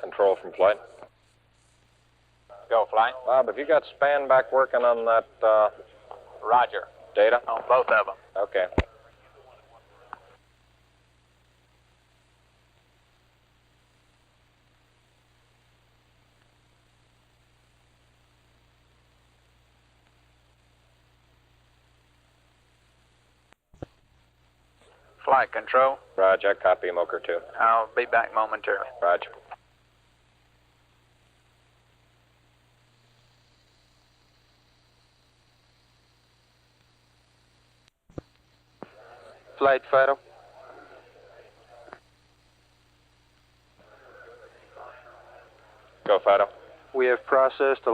Control from flight. Go, flight. Bob, have you got Span back working on that, Roger. data? On both of them. Okay. Flight control. Roger, copy Moker 2. I'll be back momentarily. Roger. Flight Fido. Go, Fido. We have processed the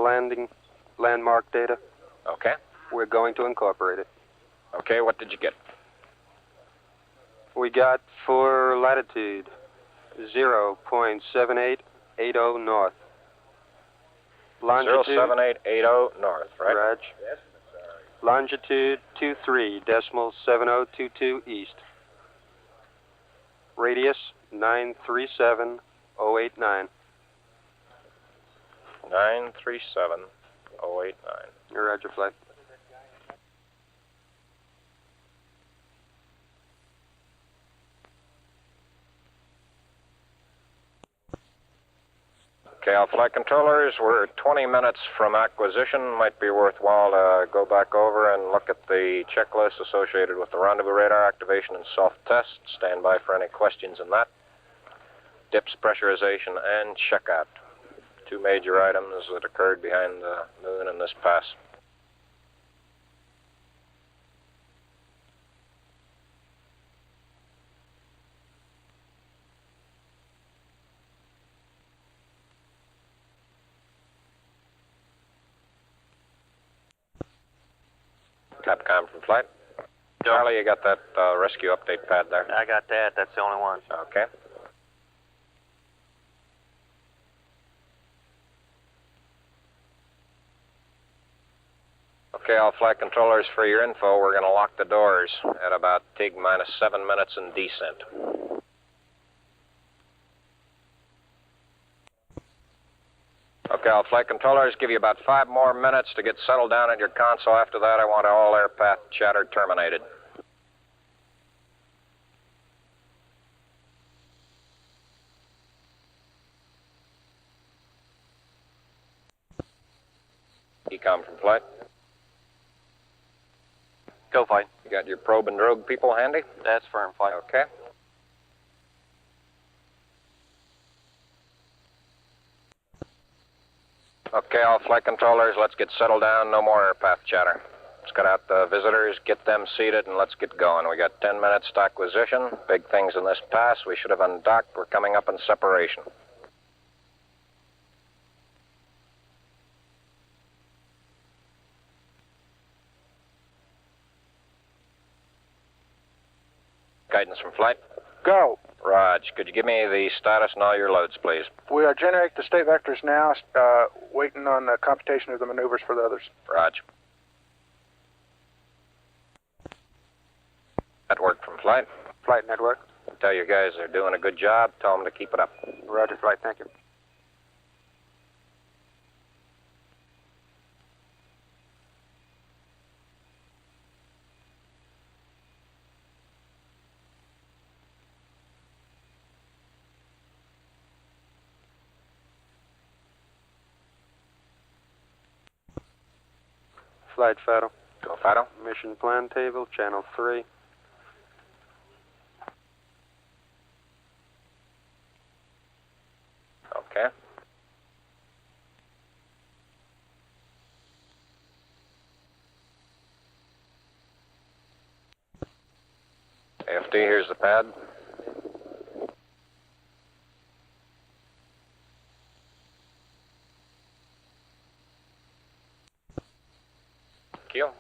landmark data. Okay. We're going to incorporate it. Okay, what did you get? We got for latitude 0.7880 north. Longitude 07880 north, right? Raj. Yes. Longitude 23.7022 east. Radius 937089. 937089. Roger, flight. Okay, all flight controllers, we're 20 minutes from acquisition. Might be worthwhile to go back over and look at the checklist associated with the rendezvous radar activation and self-test. Stand by for any questions in that. Dips, pressurization, and checkout. Two major items that occurred behind the moon in this pass. Capcom from flight. Charlie, you got that rescue update pad there? I got that. That's the only one. Okay. Okay, all flight controllers, for your info, we're going to lock the doors at about TIG minus 7 minutes in descent. Okay, all flight controllers, give you about 5 more minutes to get settled down at your console. After that, I want all air path chatter terminated. Ecom from flight. Go, flight. You got your probe and drogue people handy? That's firm, flight. Okay. Okay, all flight controllers, let's get settled down. No more air path chatter. Let's cut out the visitors, get them seated, and let's get going. We got 10 minutes to acquisition. Big things in this pass. We should have undocked. We're coming up in separation. Guidance from flight. Go. Raj, could you give me the status and all your loads, please? We are generating the state vectors now, waiting on the computation of the maneuvers for the others. Raj. Network from flight. Flight network. Tell your guys they're doing a good job. Tell them to keep it up. Roger, flight. Thank you. Flight Fido. Go, Fido. Mission plan table, channel 3. Okay. AFD, here's the pad. Keel.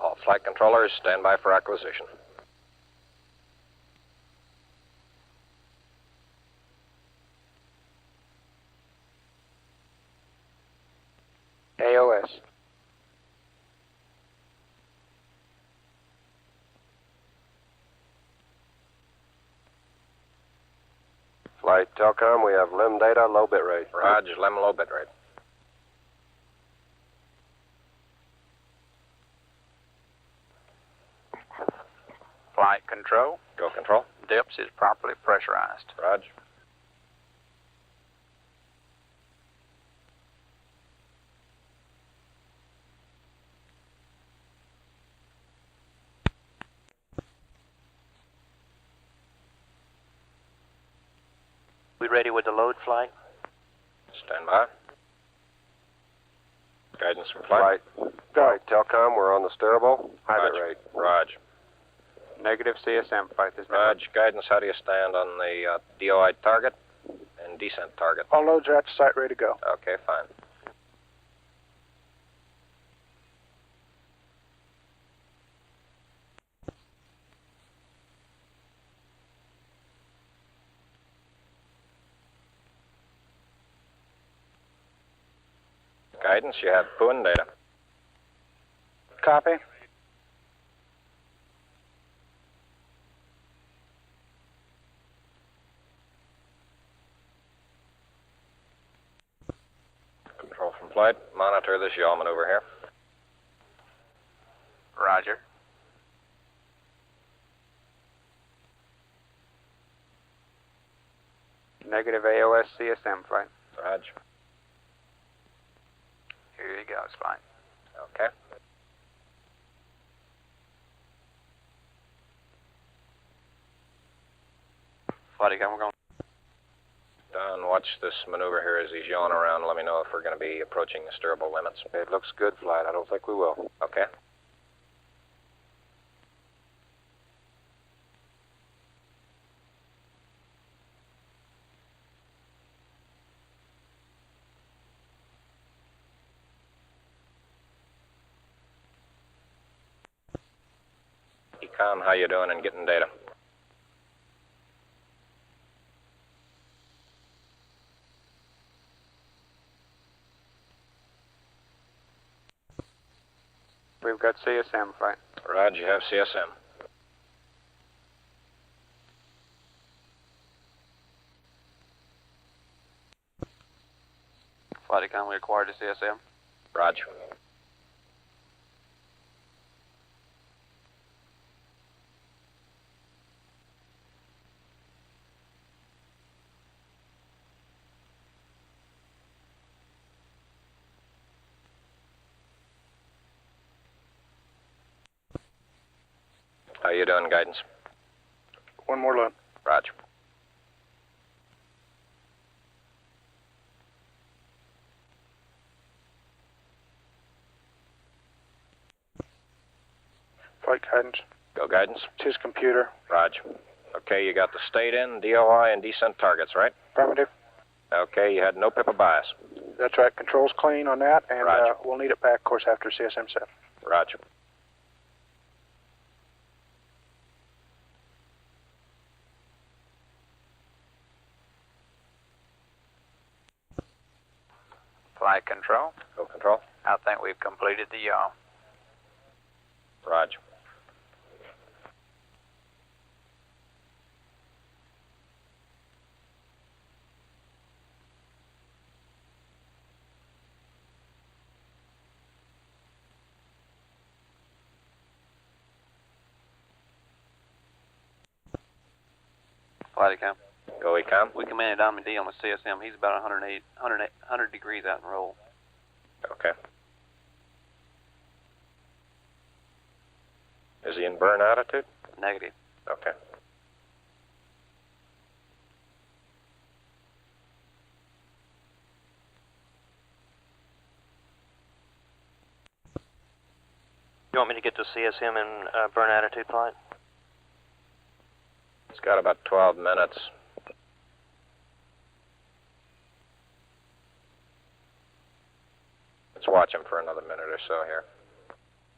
All flight controllers, stand by for acquisition. AOS. Flight Telcom, we have LIM data, low bit rate. Roger, LEM low bit rate. Flight control. Go control. Depths is properly pressurized. Roger. We ready with the load, Flight? Stand by. Guidance from flight. Flight Telcom, we're on the steerable. High bit rate. Roger. Negative CSM, Flight this Roger. Guidance, how do you stand on the DOI target and descent target? All loads are at the site, ready to go. Okay, fine. Guidance, you have PUN data. Copy. Control from flight. Monitor this yaw maneuver here. Roger. Negative AOS CSM, Flight. Roger. Here you go, it's fine. Okay. Flight again, we're going. Don, watch this maneuver here as he's yawing around. Let me know if we're going to be approaching the steerable limits. It looks good, Flight. I don't think we will. Okay. Econ, how you doing in getting data? We've got CSM, Flight. Roger, you have CSM. Flight again, we acquired the CSM. Roger. How you doing, guidance? One more load. Roger. Flight guidance. Go guidance. It's his computer. Roger. Okay, you got the state in, DOI, and descent targets, right? Affirmative. Okay, you had no PIPA bias. That's right. Control's clean on that, and Roger. we'll need it back, of course, after CSM set. Roger. Flight control. Go control. I think we've completed the yaw. Roger. Flight again. Go econ. We commanded Omni D on the CSM. He's about 100 degrees out in roll. Okay. Is he in burn attitude? Negative. Okay. You want me to get to CSM in burn attitude, Flight? It's got about 12 minutes. Let's watch him for another minute or so here.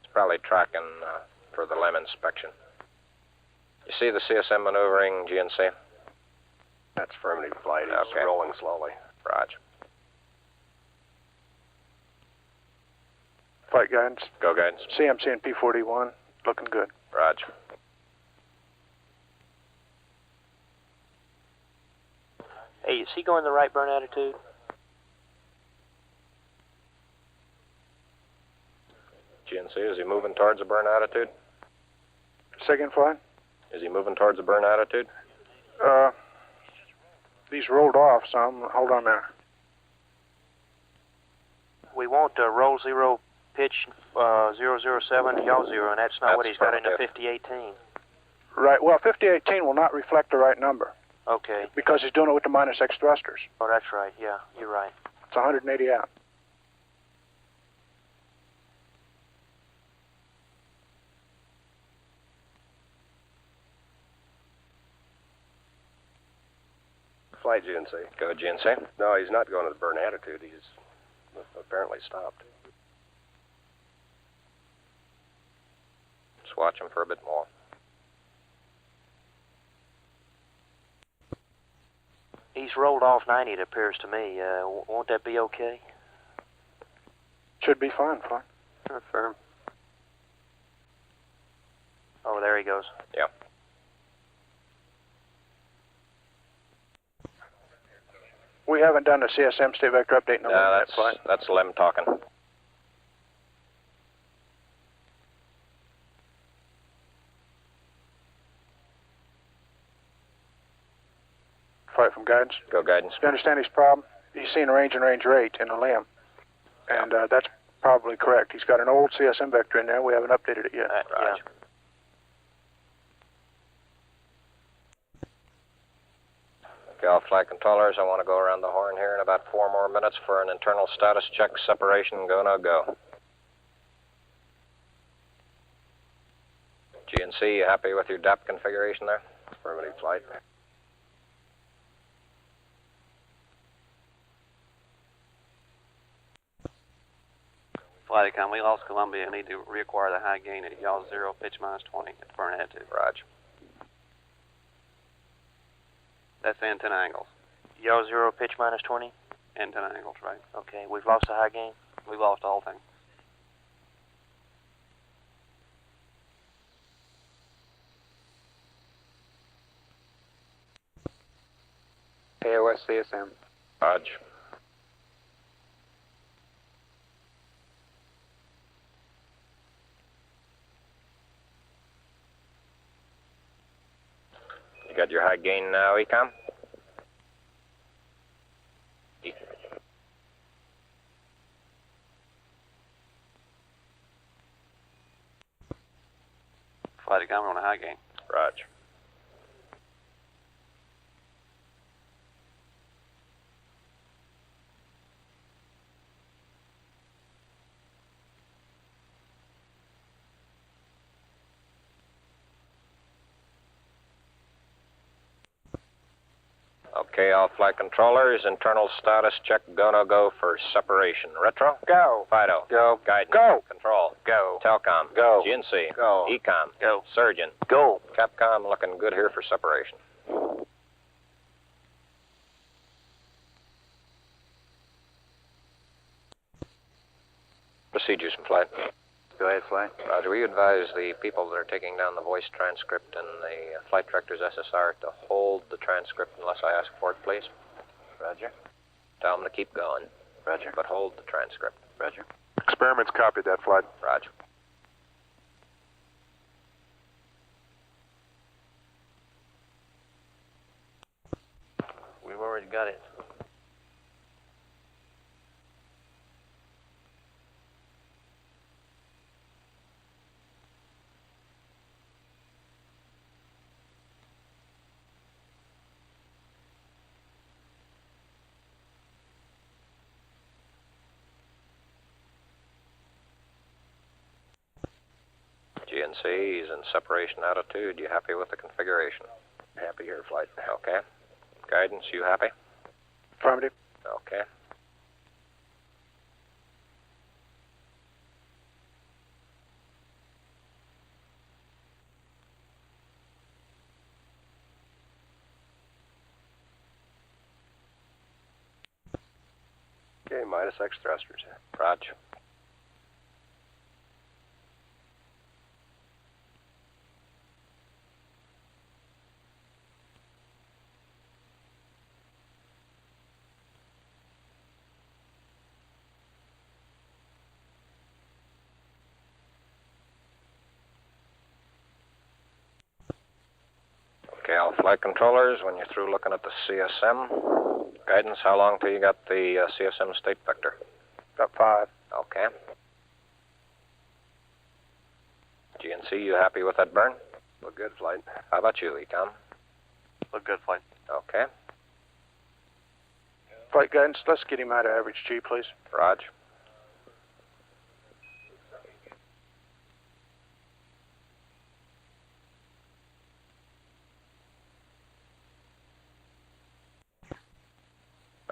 It's probably tracking for the LEM inspection. You see the CSM maneuvering, GNC? That's affirmative, Flight. He's Okay. rolling slowly. Roger. Flight guidance. Go guidance. CMC and P41, looking good. Roger. he going the right burn attitude? GNC, is he moving towards a burn attitude? Second flight? Is he moving towards a burn attitude? These rolled off some. Hold on a minute. We want roll 0, pitch 007, yaw 0, and that's not what he's got in the 5018. Right. Well, 5018 will not reflect the right number Okay. because he's doing it with the minus X thrusters. Oh, that's right. Yeah, you're right. It's 180 out. Flight GNC. Go, GNC. No, he's not going to the burn attitude. He's apparently stopped. Just watch him for a bit more. He's rolled off 90, it appears to me. Won't that be okay? Should be fine, fine. Firm. Oh, there he goes. Yeah. We haven't done a CSM state vector update in a while. That's Lem talking. Flight from guidance. Go, guidance. You understand his problem? He's seeing range and range rate in a LEM. And that's probably correct. He's got an old CSM vector in there. We haven't updated it yet. Yeah. Okay, all flight controllers, I want to go around the horn here in about 4 more minutes for an internal status check, separation, go, no, go. GNC, you happy with your DAP configuration there? Affirmative, flight. Flight Econ, we lost Columbia. Need to reacquire the high gain at yaw 0, pitch minus 20 at burn attitude. Roger. That's antenna angles. Yaw 0, pitch minus 20? Antenna angles, right. Okay, we've lost the high gain. We lost the whole thing. AOS CSM. Roger. You got your high gain now, Ecom? Flight Econ, we're on a high gain. Roger. Okay, all flight controllers, internal status check, go, no, go for separation. Retro? Go. Fido? Go. Guidance? Go. Control? Go. Telcom? Go. GNC? Go. Ecom? Go. Surgeon? Go. Capcom looking good here for separation. Procedures in flight. Go ahead, flight. Roger, will you advise the people that are taking down the voice transcript and the flight director's SSR to hold the transcript unless I ask for it, please? Roger. Tell them to keep going, Roger. but hold the transcript. Roger. Experiments copied that flight. Roger. We've already got it. GNC, he's in separation attitude. You happy with the configuration? Happy here, flight. Okay. Guidance, you happy? Affirmative. Okay. Okay, minus X thrusters. Roger. Now, flight controllers, when you're through looking at the CSM, guidance, how long till you got the CSM state vector? About 5. Okay. GNC, you happy with that burn? Look good, flight. How about you, Econ? Look good, flight. Okay. Flight guidance, let's get him out of average G, please. Raj.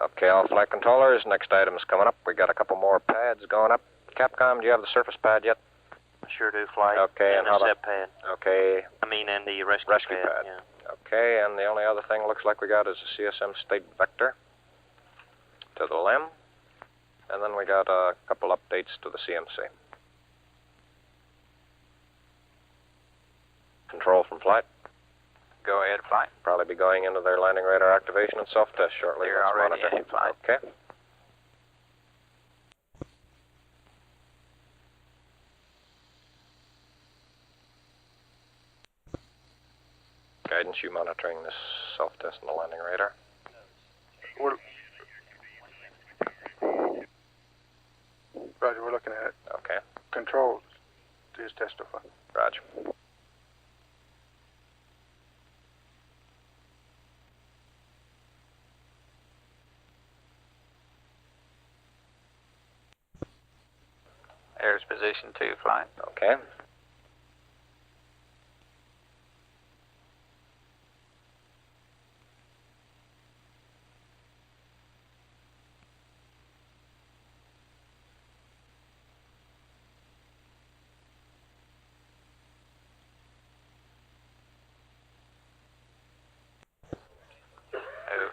Okay, all flight controllers. Next item's coming up. We got a couple more pads going up. Capcom, do you have the surface pad yet? Sure do, flight. Okay, and the how about... SEP pad. Okay. And the rescue pad. Yeah. Okay, and the only other thing looks like we got is the CSM state vector to the LEM. And then we got a couple updates to the CMC. Control from flight. Go ahead, flight. Probably be going into their landing radar activation and self-test shortly. You're Let's already monitor. in flight. Okay. Guidance, you monitoring this self-test and the landing radar? Roger, we're looking at it. Okay. Control is testify. Roger. There's position 2, flight. Okay.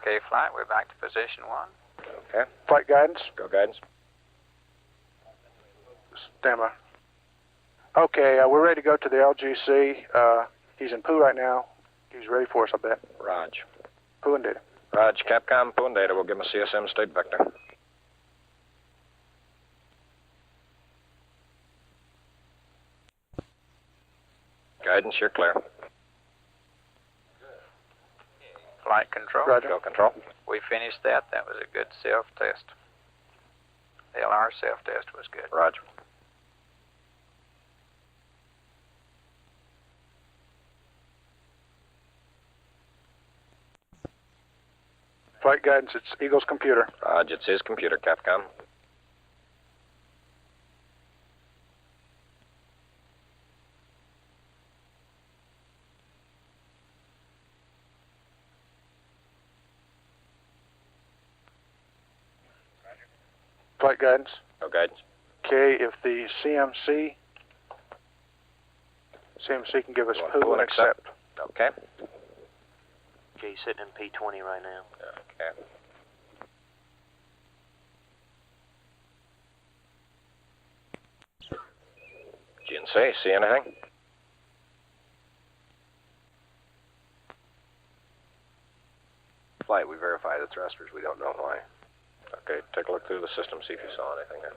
Okay, flight. We're back to position 1. Okay. Flight guidance, Go guidance. stand by. Okay, we're ready to go to the LGC. He's in Poo right now. He's ready for us, I bet. Raj. Poo and data. Raj, Capcom, Poo and data. We'll give him a CSM state vector. Guidance, you're clear. Flight control. Roger. Go control. We finished that. That was a good self-test. LR self-test was good. Roger. Flight guidance, it's Eagle's computer. Raj, it's his computer, Capcom. Flight guidance. No guidance. Okay, if the CMC can give us You want Poo Poo and and accept? accept. Okay. Okay, he's sitting in P20 right now. Okay. GNC, see anything? Flight, we verified the thrusters. We don't know why. Okay, take a look through the system, see if you saw anything there.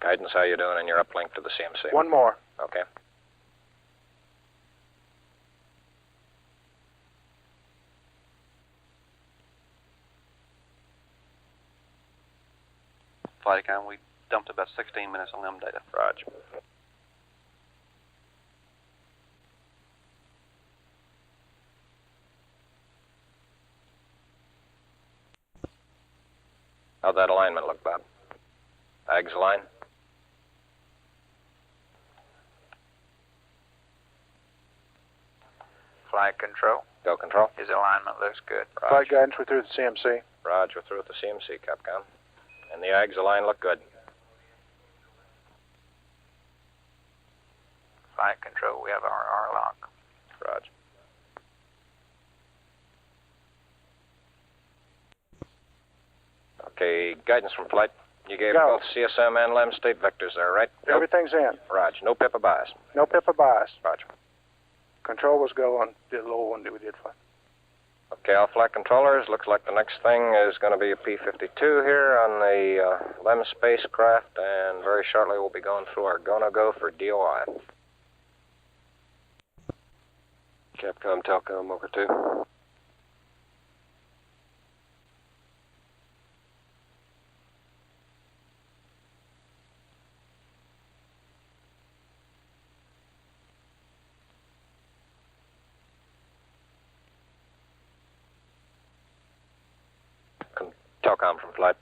Guidance, how you doing in your uplink to the CMC? One more. Okay. Flight account, we dumped about 16 minutes on LEM data. Roger. How'd that alignment look, Bob? Ags align? Flight control. Go control. His alignment looks good. Flight guidance, we're through the CMC. Raj, we're through with the CMC, Capcom. And the Ags align look good. Flight control. We have our lock. Raj. Okay, guidance from flight. You gave Go. both CSM and LEM state vectors there, right? Nope. Everything's in. Raj, no PIPA bias. No PIPA bias. Roger. Control was go on the little one that we did fly. Okay, all flight controllers. Looks like the next thing is going to be a P-52 here on the LEM spacecraft, and very shortly we'll be going through our go-no-go for DOI. Capcom, Telcom, over 2. Telcom from flight.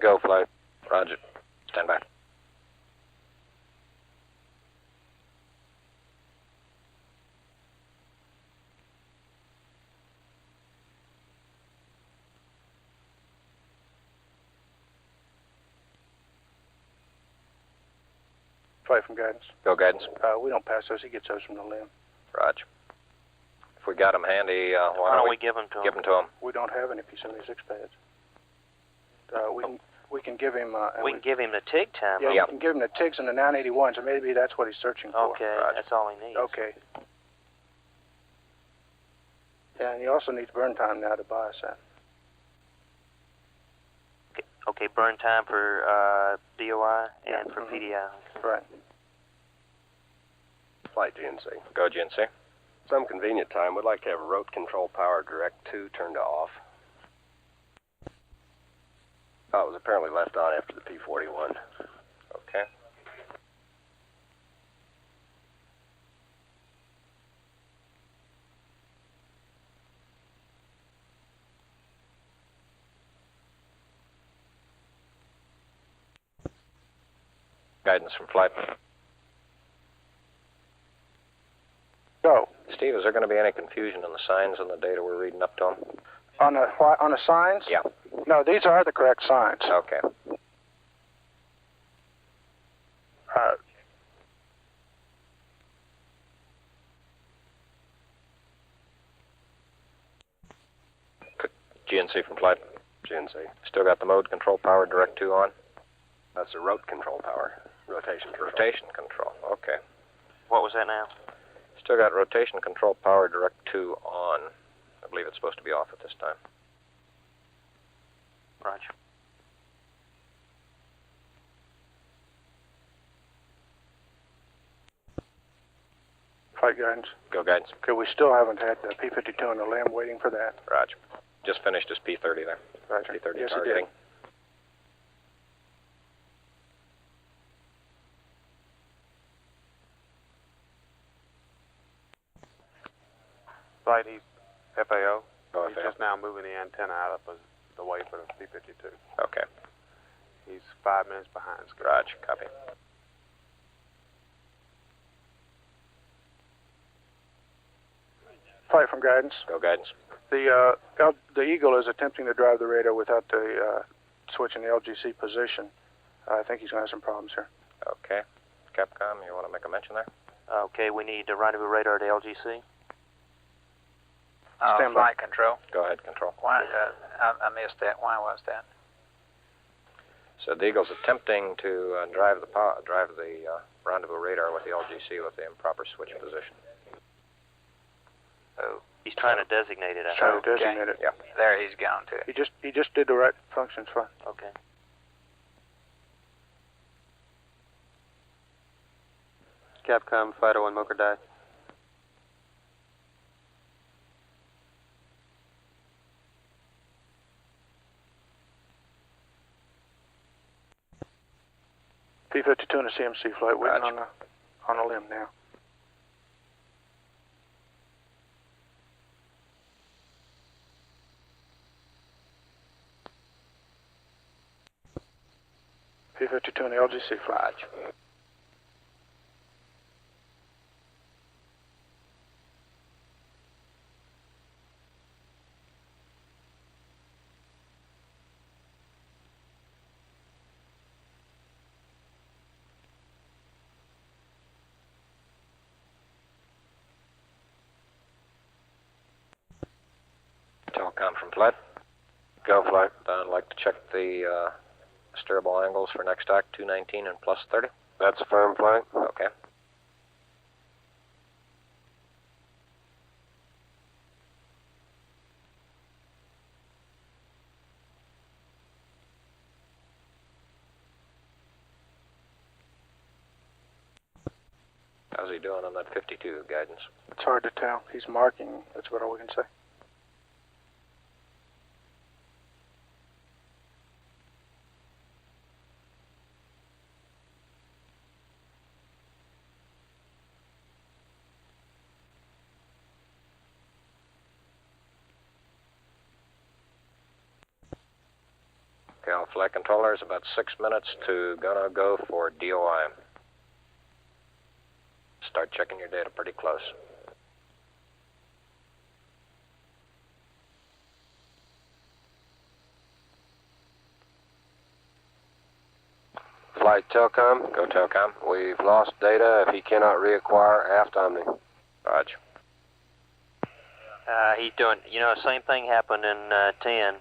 Go, flight. Roger. Stand by. Flight from guidance. Go, guidance. We don't pass those. He gets those from the limb. Roger. If we got him handy, Why don't we give them to him? give him to him? We don't have any P-76 pads. We can give him... we can give him the TIG time. Yeah, Yeah. we can give him the TIGs and the 981s, and maybe that's what he's searching for. Okay, Roger. that's all he needs. Okay. Yeah, and he also needs burn time now to bias that. Okay, burn time for DOI and for Mhm. PDI. Right. Flight GNC. Go, GNC. Some convenient time, we'd like to have rote control power direct 2 turned to off. Oh, it was apparently left on after the P-41. Okay. Guidance from flight. Go. Steve, is there going to be any confusion in the signs and the data we're reading up to them? On the signs? Yeah. No, these are the correct signs. Okay. GNC from flight. GNC. Still got the mode control power direct 2 on? That's the rote control power. Rotation control. Rotation control. Okay. What was that now? Still got rotation control power direct 2 on. I believe it's supposed to be off at this time. Roger. Flight guidance. Go, guidance. Okay, we still haven't had the P-52 on the limb. Waiting for that. Roger. Just finished his P-30 there. Roger. P-30 Yes, he targeting. did. Flight, he's FAO. Go, He's FAO. just now moving the antenna out of the way for the P-52. Okay. He's 5 minutes behind schedule. Roger. Copy. Flight from guidance. Go, guidance. The Eagle is attempting to drive the radar without the switching the LGC position. I think he's going to have some problems here. Okay. Capcom, you want to make a mention there? Okay, we need a rendezvous radar to LGC. Stand by. Flight control. Go ahead, control. Why, I missed that. Why was that? So the Eagle's attempting to drive the rendezvous radar with the LGC with the improper switch position. Oh, He's trying to designate it. I Trying think. to designate it. Yeah. there he's gone to it. He just did the right functions fine. Okay. Capcom, Fido, and Mocha Die. P-52 and a CMC flight waiting Roger. on a limb now. P-52 and the LGC flight. Telcom from flight. Go, flight. I'd like to check the Steerable angles for next act, 219 and plus 30. That's a firm flight. Okay. How's he doing on that 52 guidance? It's hard to tell. He's marking. That's what all we can say. Okay, all flight controllers, about 6 minutes to gonna go for DOI. Start checking your data pretty close. Flight Telcom. Go Telcom. We've lost data if he cannot reacquire aft Omni. Roger. He's doing, same thing happened in 10.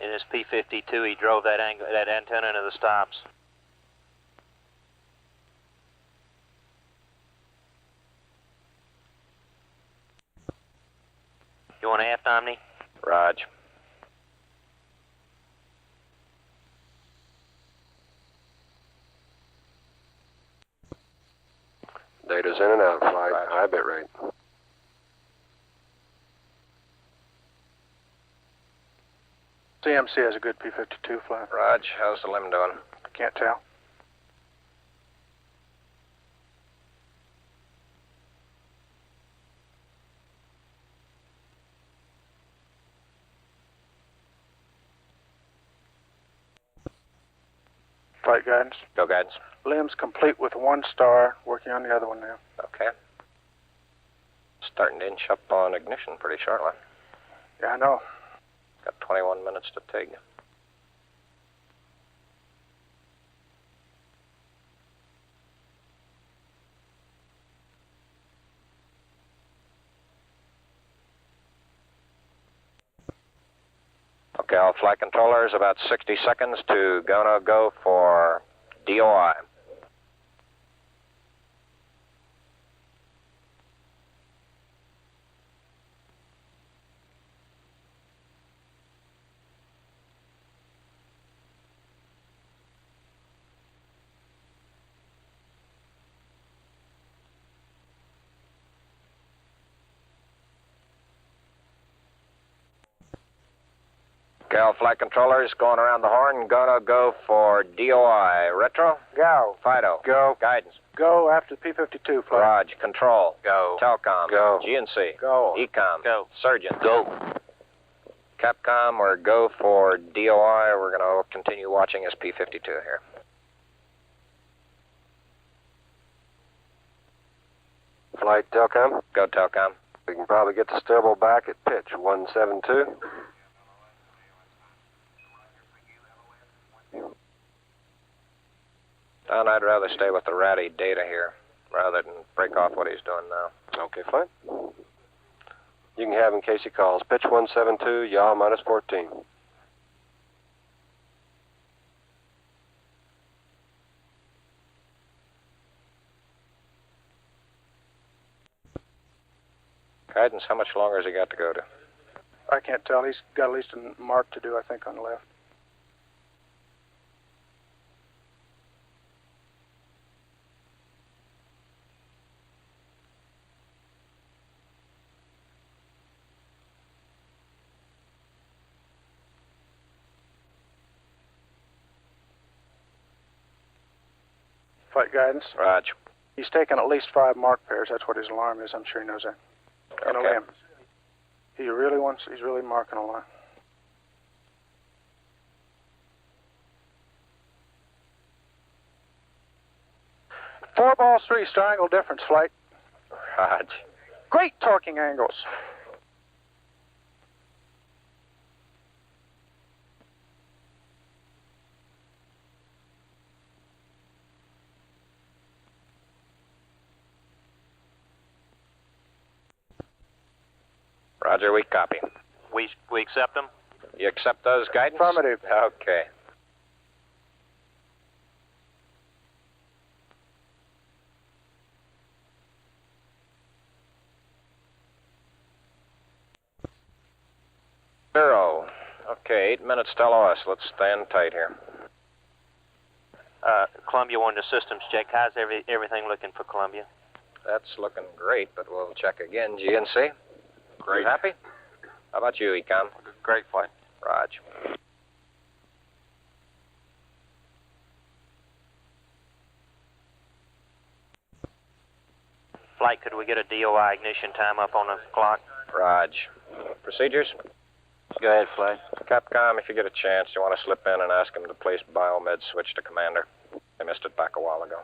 In his P-52, he drove that antenna into the stops. You want aft Omni? Raj. Data's in and out, flight. High bit rate. CMC has a good P-52 flight. Raj, how's the limb doing? I can't tell. Flight guidance. Go guidance. Limb's complete with 1 star, working on the other one now. Okay. Starting to inch up on ignition pretty shortly. Yeah, I know. Got 21 minutes to take. Okay, all flight controllers, about 60 seconds to gonna go for DOI. Okay, all flight controllers going around the horn, gonna go for DOI. Retro? Go. Fido? Go. Guidance? Go after the P-52 flight. Raj, control. Go. Telcom. Go. GNC. Go. Ecom. Go. Surgeon. Go. Capcom, or go for DOI. We're gonna continue watching this P-52 here. Flight Telcom. Go Telcom. We can probably get the steerable back at pitch 172. Don, I'd rather stay with the ratty data here, rather than break off what he's doing now. Okay, fine. You can have in case he calls. Pitch 172, yaw minus 14. Guidance, how much longer has he got to go to? I can't tell. He's got at least a mark to do, I think, on the left. Flight guidance. Raj. He's taken at least 5 mark pairs. That's what his alarm is. I'm sure he knows that. And a Okay. limb. He's really marking a line. Four balls, 3 star angle difference, flight. Raj. Great torquing angles. Roger, we copy. We accept them? You accept those guidance? Affirmative. Okay. Okay, 8 minutes to LOS. Let's stand tight here. Columbia 1 to systems check. How's everything looking for Columbia? That's looking great, but we'll check again. GNC? Great. You happy? How about you, Ecom? Great flight. Raj. Flight, could we get a DOI ignition time up on the clock? Raj. Procedures? Go ahead, Flight. Capcom, if you get a chance, you want to slip in and ask him to place biomed switch to commander. I missed it back a while ago.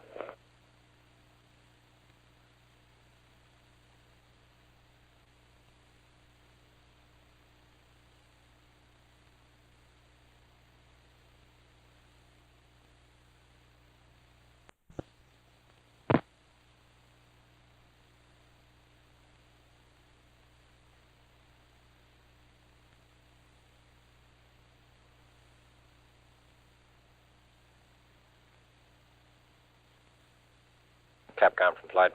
Capcom from flight.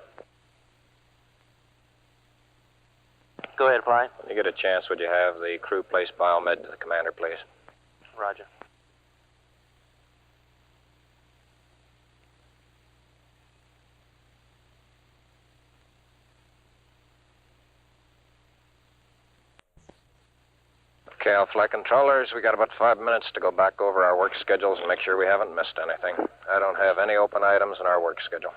Go ahead, Flight. When you get a chance, would you have the crew place biomed to the commander, please? Roger. Okay, all flight controllers, we got about 5 minutes to go back over our work schedules and make sure we haven't missed anything. I don't have any open items in our work schedule.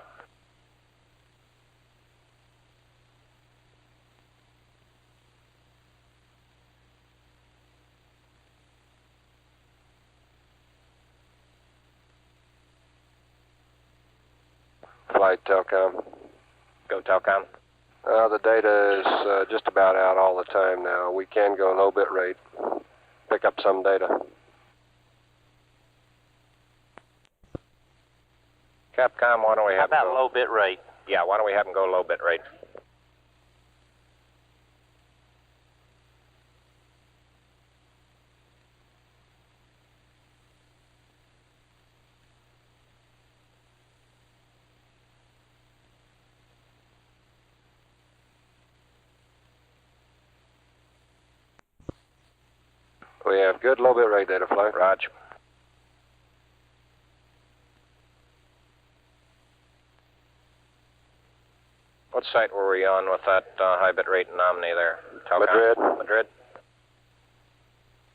Flight Telcom. Go Telcom. The data is just about out all the time now. We can go low bit rate, pick up some data. Capcom, why don't we How have about them go? low bit rate? Yeah, why don't we have them go low bit rate? We have good low bit rate data, Flight. Raj. What site were we on with that high bit rate in Omni there? Telcom? Madrid.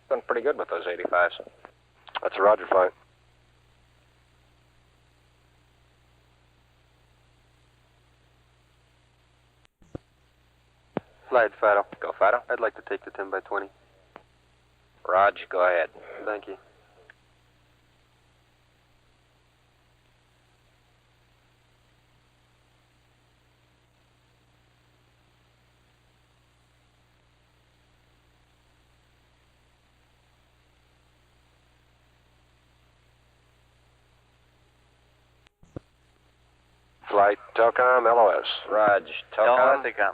Been pretty good with those 85s. That's a Roger, Flight. Flight Fido. Go Fido. I'd like to take the 10 by 20. Raj, go ahead. Thank you. Flight Telcom, LOS. Raj, Telcom. Telcom.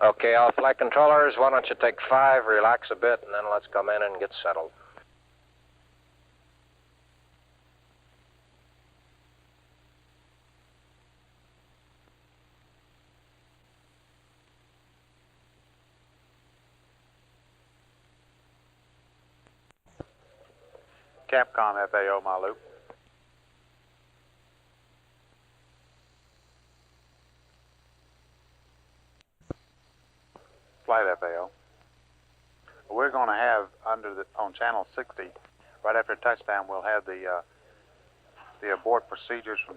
Okay, all flight controllers, why don't you take 5, relax a bit, and then let's come in and get settled. Capcom FAO, my loop. Flight FAO. We're going to have on channel 60, right after touchdown, we'll have the abort procedures from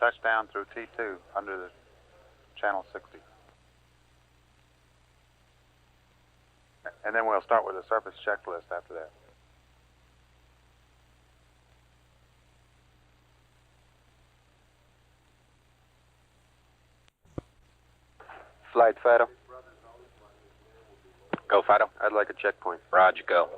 touchdown through T2 under the channel 60. And then we'll start with a surface checklist after that. Flight Fido. Go Fido. I'd like a checkpoint. Raj, go.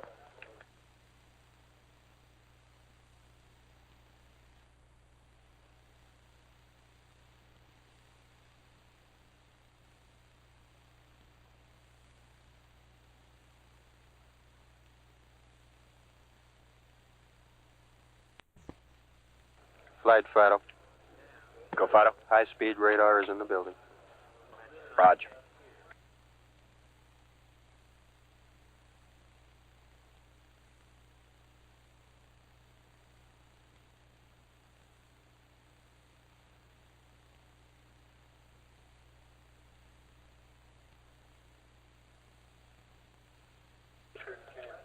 Flight Fido. Go Fido. High-speed radar is in the building. Roger.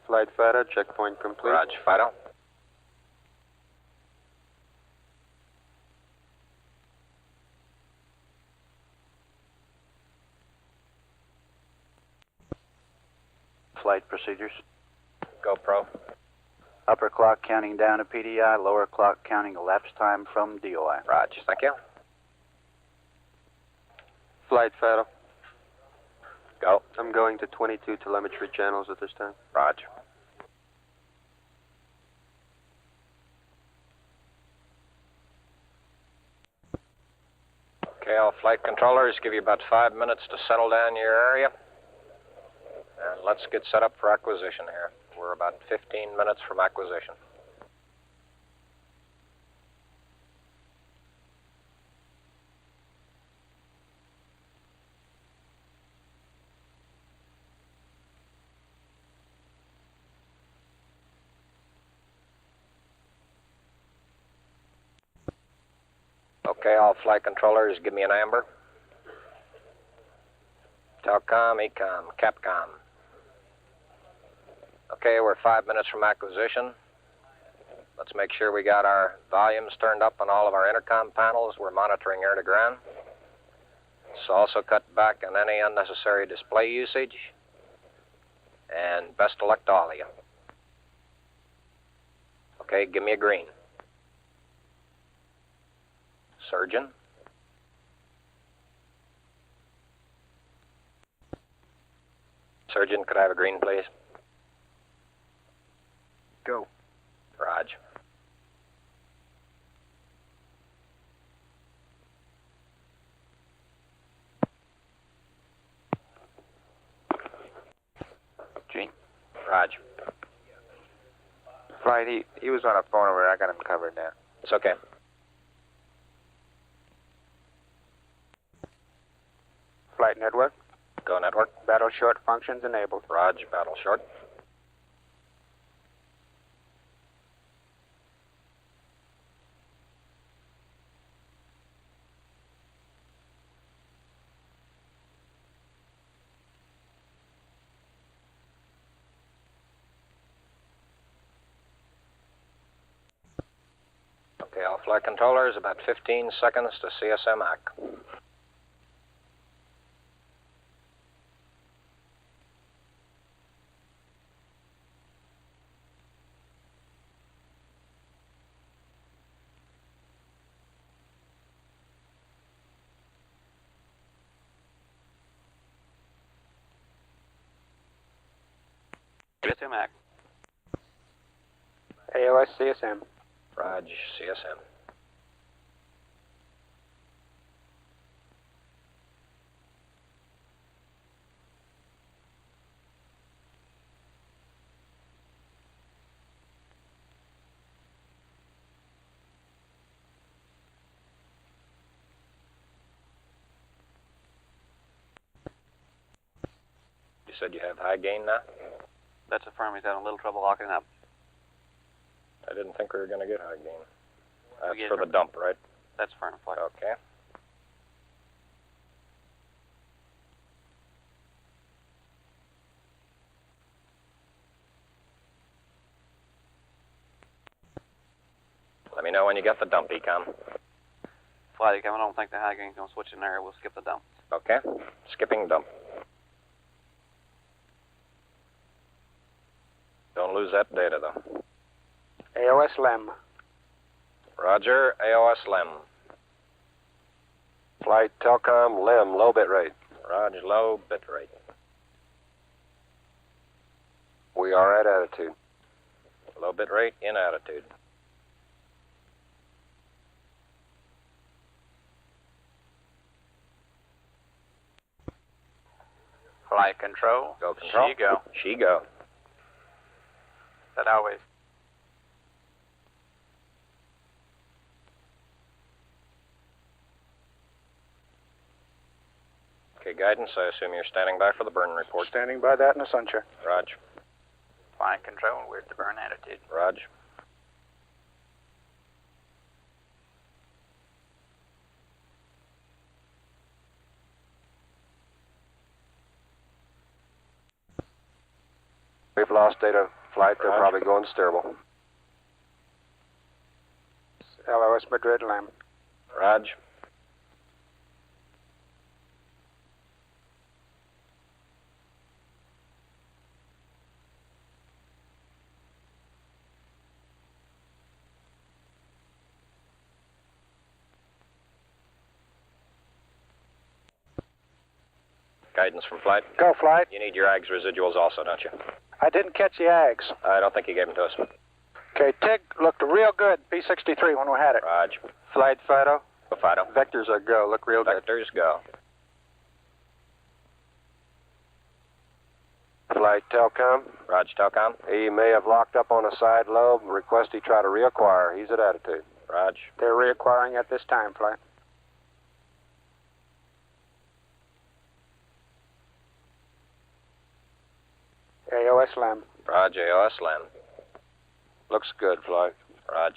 Flight Fido, checkpoint complete. Roger, Fido. Flight procedures. Go Pro. Upper clock counting down to PDI, lower clock counting elapsed time from DOI. Roger, thank you. Flight Fido. Go. I'm going to 22 telemetry channels at this time. Roger. Okay, all flight controllers, give you about 5 minutes to settle down your area. And let's get set up for acquisition here. We're about 15 minutes from acquisition. Okay, all flight controllers, give me an amber. Telcom, Ecom, Capcom. Okay, we're 5 minutes from acquisition. Let's make sure we got our volumes turned up on all of our intercom panels. We're monitoring air to ground. So also cut back on any unnecessary display usage. And best elect all of you. Okay, give me a green. Surgeon. Surgeon, could I have a green, please? Go. Raj. Gene. Raj. Flight, he was on a phone over there. I got him covered now. It's okay. Flight network. Go network. Battle short functions enabled. Raj, battle short. Okay, all flight controllers, about 15 seconds to CSM AC. CSM Act. AOS CSM. Raj, CSM. You said you have high gain now? That's affirmed. He's having a little trouble locking up. I didn't think we were going to get high gain. That's get for the dump, right? That's firm flight. Okay. Let me know when you get the dump, Ecom. Flight Ecom, I don't think the high gain's going to switch in there. We'll skip the dump. Okay. Skipping dump. Don't lose that data, though. AOS LEM. Roger, AOS LEM. Flight Telcom, LEM, low bit rate. Roger, low bit rate. We are at attitude. Low bit rate in attitude. Flight control. Go control. She go. She go. That always. Okay, guidance, I assume you're standing by for the burn report. Standing by that in the sun check. Rog. Flight control, where's the burn attitude? Rog. We've lost data flight. They're Roger. probably going steerable. LOS Madrid, Lam. Rog. Guidance from flight. Go, flight. You need your AGS residuals also, don't you? I didn't catch the AGS. I don't think you gave them to us. Okay, TIG looked real good, P63, when we had it. Rog. Flight Fido. Go, Fido. Vectors are go. Look real good. Vectors, go. Flight Telcom. Rog, Telcom. He may have locked up on a side lobe. Request he try to reacquire. He's at attitude. Rog. They're reacquiring at this time, flight. AOS Lam. Rog, AOS, Lam. Looks good, flight. Rog.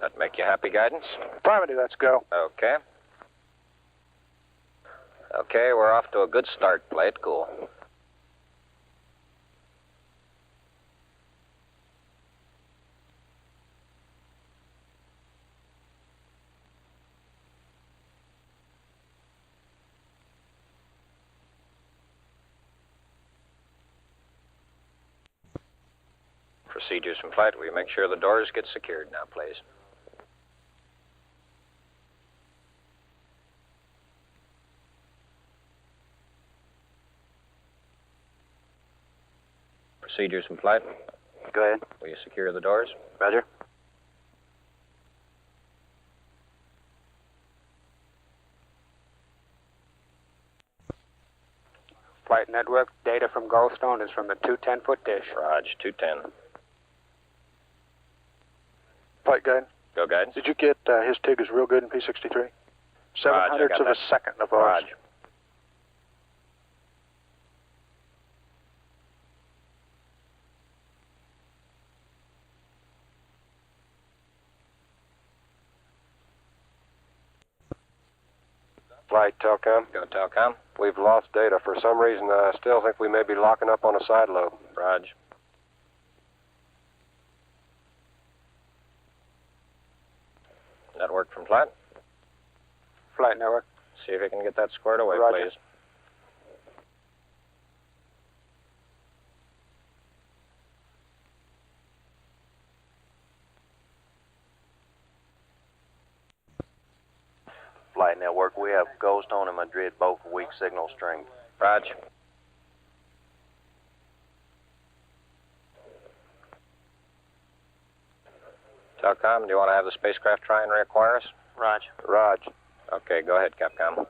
That make you happy, guidance? Affirmative, let's go. Okay. Okay, we're off to a good start. Play it cool. Procedures from flight. Will you make sure the doors get secured now, please? Procedures from flight. Go ahead. Will you secure the doors? Roger. Flight network data from Goldstone is from the 210-foot dish. Rog, 210. Flight guide. Go, guidance. Did you get his TIG is real good in P63? 700ths of a second of ours. Rog. Flight Telcom. Go, Telcom. We've lost data. For some reason, I still think we may be locking up on a side lobe. Rog. Network from flight. Flight network. See if you can get that squared away, Roger. please. Flight network, we have Goldstone and Madrid, both weak signal strength. Rog. Telcom, do you want to have the spacecraft try and reacquire us? Rog. Rog. Okay, go ahead, Capcom.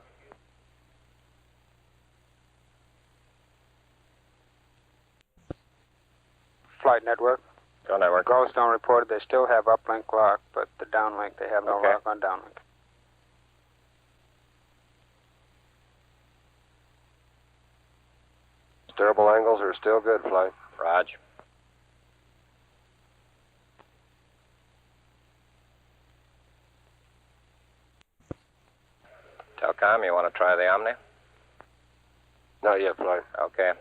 Flight network. Go, network. Goldstone reported they still have uplink lock, but the downlink, they have no Okay. lock on downlink. Steerable angles are still good, flight. Rog. Telcom, you want to try the Omni? Not yet, flight. Okay.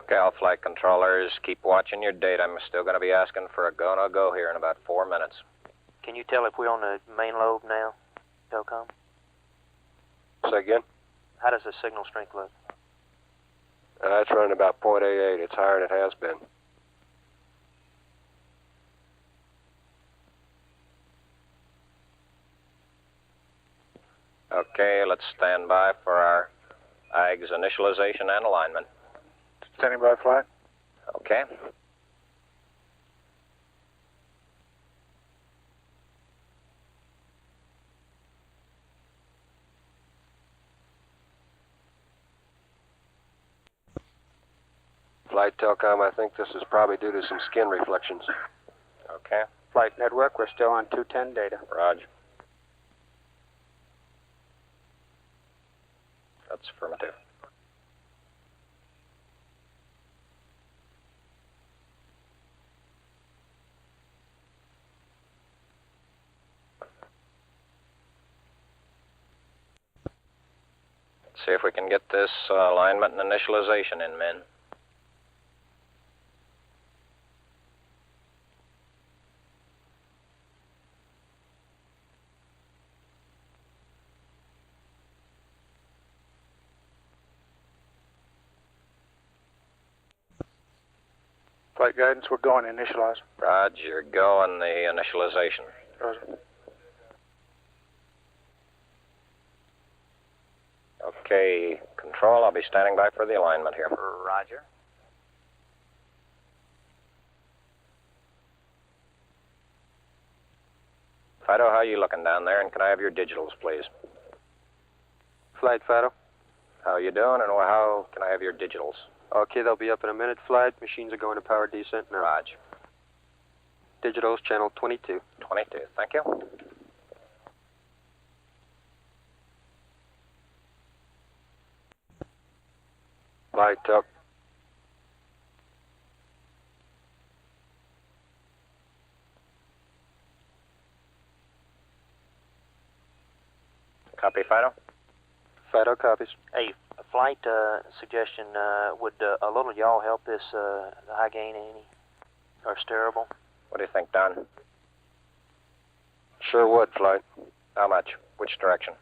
Okay, all flight controllers, keep watching your data. I'm still going to be asking for a go-no-go here in about 4 minutes. Can you tell if we're on the main lobe now, Telcom? Say again? How does the signal strength look? It's running about .88. It's higher than it has been. Okay, let's stand by for our AGS initialization and alignment. Standing by, flight. Okay. Flight Telcom, I think this is probably due to some skin reflections. Okay. Flight network, we're still on 210 data. Roger. That's affirmative. See if we can get this alignment and initialization in, men. Flight guidance, we're going initialize. Roger, go on the initialization. Roger. Okay, control, I'll be standing by for the alignment here. Roger. Fido, how you looking down there, and can I have your digitals, please? Flight Fido. How you doing, and how can I have your digitals? Okay, they'll be up in a minute, Flight. Machines are going to power descent now. Roger. Digitals, channel 22. 22, thank you. Flight Tel... Copy, Fido? Fido copies. Hey, a flight suggestion, would a little yaw help this high gain any? Or steerable? What do you think, Don? Sure would, Flight. How much? Which direction?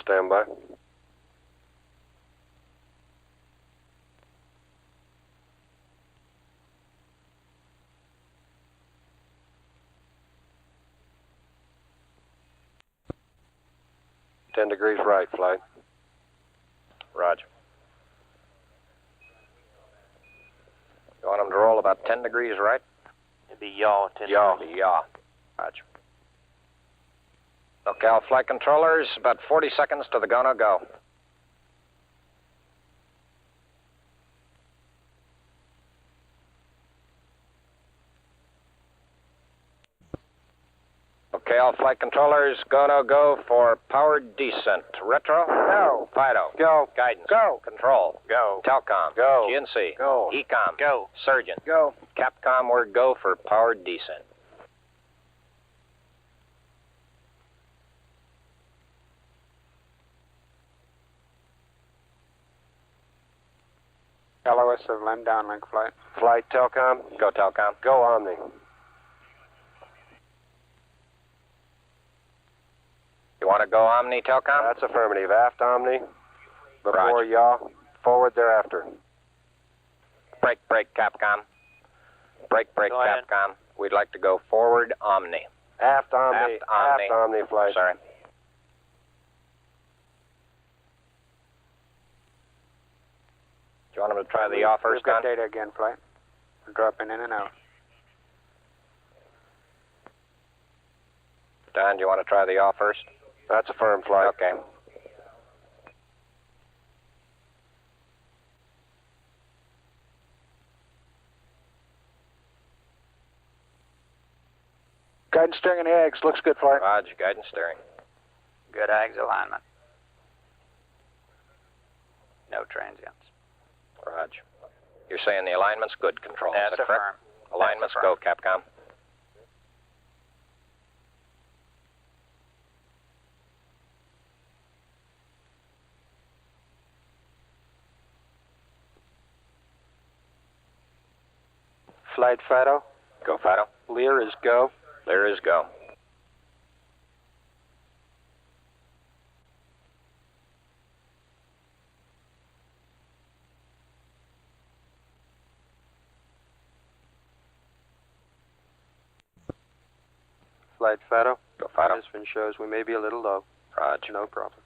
Stand by. Ten degrees right, Flight. Roger. You want them to roll about 10 degrees right? It'd be yaw, 10 Yaw. degrees. Yaw. Roger. Locale flight controllers, about 40 seconds to the go. Okay, all flight controllers, go for powered descent. Retro? Go. Fido? Go. Guidance? Go. Control? Go. Telcom? Go. GNC? Go. Ecom? Go. Surgeon? Go. Capcom, we're go for powered descent. LOS of LEM downlink flight. Flight Telcom. Go, Telcom. Go Omni. You want to go Omni, Telcom? That's affirmative. Aft Omni. Before Roger. yaw. Forward thereafter. Break, Capcom. Break, Go ahead. Capcom. We'd like to go forward Omni. Aft Omni. Aft Omni. Aft Omni, Flight. Sorry. Do you want them to try the yaw first, We've got Don? data again, flight. We're dropping in and out. Don, do you want to try the yaw first? That's a firm, Flight. Okay. Guidance, steering, and eggs. Looks good, flight. Roger, guidance steering. Good Ags alignment. No transients. Roger. You're saying the alignment's good, Control. That's Is that correct? affirm. Alignment's That's go, Capcom. Flight Fido. Go, Fido. Lear is go. There is go. Flight Fido. Go, Fido. This one shows we may be a little low. Roger. No problem.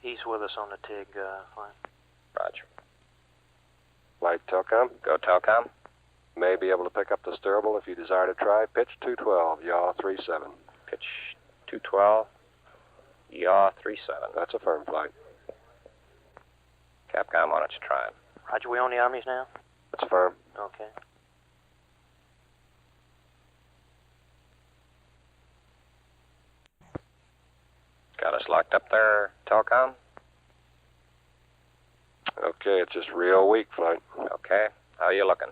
He's with us on the TIG flight. Roger. Flight Telcom. Go, Telcom. May be able to pick up the steerable if you desire to try. Pitch 212, yaw 37. Pitch 212, yaw 37. That's a firm flight. Capcom, why don't you try it? Roger, we on the Omnis now? That's firm. Okay. Got us locked up there, Telcom? Okay, it's just real weak flight. Okay. How you looking?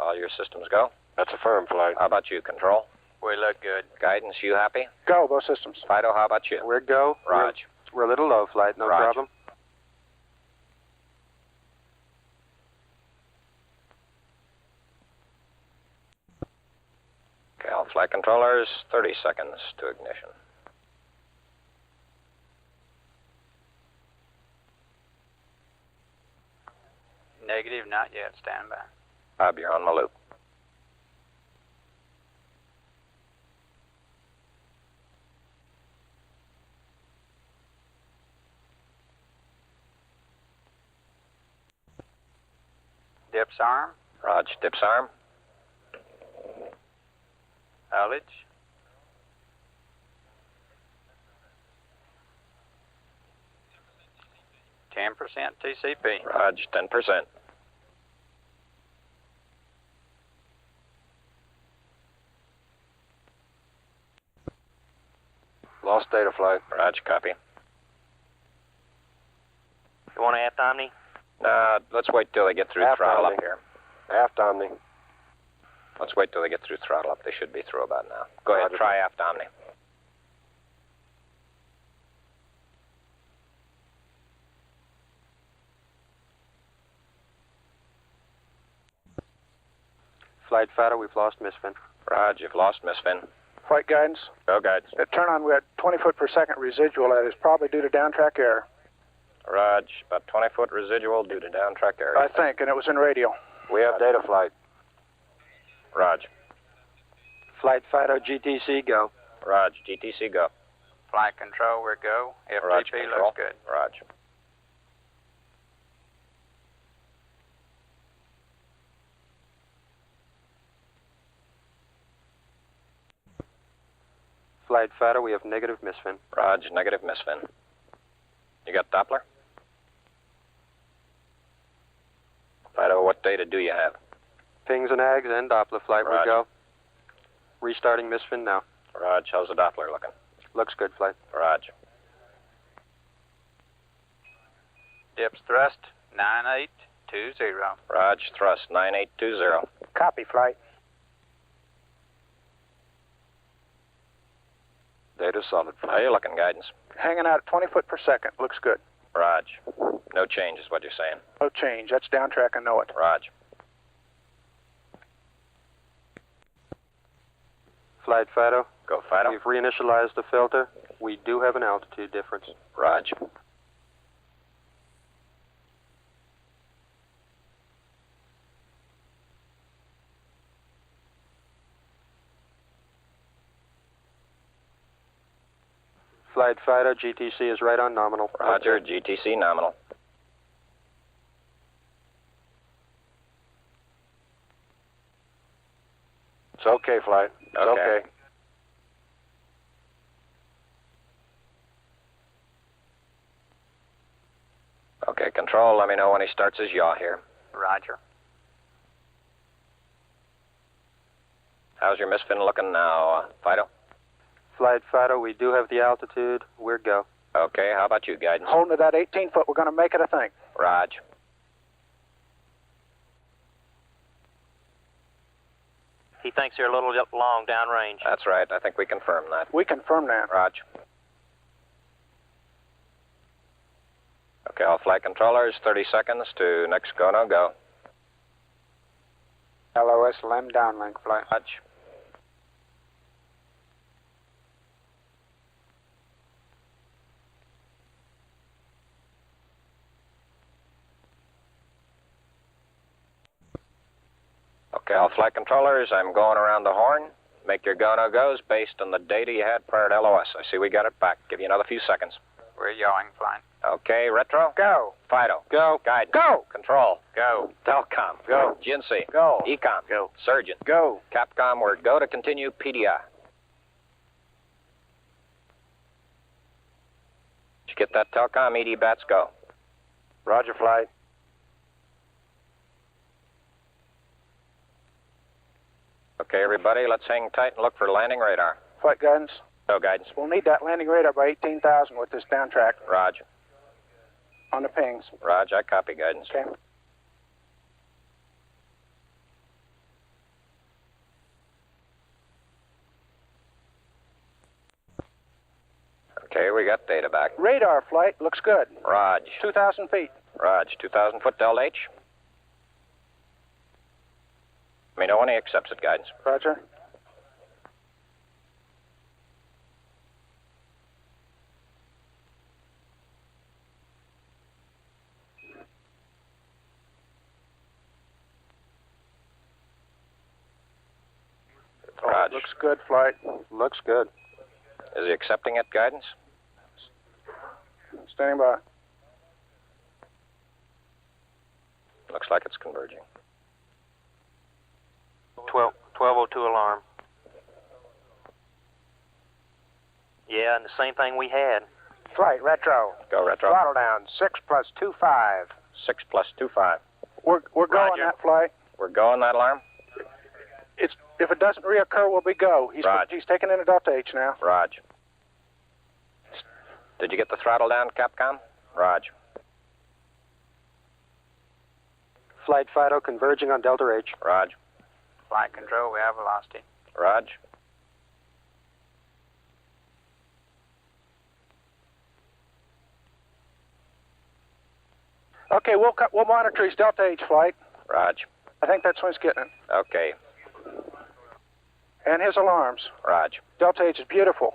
All your systems go? That's a firm flight. How about you, Control? We look good. Guidance, you happy? Go, both systems. Fido, how about you? We're go. Raj. We're a little low, flight. No Raj. problem. Okay, all flight controllers, 30 seconds to ignition. Negative, not yet. Stand by. Bob, you're on my loop. Dips arm. Raj, dips arm. Ullage. %, TCP. Raj, 10%. Lost data flight. Raj, copy. You want to aft Omni? Let's wait till they get through Aft throttle Omni. up here. Aft Omni. Let's wait till they get through throttle up. They should be through about now. Go ahead, Roger. try aft Omni. Flight Fido, we've lost Misfin. Raj, you've lost Misfin. Flight guidance. Go, guides. At turn on, we had 20 foot per second residual. That is probably due to downtrack error, Raj, about 20-foot residual due to downtrack area. I think, and it was in radio. We have data flight. Raj. Flight Fido, GTC, go. Raj, GTC, go. Flight control, we're go. Raj, FTP control. looks good. Raj. Flight Fido, we have negative Misfin. Raj, negative Misfin. You got Doppler? Fido, what data do you have? Pings and Ags and Doppler flight, we Roger. go. Restarting Misfin now. Raj, how's the Doppler looking? Looks good, flight. Raj. Dips thrust, 9820. Raj, thrust, 9820. Copy, flight. Data solid How flight. you looking, guidance? Hanging out at 20 foot per second. Looks good. Raj. No change is what you're saying. No change. That's downtrack, I know it. Raj. Flight Fido, Go, Fido. we've reinitialized the filter. We do have an altitude difference. Raj. Flight Fido, GTC is right on nominal. Roger, GTC nominal. It's okay, flight. It's okay. Okay, control, let me know when he starts his yaw here. Roger. How's your Misfin looking now, Fido? Flight Fido, we do have the altitude. We're go. Okay, how about you, guidance? Holding to that 18 foot. We're going to make it, I think. Raj. He thinks they're a little long downrange. That's right, I think we confirm that. We confirm that. Raj. Okay, all flight controllers, 30 seconds to next go, no go. LOS LEM downlink flight. Raj. Okay, all flight controllers, I'm going around the horn. Make your go-no-goes based on the data you had prior to LOS. I see we got it back. Give you another few seconds. We're yawing, flying. Okay, Retro? Go. Fido? Go. Guidance? Go. Control? Go. Telcom? Go. GNC? Go. Ecom? Go. Surgeon? Go. Capcom, we're go to continue PDI. you get that telecom? ED bats, go. Roger, flight. Okay, everybody, let's hang tight and look for landing radar. Flight guidance. Go, guidance. We'll need that landing radar by 18,000 with this down track Roger. on the pings. Roger, I copy, guidance. Okay. Okay, we got data back. Radar flight looks good. Raj. 2,000 feet. Raj, 2,000 foot Delta H. Me know when he accepts it, guidance. Roger. Raj. Looks good, flight. Looks good. Is he accepting it, guidance? Standing by. Looks like it's converging. 1202 alarm. Yeah, and the same thing we had. Flight, retro. Go, retro. Throttle down, 6 plus 25. 6 plus 25. We're going Roger. that flight. We're going that alarm? If it doesn't reoccur, we'll be go. He's taking in a Delta H now. Raj. Did you get the throttle down, Capcom? Raj. Flight Fido converging on Delta H. Raj. Flight control, we have velocity. Raj. Okay, we'll monitor his Delta H flight. Raj. I think that's when he's getting it. Okay. And his alarms. Raj. Delta H is beautiful.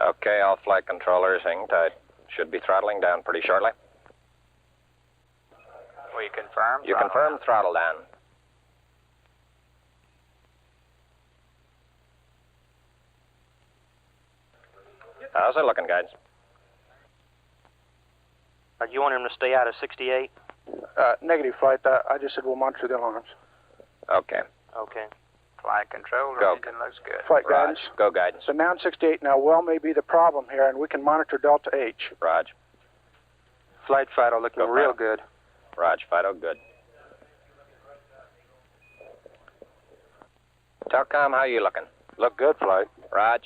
Okay, all flight controllers, hang tight. Should be throttling down pretty shortly. We confirm. You confirm throttle down. How's it looking, guys? You want him to stay out of 68? Negative, flight. I just said we'll monitor the alarms. Okay. Okay. Flight control, Go. engine looks good. Flight Raj. guidance. Go, guidance. So now in 68, now well may be the problem here, and we can monitor Delta H. Raj. Flight Fido looking Go, real Fido. good. Raj, Fido, good. Telcom, how you looking? Look good, flight. Raj.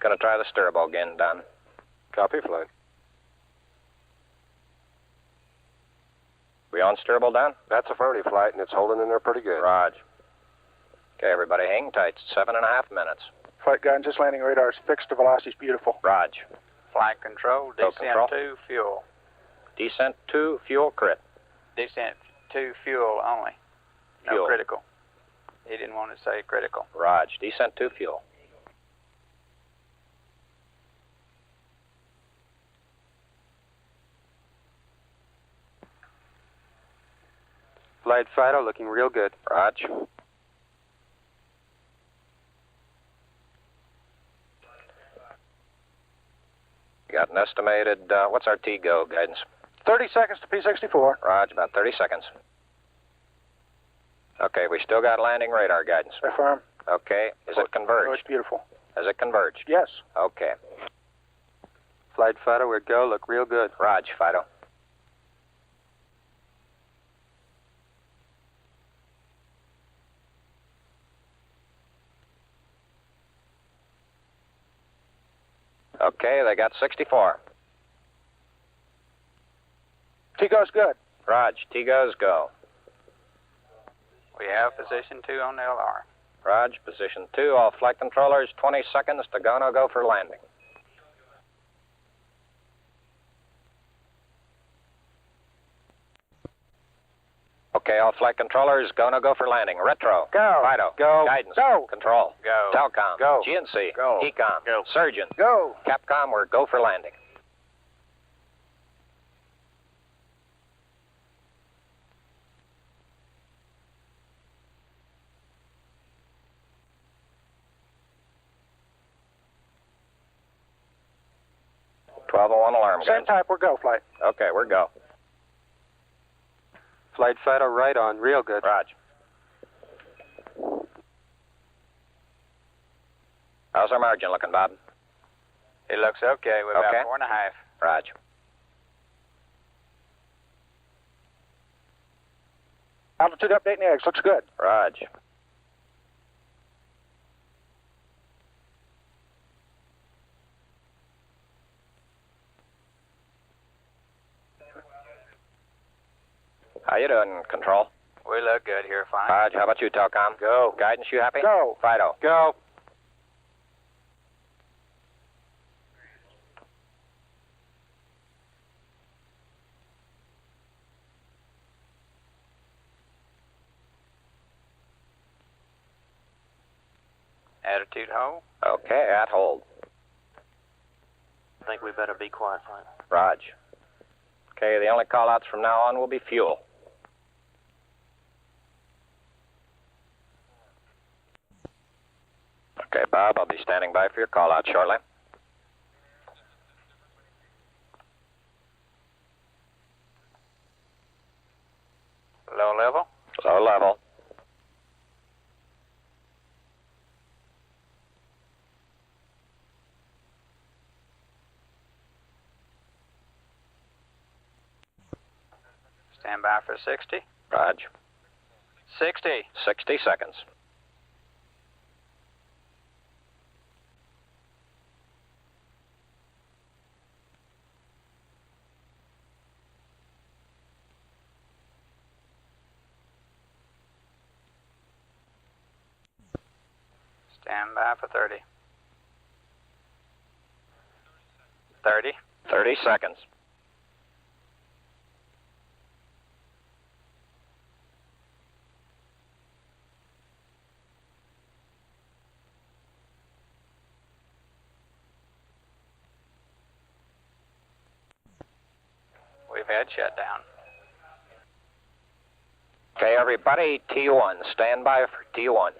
Gonna try the stirbo again, Don. Copy, flight. We on stirbo, Don? That's affirmative, flight, and it's holding in there pretty good. Raj. Okay, everybody, hang tight. 7.5 minutes. Flight guidance, this landing radar is fixed. The velocity is beautiful. Raj. Flight control, Go, descent control. to fuel. Descent to fuel crit. Descent to fuel only. No Fuel. critical. He didn't want to say critical. Raj. Descent to fuel. Flight Fido looking real good. Raj. Got an estimated, what's our T-go guidance? 30 seconds to P64. Raj, about 30 seconds. Okay, we still got landing radar guidance. Affirm. Okay, is it Oh, converged? it's beautiful. Has it converged? Yes. Okay. Flight Fido, we're go. Look real good. Raj, Fido. Okay, they got 64. T-go's good. Raj, T-goes, go. We have position 2 on the LR. Raj, position 2, all flight controllers, 20 seconds to go, no go for landing. Okay, all flight controllers, go, no go for landing. Retro. Go. Fido. Go. Guidance. Go. Control. Go. Telcom. Go. GNC. Go. Ecom. Go. Surgeon. Go. Capcom, we're go for landing. .1201 alarm. Same guidance. type, we're go, flight. Okay, we're go. Flight Fido right on, real good. Raj. How's our margin looking, Bob? It looks okay. We're Okay. about 4.5. Roger. Altitude update in the eggs. Looks good. Roger. How you doing, Control? We look good here, fine. Roger. How about you, Telcom? Go. Guidance, you happy? Go. Fido. Go. Attitude hold. Okay, at hold. I think we better be quiet, Flight. Roger. Okay, the only call-outs from now on will be fuel. Okay, Bob, I'll be standing by for your call-out shortly. Low level. Low level. Stand by for 60. Roger. 60. 60 seconds. Stand by for 30. 30. 30 seconds. We've had shutdown. Okay, everybody, T1. Stand by for T1.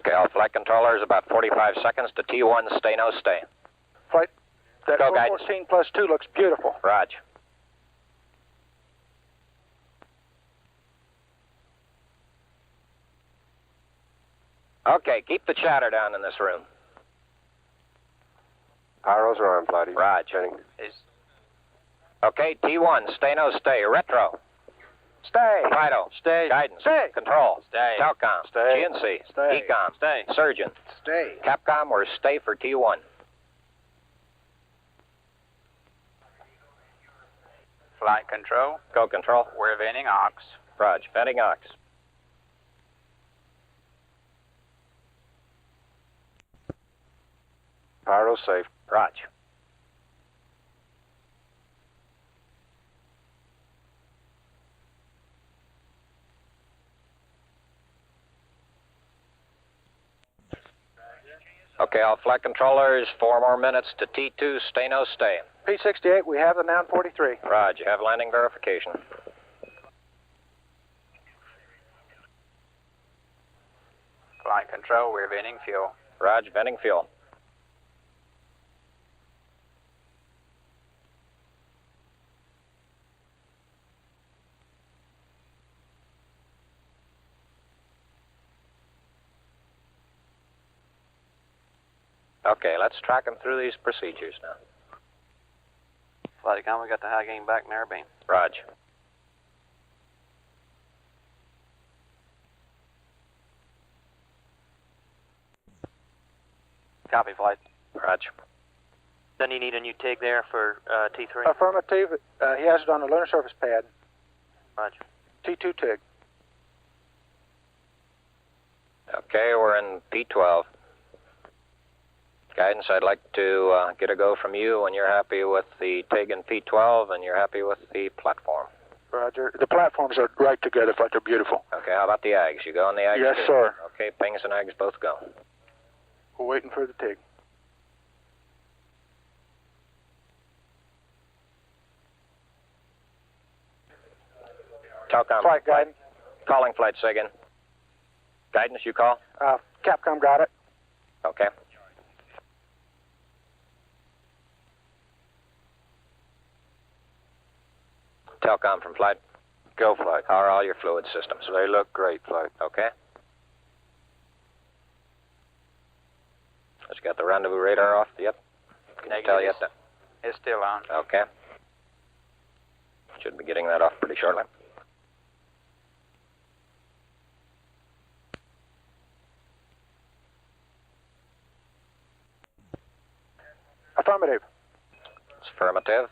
Okay, all flight controllers, about 45 seconds to T1, stay, no, stay. Flight, that Go, guidance. 414 plus 2 looks beautiful. Roger. Okay, keep the chatter down in this room. Pyros are on, Flighty. Roger. Is Okay, T1, stay, no, stay. Retro. Stay. Fido. Stay. Guidance. Stay. Control. Stay. Telcom. Stay. GNC. Stay. Ecom. Stay. Surgeon. Stay. Capcom, we're stay for T1. flight control. Go, Control. We're venting aux. Roger. Venting aux. Pyro safe. Roger. Okay, all flight controllers, 4 more minutes to T2, stay, no, stay. P68, we have the noun 43. Roger, have landing verification. Flight control, we're venting fuel. Roger, venting fuel. Okay, let's track them through these procedures now. Flight account, we got the high gain back in air beam. Roger. Copy, flight. Roger. Doesn't he need a new TIG there for T3? Affirmative. He has it on the lunar surface pad. Roger. T2 TIG. Okay, we're in P12. Guidance, I'd like to get a go from you when you're happy with the TIG in P12 and you're happy with the platform. Roger. The platforms are right together, but they're beautiful. Okay, how about the Ags? You go on the Ags? Yes, too? sir. Okay, pings and Ags both go. We're waiting for the TIG. Telcom. Flight guidance. Calling flight, say again. Guidance, you call? Capcom got it. Okay. Telcom from Flight. Go, Flight. How are all your fluid systems? They look great, Flight. Okay. Has got the rendezvous radar off yet? Can you tell yet? It's still on. Okay. Should be getting that off pretty shortly. Affirmative. It's affirmative.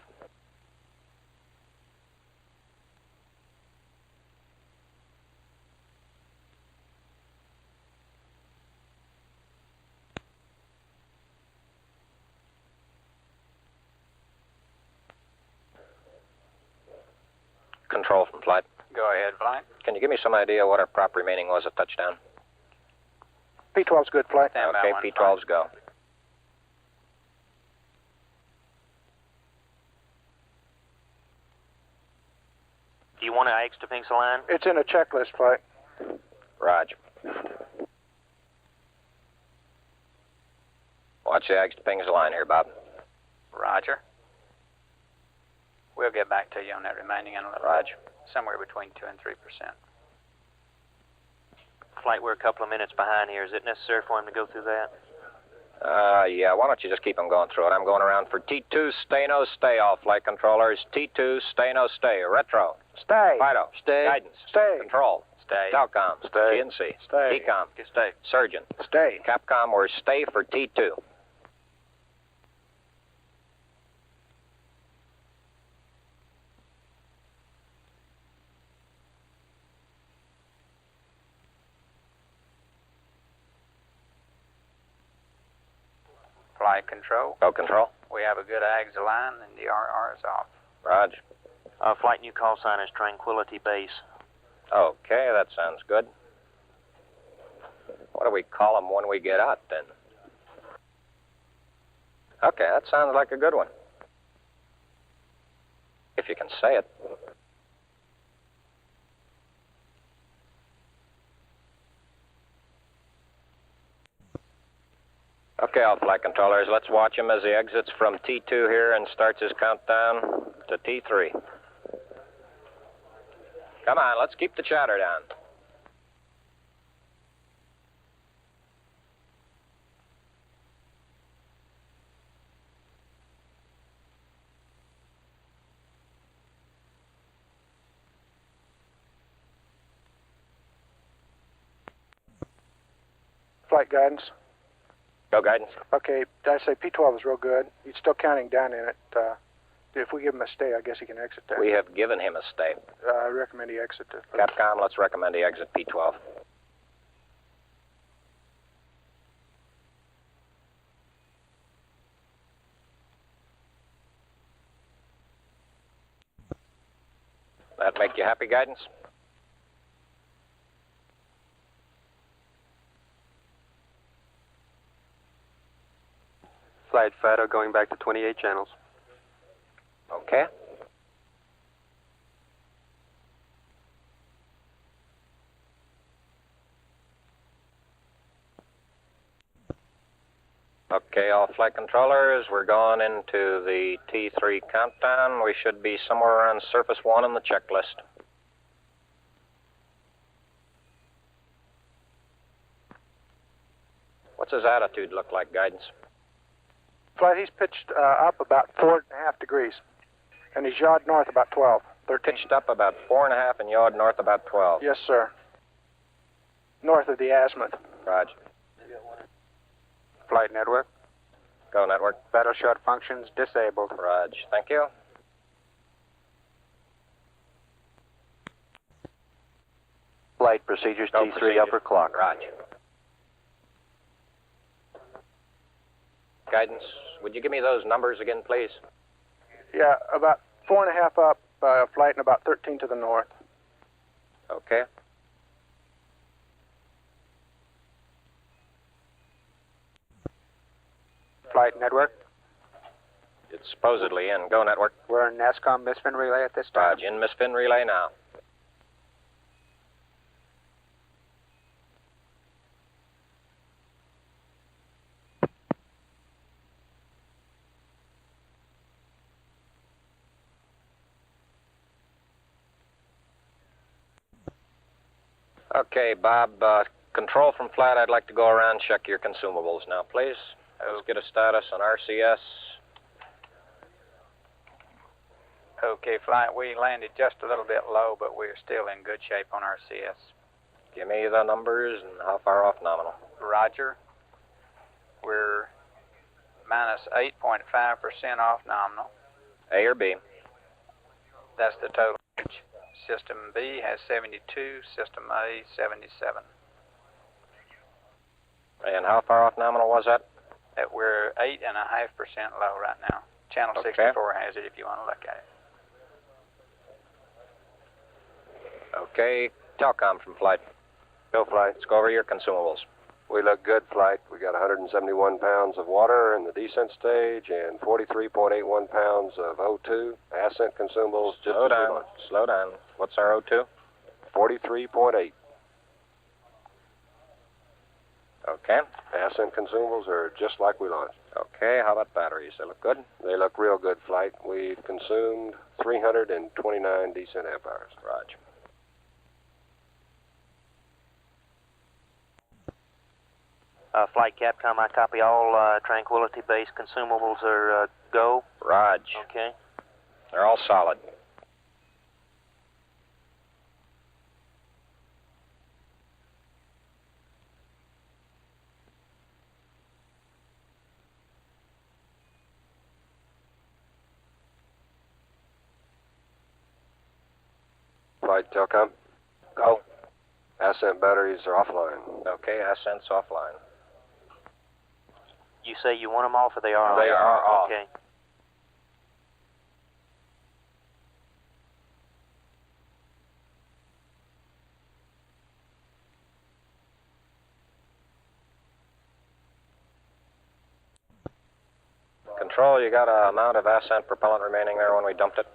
Control from Flight. Go ahead, Flight. Can you give me some idea what our prop remaining was at touchdown? P-12's good, Flight. Stand by Okay, one, P-12's go. Do you want an eggs to pencil line? It's in a checklist, Flight. Roger. Watch the Ags to pings the line here, Bob. Roger. We'll get back to you on that remaining in a little Roger. bit. Somewhere between 2 and 3%. Flight, we're a couple of minutes behind here. Is it necessary for him to go through that? Yeah, why don't you just keep them going through it? I'm going around for T2, stay, no, stay, all flight controllers. T2, stay, no, stay. Retro. Stay. Fido. Stay. Guidance. Stay. Control. Stay. Telcom. Stay. GNC. Stay. TCOM. Stay. Surgeon. Stay. Capcom, we're stay for T2. Flight control. Go control. We have a good AGS line and the RR is off. Roger. Flight, new call sign is Tranquility Base. Okay, that sounds good. What do we call them when we get out, then? Okay, that sounds like a good one. If you can say it. Okay, all flight controllers, let's watch him as he exits from T2 here and starts his countdown to T3. Come on, let's keep the chatter down. Flight guidance. Go guidance. Okay, I say P-12 is real good. He's still counting down in it. If we give him a stay, I guess he can exit that. We have given him a stay. I recommend he exit it. Capcom, let's recommend he exit P-12. That make you happy, guidance? Flight Fido going back to 28 channels. Okay. Okay, all flight controllers, we're going into the T3 countdown. We should be somewhere around surface 1 on the checklist. What's his attitude look like, guidance? Flight, he's pitched up about 4.5 degrees, and he's yawed north about 12, 13. Pitched up about 4.5 and yawed north about 12. Yes, sir. North of the azimuth. Roger. Flight network. Go network. Battle shot functions disabled. Roger. Thank you. Flight procedures Go T3 procedure. upper clock. Roger. Guidance, would you give me those numbers again, please? Yeah, about 4.5 up, flight, and about 13 to the north. Okay. Flight network. It's supposedly in. Go network. We're in NASCOM misfin relay at this time. Roger. In misfin relay now. Okay, Bob, control from flight, I'd like to go around and check your consumables now, please. Let's get a status on RCS. Okay, flight, we landed just a little bit low, but we're still in good shape on our CS. Give me the numbers and how far off nominal. Roger. We're minus 8.5% off nominal. A or B? That's the total. System B has 72, System A 77. And how far off nominal was that? We're 8.5% low right now. Channel 64 has it if you want to look at it. Okay, Telcom from flight. Go, flight. Let's go over your consumables. We look good, flight. We got 171 pounds of water in the descent stage and 43.81 pounds of O2. Ascent consumables just Slow down. What's our O2? 43.8. Okay. Ascent consumables are just like we launched. Okay, how about batteries? They look good? They look real good, flight. We've consumed 329 descent amp hours. Roger. Flight Capcom, I copy all Tranquility-based consumables are go. Raj. Okay. They're all solid. Flight Telcom. Go. Ascent batteries are offline. Okay, ascent's offline. You say you want them off, or they are off? They are off. Okay. Control, you got an amount of ascent propellant remaining there when we dumped it?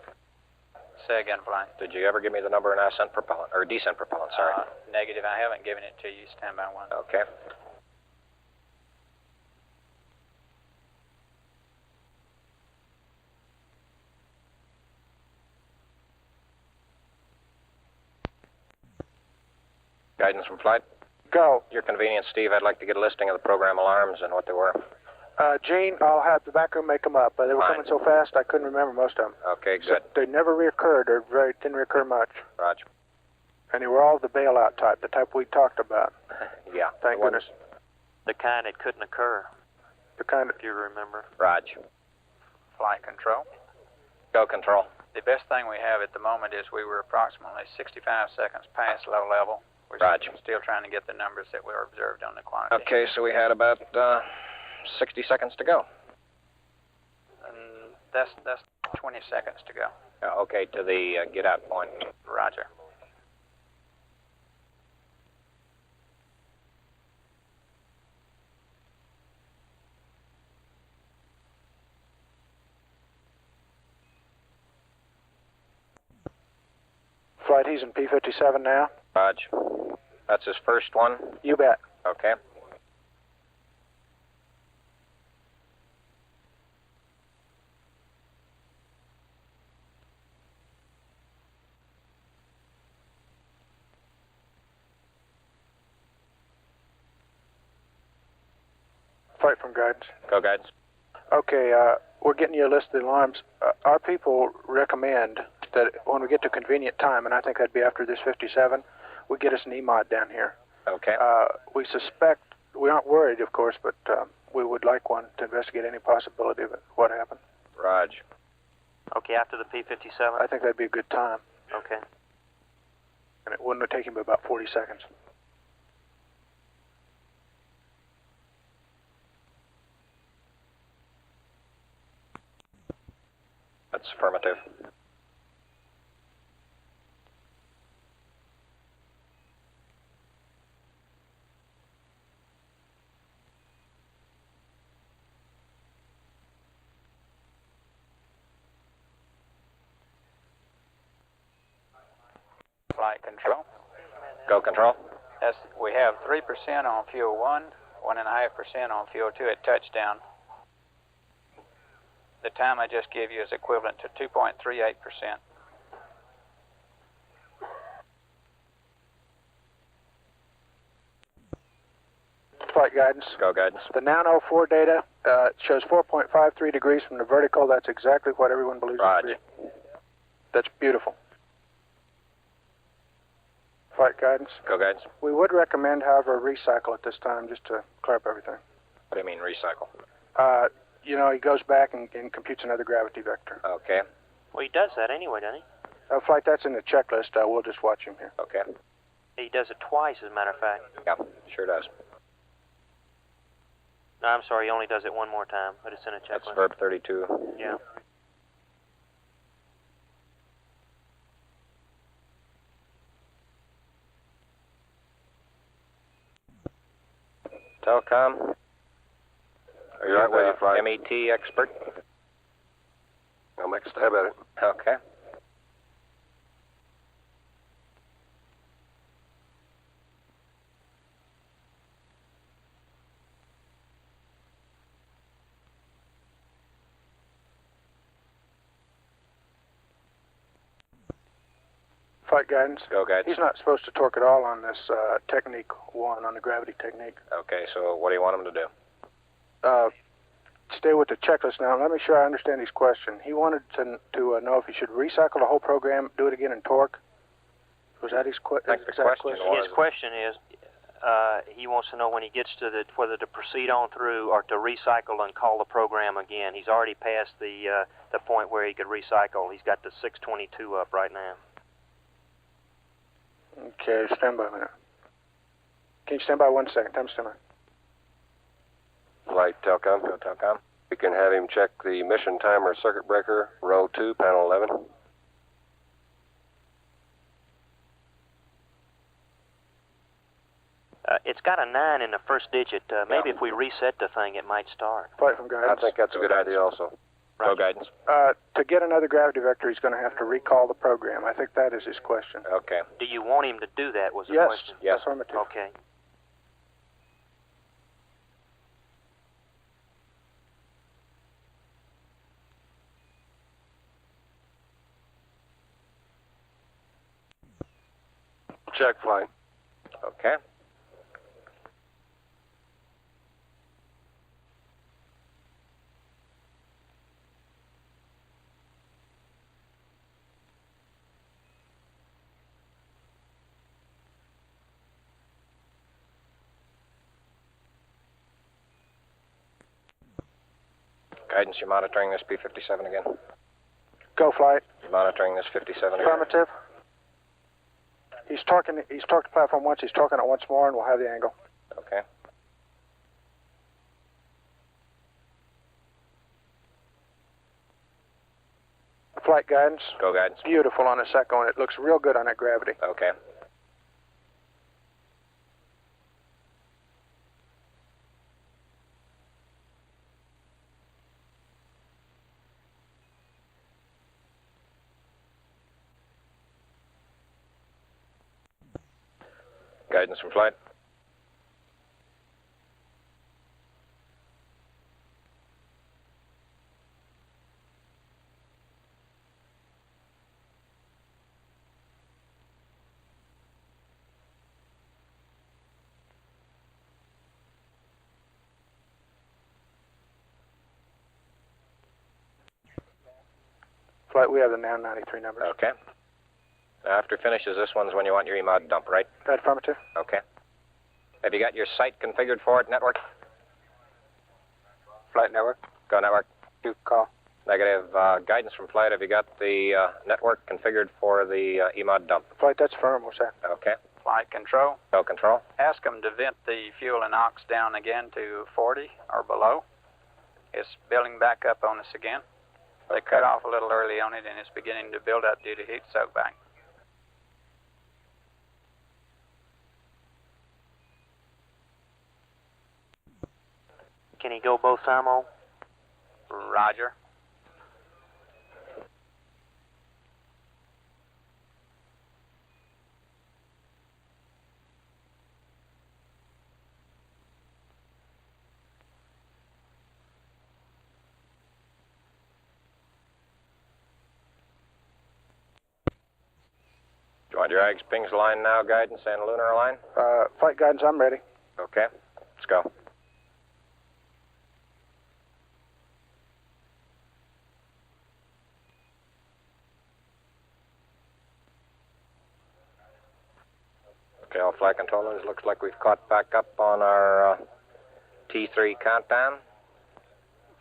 Say again, flight. Did you ever give me the number in ascent propellant, or descent propellant, sorry? Negative. I haven't given it to you. Stand by one. Okay. Guidance from flight? Go. Your convenience, Steve, I'd like to get a listing of the program alarms and what they were. Gene, I'll have the back room make them up. They were Fine. coming so fast I couldn't remember most of them. Okay, good. So they never reoccurred, or didn't reoccur much. Roger. And they were all the bailout type, the type we talked about. Yeah. Thank goodness. The kind that couldn't occur, The kind of... if you remember. Raj. Flight control. Go, Control. The best thing we have at the moment is we were approximately 65 seconds past low level. We're Roger. still trying to get the numbers that were observed on the quantity. Okay, so we had about 60 seconds to go. And that's 20 seconds to go. Okay, to the get out point. Roger. Flight, he's in P-57 now. Raj. That's his first one? You bet. Okay. Flight from guidance. Go, guidance. Okay, we're getting you a list of the alarms. Our people recommend that when we get to convenient time, and I think that'd be after this 57, we get us an EMOD down here. Okay. We suspect, we aren't worried, of course, but we would like one to investigate any possibility of what happened. Raj. Okay, after the P-57? I think that'd be a good time. Okay. And it wouldn't take him but about 40 seconds. That's affirmative. Flight control. Go, Control. We have 3% on fuel 1, 1.5% on fuel 2 at touchdown. The time I just gave you is equivalent to 2.38%. flight guidance. Go guidance. The now 04 data shows 4.53 degrees from the vertical. That's exactly what everyone believes it to be. That's beautiful. Flight guidance. Go guidance. We would recommend, however, a recycle at this time just to clear up everything. What do you mean recycle? You know, he goes back and computes another gravity vector. Okay. Well, he does that anyway, doesn't he? Flight, that's in the checklist. We'll just watch him here. Okay. He does it twice, as a matter of fact. Yeah, sure does. No, I'm sorry, he only does it one more time, but it's in a checklist. That's verb 32. Yeah. Telcom. Are you the MET expert? I'll make a stab at it. Okay. Flight guidance. Go guidance. He's not supposed to torque at all on this technique 1, on the gravity technique. Okay, so what do you want him to do? Stay with the checklist now. Let me sure I understand his question. He wanted to know if he should recycle the whole program, do it again in torque. Was that his question? His question is, he wants to know when he gets to whether to proceed on through or to recycle and call the program again. He's already passed the point where he could recycle. He's got the 622 up right now. Okay, stand by a minute. Can you stand by 1 second? Time to stand by. Flight Telcom. Go Telcom. We can have him check the mission timer circuit breaker, row 2, panel 11. It's got a 9 in the first digit. Maybe if we reset the thing, it might start. Flight from guidance. I think that's a good idea also. Go guidance. To get another gravity vector, he's going to have to recall the program. I think that is his question. Okay. Do you want him to do that, was the Yes. question? Yes. Affirmative. Okay. Check flight. Okay. Guidance, you're monitoring this P-57 again? Go flight. You're monitoring this 57 again? Affirmative. He's torqued the platform once, he's torquing it once more, and we'll have the angle. Okay. Flight guidance. Go guidance. Beautiful on a second one. It looks real good on that gravity. Okay. Guidance from flight. Flight, we have the now 93 numbers. Okay. After finishes, this one's when you want your EMOD dump, right? Affirmative. Okay. Have you got your site configured for it, network? Flight network. Go network. You call. Negative. Guidance from flight. Have you got the network configured for the EMOD dump? Flight, that's firm. What's that? Okay. Flight control. Go control. Ask them to vent the fuel and ox down again to 40 or below. It's building back up on us again. They cut off a little early on it, and it's beginning to build up due to heat soak back. Can he go both time-o? Roger. Do you want your AGS pings line now, guidance, and lunar line? Flight guidance, I'm ready. Okay. go. Okay, all flight controllers, looks like we've caught back up on our T3 countdown.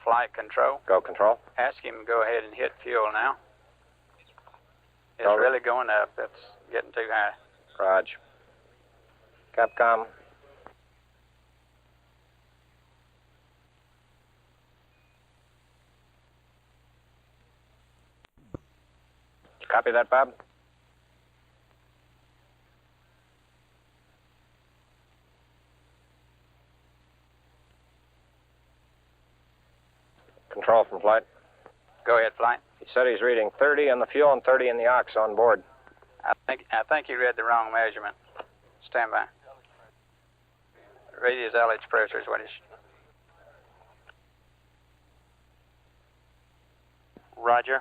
Flight control. Go control. Ask him to go ahead and hit fuel now. It's Over. really going up. It's getting too high. Raj. Capcom. Copy that, Bob? Control from flight. Go ahead, flight. He said he's reading 30 in the fuel and 30 in the aux on board. I think you read the wrong measurement. Stand by. Read his LH pressure is what he's... Roger.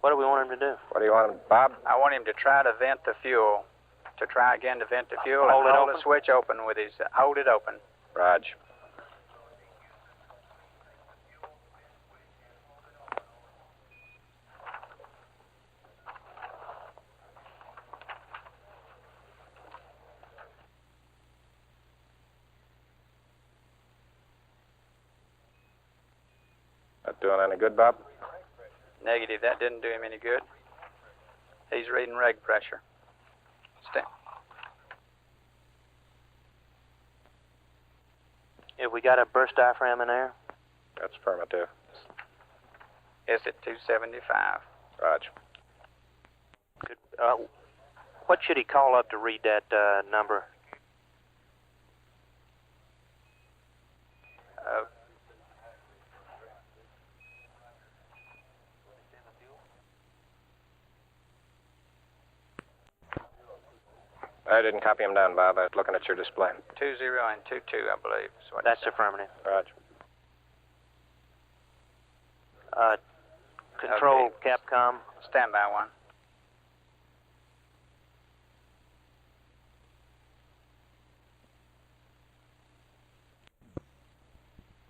What do we want him to do? What do you want him, Bob? I want him to try to vent the fuel. To try again to vent the fuel Hold and it hold open? the switch open with his... hold it open. Raj. That doing any good, Bob? Negative. That didn't do him any good. He's reading reg pressure. Stand. Have we got a burst diaphragm in there? That's affirmative. It's at 275. Raj. Good. What should he call up to read that number? I didn't copy him down, Bob. I was looking at your display. 20 and 22, I believe. Is what That's he said. affirmative. Raj. Control, Okay. Capcom. Stand by one.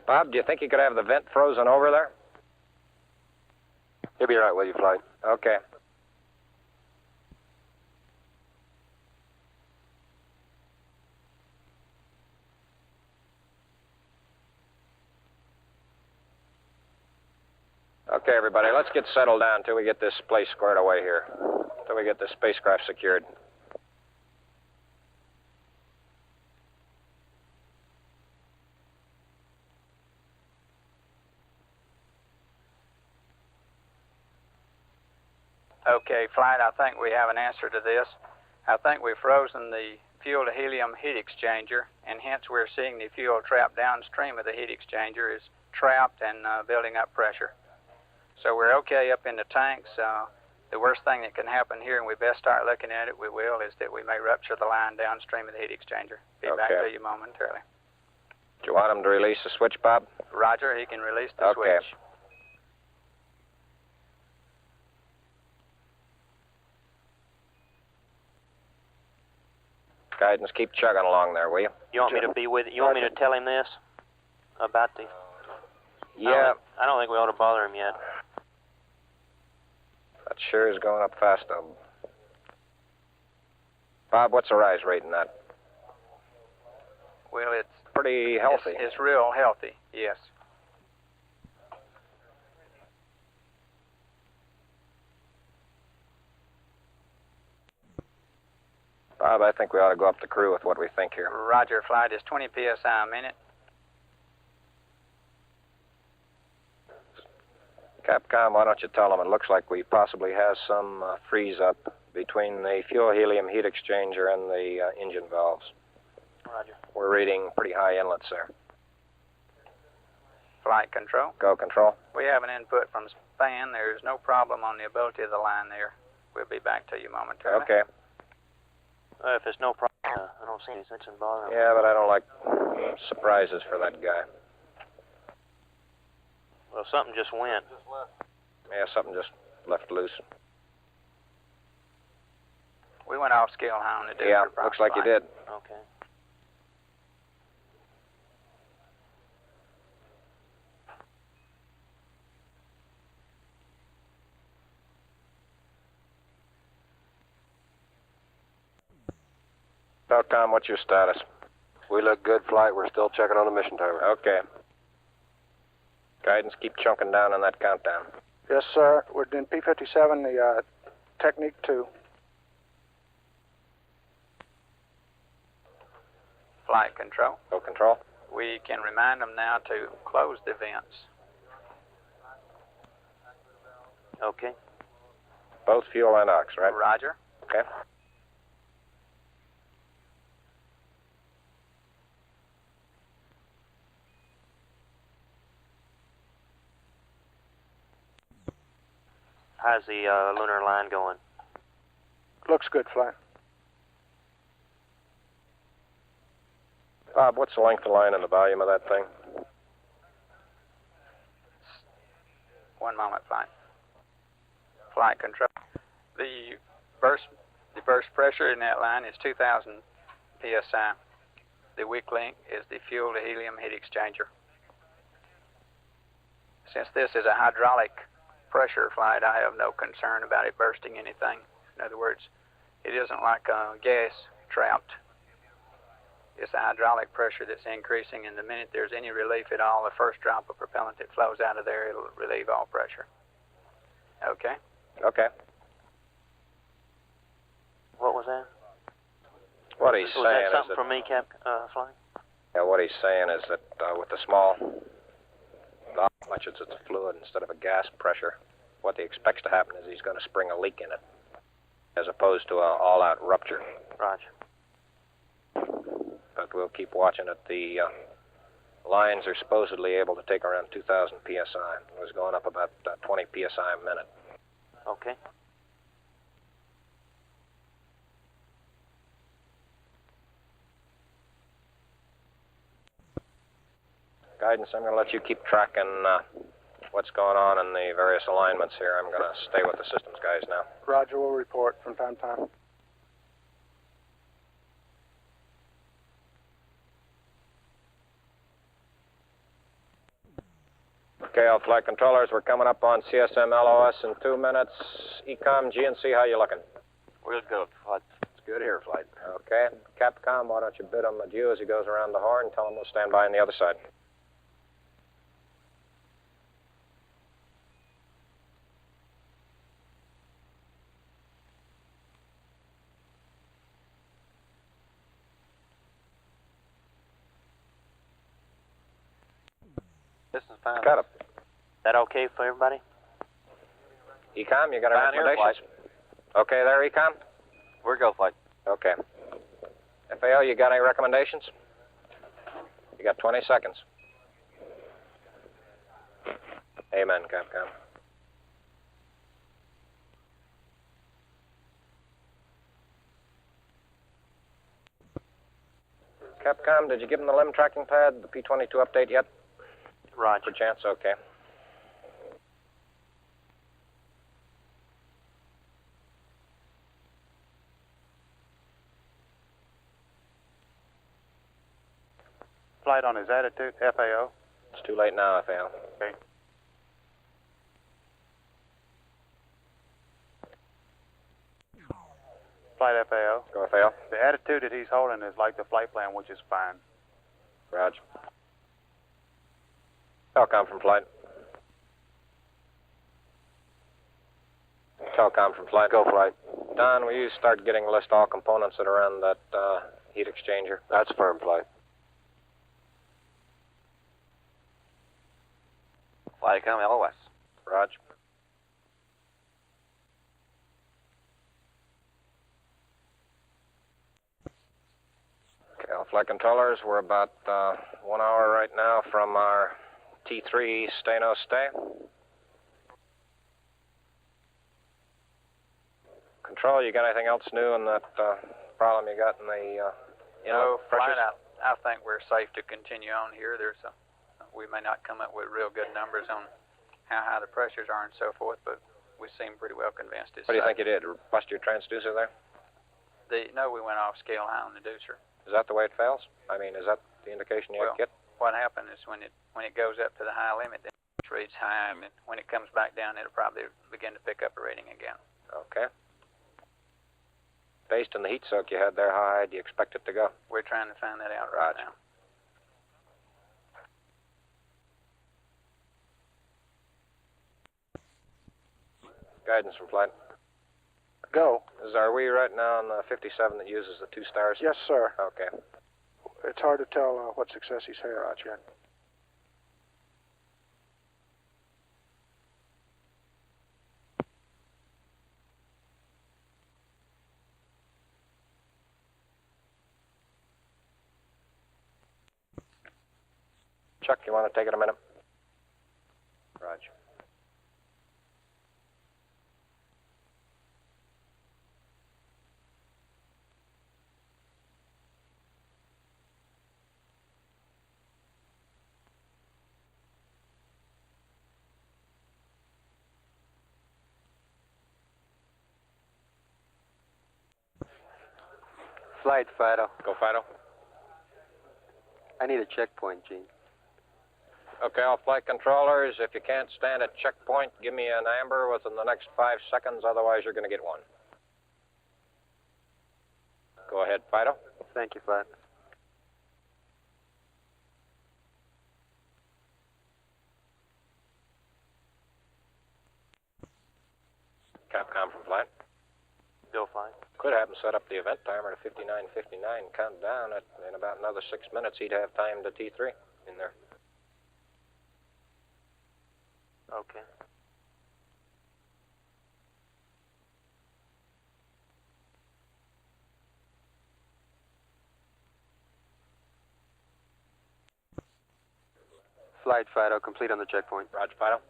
Bob, do you think you could have the vent frozen over there? He'll be right with you, flight. Okay. Okay, everybody, let's get settled down till we get this place squared away here. Till we get this spacecraft secured. Okay, flight, I think we have an answer to this. I think we've frozen the fuel to helium heat exchanger, and hence we're seeing the fuel trapped downstream of the heat exchanger is trapped and building up pressure. So we're okay up in the tanks. The worst thing that can happen here, and we best start looking at it, we will, is that we may rupture the line downstream of the heat exchanger. Be back Okay. to you momentarily. Do you want him to release the switch, Bob? Roger, he can release the Okay. switch. Guidance, keep chugging along there, will you? You want me to be with? You want me to tell him this about the? Yeah, I don't think we ought to bother him yet. that sure is going up fast, though. Bob, what's the rise rate in that? Well, it's Pretty healthy. It's real healthy, yes. Bob, I think we ought to go up the crew with what we think here. Roger, flight is 20 psi a minute. Capcom, why don't you tell them it looks like we possibly have some freeze up between the fuel helium heat exchanger and the engine valves. Roger. We're reading pretty high inlets there. Flight control. Go control. We have an input from span. There's no problem on the ability of the line there. We'll be back to you momentarily. Okay. If there's no problem, I don't see any sense in bothering him. Yeah, but I don't like surprises for that guy. Well, something just went. Yeah, something just left loose. We went off scale, how to do Yeah, for looks like you flight. did. Okay. Telcom, what's your status? We look good, flight. We're still checking on the mission timer. Okay. Guidance, keep chunking down on that countdown. Yes, sir. We're in P57, the Technique 2. Flight control. Go control. We can remind them now to close the vents. Okay. Both fuel and ox, right? Roger. Okay. How's the lunar line going? Looks good, flight. Bob, what's the length of line and the volume of that thing? One moment, flight. Flight control. The burst pressure in that line is 2,000 psi. The weak link is the fuel to helium heat exchanger. Since this is a hydraulic pressure flight, I have no concern about it bursting anything. In other words, it isn't like gas trapped. It's a hydraulic pressure that's increasing, and the minute there's any relief at all, the first drop of propellant that flows out of there, it'll relieve all pressure. Okay? Okay. What was that? What he's Was saying that something is from me, Flying? yeah, what he's saying is that with the small, much it's a fluid instead of a gas pressure, what he expects to happen is he's going to spring a leak in it, as opposed to an all-out rupture. Roger. But we'll keep watching it. The lines are supposedly able to take around 2,000 psi. It was going up about 20 psi a minute. Okay. Guidance, I'm going to let you keep tracking what's going on in the various alignments here. I'm going to stay with the systems guys now. Roger, will report from time to time. Okay, all flight controllers, we're coming up on CSM LOS in 2 minutes. ECOM, GNC, how you looking? We're good, flight. It's good here, flight. Okay. Capcom, why don't you bid him adieu as he goes around the horn and tell him we'll stand by on the other side. This is fine. Cut him. That okay for everybody? ECOM, you got any Fine here, recommendations? Okay there, ECOM? We're go, flight. Okay. FAO, you got any recommendations? You got 20 seconds. Amen, Capcom. Capcom, did you give him the limb tracking pad, the P-22 update yet? Roger. Chance, okay. Flight on his attitude, FAO. It's too late now, FAO. Okay. Flight FAO. Go, FAO. The attitude that he's holding is like the flight plan, which is fine. Roger. Telcom from flight. Telcom from flight. Go, flight. Don, will you start getting list all components that are on that heat exchanger? That's firm, flight. Flight come LOS. Roger. Okay, all flight controllers, we're about 1 hour right now from our T3 stay no stay. Control, you got anything else new in that problem you got in the No, pressures? flight, I think we're safe to continue on here. We may not come up with real good numbers on how high the pressures are and so forth, but we seem pretty well convinced it's What do you safe. think you did? Bust your transducer there? No, we went off scale high on the deucer. Is that the way it fails? I mean, is that the indication you Well, get? what happened is when it goes up to the high limit, then it reads high, and when it comes back down, it'll probably begin to pick up a reading again. Okay. Based on the heat soak you had there, how high do you expect it to go? We're trying to find that out right now. Guidance from flight. Go. Are we right now on the 57 that uses the 2 stars? Yes, sir. Okay. It's hard to tell what success he's had yet. Chuck, you want to take it a minute? Roger. Flight, Fido. Go, Fido. I need a checkpoint, Gene. Okay, all flight controllers, if you can't stand at checkpoint, give me an amber within the next 5 seconds, otherwise you're going to get one. Go ahead, Fido. Thank you, Flight. Capcom from flight. Go flight. Could have him set up the event timer to 59:59, count down. In about another 6 minutes, he'd have time to T3 in there. Okay. Flight, Fido, complete on the checkpoint. Roger, Fido.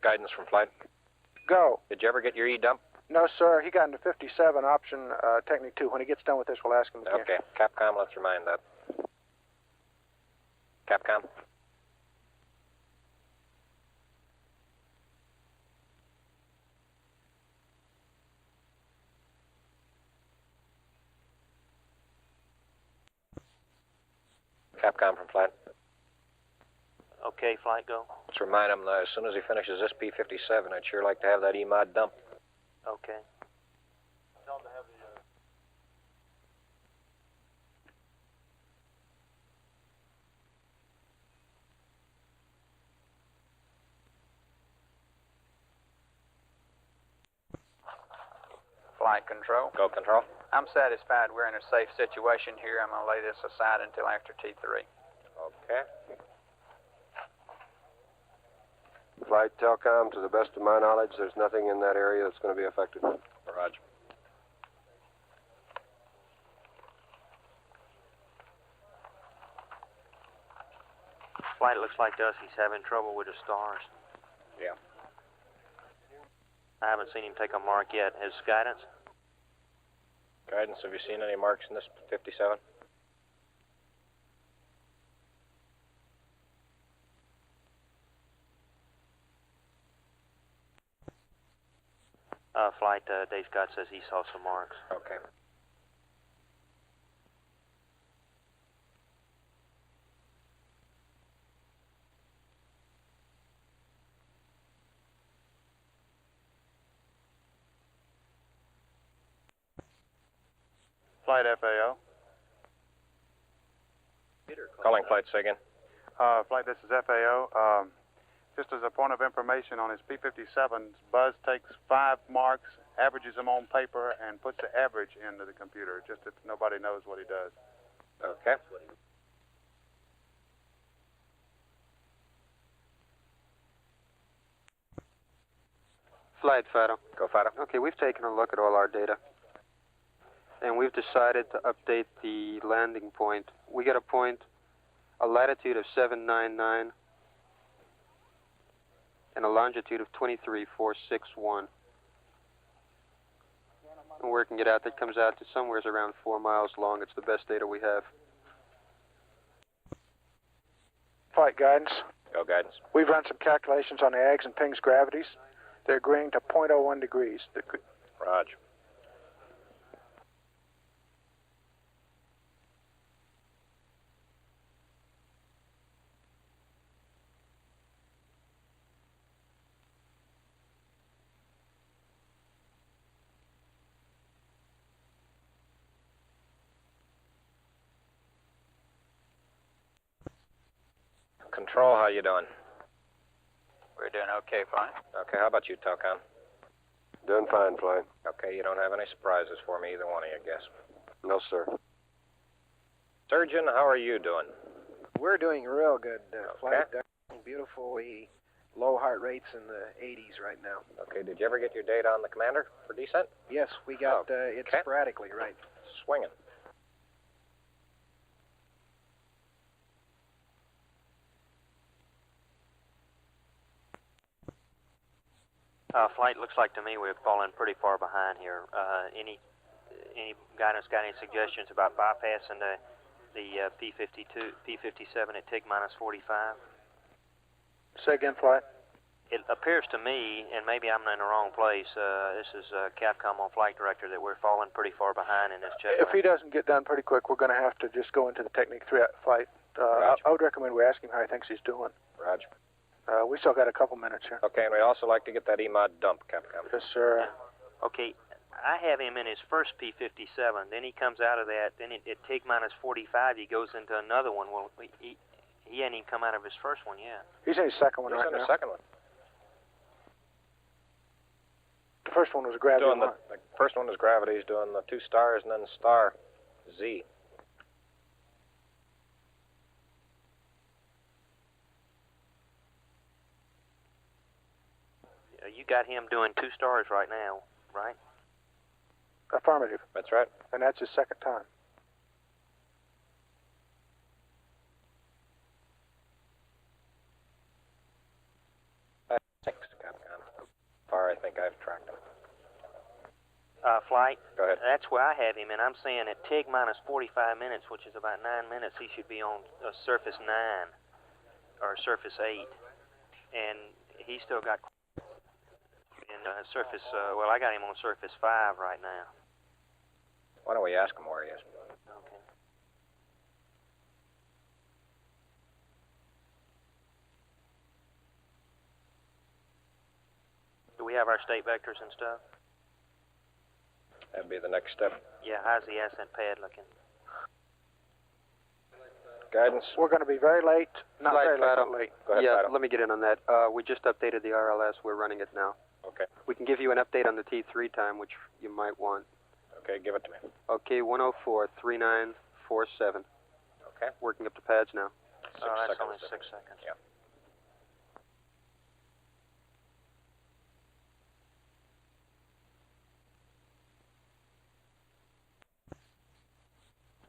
Guidance from flight. Go. Did you ever get your E-dump? No, sir. He got into 57, option Technique 2. When he gets done with this, we'll ask him again. Okay. Capcom, let's remind that. Capcom. Capcom from flight. Okay, flight, go. Let's remind him that as soon as he finishes this P-57, I'd sure like to have that E-mod dump. Okay. Flight control. Go, control. I'm satisfied we're in a safe situation here. I'm going to lay this aside until after T3. Okay. Flight Telcom, to the best of my knowledge, there's nothing in that area that's going to be affected. Roger. Flight, looks like to us he's having trouble with the stars. Yeah. I haven't seen him take a mark yet. His guidance? Guidance, have you seen any marks in this 57? Flight, Dave Scott says he saw some marks. Okay. Flight FAO. Calling flight, say again. Flight, this is FAO. Just as a point of information on his P-57s, Buzz takes 5 marks, averages them on paper, and puts the average into the computer, just that nobody knows what he does. Okay. Flight, Fido. Go, Fido. Okay, we've taken a look at all our data, and we've decided to update the landing point. We get a latitude of 799 and a longitude of 23,461. And working it out, that comes out to somewhere around 4 miles long. It's the best data we have. Flight guidance. Go guidance. We've run some calculations on the Ags and Ping's gravities. They're agreeing to 0.01 degrees. Roger. Control, how you doing? We're doing okay, fine. Okay, how about you, Talcon? Doing fine, Flight. Okay, you don't have any surprises for me, either one of you, I guess. No, sir. Surgeon, how are you doing? We're doing real good. Flight Okay. beautifully low heart rates in the 80s right now. Okay, did you ever get your data on the commander for descent? Yes, we got it Okay. sporadically, right. Swinging. Flight, looks like to me we're falling pretty far behind here. Any guidance got any suggestions about bypassing the P-52, P-57 at TIG minus 45? Say again, Flight. It appears to me, and maybe I'm in the wrong place, this is Capcom on Flight Director, that we're falling pretty far behind in this check. If he doesn't get done pretty quick, we're going to have to just go into the Technique 3 flight. I would recommend we ask him how he thinks he's doing. Roger. We still got a couple minutes here. Okay, and we'd also like to get that EMOD dump, Capcom. Yes, sir. Okay, I have him in his first P-57, then he comes out of that, then at TIG minus 45 he goes into another one. Well, he hadn't even come out of his first one yet. He's in his second one He's right in now. the second one. The first one was a gravity Doing the first one is gravity. He's doing the 2 stars and then star Z. You got him doing 2 stars right now, right? Affirmative. That's right. And that's his second time. Thanks, Capcom. Far, I think I've tracked him. Flight? Go ahead. That's where I have him, and I'm saying at TIG minus 45 minutes, which is about 9 minutes, he should be on surface 9 or surface 8. And he's still got surface, well, I got him on surface 5 right now. Why don't we ask him where he is? Okay. Do we have our state vectors and stuff? That'd be the next step. Yeah, how's the ascent pad looking? Guidance? We're going to be very late. Not Flight very late, Fido. but late. Go ahead, Yeah, Fido. let me get in on that. We just updated the RLS. We're running it now. Okay. We can give you an update on the T3 time, which you might want. Okay, give it to me. Okay, 104.3947. Okay. Working up the pads now. 6 that's seconds. only 6 seconds. Yeah.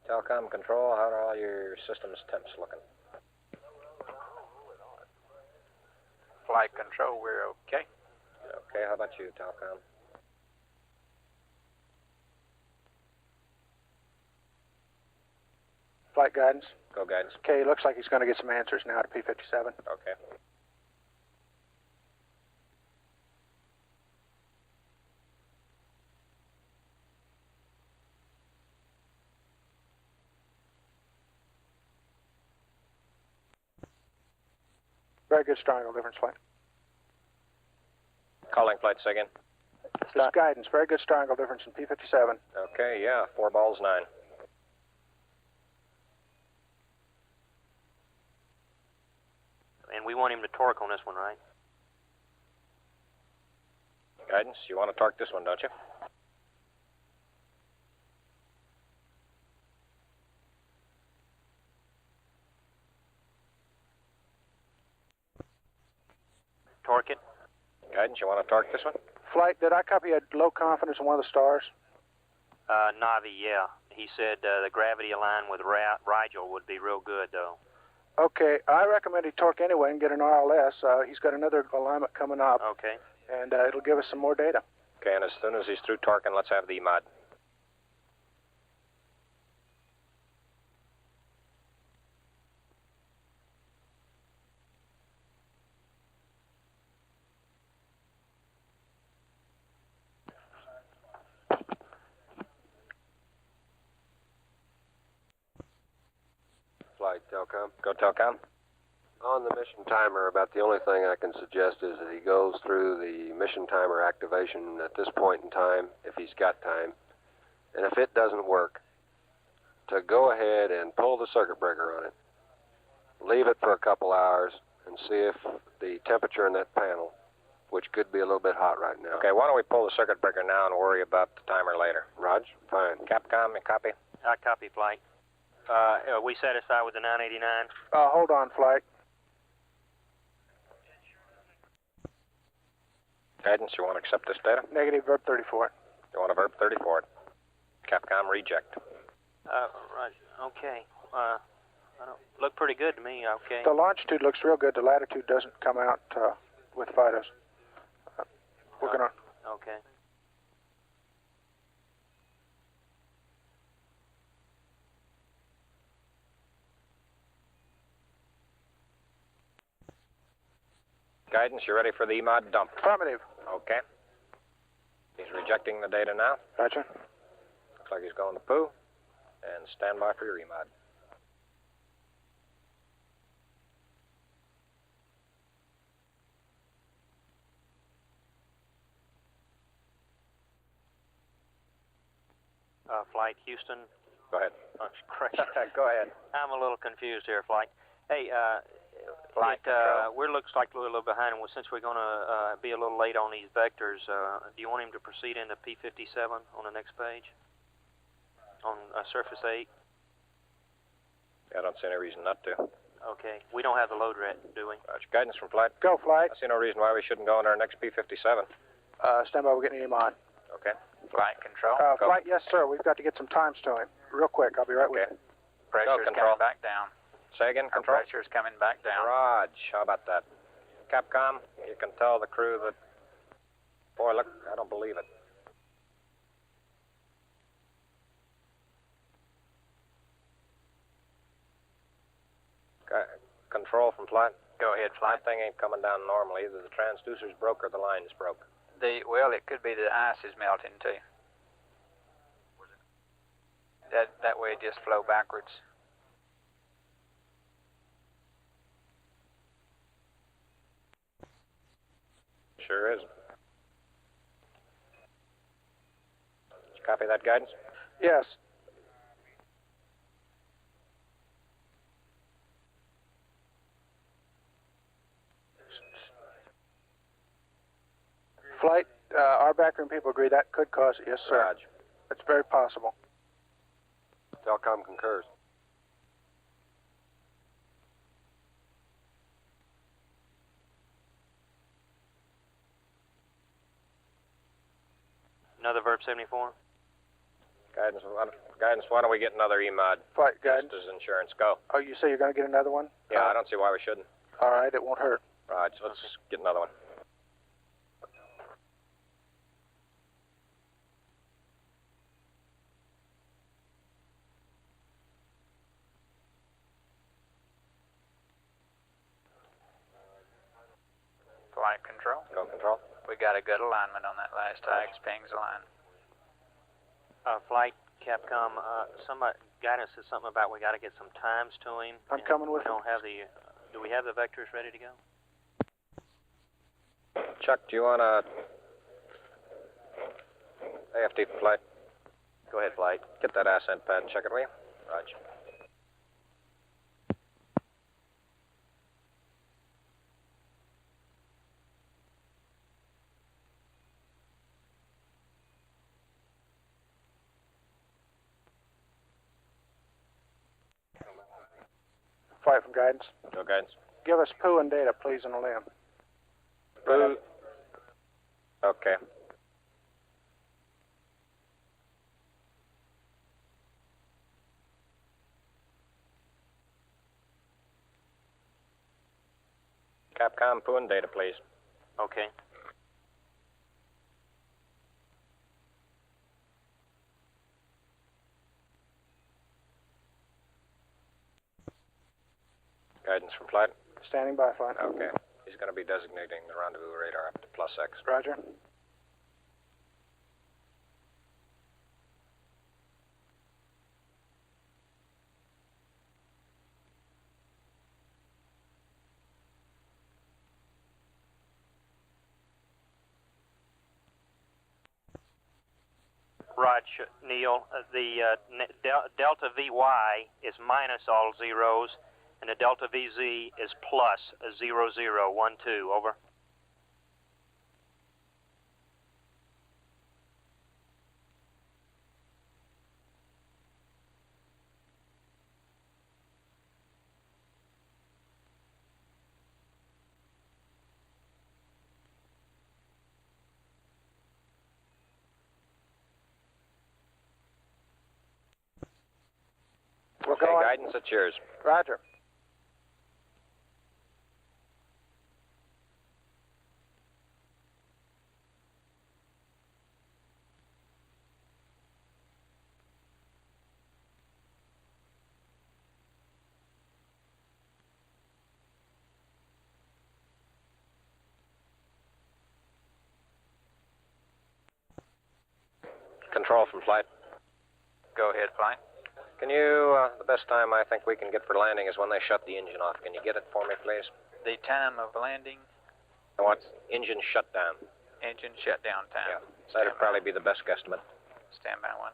Telcom control, how are all your systems temps looking? Flight control, we're okay. Okay, how about you, Telcom? Flight guidance. Go guidance. Okay, looks like he's going to get some answers now to P-57. Okay. Very good star angle difference, Flight. Calling flight, say again. This is guidance. Very good star angle difference in P-57. Okay, yeah, 4 balls 9. And we want him to torque on this one, right? Guidance, you want to torque this one, don't you? Torque it? Guidance, you want to torque this one? Flight, did I copy a low confidence on one of the stars? Navi, yeah. He said the gravity aligned with Rigel would be real good, though. Okay, I recommend he torque anyway and get an RLS. He's got another alignment coming up, Okay. and it'll give us some more data. Okay, and as soon as he's through torquing, let's have the EMOD. Capcom. Go Telcom. On the mission timer, about the only thing I can suggest is that he goes through the mission timer activation at this point in time, if he's got time. And if it doesn't work, to go ahead and pull the circuit breaker on it. Leave it for a couple hours and see if the temperature in that panel, which could be a little bit hot right now. Okay, why don't we pull the circuit breaker now and worry about the timer later? Rog, fine. Capcom, you copy? I copy, Flight. Are we satisfied with the 989? Hold on, Flight. Guidance, you want to accept this data? Negative, verb 34. You want a verb 34? Capcom, reject. Right. Okay. I don't look pretty good to me. Okay. The longitude looks real good. The latitude doesn't come out with FIDOs. We're gonna. Okay. Guidance, you ready for the EMOD dump? Affirmative. Okay. He's rejecting the data now. Roger. Looks like he's going to poo. And stand by for your EMOD. Flight Houston. Go ahead. Oh, great. Go ahead. I'm a little confused here, Flight. Hey, Flight control. we're looks like we're a little behind, and since we're going to be a little late on these vectors, do you want him to proceed into P57 on the next page? On surface 8? I don't see any reason not to. Okay. We don't have the load ret, do we? Guidance from Flight. Go, Flight. I see no reason why we shouldn't go on our next P57. Stand by. We're getting him on. Okay. Flight control. Flight, yes, sir. We've got to get some times to him. Real quick. I'll be right with you. Pressure's control. coming back down. Say again, Our control. pressure's coming back down. Raj, how about that? Capcom, you can tell the crew that... Boy, look, I don't believe it. Control from Flight. Go ahead, Flight. That thing ain't coming down normally. Either the transducer's broke or the line's broke. Well, it could be the ice is melting too. That way it just flow backwards. Sure is. Did you copy that guidance? Yes. Flight, our backroom people agree that could cause it. Yes, sir. Raj. It's very possible. Telcom concurs. Another verb 74? Guidance, why don't we get another EMOD? Flight guidance. Just as insurance. Go. Oh, you say you're going to get another one? Yeah, I don't see why we shouldn't. All right, it won't hurt. Raj, let's get another one. Flight control. Go control. We got a good alignment on that last IX pings line. Flight Capcom, guidance said something about we got to get some times to him. I'm coming with him. Do we have the vectors ready to go? Chuck, do you want a AFT Flight? Go ahead, Flight. Get that ascent pad and check it, will you? Roger. Flight from guidance. No guidance. Give us poo and data, please, on a limb. Poo. Okay. Capcom, poo and data, please. Okay. Guidance from Flight. Standing by, Flight. Okay. He's going to be designating the rendezvous radar up to +X. Roger. Raj, Neil, delta VY is minus all zeros, and the delta VZ is plus 0012. Over. We're Okay, going. guidance, it's yours. Roger. Control from flight. Go ahead, flight. Can you, the best time I think we can get for landing is when they shut the engine off. Can you get it for me, please? The time of landing, I want engine shutdown. engine shutdown time. Yeah, so that'd probably be the best guesstimate. Stand by one.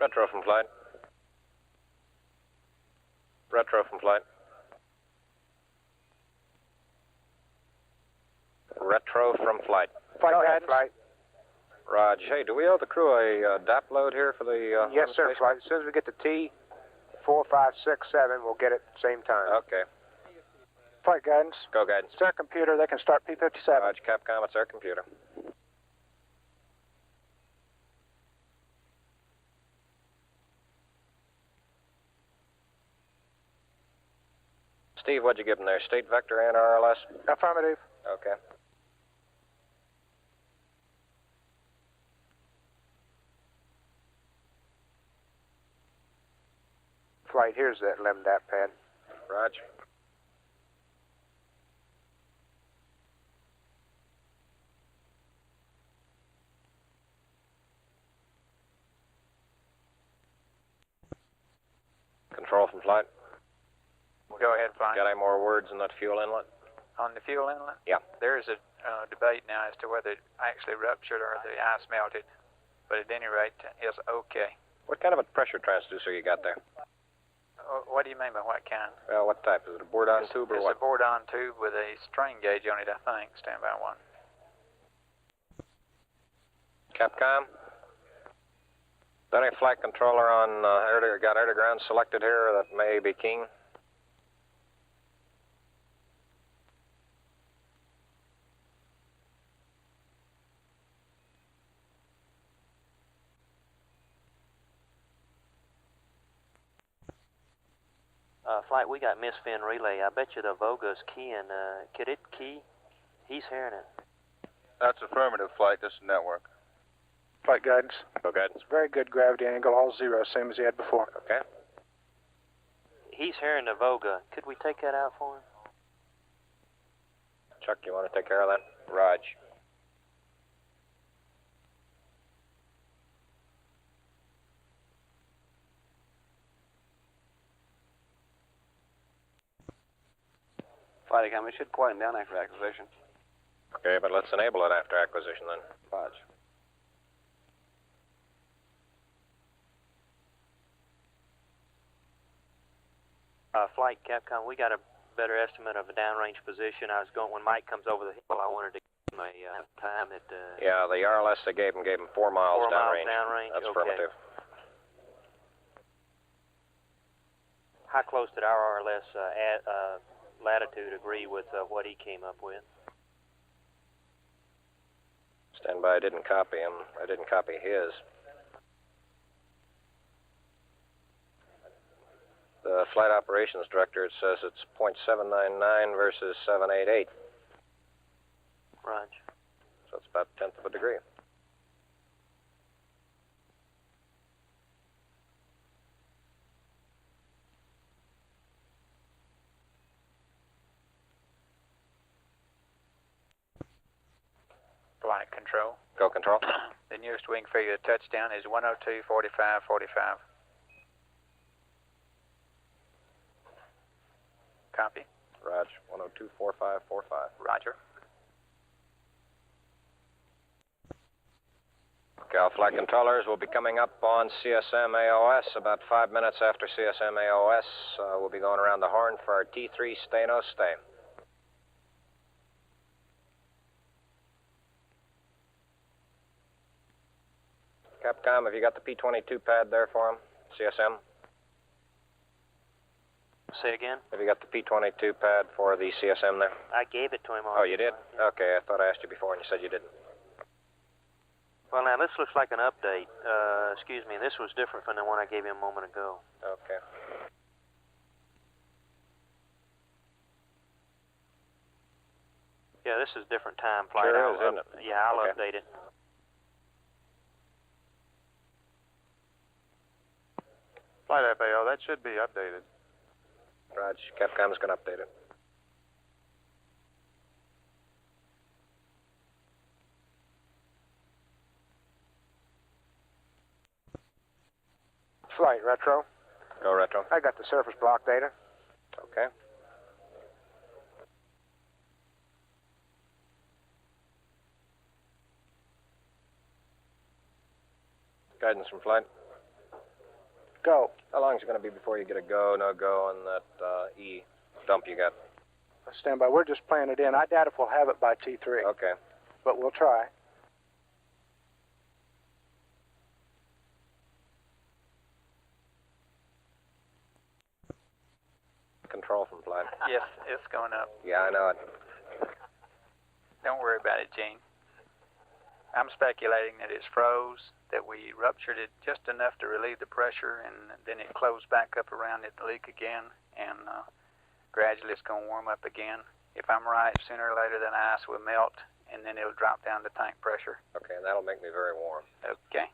Retro from flight. Retro from flight. Retro from flight. Flight guidance. Flight. Raj, hey, do we owe the crew a DAP load here for the... Yes, sir, space? flight. As soon as we get to T, 4, 5, 6, 7, we'll get it at the same time. Okay. Flight guidance. Go guidance. It's their computer. They can start P-57. Raj, Capcom, it's our computer. Steve, what'd you give them there? State vector and RLS? Affirmative. Okay. Flight, here's that LEMDAP pad. Raj. Control from flight. Go ahead, flight. Got any more words in that fuel inlet? On the fuel inlet? Yeah. There is a debate now as to whether it actually ruptured or the ice melted, but at any rate, it's okay. What kind of a pressure transducer you got there? What do you mean by what kind? Well, what type? Is it a board-on tube or It's what? a board-on tube with a strain gauge on it, I think. Stand by one. Capcom? Is there any flight controller on got air to ground selected here that may be keen? Flight, we got misfin relay. I bet you the Voga's keying. Could it key? He's hearing it. That's affirmative, flight. This is network. Flight guidance. Go guidance. Very good gravity angle, all zero, same as he had before. Okay. He's hearing the Voga. Could we take that out for him? Chuck, you want to take care of that? Raj. Flight Academy should quieten down after acquisition. Okay, but let's enable it after acquisition then. Raj. Flight, Capcom, we got a better estimate of a downrange position. When Mike comes over the hill, I wanted to give him a time that... Yeah, the RLS they gave him 4 miles 4 downrange. miles downrange? That's Okay. affirmative. How close did our RLS latitude agree with what he came up with? Stand by, I didn't copy him. I didn't copy his. The flight operations director, it says it's .799 versus 788. Raj. So it's about 1/10 of a degree. Flight control. Go control. The nearest wing figure to touchdown is 102.45.45. Copy. Raj, 102.4545. Roger. Okay, all flight controllers will be coming up on CSM AOS about 5 minutes after CSM AOS. We'll be going around the horn for our T3 stay no stay. Capcom, have you got the P22 pad there for him? CSM? Say again? Have you got the P22 pad for the CSM there? I gave it to him Oh, already. you did? Okay, I thought I asked you before and you said you didn't. Well, now, this looks like an update. Excuse me, this was different from the one I gave you a moment ago. Okay. Yeah, this is different time flight. Sure is, isn't it? Yeah, I'll Okay. update it. Flight FAO, that should be updated. Raj, Capcom's going to update it. Flight, retro. Go retro. I got the surface block data. Okay. Guidance from flight. Go. How long is it going to be before you get a go, no go on that E dump you got? Stand by. We're just playing it in. I doubt if we'll have it by T3, Okay. but we'll try. Control from flight. Yes, it's going up. Yeah, I know it. Don't worry about it, Gene. I'm speculating that it's froze, that we ruptured it just enough to relieve the pressure, and then it closed back up around it, the leak again, and gradually it's going to warm up again. If I'm right, sooner or later the ice will melt, and then it'll drop down to tank pressure. Okay, and that'll make me very warm. Okay.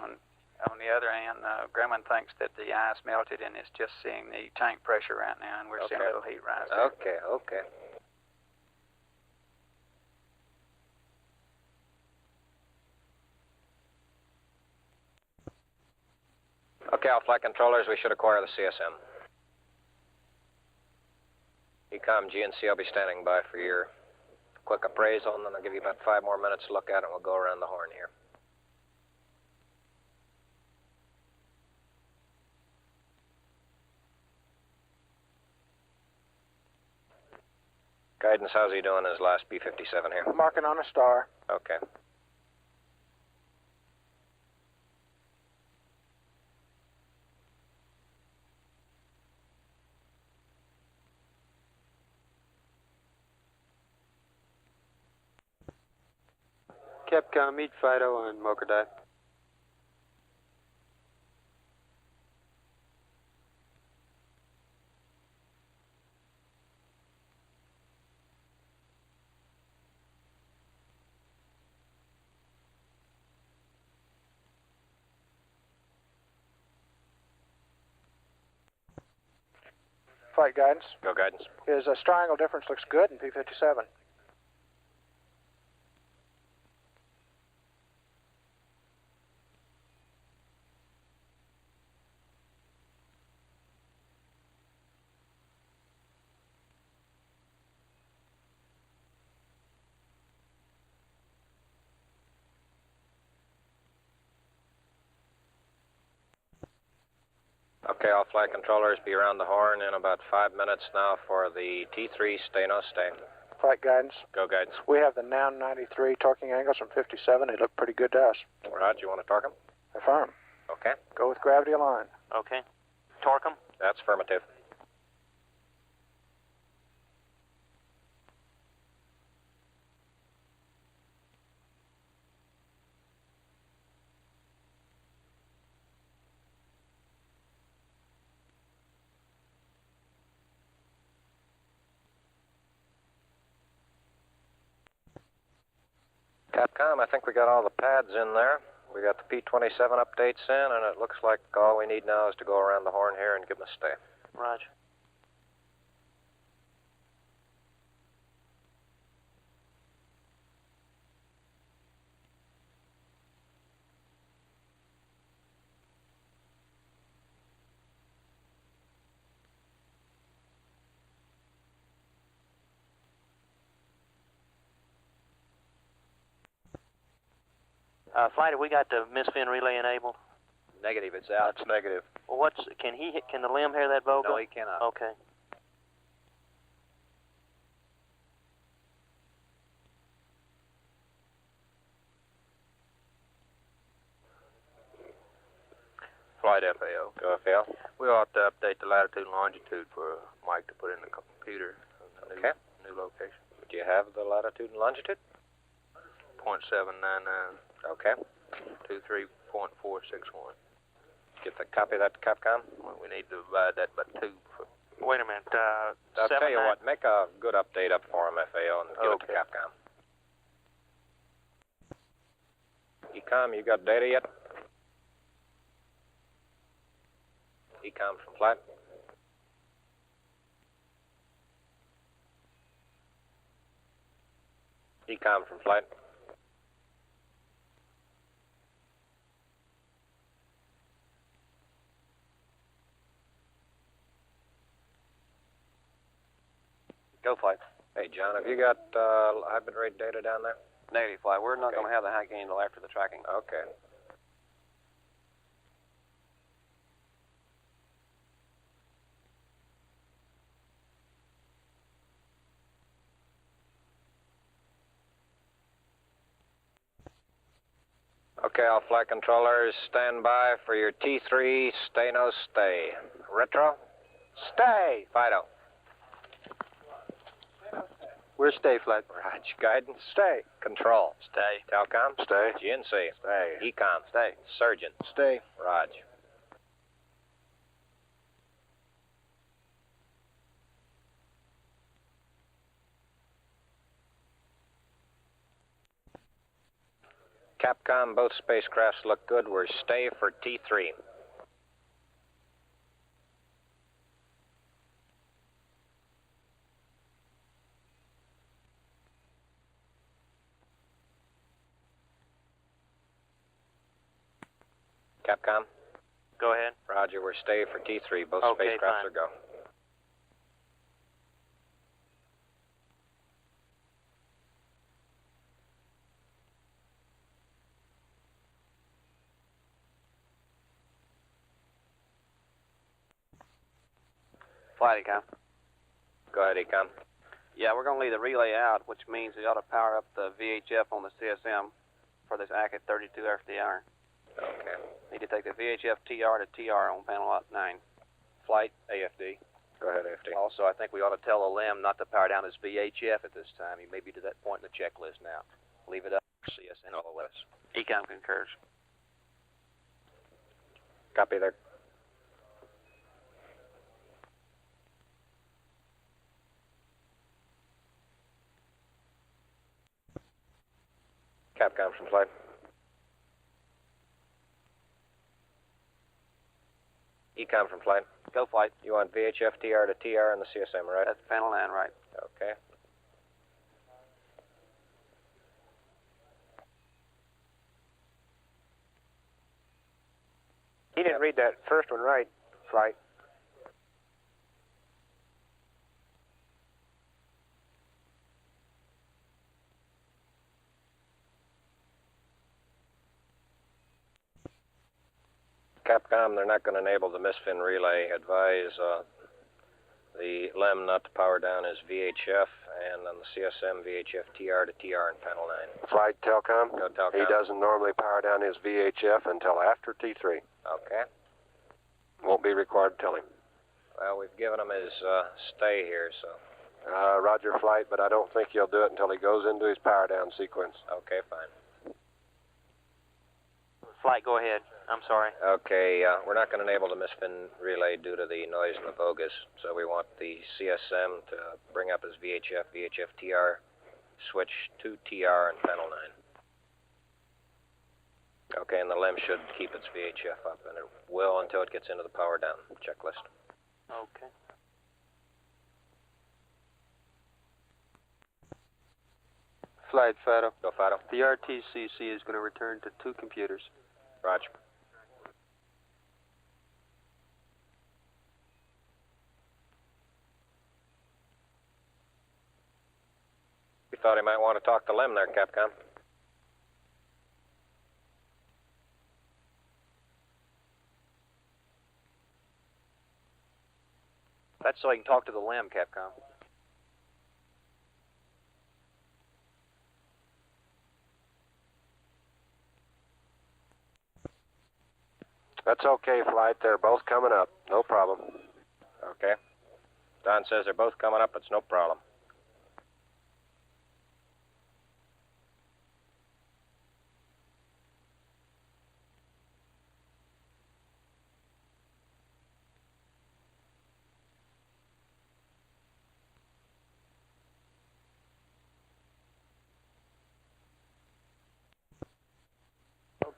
On the other hand, Grumman thinks that the ice melted, and it's just seeing the tank pressure right now, and we're seeing a little heat rise there. Okay, okay. Okay, all flight controllers, we should acquire the CSM. Ecom GNC, I'll be standing by for your quick appraisal, and then I'll give you about 5 more minutes to look at it, and we'll go around the horn here. Guidance, how's he doing his last B-57 here? Marking on a star. Okay. Capcom, meet Fido on Mokerdai. Flight guidance. Go guidance. His triangle difference looks good in P-57. Okay, all flight controllers, be around the horn in about 5 minutes now for the T3 stay no stay. Flight guidance. Go guidance. We have the now 93 torquing angles from 57. They look pretty good to us. Rod, you want to torque them? Affirm. Okay. Go with gravity align. Okay. Torque 'em? That's affirmative. Capcom, I think we got all the pads in there. We got the P-27 updates in, and it looks like all we need now is to go around the horn here and give them a stay. Roger. Flight, have we got the misfin relay enabled? Negative, it's out. It's negative. Well, can the limb hear that vocal? No, he cannot. Okay. Flight FAO. Go FAO. We ought to update the latitude and longitude for Mike to put in the computer. Okay. New location. Do you have the latitude and longitude? 0.799. Okay. 23.461. Get the copy of that to Capcom? Well, we need to divide that by 2. Wait a minute. I'll tell you what, make a good update up for him, FAO, and give it to Capcom. Ecom, you got data yet? Ecom from flight. Ecom from flight. Go flight. Hey, John, have you got high bit rate data down there? Negative, flight. We're not going to have the high gain until after the tracking. Okay. Okay, all flight controllers, stand by for your T3, stay no stay. Retro? Stay! Fido. We're stay flight. Raj, guidance? Stay. Control? Stay. Telcom? Stay. GNC? Stay. Ecom? Stay. Surgeon? Stay. Raj. Capcom, both spacecrafts look good. We're stay for T3. Capcom? Go ahead. Roger, we're stay for T3. Both Okay, spacecrafts fine. are go. Flight, Ecom. Go ahead, Ecom. Yeah, we're going to leave the relay out, which means we ought to power up the VHF on the CSM for this ACK at 32 after the hour. Okay. Need to take the VHF TR to TR on panel 9. Flight, AFD. Go ahead, AFD. Also, I think we ought to tell the LEM not to power down his VHF at this time. He may be to that point in the checklist now. Leave it up for CSN OS. Ecom concurs. Copy there. Capcom from flight. Ecom from flight. Go flight. You want VHF TR to TR in the CSM, right? That's panel 9, right. Okay. He didn't read that first one right, Flight. Capcom, they're not going to enable the misfin relay. Advise the LEM not to power down his VHF, and on the CSM, VHF TR to TR in panel 9. Flight Telcom. Go Telcom. He doesn't normally power down his VHF until after T3. Okay. Won't be required to tell him. Well, we've given him his stay here, so. Roger, Flight, but I don't think he'll do it until he goes into his power down sequence. Okay, fine. Flight, go ahead. I'm sorry. Okay, we're not going to enable the misfin relay due to the noise and the bogus, so we want the CSM to bring up his VHF, VHF TR, switch to TR in panel 9. Okay, and the LEM should keep its VHF up, and it will until it gets into the power down checklist. Okay. Flight Fido. Go Fido. The RTCC is going to return to 2 computers. Roger. We thought he might want to talk to LEM there, Capcom. That's so he can talk to the LEM, Capcom. That's okay, Flight. They're both coming up. No problem. Okay. Don says they're both coming up. It's no problem.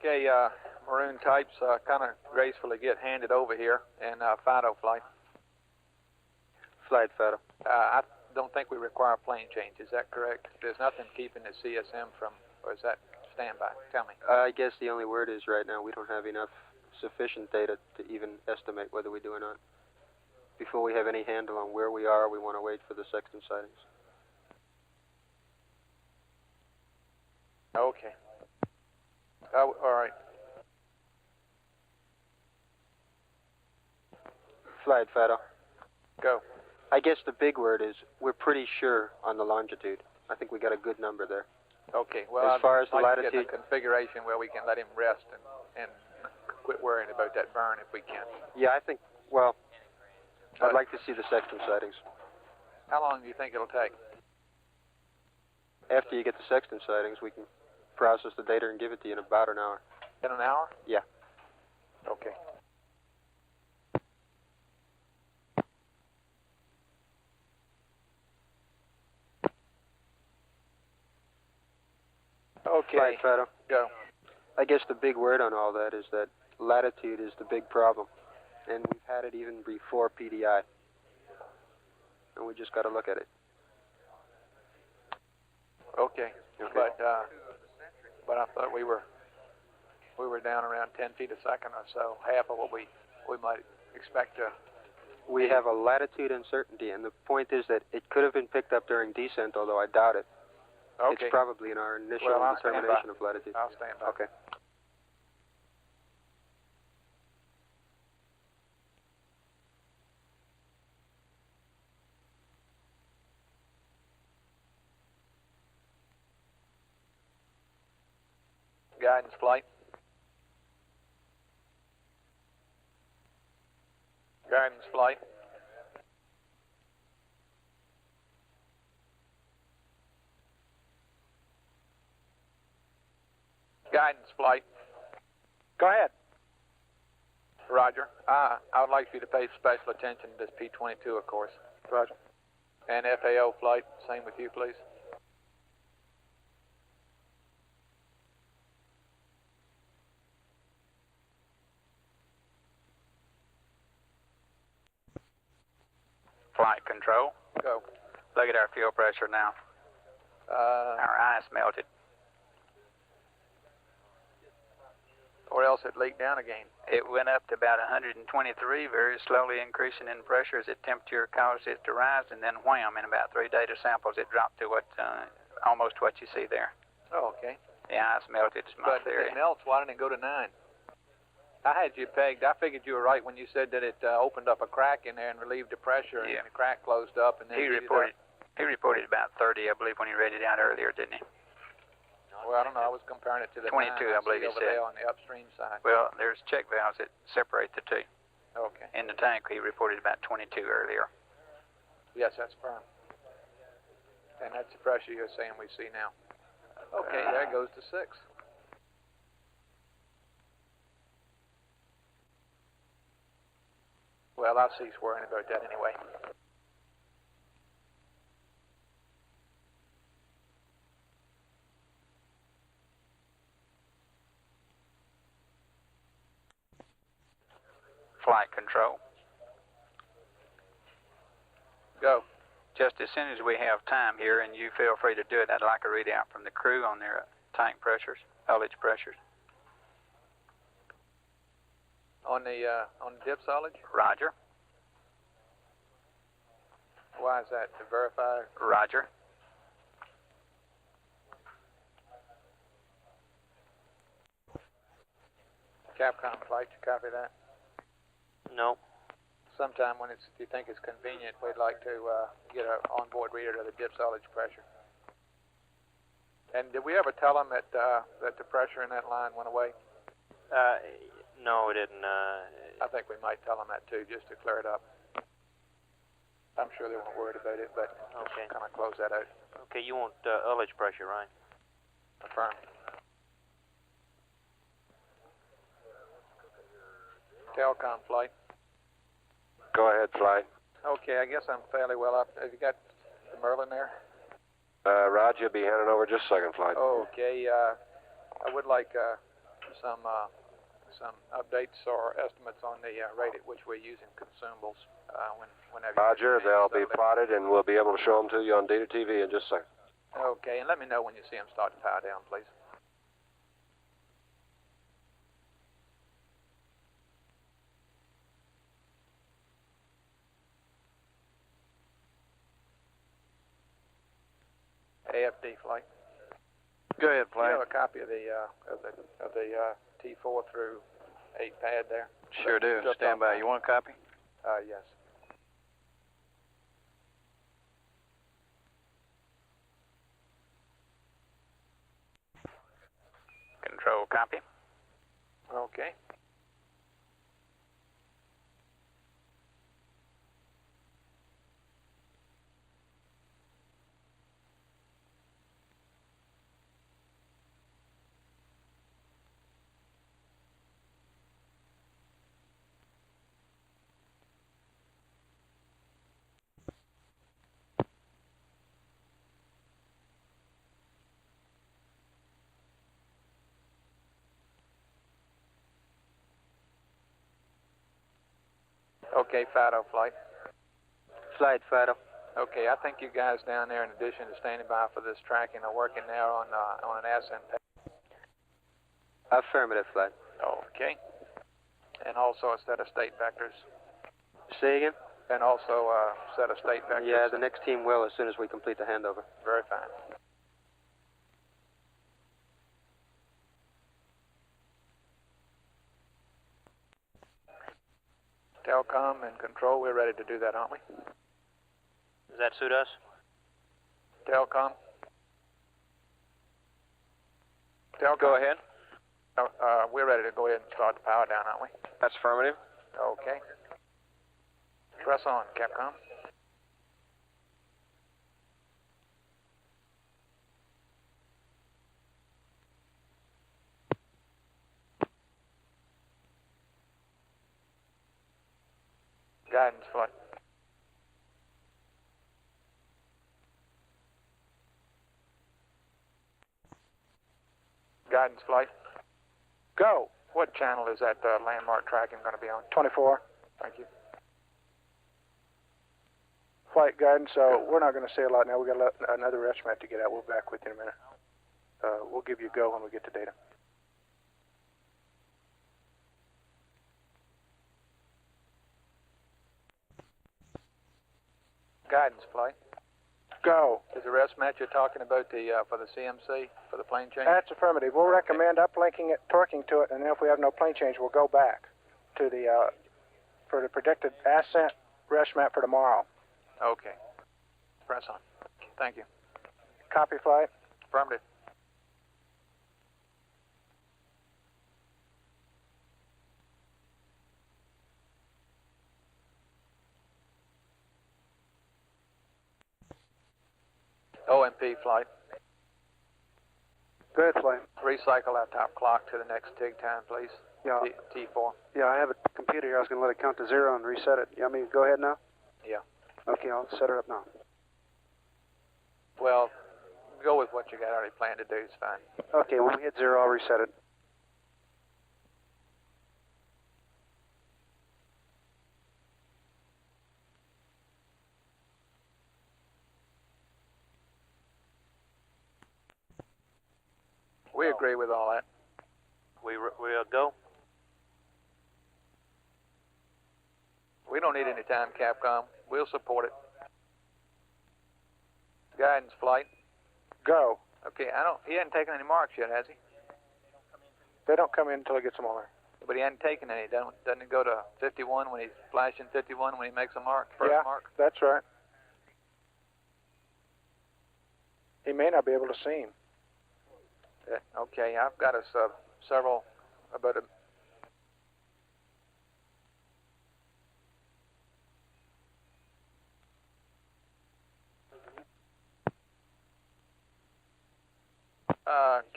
Okay, maroon types kind of gracefully get handed over here, and Fido Flight. Flight Fido. I don't think we require plane change, is that correct? There's nothing keeping the CSM from, or is that standby? Tell me. I guess the only word is right now we don't have enough sufficient data to even estimate whether we do or not. Before we have any handle on where we are, we want to wait for the sextant sightings. Okay. Oh, all right. Flight Fido. Go. I guess the big word is we're pretty sure on the longitude. I think we got a good number there. Okay. Well, as far as the like to latitude, get a configuration where we can let him rest and quit worrying about that burn if we can. yeah, I think. Well, I'd like to see the sextant sightings. How long do you think it'll take? After you get the sextant sightings, we can process the data and give it to you in about an hour. In an hour? Yeah. Okay. Okay. Flight Fido. Go. I guess the big word on all that is that latitude is the big problem, and we've had it even before PDI, and we just got to look at it. Okay. But I thought we were down around 10 feet a second or so, half of what we might expect to. We have a latitude uncertainty, and the point is that it could have been picked up during descent, although I doubt it. Okay. It's probably in our initial I'll determination of latitude. I'll stand by. Okay. Guidance flight. Guidance flight. Guidance flight. Go ahead. Roger. I would like for you to pay special attention to this P-22, of course. Roger. And FAO flight, same with you, please. Flight control. Go. Look at our fuel pressure now. Our ice melted. Or else it leaked down again. It went up to about 123, very slowly increasing in pressure as the temperature caused it to rise, and then wham, in about 3 data samples, it dropped to almost what you see there. Oh, okay. The ice melted, is my But theory. if it melts, why didn't it go to 9? I had you pegged. I figured you were right when you said that it opened up a crack in there and relieved the pressure, and the crack closed up, and then He reported about 30, I believe, when he read it out earlier, didn't he? Well, I don't know. I was comparing it to the 22, 9 I believe he over said. there on the upstream side. Well, there's check valves that separate the two. Okay. In the tank, he reported about 22 earlier. Yes, that's firm. And that's the pressure you're saying we see now. Okay, there goes to 6. Well, I'll cease worrying about that anyway. Flight control. Go. Just as soon as we have time here, and you feel free to do it, I'd like a readout from the crew on their tank pressures, ullage pressures. On the dip solid? Roger. Why is that? To verify? Roger. Capcom flight, you copy that? No. sometime when if you think it's convenient, we'd like to get an onboard reader of the dip ullage pressure. And did we ever tell them that that the pressure in that line went away? No, we didn't. I think we might tell them that too, just to clear it up. I'm sure they weren't worried about it, but okay. Kind of close that out. Okay, you want ullage pressure, right? Affirm. Telcom flight. Go ahead, flight. Okay, I guess I'm fairly well up. Have you got the Merlin there? Roger, you'll be handing over just a second, flight. Okay, I would like some updates or estimates on the rate at which we're using consumables whenever. Roger, they'll be plotted, and we'll be able to show them to you on Data TV in just a second. Okay, and let me know when you see them start to power down, please. AFD flight. Go ahead, Do you have a copy of the T4 through 8 pad there? Sure do. Stand by. You want a copy? Yes. Control, copy. Okay. Okay, Fido flight. Flight, Fido. Okay, I think you guys down there, in addition to standing by for this tracking, are working now on an ascent pad. Affirmative, flight. Okay. And also a set of state vectors. Say again? And also a set of state vectors. Yeah, the next team will as soon as we complete the handover. Very fine. Telcom and control, we're ready to do that, aren't we? Does that suit us? Telcom? Telcom? Go ahead. We're ready to go ahead and start the power down, aren't we? That's affirmative. Okay. Press on, Capcom. Guidance flight. Guidance flight. Go. What channel is that landmark tracking going to be on? 24. Thank you. Flight guidance, we're not going to say a lot now. We've got another estimate to get out. We'll be back with you in a minute. We'll give you a go when we get the data. Guidance flight. Go. Is the rest match you're talking about for the CMC, for the plane change? That's affirmative. We'll recommend uplinking it, torquing to it, and then if we have no plane change, we'll go back to the for the predicted ascent rest map for tomorrow. Okay. Press on. Thank you. Copy, flight. Affirmative. OMP flight. Go ahead, flight. Recycle that top clock to the next TIG time, please. Yeah. T4. Yeah, I have a computer here. I was going to let it count to 0 and reset it. You want me to go ahead now? Yeah. Okay, I'll set it up now. Well, go with what you got already planned to do. It's fine. Okay, when we hit 0, I'll reset it. We agree with all that. We'll go. We don't need any time, Capcom. We'll support it. Guidance flight. Go. Okay, he hasn't taken any marks yet, has he? They don't come in until it gets smaller. But he hadn't taken any. Doesn't it go to 51 when he's flashing 51 when he makes a mark, first yeah, mark? That's right. He may not be able to see him. Okay, I've got us several, about a...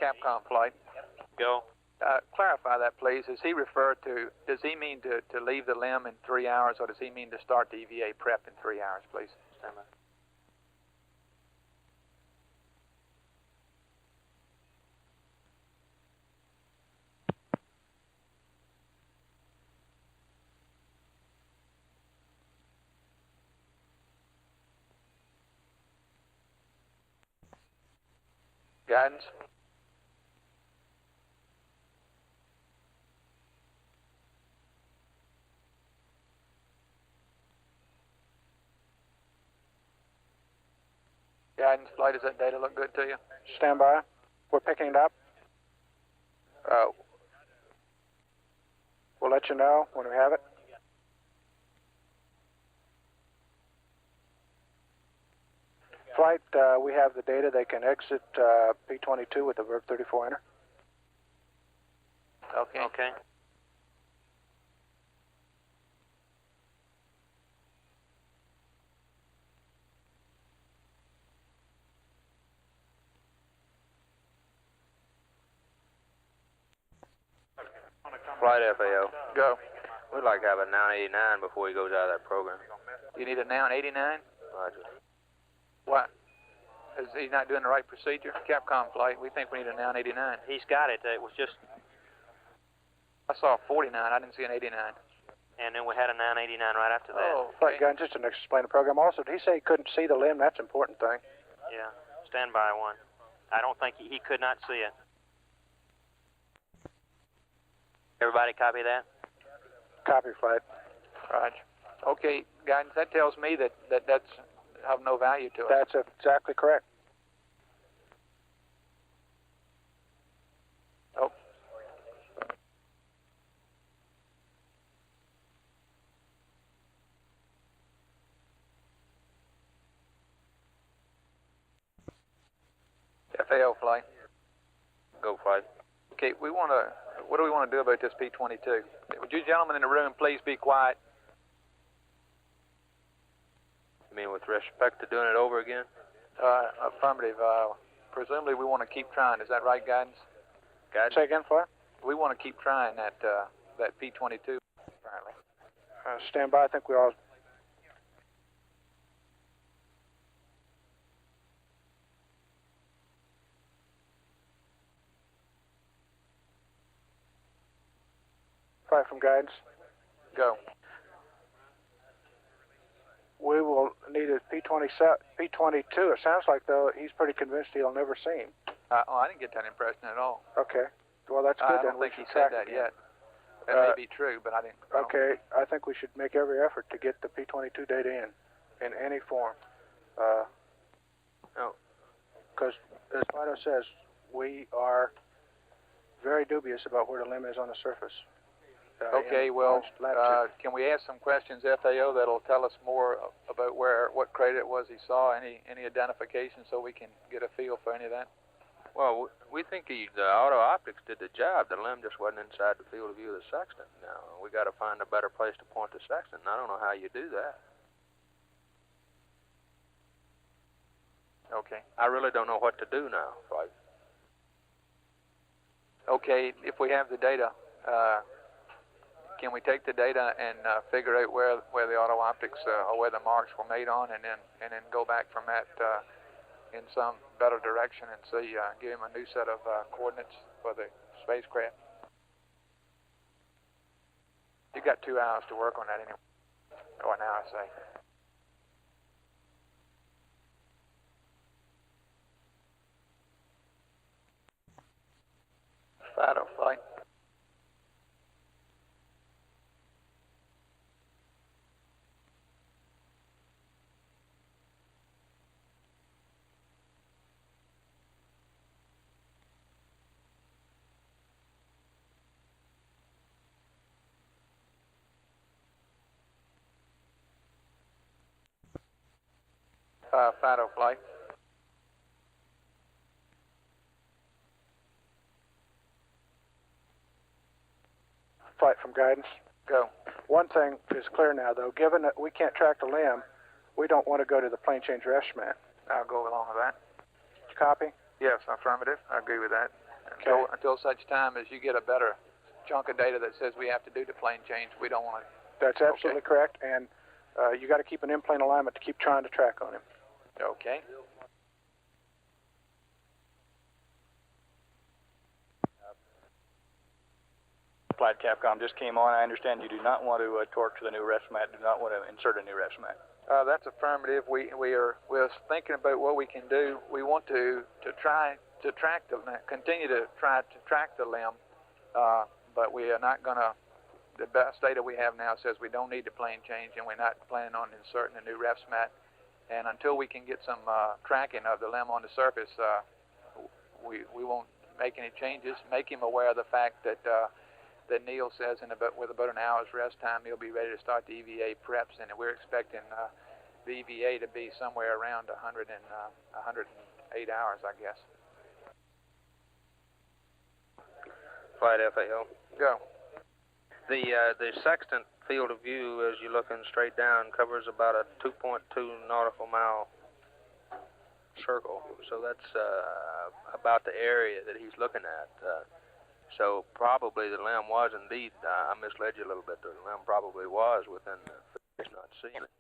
Capcom flight. Go. Clarify that, please. Does he mean to leave the limb in 3 hours, or does he mean to start the EVA prep in 3 hours, please? Stand by. Guidance? Guidance, flight, does that data look good to you? Stand by. We're picking it up. We'll let you know when we have it. Flight, we have the data. They can exit P-22 with the Verb 34 enter. Okay. Okay. Flight FAO. Go. We'd like to have a 989 before he goes out of that program. You need a now 89? Roger. What? Is he not doing the right procedure? Capcom flight, we think we need a now 89. He's got it. It was just... I saw a 49. I didn't see an 89. And then we had a 989 right after that. Oh, Flight gun, just to explain the program. Also, did he say he couldn't see the limb? That's an important thing. Yeah. Stand by one. I don't think he could not see it. Everybody copy that? Copy, flight. Roger. Okay, guidance, that tells me that's of no value to us. That's exactly correct. Oh. FAO flight. Go flight. Okay, what do we want to do about this P-22? Would you gentlemen in the room please be quiet? You mean with respect to doing it over again? Affirmative. Presumably we want to keep trying. Is that right, guidance? Guidance? Say again, flight. We want to keep trying that P-22, apparently. Stand by. I think we all... Flight from guidance. Go. We will need a P-22. It sounds like, though, he's pretty convinced he'll never see him. I didn't get that impression at all. Okay. Well, that's good. I don't think he said that yet. That may be true, but I didn't. Okay. I think we should make every effort to get the P-22 data in any form. Because, as Fido says, we are very dubious about where the limb is on the surface. Okay, well, can we ask some questions, FAO, that'll tell us more about what crater it was he saw, any identification, so we can get a feel for any of that? Well, we think the auto optics did the job. The limb just wasn't inside the field of view of the sextant. Now, we got to find a better place to point the sextant, and I don't know how you do that. Okay. I really don't know what to do now, Flight. Okay, if we have the data, can we take the data and figure out where the auto optics or where the marks were made on, and then go back from that in some better direction and see, give him a new set of coordinates for the spacecraft? You got 2 hours to work on that anyway, or an hour, say. Fido flight. Fido flight. Flight from guidance. Go. One thing is clear now, though. Given that we can't track the limb, we don't want to go to the plane change restaurant. I'll go along with that. Copy? Yes, affirmative. I agree with that. Okay. Until such time as you get a better chunk of data that says we have to do the plane change, we don't want to. That's absolutely correct, and you got to keep an in-plane alignment to keep trying to track on him. Okay. Flight Capcom just came on. I understand you do not want to torque to the new rest mat. Do not want to insert a new rest mat. That's affirmative. We're thinking about what we can do. We want to try to track continue to try to track the limb, but we are not going to. The best data we have now says we don't need the plane change, and we're not planning on inserting a new refs mat. And until we can get some tracking of the limb on the surface, we won't make any changes. Make him aware of the fact that Neil says with about an hour's rest time, he'll be ready to start the EVA preps, and we're expecting the EVA to be somewhere around 108 hours, I guess. Flight FAO. Go. The sextant field of view, as you're looking straight down, covers about a 2.2 nautical mile circle. So that's about the area that he's looking at. So probably the limb was indeed, I misled you a little bit, the limb probably was within the fish not seeing it.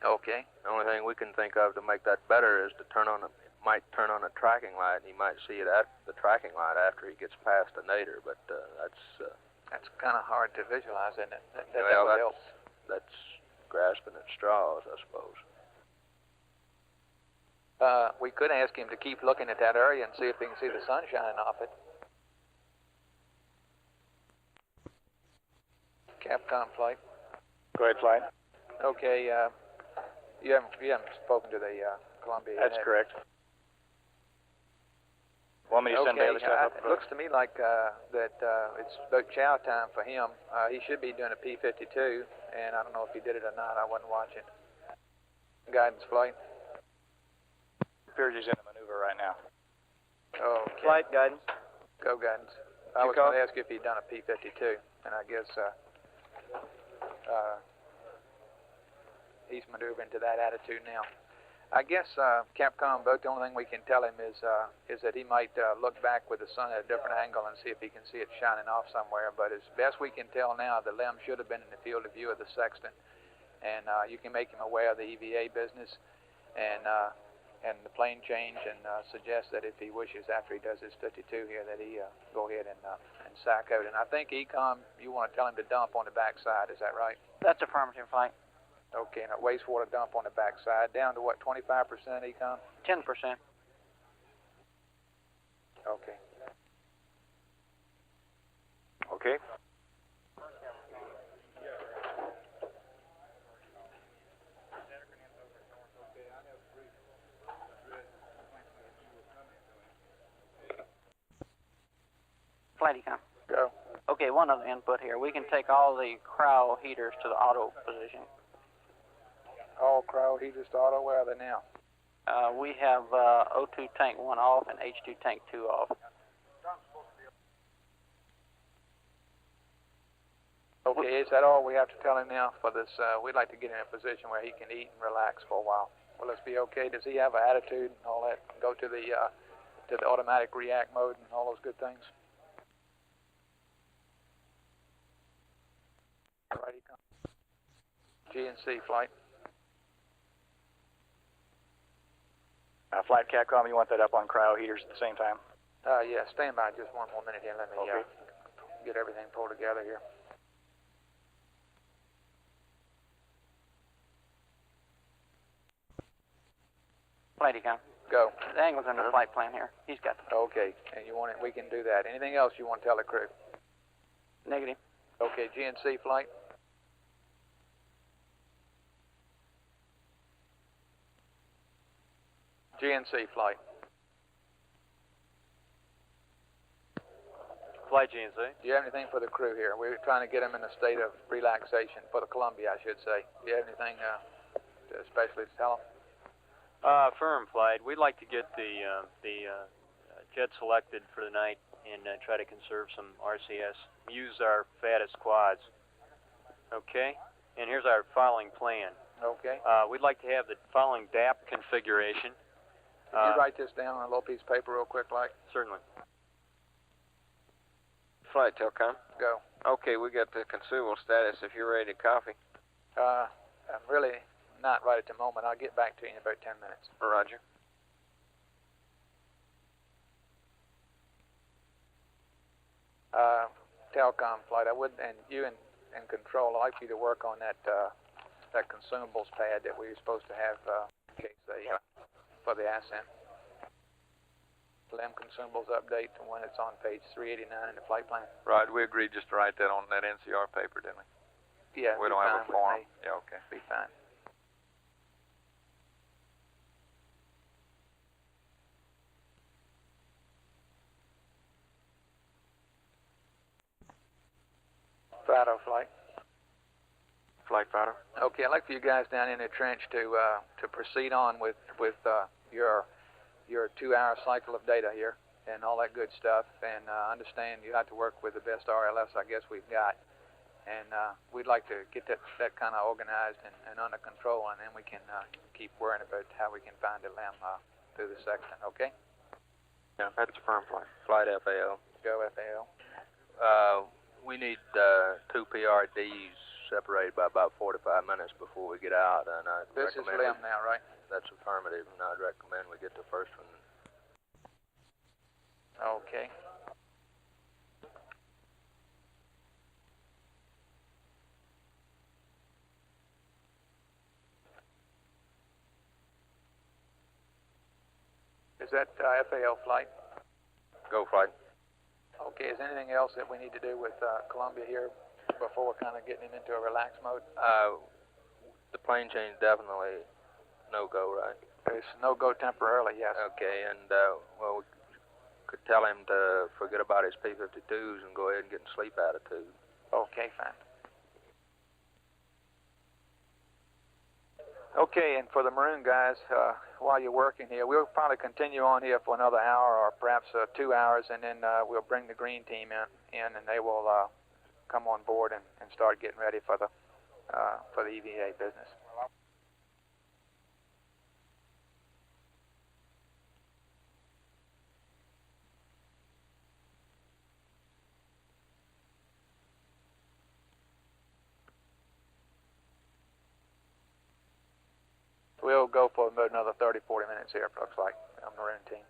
Okay. The only thing we can think of to make that better is to turn on a tracking light, and he might see it at the tracking light after he gets past the nadir, but that's kind of hard to visualize, isn't it? Well, that's grasping at straws, I suppose. We could ask him to keep looking at that area and see if he can see the sun shining off it. Capcom flight. Go ahead, flight. Okay. You haven't spoken to the Columbia. That's correct. Want me to send the other stuff up? It looks to me like that it's about chow time for him. He should be doing a P-52, and I don't know if he did it or not. I wasn't watching. Guidance flight. Appears he's in a maneuver right now. Okay. Flight guidance. Go guidance. I was going to ask you if he'd done a P-52, and I guess he's maneuvering to that attitude now. I guess Capcom, the only thing we can tell him is that he might look back with the sun at a different angle and see if he can see it shining off somewhere. But as best we can tell now, the limb should have been in the field of view of the sextant, and you can make him aware of the EVA business and the plane change, and suggest that if he wishes, after he does his 52 here, that he go ahead and sack out. And I think Ecom, you want to tell him to dump on the backside. Is that right? That's affirmative, flight. Okay, and a wastewater dump on the backside, down to what, 25% Econ? 10%. Okay. Okay. Flight Econ. Go. Okay, one other input here. We can take all the cryo heaters to the auto position. All cryo heaters to auto, where are they now? We have O2 tank 1 off and H2 tank 2 off. Okay, is that all we have to tell him now for this? We'd like to get in a position where he can eat and relax for a while. Will this be okay? Does he have an attitude and all that? Go to the automatic react mode and all those good things? All right, GNC flight. Flight Capcom, you want that up on cryo heaters at the same time? Yeah, stand by just one more minute here. Let me get everything pulled together here. Flight Econ. Go. The angle's in the flight plan here. He's got the... Okay, and you want it? We can do that. Anything else you want to tell the crew? Negative. Okay, GNC flight. GNC flight. Flight GNC. Do you have anything for the crew here? We're trying to get them in a state of relaxation, for the Columbia, I should say. Do you have anything especially to tell them? Firm flight. We'd like to get the jet selected for the night and try to conserve some RCS. Use our fattest quads. Okay? And here's our following plan. Okay. We'd like to have the following DAP configuration. Can you write this down on a little piece of paper real quick, like? Certainly. Flight Telcom. Go. Okay, we got the consumable status if you're ready to copy. I'm really not right at the moment. I'll get back to you in about 10 minutes. Roger. Telcom flight, I would, and you in control, I'd like you to work on that consumables pad that we were supposed to have for the ascent. LEM consumables update, the one that's on page 389 in the flight plan. Right, we agreed just to write that on that NCR paper, didn't we? Yeah. We don't have a form. Yeah, okay. Be fine. Fido flight. Flight Fido. Okay, I'd like for you guys down in the trench to proceed on with your 2-hour cycle of data here and all that good stuff. And understand you have to work with the best RLS I guess we've got. And we'd like to get that kind of organized and under control, and then we can keep worrying about how we can find a LEM through the section. Okay? Yeah, that's a firm flight. Flight FAO. Go FAO. We need 2 PRDs separated by about 45 minutes before we get out, and I'd This is recommend LEM now, right? That's affirmative, and I'd recommend we get the first one. Okay. Is that FAO flight? Go flight. Okay, is anything else that we need to do with Columbia here before we're kind of getting into a relaxed mode? The plane change definitely no-go, right? It's no-go temporarily, yes. Okay, and, well, we could tell him to forget about his P-52s and go ahead and get in sleep attitude. Okay, fine. Okay, and for the Maroon guys, while you're working here, we'll probably continue on here for another hour or perhaps 2 hours, and then we'll bring the green team in and they will come on board and start getting ready for the EVA business. We'll go for about another 30, 40 minutes here, it looks like, on the Maroon team.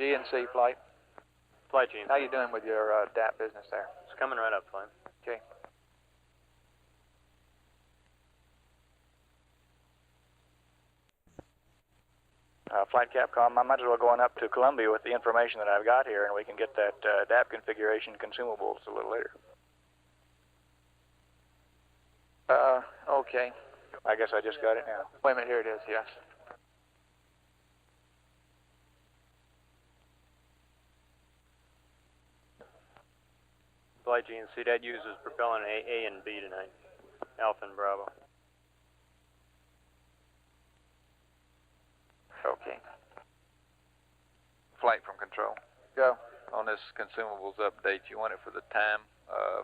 GNC flight. Flight GNC. How you doing with your DAP business there? It's coming right up, flight. Okay. Flight Capcom, I might as well go on up to Columbia with the information that I've got here, and we can get that DAP configuration consumables a little later. Okay. I guess I just got it now. Wait a minute, here it is, yes. Flight GNC, that uses propellant A and B tonight. Alpha and Bravo. Okay. Flight from control. Go. On this consumables update, you want it for the time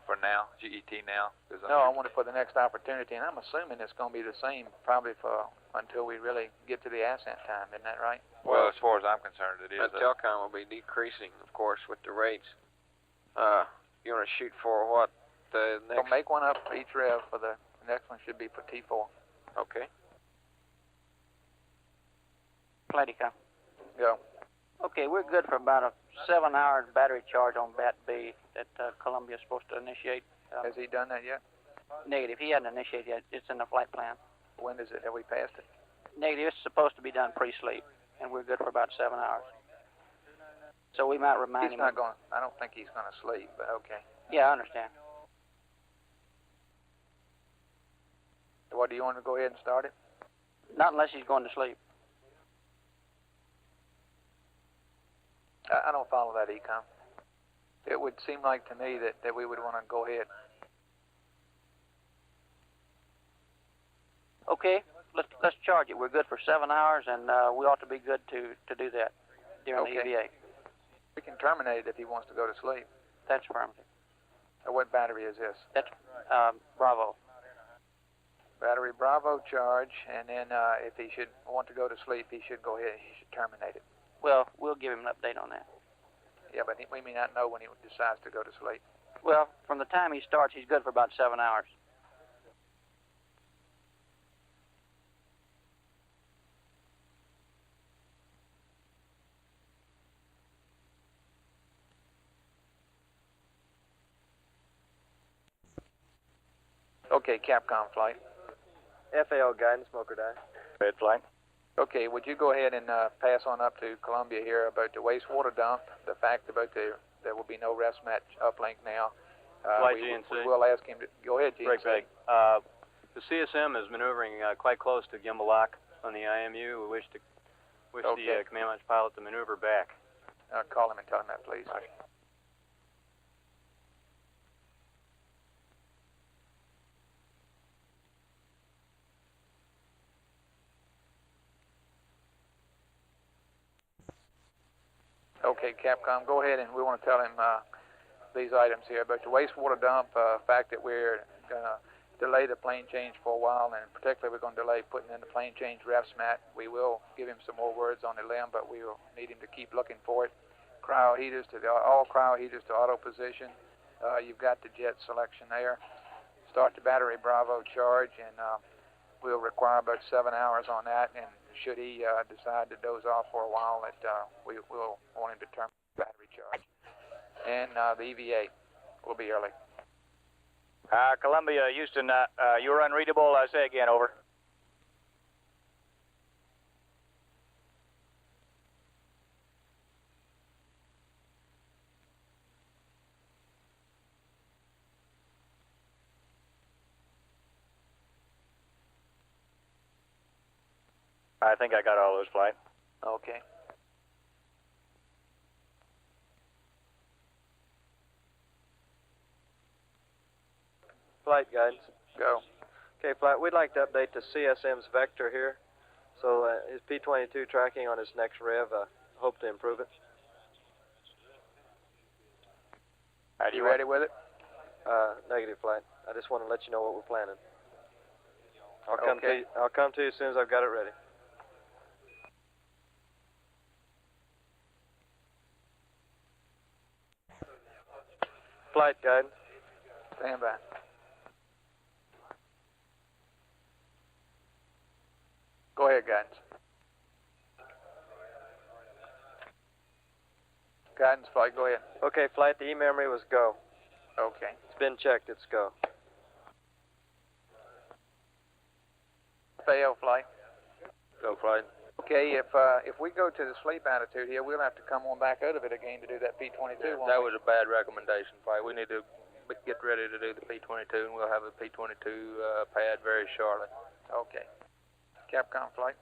for now, GET now? No, I want it for the next opportunity, and I'm assuming it's going to be the same probably for until we really get to the ascent time, isn't that right? Well, as far as I'm concerned, it is. Telcom will be decreasing, of course, with the rates. You want to shoot for what? The next? So make one up for each rev. For the next one should be for T4. Okay. Platica. Go. Okay, we're good for about a 7-hour battery charge on BAT B that Columbia's supposed to initiate. Has he done that yet? Negative. He hadn't initiated yet. It's in the flight plan. When is it? Have we passed it? Negative. It's supposed to be done pre-sleep, and we're good for about 7 hours. So we might remind him. He's not going. I don't think he's going to sleep, but okay. Yeah, I understand. What, do you want to go ahead and start it? Not unless he's going to sleep. I don't follow that, Econ. It would seem like to me that we would want to go ahead. Okay, let's charge it. We're good for 7 hours, and we ought to be good to do that during the EVA. We can terminate it if he wants to go to sleep. That's affirmative. What battery is this? That's Bravo. Battery Bravo charge, and then if he should want to go to sleep, he should go ahead. He should terminate it. Well, we'll give him an update on that. Yeah, but we may not know when he decides to go to sleep. Well, from the time he starts, he's good for about 7 hours. Okay, Capcom flight. FAL guidance, smoker die. Red flight. Okay, would you go ahead and pass on up to Columbia here about the wastewater dump, the fact about there will be no rest match uplink now. Flight we GNC. will ask him to go ahead, GNC. Break back. The CSM is maneuvering quite close to gimbal lock on the IMU. We wish the command launch pilot to maneuver back. Call him and tell him that, please. Okay. Okay, Capcom, go ahead, and we want to tell him these items here about the wastewater dump, fact that we're going to delay the plane change for a while, and particularly we're going to delay putting in the plane change refs mat. We will give him some more words on the limb, but we will need him to keep looking for it. Cryo heaters all cryo heaters to auto position. You've got the jet selection there. Start the battery Bravo charge, and we'll require about 7 hours on that, and should he decide to doze off for a while, we will want him to terminate the battery charge. And the EVA will be early. Columbia, Houston, you're unreadable. Say again, over. I think I got all those, flight. Okay. Flight guidance. Go. Okay, flight, we'd like to update the CSM's vector here. So his P-22 tracking on his next rev, hope to improve it. Are you ready with it? Negative, flight. I just want to let you know what we're planning. I'll come to you as soon as I've got it ready. Flight guidance. Stand by. Go ahead, guidance. Guidance, flight, go ahead. Okay, flight, the E-memory was go. Okay. It's been checked, it's go. Fail, flight. Go, flight. Okay, if we go to the sleep attitude here, we'll have to come on back out of it again to do that P-22. That was a bad recommendation, flight. We need to get ready to do the P-22, and we'll have a P-22 pad very shortly. Okay. Capcom flight.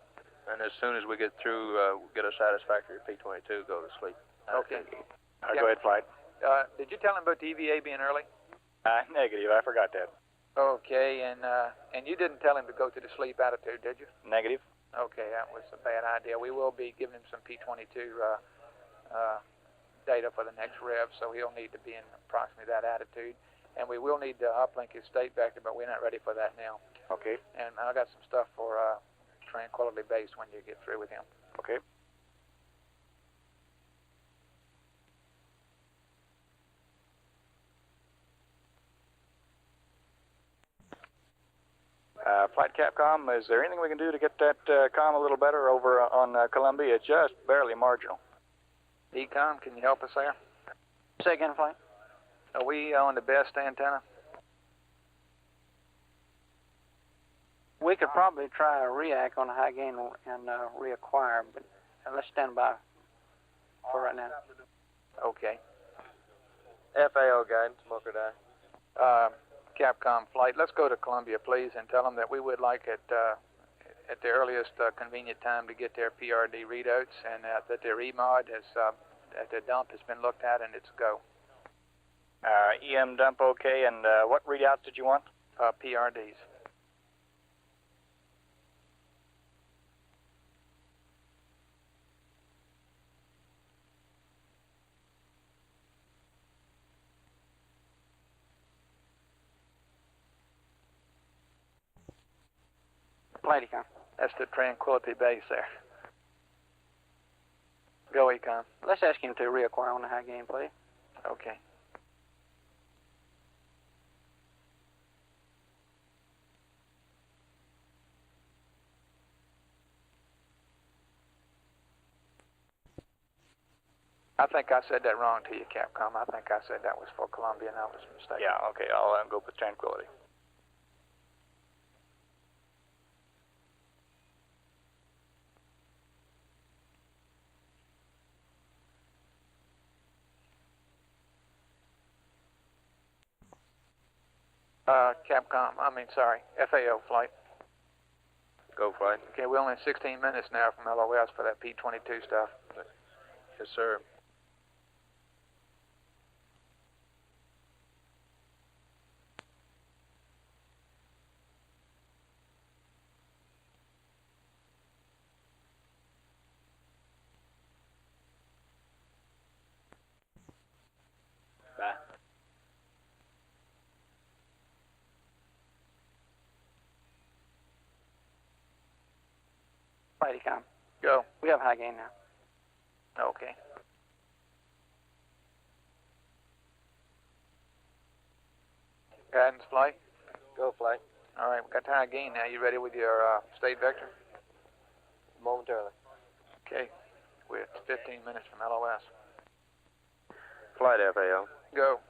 And as soon as we get through, get a satisfactory P-22, go to sleep. Okay. Go ahead, flight. Did you tell him about the EVA being early? Negative. I forgot that. Okay, and you didn't tell him to go to the sleep attitude, did you? Negative. Okay, that was a bad idea. We will be giving him some P-22 data for the next rev, so he'll need to be in approximately that attitude. And we will need to uplink his state vector, but we're not ready for that now. Okay. And I got some stuff for Tranquility Base when you get through with him. Okay. Flight Capcom, is there anything we can do to get that comm a little better over on Columbia? Just barely marginal. Ecom, can you help us there? Say again, flight. Are we on the best antenna? We could probably try a react on a high gain and reacquire, but let's stand by for right now. Okay. FAO guidance, smoker die. Capcom flight, let's go to Columbia, please, and tell them that we would like at the earliest convenient time to get their PRD readouts, and that their EMOD has, that the dump has been looked at and it's go. EM dump okay, and what readouts did you want? PRDs. Flight Econ. That's the Tranquility Base there. Go, Econ. Let's ask him to reacquire on the high gain, please. Okay. I think I said that wrong to you, Capcom. I think I said that was for Columbia, and I was mistaken. Yeah, okay, I'll go with Tranquility. FAO flight. Go flight. Okay, we're only 16 minutes now from LOS for that P-22 stuff. Yes, sir. Bye. Flight Econ. Go. We have high gain now. Okay. Guidance flight. Go, flight. All right, we got high gain now. You ready with your state vector? Momentarily. Okay. We're 15 minutes from LOS. Flight FAO. Go.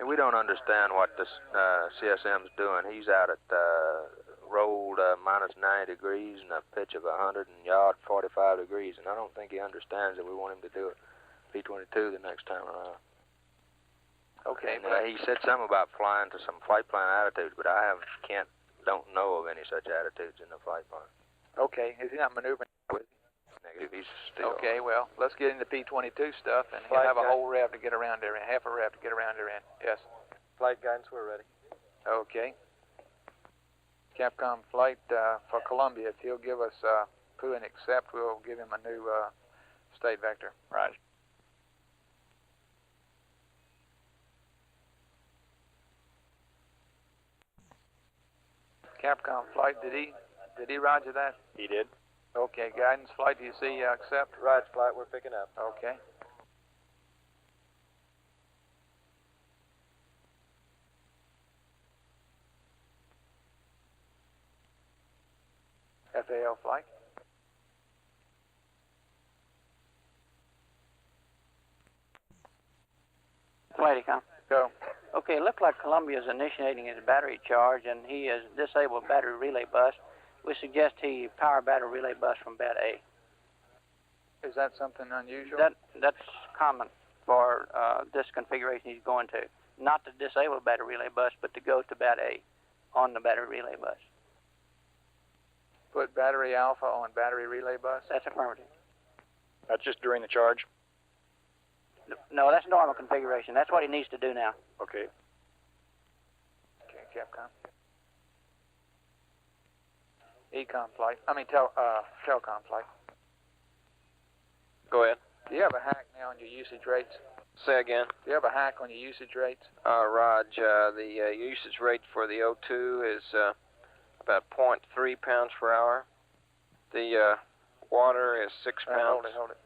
And we don't understand what this CSM's doing. He's out at rolled minus 90 degrees and a pitch of 100 and yaw 45 degrees, and I don't think he understands that we want him to do it P-22 the next time around. Okay. And, he said something about flying to some flight plan attitudes, but I don't know of any such attitudes in the flight plan. Okay. Is he not maneuvering with you? Negative. He's still. Okay, well, let's get into P-22 stuff, and he'll have a whole rev to get around there in, half a rev to get around there in. Yes. Flight guidance, we're ready. Okay. Capcom flight for Columbia, if he'll give us poo and accept, we'll give him a new state vector. Right. Capcom flight, did he roger that? He did. Okay, guidance flight, do you see accept? Right, flight, we're picking up. Okay. FAO flight. Flight Econ. Go. Okay, it looks like Columbia is initiating his battery charge, and he has disabled battery relay bus. We suggest he power battery relay bus from bat A. Is that something unusual? That's common for this configuration he's going to. Not to disable battery relay bus, but to go to bat A on the battery relay bus. Put battery alpha on battery relay bus? That's affirmative. That's just during the charge? No, that's normal configuration. That's what he needs to do now. Okay. Okay, Capcom. Econ flight. Telcom flight. Go ahead. Do you have a hack now on your usage rates? Say again. Do you have a hack on your usage rates? Raj, the usage rate for the O2 is about 0.3 pounds per hour. The water is 6 pounds. Hold it.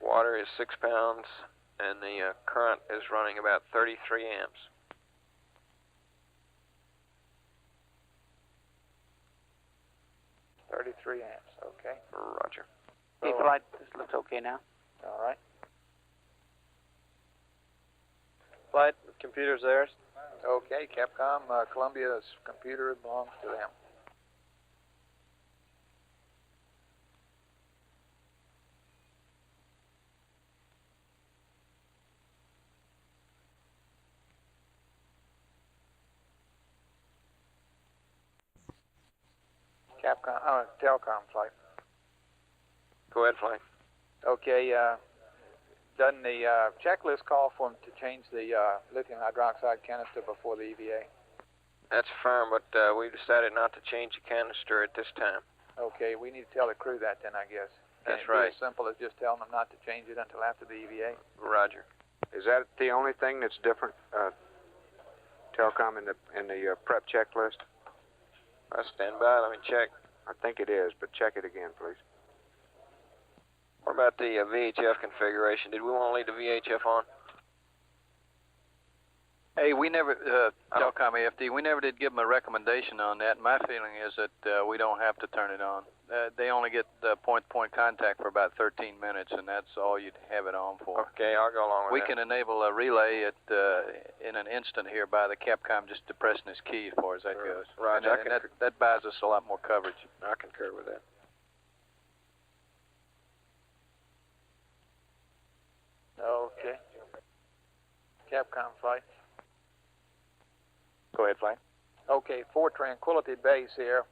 Water is 6 pounds, and the current is running about 33 amps. Okay. Roger. Okay, flight, this looks okay now. All right. Flight, computer's theirs. Okay, Capcom, Columbia's computer belongs to them. Telcom flight. Go ahead, flight. Okay, doesn't the checklist call for them to change the lithium hydroxide canister before the EVA? That's firm, but we decided not to change the canister at this time. Okay, we need to tell the crew that then, I guess. That's Can it right. be as simple as just telling them not to change it until after the EVA? Roger. Is that the only thing that's different, Telcom, in the prep checklist? I stand by. Let me check. I think it is, but check it again, please. What about the VHF configuration? Did we want to leave the VHF on? Hey, we never, Telcom AFD, we never did give them a recommendation on that. My feeling is that we don't have to turn it on. They only get point-to-point contact for about 13 minutes, and that's all you'd have it on for. Okay, I'll go along with we that. We can enable a relay in an instant here by the Capcom just depressing his key as far as that goes. Roger. And that buys us a lot more coverage. I concur with that. Okay. Capcom flight. Go ahead, Flight. Okay, for Tranquility Base here,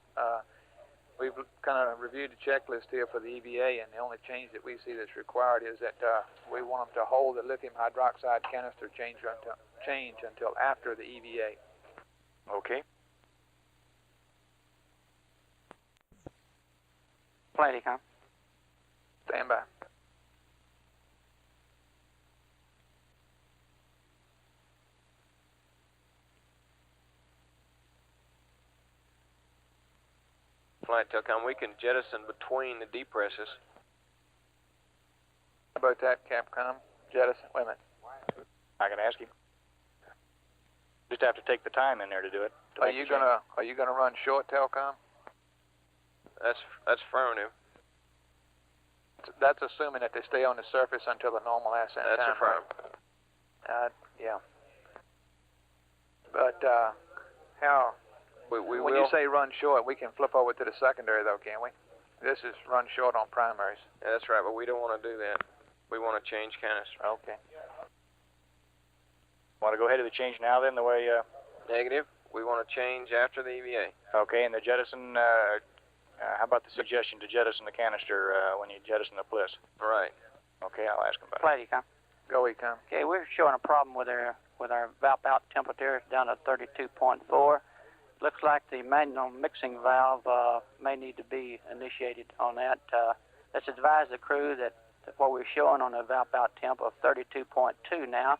we've kind of reviewed the checklist here for the EVA, and the only change that we see that's required is that we want them to hold the lithium hydroxide canister change until after the EVA. Okay. Flight Econ. Stand by. Flight Telcom, we can jettison between the depresses. How about that, Capcom? Jettison. Wait a minute. I can ask him. Just have to take the time in there to do it. Are you gonna run short, Telcom? That's affirmative. That's assuming that they stay on the surface until the normal ascent That's time. affirmative. Yeah. But how? When you say run short, we can flip over to the secondary, though, can't we? This is run short on primaries. Yeah, that's right, but we don't want to do that. We want to change canister. Okay. Want to go ahead to the change now, then, the way... Negative. We want to change after the EVA. Okay, and the jettison, how about the suggestion to jettison the canister when you jettison the bliss? Right. Okay, I'll ask him about Flight Econ. Go, Econ. Okay, we're showing a problem with our valve out temperature down to 32.4. Looks like the manual mixing valve may need to be initiated on that. Let's advise the crew that what we're showing on a valve out temp of 32.2 now,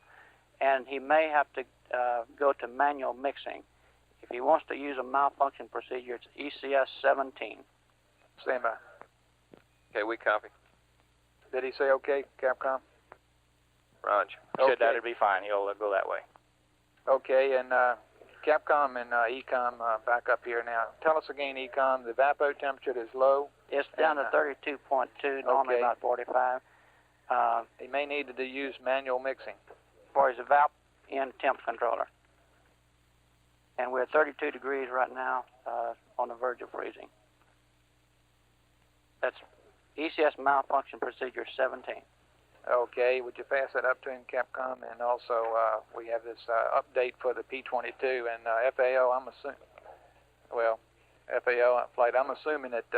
and he may have to go to manual mixing. If he wants to use a malfunction procedure, it's ECS 17. Stand by. Okay, we copy. Did he say okay, Capcom? Roger. He said that'd be fine. He'll go that way. Okay, and Capcom and Ecom back up here now. Tell us again, Ecom, the VAPO temperature is low. It's down to 32.2, normally about 45. He may need to use manual mixing. For his valve in temp controller. And we're at 32 degrees right now, on the verge of freezing. That's ECS malfunction procedure 17. Okay, would you pass that up to him, Capcom? And also, we have this update for the P-22 and FAO. FAO flight. I'm assuming that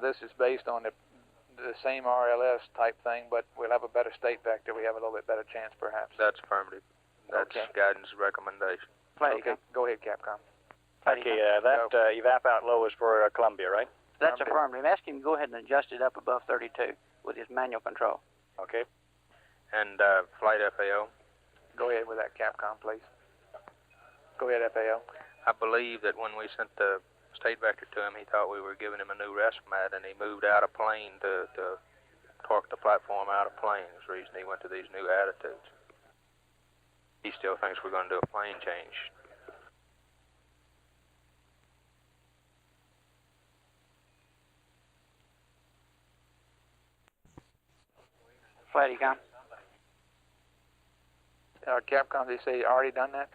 this is based on the same RLS type thing, but we'll have a better state vector. We have a little bit better chance, perhaps. That's affirmative. That's okay. Guidance recommendation. Okay, go ahead, Capcom. Okay, that evap out low is for Columbia, right? That's affirmative. Ask him to go ahead and adjust it up above 32 with his manual control. Okay. And flight FAO? Go ahead with that, Capcom, please. Go ahead, FAO. I believe that when we sent the state vector to him, he thought we were giving him a new rest mat, and he moved out of plane to torque the platform out of plane. That's the reason he went to these new attitudes. He still thinks we're going to do a plane change. Flight Econ. Capcom, did he say he already done that?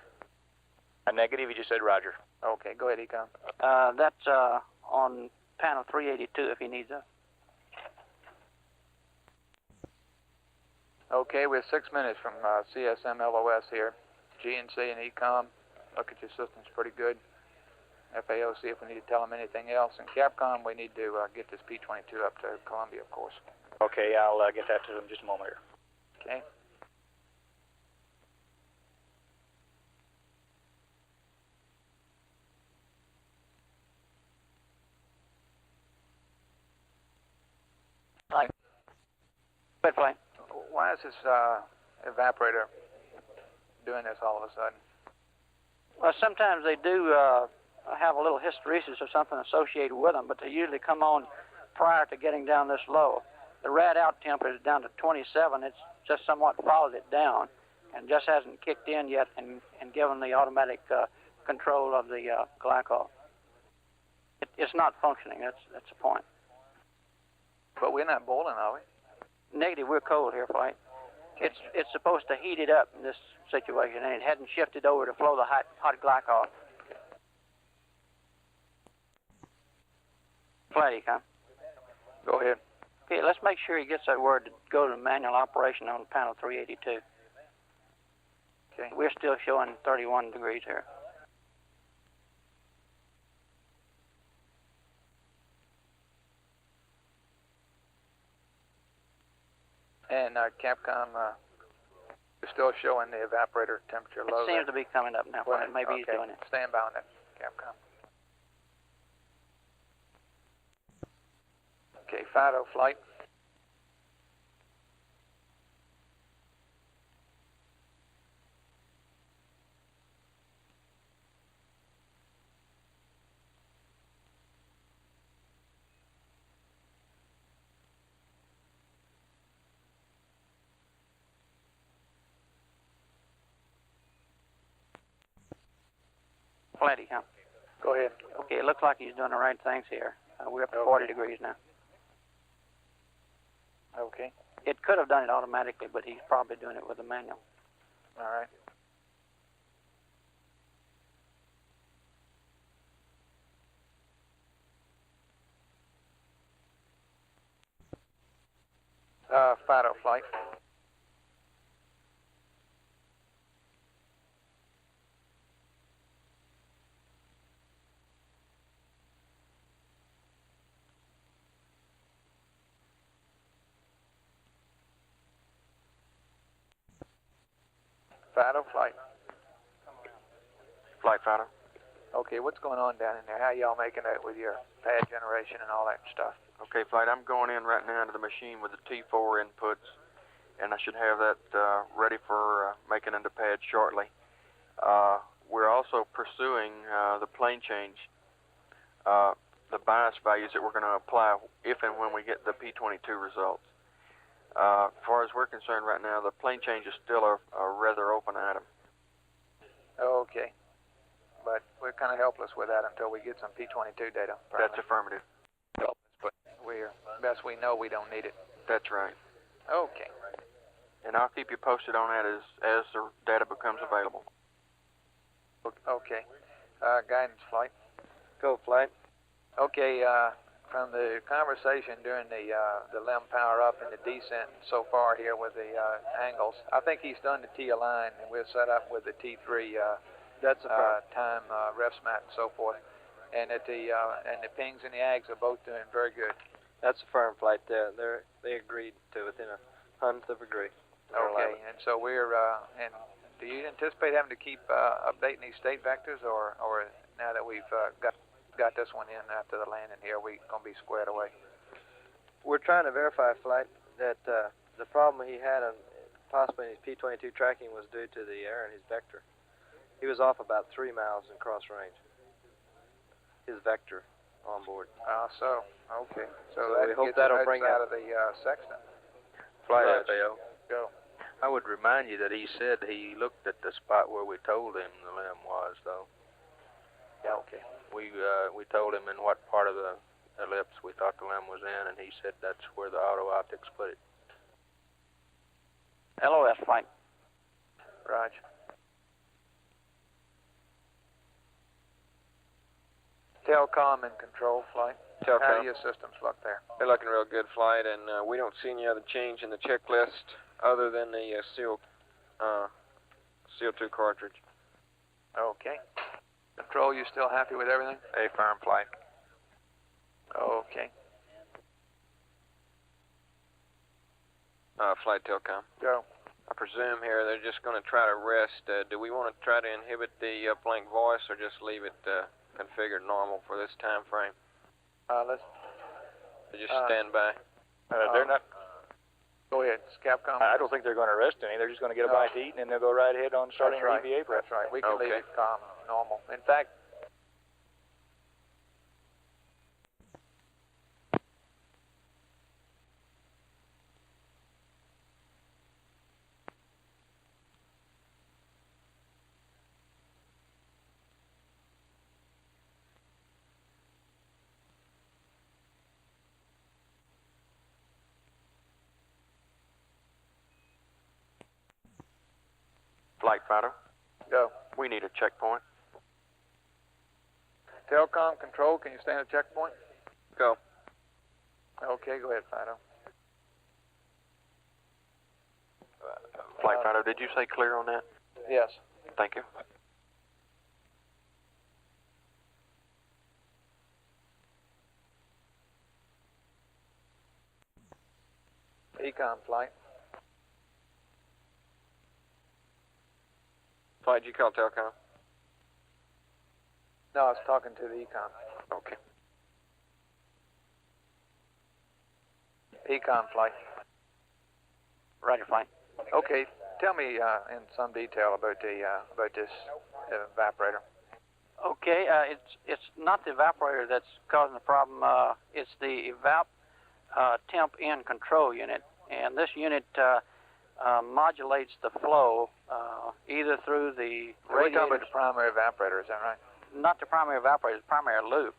A negative, he just said Roger. Okay, go ahead, Econ. That's on panel 382 if he needs it. Okay, we're 6 minutes from CSM LOS here. GNC and Ecom, look at your systems pretty good. FAO, see if we need to tell them anything else. And Capcom, we need to get this P-22 up to Columbia, of course. Okay, I'll get that to them in just a moment here. Okay. Good plane. Why is this evaporator doing this all of a sudden? Well, sometimes they do have a little hysteresis or something associated with them, but they usually come on prior to getting down this low. The rad out temp is down to 27. It's just somewhat followed it down and just hasn't kicked in yet and given the automatic control of the glycol. It's not functioning. That's the point. But we're not boiling, are we? Negative. We're cold here, Flight. It's supposed to heat it up in this situation, and it hadn't shifted over to flow the hot glycol. Flight, huh? Go ahead. Okay, let's make sure he gets that word to go to manual operation on panel 382. Okay. We're still showing 31 degrees here. And Capcom, you're still showing the evaporator temperature low. It seems to be coming up now. Well, Maybe he's doing it. Stand by on that, Capcom. Okay, Fido Flight. Plenty, huh? Go ahead. Okay, it looks like he's doing the right things here. We're up to 40 degrees now. Okay. It could have done it automatically, but he's probably doing it with a manual. All right. Fido Flight. Fido Flight. Flight Fido. Okay, what's going on down in there? How y'all making it with your pad generation and all that stuff? Okay, Flight, I'm going in right now into the machine with the T4 inputs, and I should have that ready for making into pads shortly. We're also pursuing the plane change, the bias values that we're going to apply if and when we get the P22 results. As far as we're concerned right now, the plane change is still a rather open item. Okay. But we're kind of helpless with that until we get some P22 data. That's affirmative. Helpless, but we're best we know we don't need it. That's right. Okay. And I'll keep you posted on that as the data becomes available. Okay. Guidance Flight. Go, Flight. Okay, from the conversation during the LEM power up and the descent so far here with the angles, I think he's done the T align, and we're set up with the T3 that's a time refs mat and so forth, and that the pings and the ags are both doing very good. That's a firm Flight there. They agreed to within a 1/10 of a degree. Okay, and so we're and do you anticipate having to keep updating these state vectors, or now that we've got this one in after the landing here, we gonna be squared away? We're trying to verify, Flight, that the problem he had on possibly in his P22 tracking was due to the error in his vector. He was off about 3 miles in cross range. His vector on board. So okay. So that we hope gets that'll the bring out out of the sextant. Flight Right. FAO. Go. I would remind you that he said he looked at the spot where we told him the limb was, though. Yeah. Okay. We told him in what part of the ellipse we thought the limb was in, and he said that's where the auto optics put it. LOS Flight. Roger. Telcom and control Flight. Telcom. How do your systems look there? They're looking real good, Flight, and we don't see any other change in the checklist other than the CO2 cartridge. Okay. Control, you still happy with everything? A firm Flight. Okay. Flight Telcom. Go. I presume here they're just going to try to rest. Do we want to try to inhibit the blank voice or just leave it configured normal for this time frame? Let's just stand by. They're not. Go ahead, Capcom. I don't think they're going to rest any. They're just going to get a bite to eat, and then they'll go right ahead on starting That's right. the EVA prep. That's right. We can leave Okay. it calm, normal. In fact, Flight Fighter. Go. We need a checkpoint. Telcom control, can you stand at checkpoint? Go. Okay, go ahead, Fido. Flight Fighter, did you say clear on that? Yes. Thank you. Econ flight. Flight, did you call Telcom? No, I was talking to the econ. Okay. Econ flight. Roger, flight. Okay, tell me in some detail about this evaporator. Okay, it's not the evaporator that's causing the problem. It's the evap temp in control unit, and this unit modulates the flow either through the We're talking about radiators. the primary evaporator, is that right? Not the primary evaporator, the primary loop.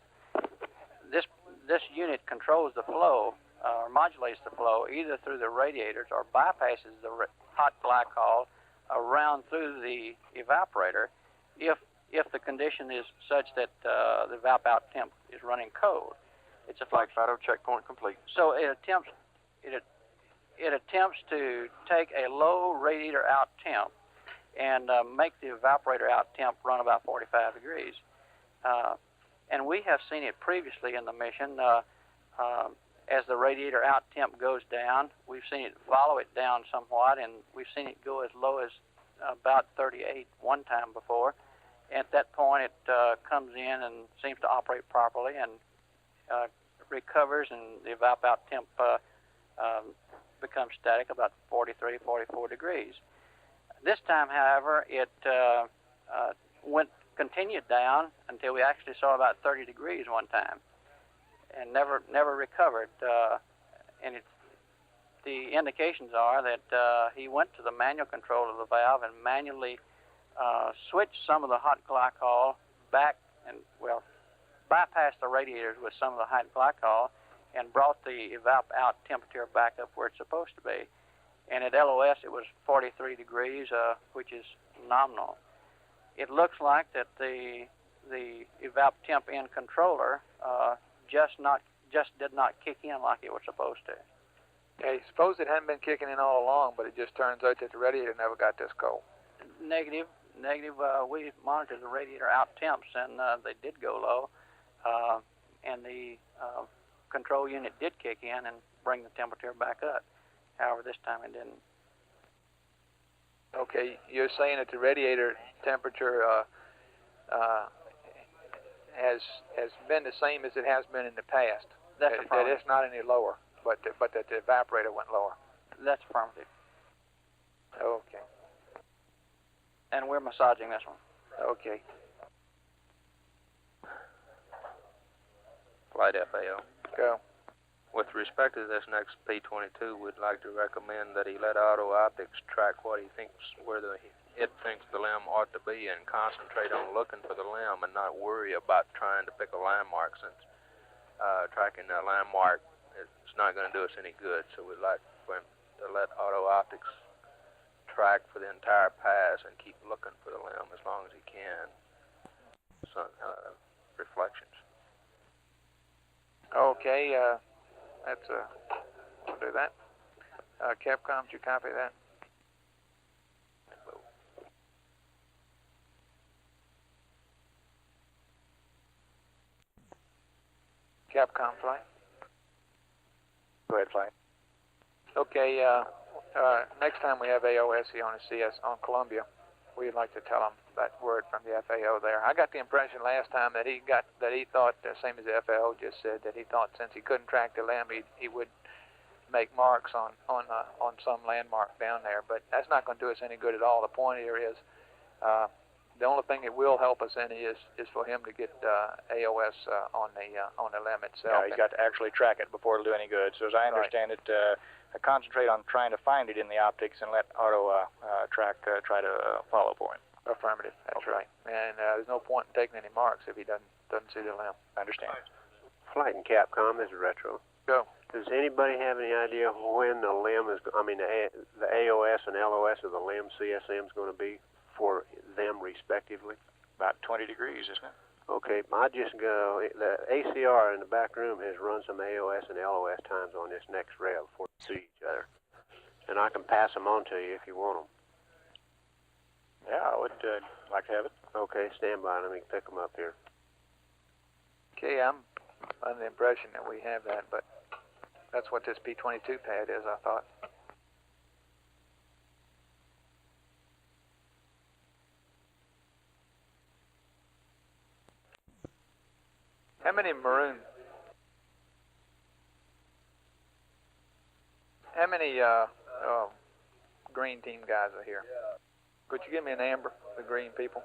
This unit controls the flow or modulates the flow either through the radiators or bypasses the hot glycol around through the evaporator if the condition is such that the evap out temp is running cold. It's a Flight Fighter, checkpoint complete. So it attempts to take a low radiator out temp and make the evaporator out temp run about 45 degrees. And we have seen it previously in the mission. As the radiator out temp goes down, we've seen it follow it down somewhat, and we've seen it go as low as about 38 one time before. At that point, it comes in and seems to operate properly and recovers, and the evap out temp becomes static about 43, 44 degrees. This time, however, it continued down until we actually saw about 30 degrees one time, and never recovered. And the indications are that he went to the manual control of the valve and manually switched some of the hot glycol back and, well, bypassed the radiators with some of the hot glycol and brought the evap out temperature back up where it's supposed to be. And at LOS it was 43 degrees, which is nominal. It looks like that the evap temp in controller just did not kick in like it was supposed to. Okay, suppose it hadn't been kicking in all along, but it just turns out that the radiator never got this cold. Negative. We monitored the radiator out temps, and they did go low, and the control unit did kick in and bring the temperature back up. However, this time it didn't. Okay, you're saying that the radiator temperature has been the same as it has been in the past. That's that affirmative. it's not any lower, but that the evaporator went lower. That's affirmative. Okay. And we're massaging this one. Okay. Flight FAO. Go. With respect to this next P-22, we'd like to recommend that he let Auto Optics track what he thinks, it thinks the limb ought to be, and concentrate on looking for the limb and not worry about trying to pick a landmark, since tracking that landmark is not going to do us any good. So we'd like for him to let Auto Optics track for the entire pass and keep looking for the limb as long as he can. Reflections. Okay, we'll do that. Capcom, did you copy that? Capcom flight. Go ahead, flight. Okay, next time we have AOSE on a CS on Columbia, we'd like to tell them that word from the FAO there. I got the impression last time that he thought, same as the FAO just said, that he thought since he couldn't track the limb, he would make marks on some landmark down there. But that's not going to do us any good at all. The point here is the only thing it will help us in is for him to get AOS on the limb itself. Yeah, he's got to actually track it before it'll do any good. So as I understand it, concentrate on trying to find it in the optics and let Auto track try to follow for him. Affirmative. That's right. And there's no point in taking any marks if he doesn't see the limb. I understand. Flight and Capcom, this is Retro. Go. Does anybody have any idea when the limb is? I mean, the AOS and LOS of the limb CSM is going to be for them respectively? About 20 degrees, isn't it? Okay, I just go, the ACR in the back room has run some AOS and LOS times on this next rail before they see each other. And I can pass them on to you if you want them. Yeah, I would like to have it. Okay, stand by. Let me pick them up here. Okay, I'm under the impression that we have that, but that's what this P22 pad is, I thought. How many green team guys are here? Could you give me an amber, the green people?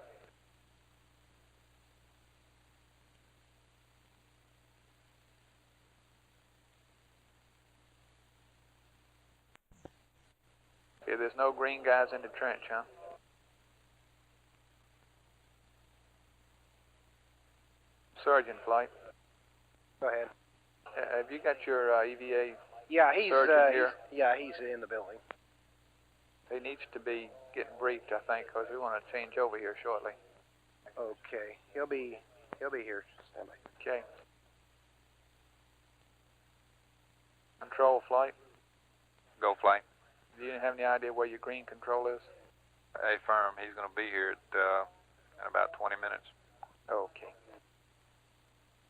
Okay, there's no green guys in the trench, huh? Sergeant Flight. Go ahead. Have you got your EVA he's surgeon here? He's in the building. He needs to be getting briefed, I think, because we want to change over here shortly. Okay, he'll be here. Stand by. Okay. Control Flight. Go Flight. Do you have any idea where your green control is? Hey, firm. He's going to be here in about 20 minutes. Okay.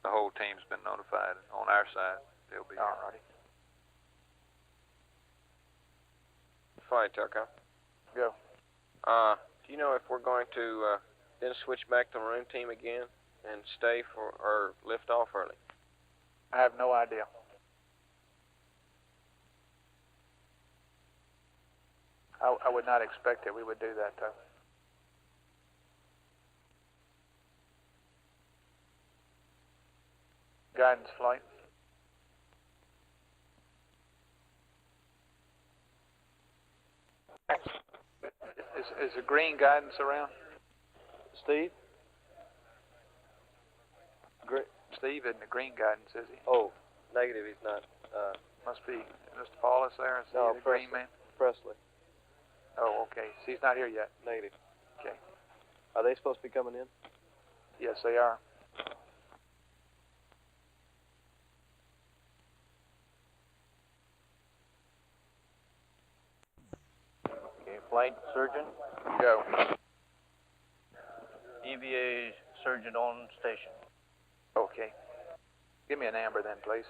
The whole team's been notified on our side. They'll be all righty. Flight, Tucker. Go. Do you know if we're going to then switch back to the maroon team again and stay for or lift off early? I have no idea. I would not expect that we would do that, though. Guidance Flight. Is the green guidance around? Steve? Steve isn't the green guidance, is he? Oh, negative, he's not. Must be Mr. Paulus there. Is No, he the green man? Presley. Oh, okay. So he's not here yet. Negative. Okay. Are they supposed to be coming in? Yes, they are. Okay, Flight Surgeon. Go. EVA Surgeon on station. Okay. Give me an amber then, please.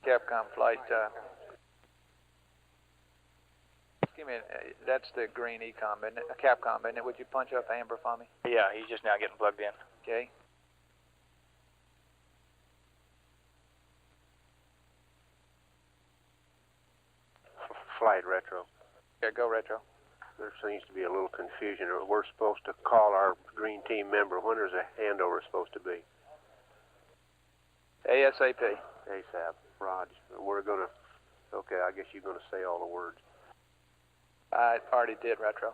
Capcom Flight, give me, that's the green Ecom, isn't it? Capcom, isn't it? Would you punch up amber for me? Yeah, he's just now getting plugged in. Okay. Flight Retro. Yeah, go Retro. There seems to be a little confusion. We're supposed to call our green team member. When is the handover supposed to be? ASAP. ASAP. Raj. We're going to... Okay, I guess you're going to say all the words. I already did, Retro.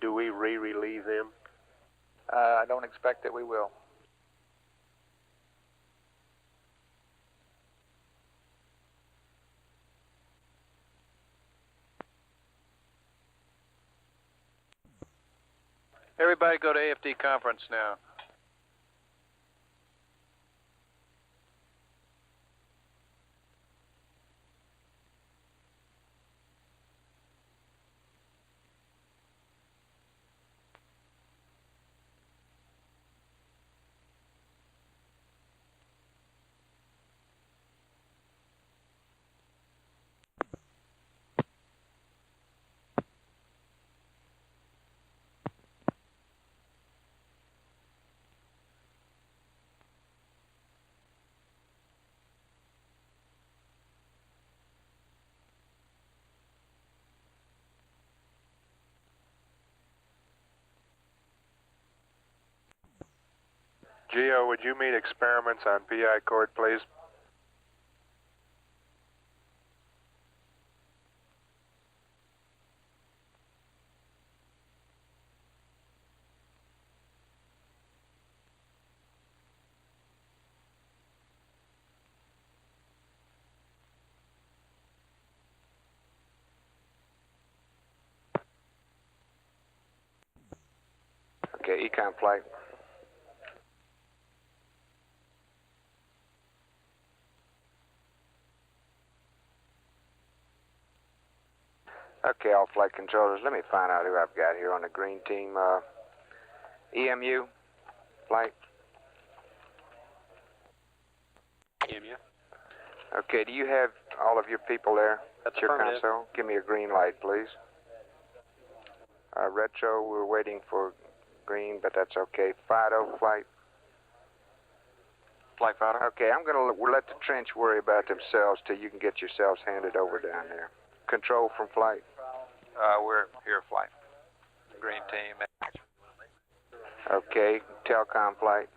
Do we re-relieve them? I don't expect that we will. Everybody go to AFD conference now. Geo, would you meet experiments on PI cord, please? Okay, econ flight. Okay, all flight controllers, let me find out who I've got here on the green team. EMU, flight. EMU. Okay, do you have all of your people there? That's your affirmative. console? Give me a green light, please. Retro, we're waiting for green, but that's okay. Fido, flight. Flight Fido. Okay, we'll let the trench worry about themselves till you can get yourselves handed over down there. Control from flight. We're here, flight. Green team. Okay, telecom flight.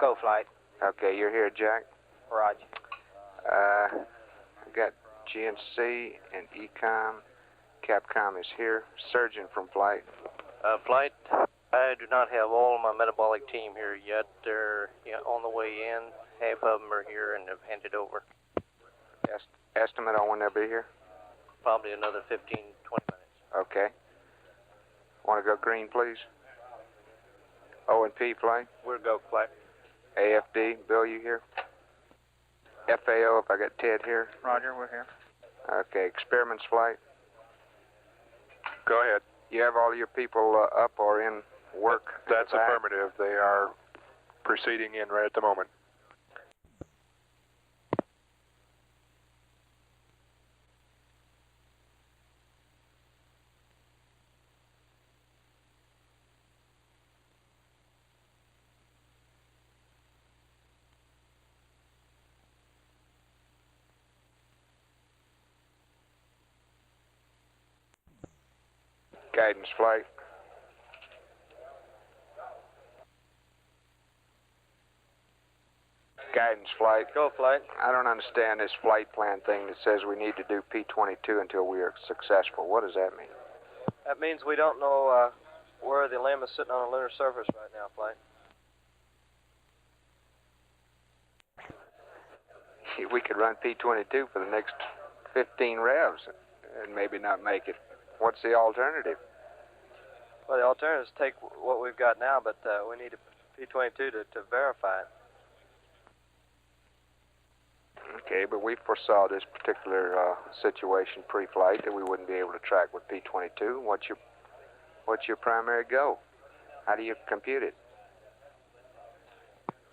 Go, flight. Okay, you're here, Jack. Roger. I got GNC and Ecom. Capcom is here. Surgeon from flight. Flight, I do not have all my metabolic team here yet. They're on the way in. Half of them are here and have handed over. Estimate on when they'll be here? Probably another 15, 20 minutes. Okay. Want to go green, please? O&P flight. We're go, flight. AFD, Bill, you here? FAO, if I got Ted here. Roger, we're here. Okay, experiments flight. Go ahead. You have all your people up or in work? That's affirmative. They are proceeding in right at the moment. Guidance flight. Guidance flight. Go, flight. I don't understand this flight plan thing that says we need to do P-22 until we are successful. What does that mean? That means we don't know where the limb is sitting on a lunar surface right now, flight. We could run P-22 for the next 15 revs and maybe not make it. What's the alternative? Well, the alternative is take what we've got now, but we need a P-22 to verify it. Okay, but we foresaw this particular situation pre-flight that we wouldn't be able to track with P-22. What's your primary goal? How do you compute it?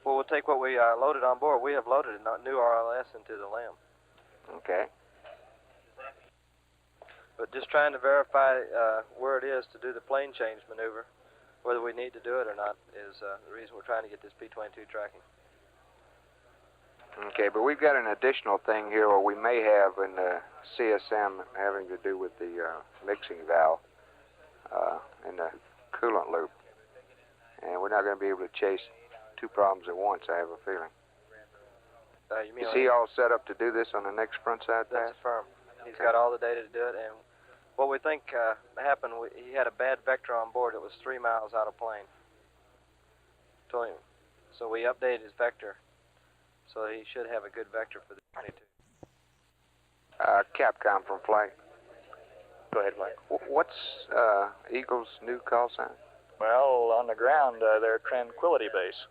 Well, we'll take what we loaded on board. We have loaded a new RLS into the limb. Okay. But just trying to verify where it is to do the plane change maneuver, whether we need to do it or not, is the reason we're trying to get this P-22 tracking. Okay, but we've got an additional thing here, or we may have in the CSM having to do with the mixing valve in the coolant loop. And we're not going to be able to chase two problems at once, I have a feeling. You mean Is he all set up to do this on the next front side pass? That's firm. He's got all the data to do it, and what we think happened, he had a bad vector on board that was 3 miles out of plane. So we updated his vector, so he should have a good vector for the 22. Capcom from flight. Go ahead, flight. What's Eagle's new call sign? Well, on the ground, they're Tranquility Base.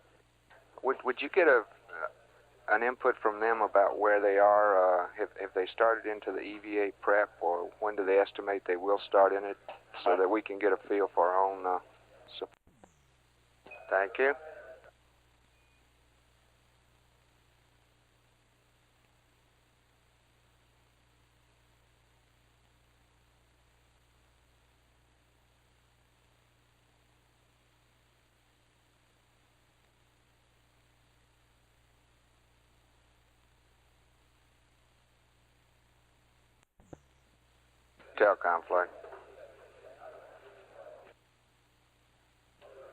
Would you get an input from them about where they are, if they started into the EVA prep, or when do they estimate they will start in it, so that we can get a feel for our own support? Thank you. Telcom flight.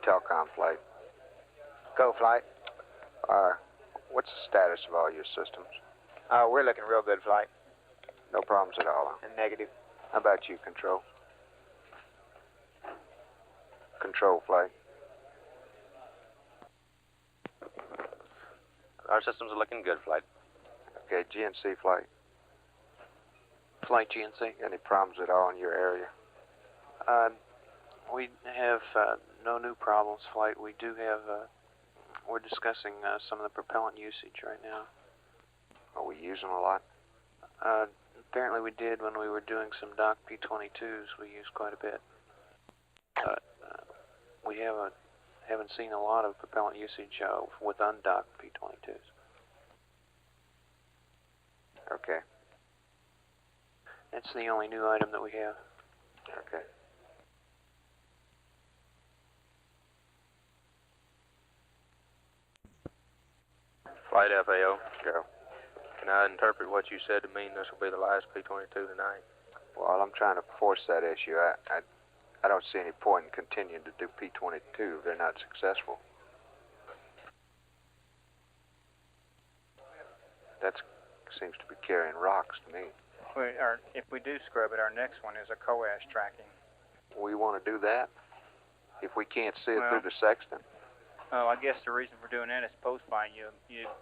Telcom flight. Go, flight. What's the status of all your systems? We're looking real good, flight. No problems at all, huh? And negative. How about you, control? Control flight. Our systems are looking good, flight. Okay, GNC flight. Flight GNC. Any problems at all in your area? We have no new problems, Flight. We do have, we're discussing some of the propellant usage right now. Are we using a lot? Apparently we did when we were doing some dock P-22s. We used quite a bit. We haven't seen a lot of propellant usage with undocked P-22s. Okay. That's the only new item that we have. Okay. Flight FAO. Go. Can I interpret what you said to mean this will be the last P-22 tonight? Well, I'm trying to force that issue. I don't see any point in continuing to do P-22 if they're not successful. That seems to be carrying rocks to me. If we do scrub it, our next one is a coash tracking. We want to do that if we can't see it Well, through the sextant. Oh, I guess the reason for doing that is post flying. You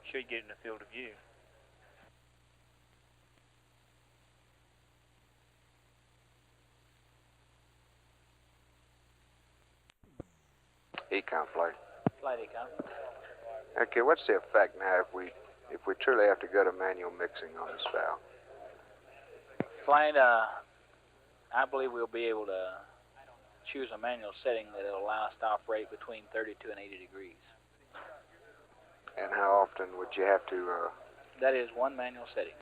should get in the field of view. Econ flight. Flight Econ. Okay, what's the effect now if we truly have to go to manual mixing on this valve? Flight, I believe we'll be able to choose a manual setting that will allow us to operate between 32 and 80 degrees. And how often would you have to? That is one manual setting.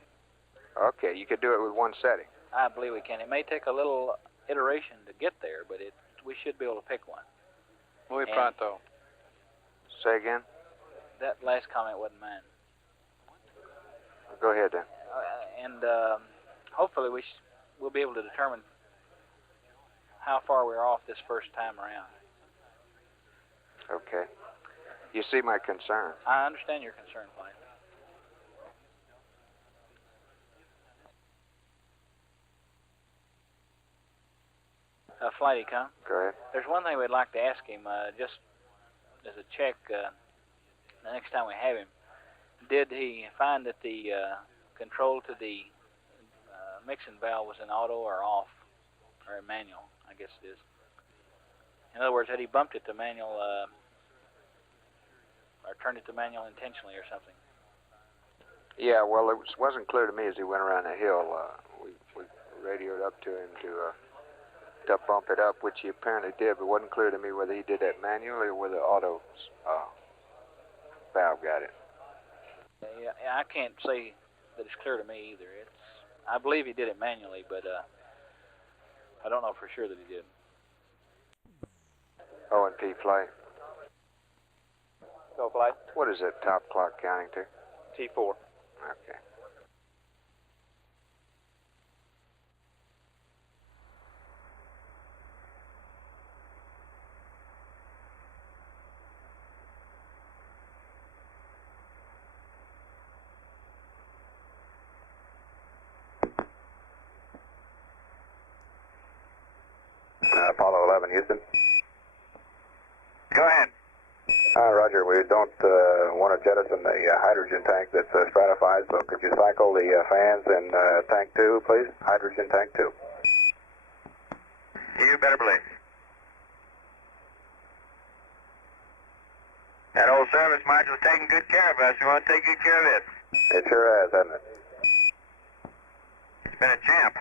Okay, you could do it with one setting. I believe we can. It may take a little iteration to get there, but we should be able to pick one. Muy pronto. Say again? That last comment wasn't mine. Go ahead then. And hopefully we'll be able to determine how far we're off this first time around. Okay. You see my concern. I understand your concern, Flight. Flight Econ. Go ahead. There's one thing we'd like to ask him, just as a check, the next time we have him. Did he find that the control to the mixing valve was in auto or off, or manual, I guess it is. In other words, had he bumped it to manual, or turned it to manual intentionally or something? Yeah, well, it wasn't clear to me as he went around the hill. We radioed up to him to bump it up, which he apparently did, but it wasn't clear to me whether he did that manually or whether the auto valve got it. Yeah, I can't say that it's clear to me either. I believe he did it manually, but I don't know for sure that he did. O&P flight. Go Flight. What is that top clock counting to? T4. Okay. Apollo 11, Houston. Go ahead. Roger, we don't want to jettison the hydrogen tank that's stratified, so could you cycle the fans in tank 2, please? Hydrogen tank 2. You better believe. That old service module's taking good care of us. We want to take good care of it. It sure has, hasn't it? It's been a champ.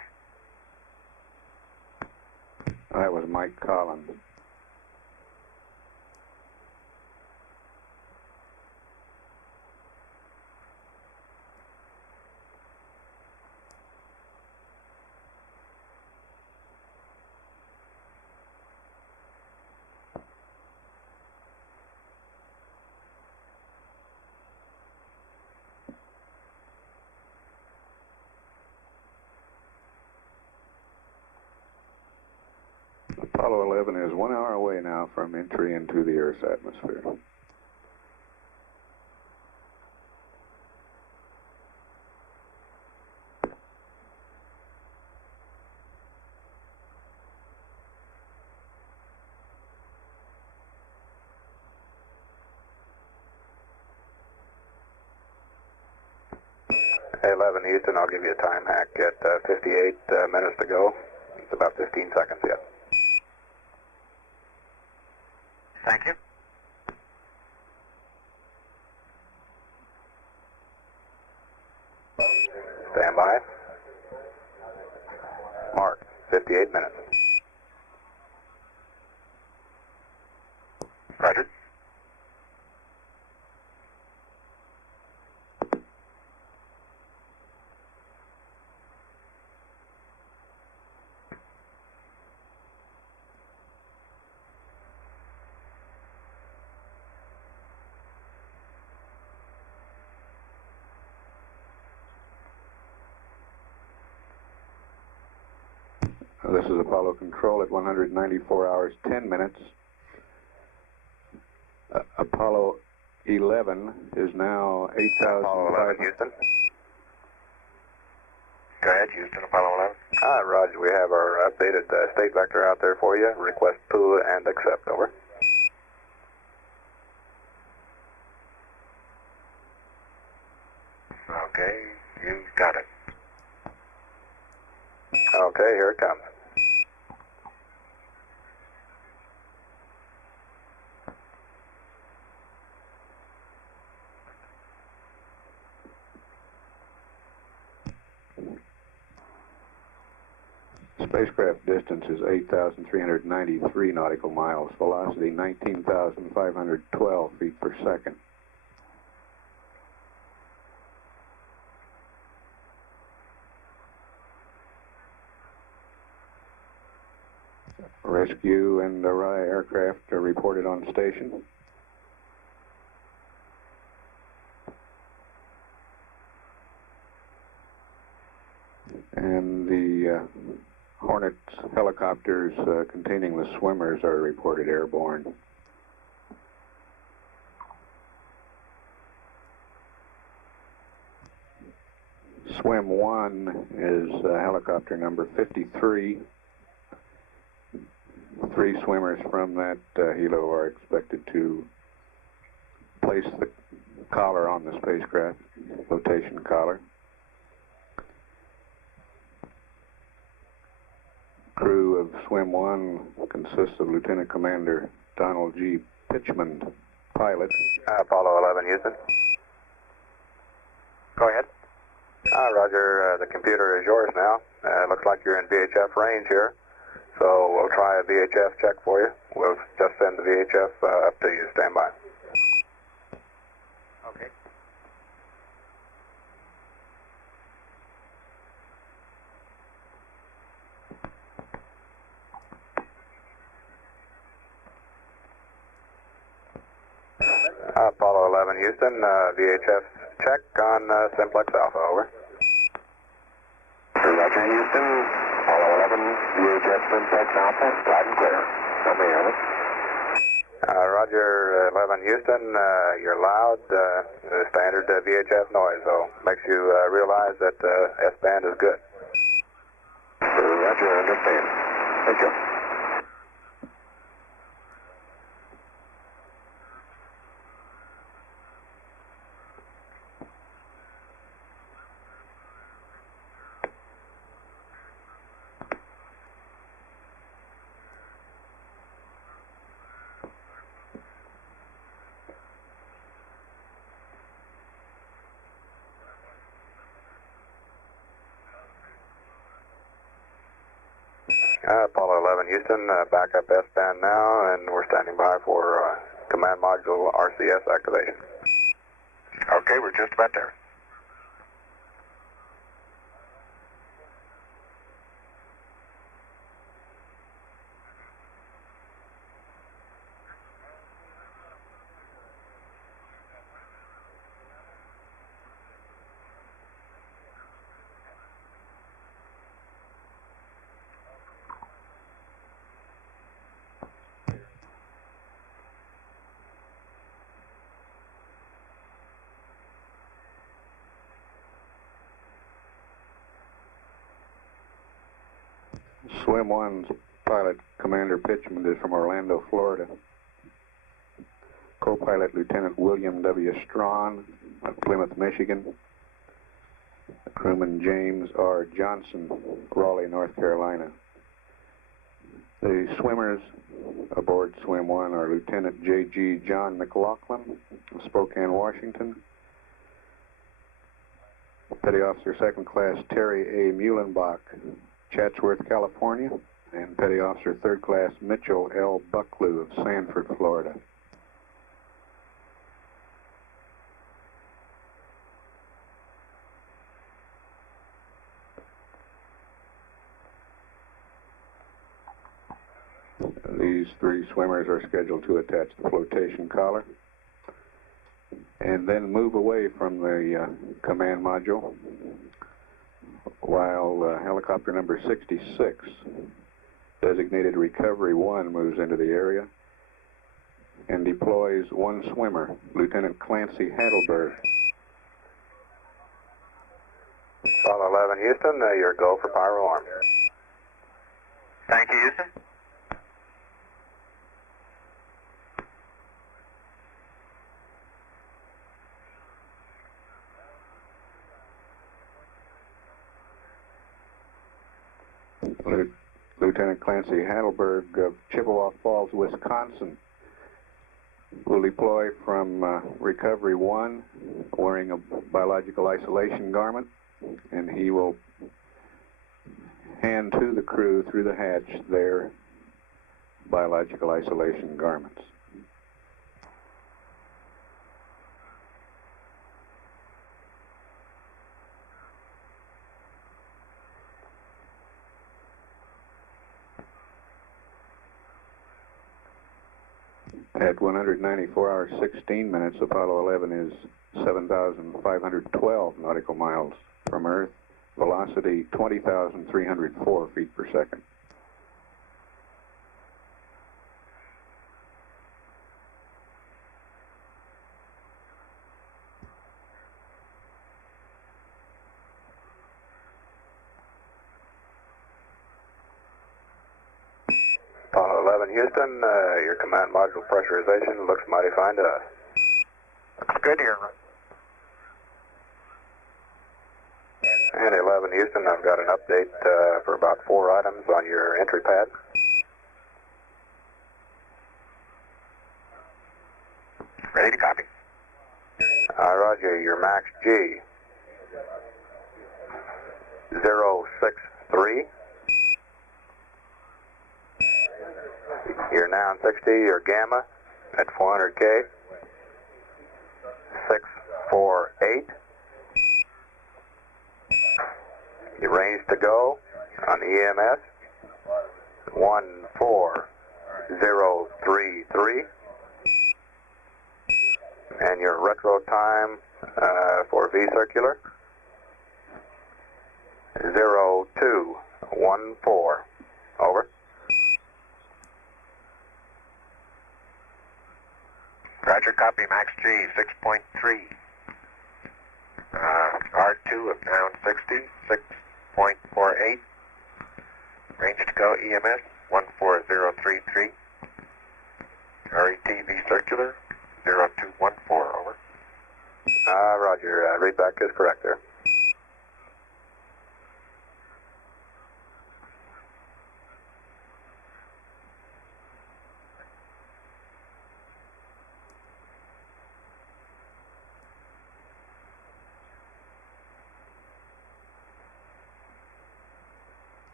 Hey, 11, Houston, I'll give you a time hack at 58 minutes to go. It's about 15 seconds yet. Thank you. Stand by. Mark, 58 minutes. Roger. Apollo 11, Houston. Go ahead, Houston, Apollo 11. Roger, we have our updated state vector out there for you. Request pull and accept, over. Okay, you got it. Okay, here it comes. Apollo 11, Houston. Go ahead. Roger, the computer is yours now. Looks like you're in VHF range here. So we'll try a VHF check for you. We'll just send the VHF up to you. Stand by. Okay. Apollo 11, Houston, VHF check on Simplex Alpha, over. Roger, Houston, Apollo 11, VHF Simplex Alpha, loud and clear. How may I help? Roger, 11, Houston, you're loud, standard VHF noise, so makes you realize that S-band is good. Roger, understand. Thank you. Apollo 11, Houston, backup S-band now, and we're standing by for command module RCS activation. Okay, we're just about there. Apollo 11 Houston, your go for power alarm. Thank you, Houston. Apollo 11 Houston, your command module pressurization looks mighty fine to us. Looks good here. And 11 Houston, I've got an update for about 4 items on your entry pad. Ready to copy. Roger, your max G. 063. Your noun 60, your gamma at 400K. 648. Your range to go on the EMS. 14033. And your retro time for V circular. 0214. Over. Roger, copy. Max G, 6.3. R2 of noun 60, 6.48. Range to go EMS, 14033. RETV circular, 0214, over. Roger, readback is correct there.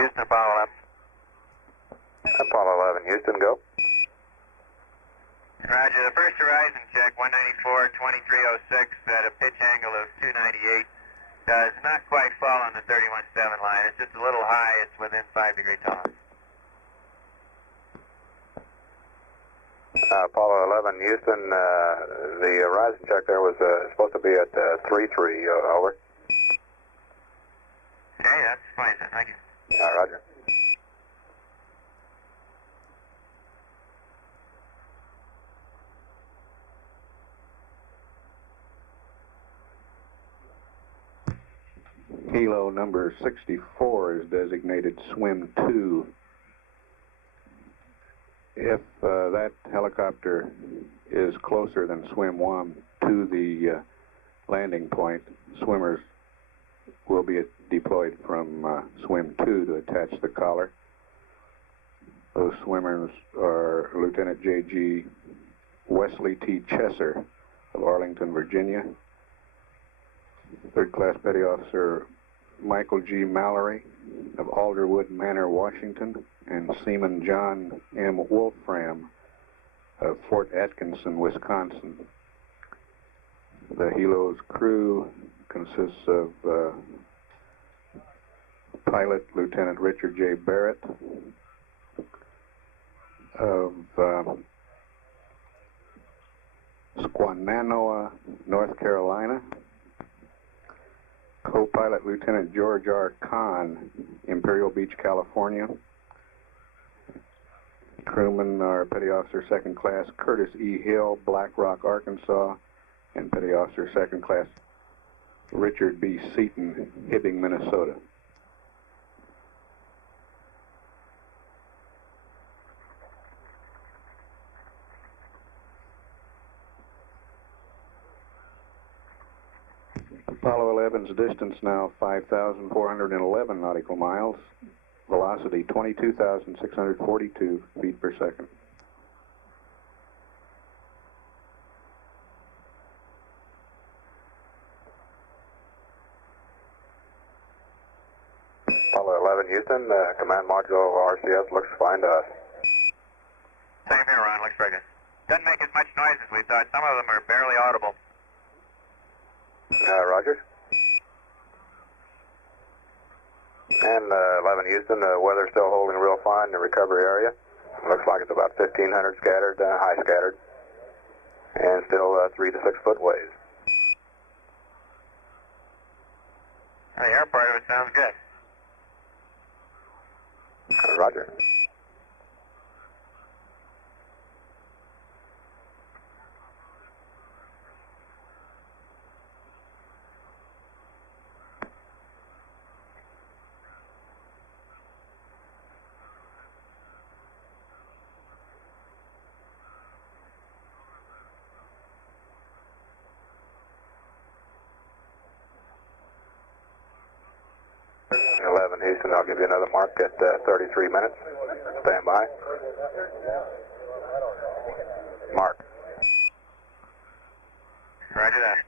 Houston, Apollo 11. Apollo 11 Houston, go. Roger, the first horizon check, 194.2306 at a pitch angle of 298, does not quite fall on the 31.7 line. It's just a little high. It's within 5 degree tolerance. Apollo 11, Houston, the horizon check there was supposed to be at 3-3, over. Okay, that's fine, sir. Thank you. Roger. Apollo 11, Houston, command module RCS looks fine to us. Same here, Ron. Looks very good. Doesn't make as much noise as we thought. Some of them are barely audible. Roger. And 11 Houston, the weather's still holding real fine in the recovery area. Looks like it's about 1,500 scattered, high scattered, and still 3 to 6 foot waves. The air part of it sounds good. Roger. 11 Houston, I'll give you another mark at 33 minutes. Stand by. Mark. Roger that.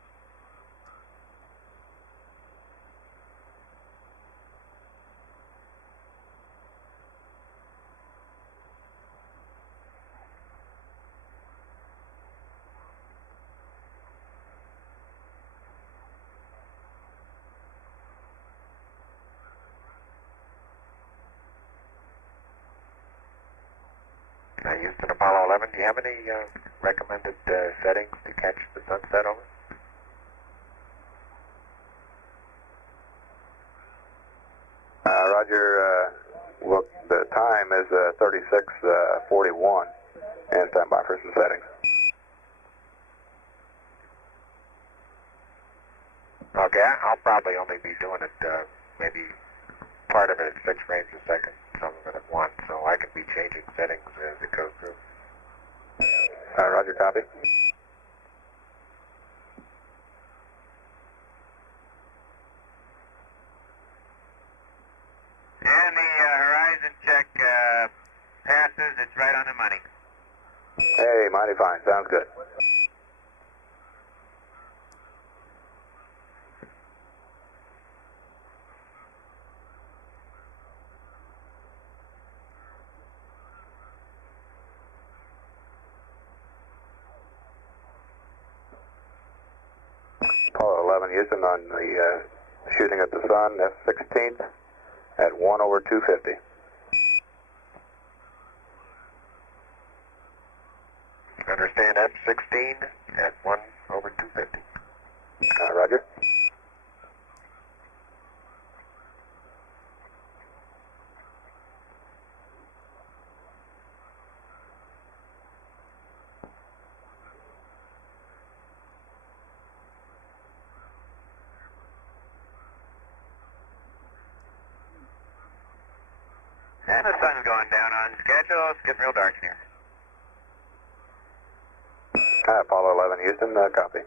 Houston, Apollo 11, do you have any recommended settings to catch the sunset over? Roger, look, the time is 36:41, and stand by for some settings. Okay, I'll probably only be doing it, maybe part of it at 6 frames a second, some of it at once, so I can be changing settings as it goes through. Roger, copy. And the horizon check passes, it's right on the money. Hey, mighty fine, sounds good. Apollo 11 Houston on the shooting at the sun, F-16th at 1/250. Roger. And the sun's going down on schedule. It's getting real dark in here. Apollo 11 Houston, copy.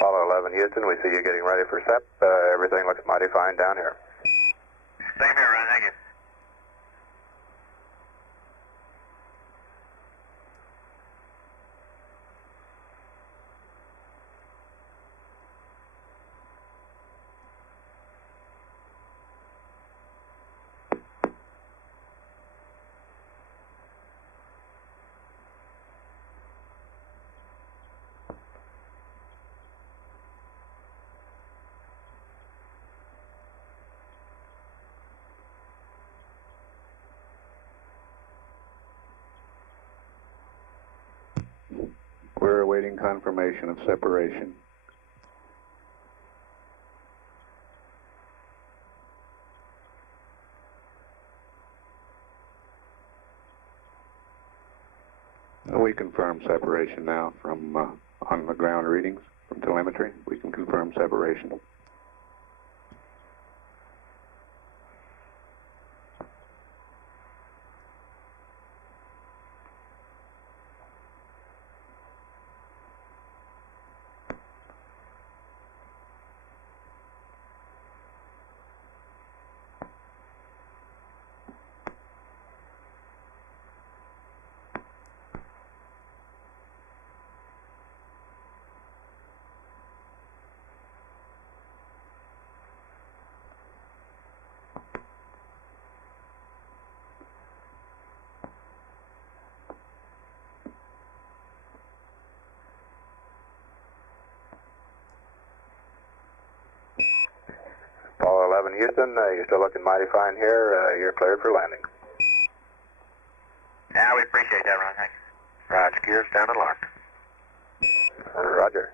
Apollo 11 Houston, we see you getting ready for SEP. Everything looks mighty fine down here. Same here, Ron. Thank you. Apollo 11 Houston, you're still looking mighty fine here. You're cleared for landing. Yeah, we appreciate that, Ron. Thank you. Roger, gears down and locked. Roger.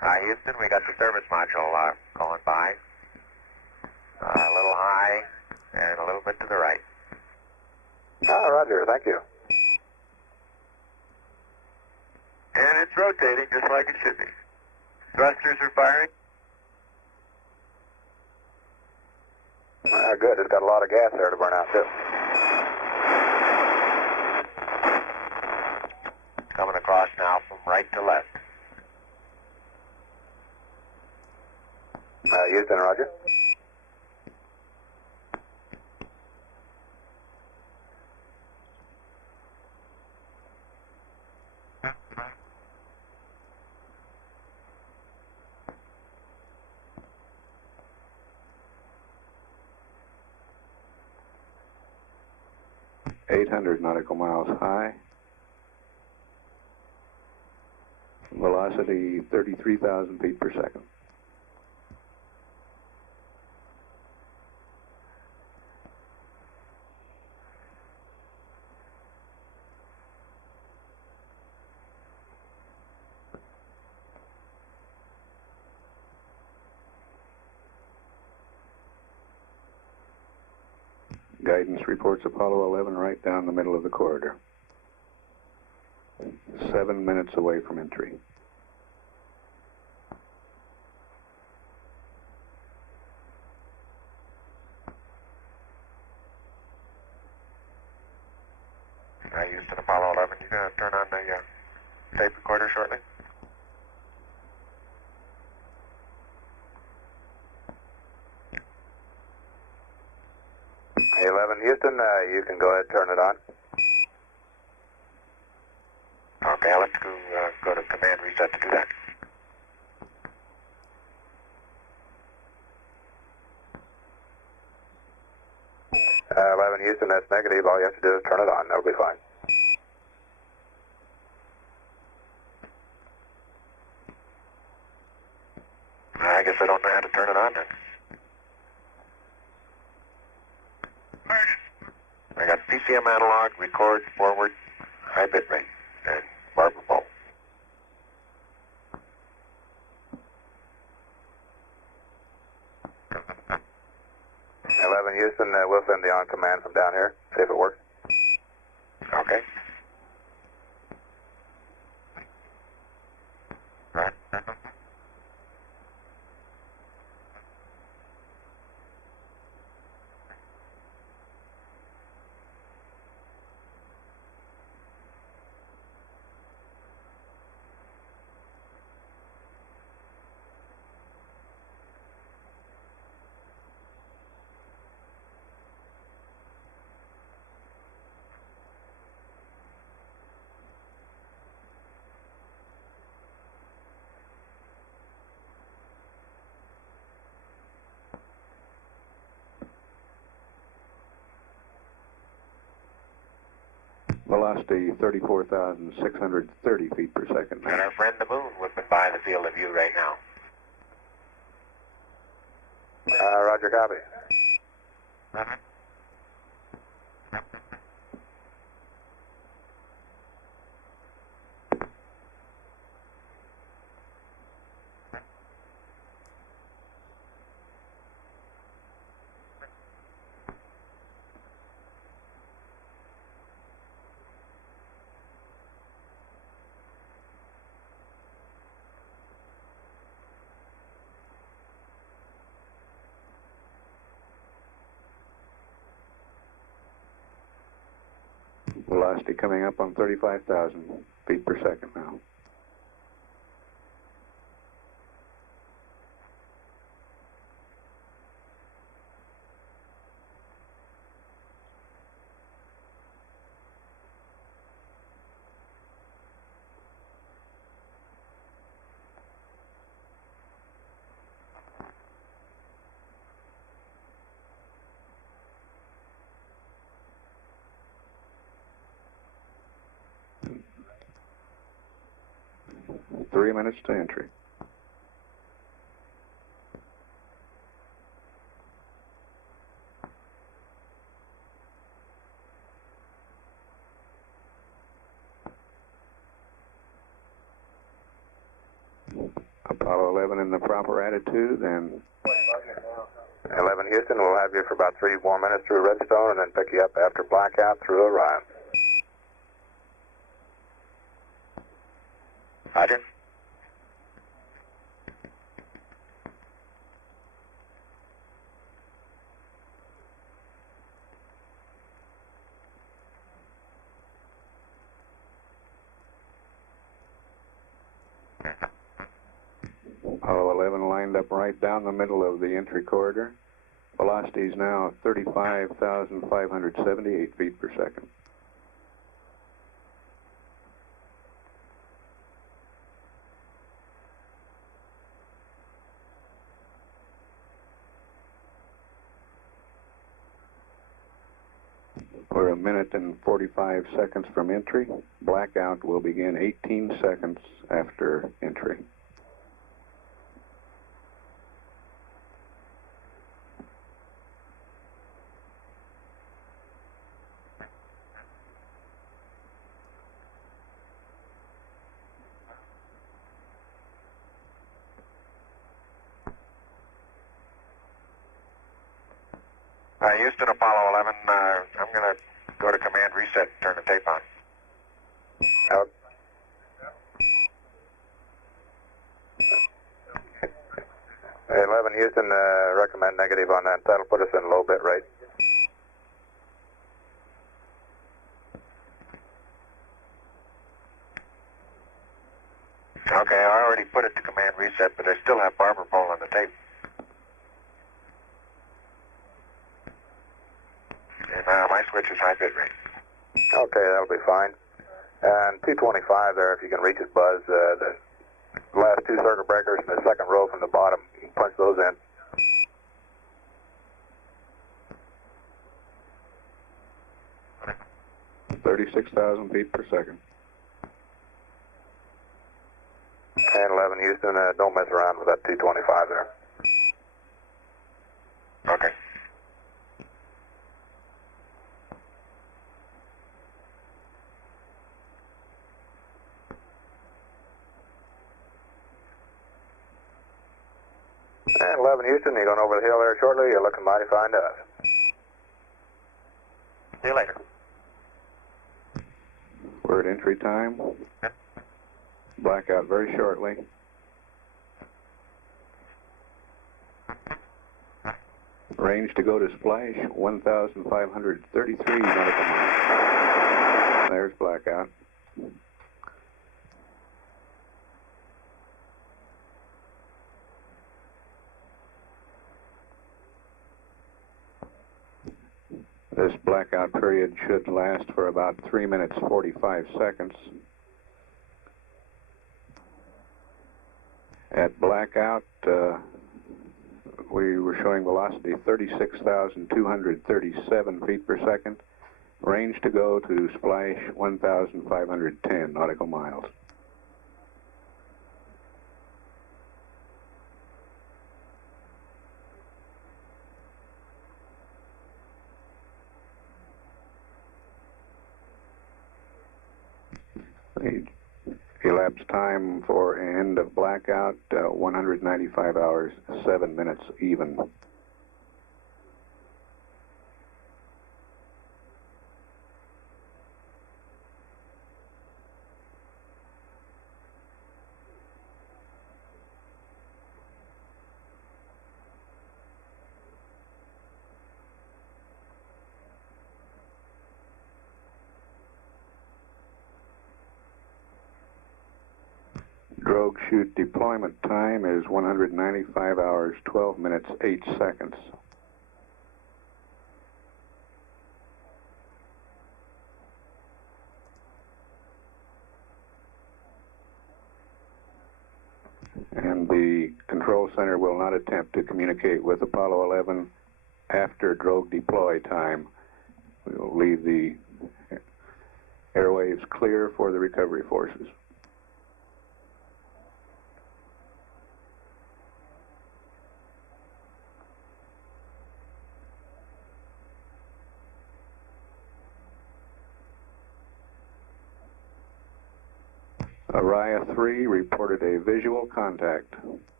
Houston, we got the service module going by. A little high and a little bit to the right. Roger, thank you. And it's rotating just like it should be. Thrusters are firing. Good, it's got a lot of gas there to burn out too. Coming across now from right to left. Houston, roger. Houston, Apollo 11, you going to turn on the tape recorder shortly? Hey, 11 Houston, you can go ahead and turn it on. Okay, I'll have to go to command reset to do that. Uh, 11 Houston, that's negative. All you have to do is turn it on. That'll be fine. I guess I don't know how to turn it on then. I got PCM analog, record, forward, high bit rate, and barber pole. Houston, we'll send the on command from down here. See if it works. Okay. Right. Got our friend the moon whipping by the field of view right now. Roger, copy. 11 Houston, we'll have you for about 3 more minutes through Redstone and then pick you up after blackout through Orion. Roger. Houston, Apollo 11, I'm going to go to command reset and turn the tape on. Out. Hey, 11 Houston, recommend negative on that. That'll put us in low bit rate. Okay, I already put it to command reset, but I still have barber pole on the tape. And my switch is high bit rate. Okay, that'll be fine. And 225 there, if you can reach it, Buzz. The last 2 circuit breakers and the second row from the bottom, you can punch those in. And 11 Houston, don't mess around with that 225 there. Okay. And 11 Houston, you're going over the hill there shortly. You're looking mighty fine to us. See you later.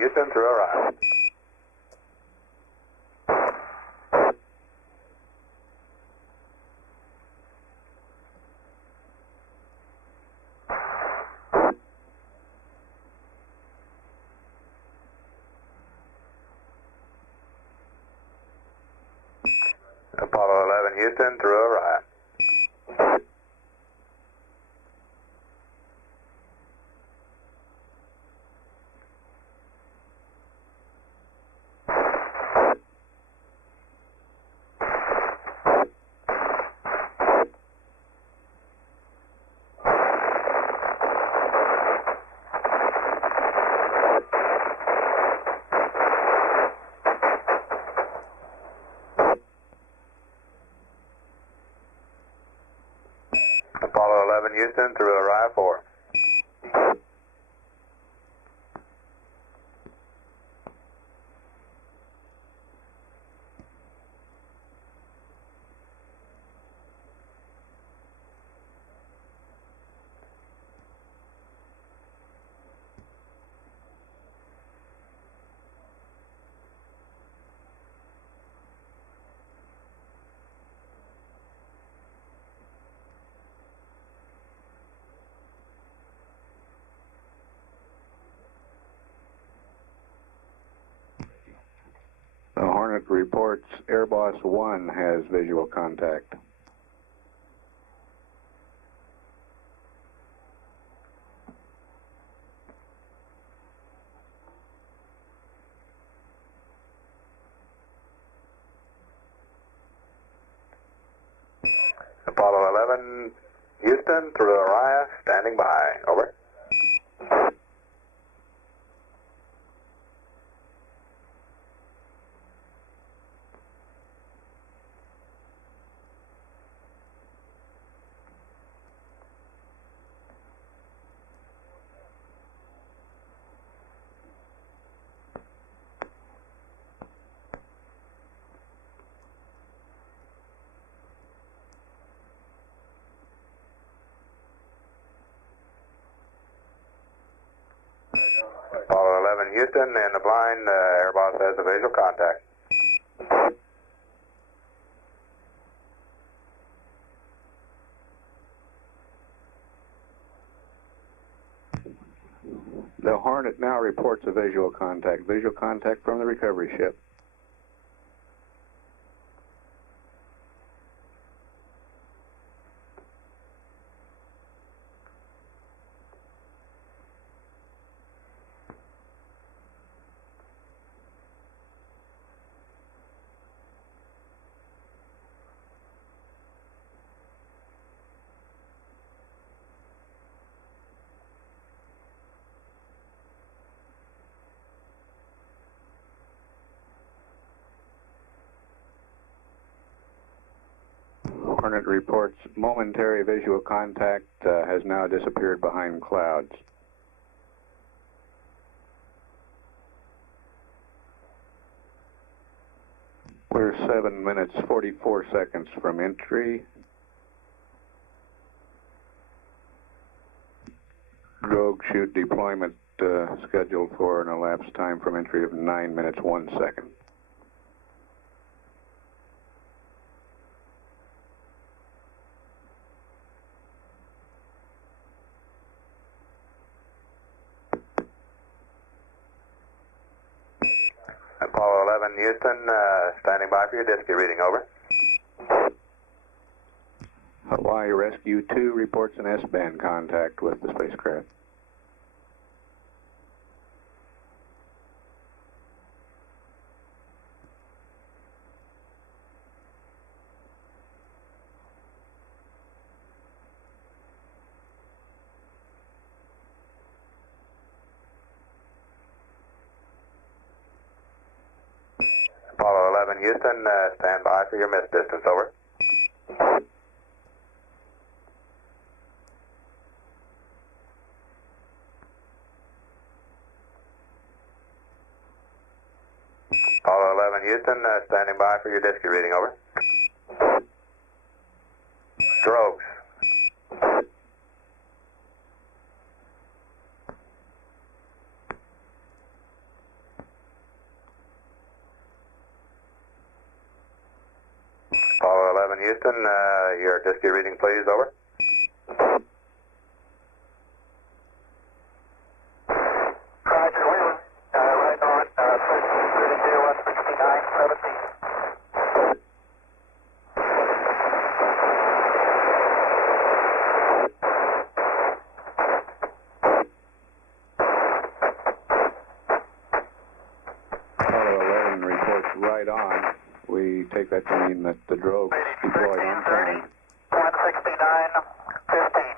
Houston, through arrive. Apollo 11 Houston, through arrive. Apollo 11 Houston, through arrive 4. Apollo 11 Houston, through arrive, standing by. Over. Apollo 11 Houston, in the blind, Air Boss has a visual contact. Apollo 11 Houston, standing by for your diski reading, over. Apollo 11 Houston, stand by for your missed distance, over. Apollo 11 Houston, standing by for your diski reading, over. Strokes. 11 Houston, your disk reading please, over. Roger, we're right on 1332, 169, 17. Reading 1330, 169, 15.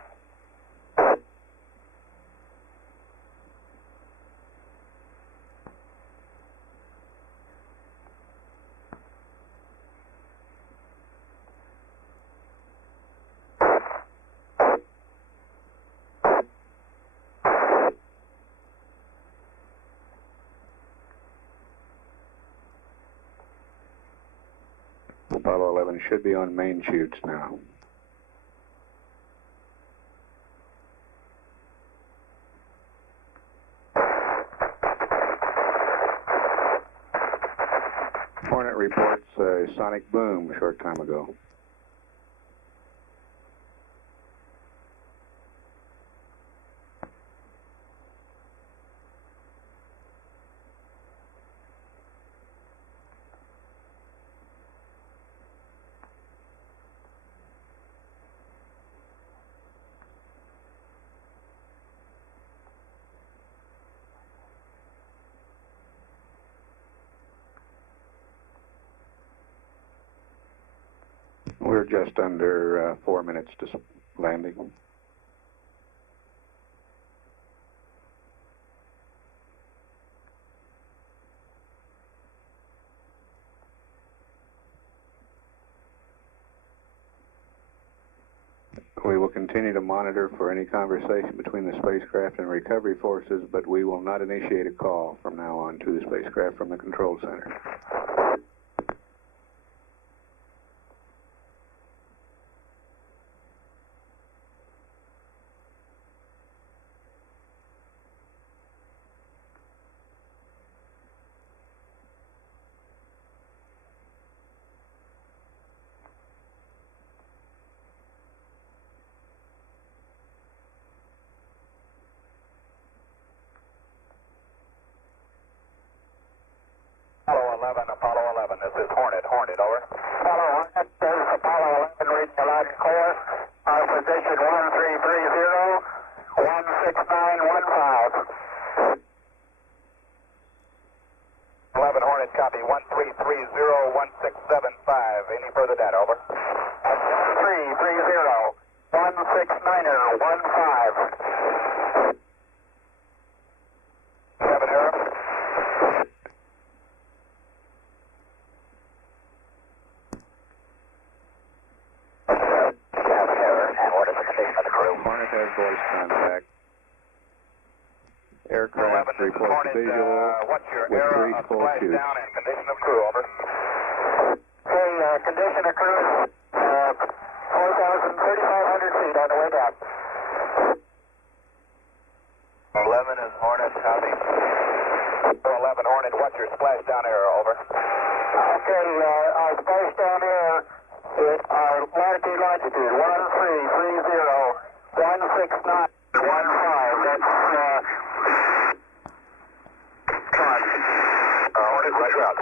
Apollo 11, this is Hornet, over. Apollo 11, this is Apollo 11, reading you loud and clear. Our position 1330, 16915. 11 Hornet, copy, 1330, 1675. Any further data, over? 1330, 16915. 7 error. And what is the condition of the crew? 11, this is Hornet. What's your era of splashdown and condition of crew, over? Okay, condition of crew is 3,500 feet on the way down. 11 is Hornet, copy. 11 Hornet, what's your splashdown error, over? Okay, our splashdown error is our latitude longitude 1330, 16915. That's Hornet, roger out.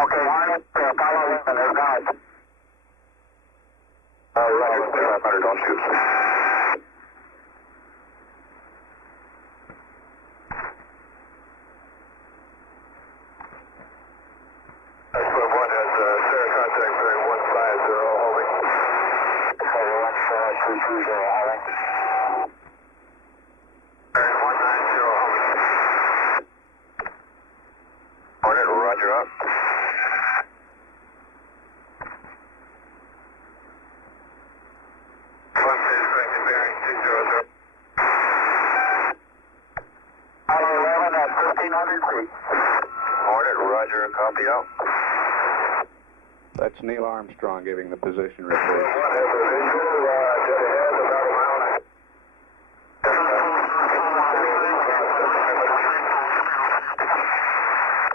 okay, Hornet, Apollo 11 is gone. Don't shoot. One has Sarah contact bearing 150 holding. 13220 holding. Bearing 190 holding. Hornet, roger up. go. Swim 1 has a visual, dead ahead, about a mile and a half.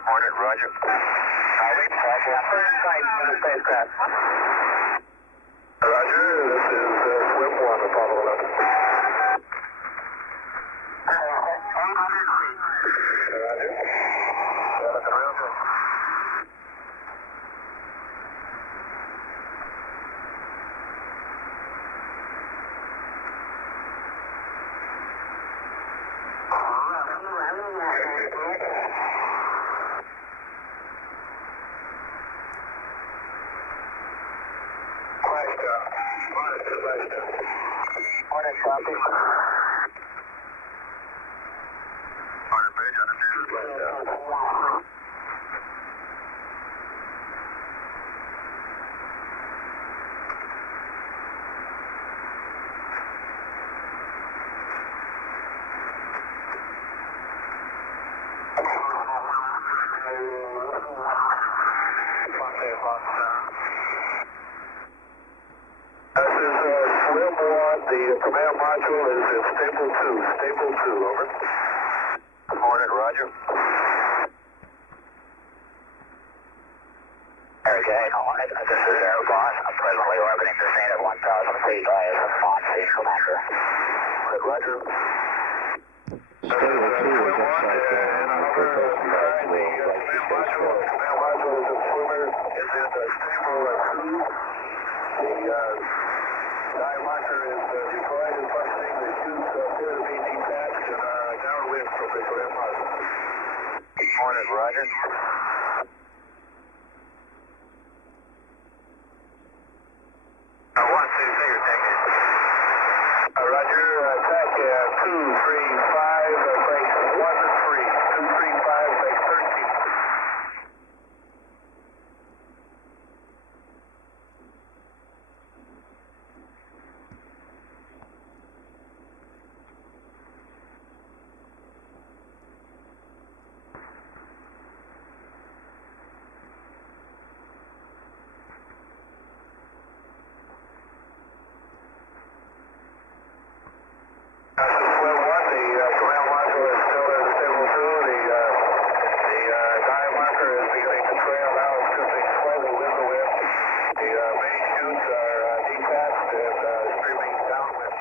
Hornet, roger. First sight for the spacecraft. Roger, this is Swim 1, Apollo 11. 800 feet. Roger. Looking real good. Hornet, copy. Hornet, page, understood. This is Swim 1. The command module is in Staple 2. Staple 2, over. Hornet, roger. Okay, Hornet, this is Boss. I'm presently orbiting the scene at 1,000 feet. I am on scene commander. Hornet, roger. This is Swim 1 in a hover beside the command module. The command module is in swimmer. It's in Staple 2. The dive marker is deployed and functioning. The chutes appear to be detached and are downwind from the command module. Hornet, roger. One, two, figure taking. Roger, attack 235, base 13. 235, base 13. Swim 1, the command module is still in Stable 2. The dive marker is beginning to trail now. It's drifting slightly with the wind. The main chutes are detached and streaming downwind.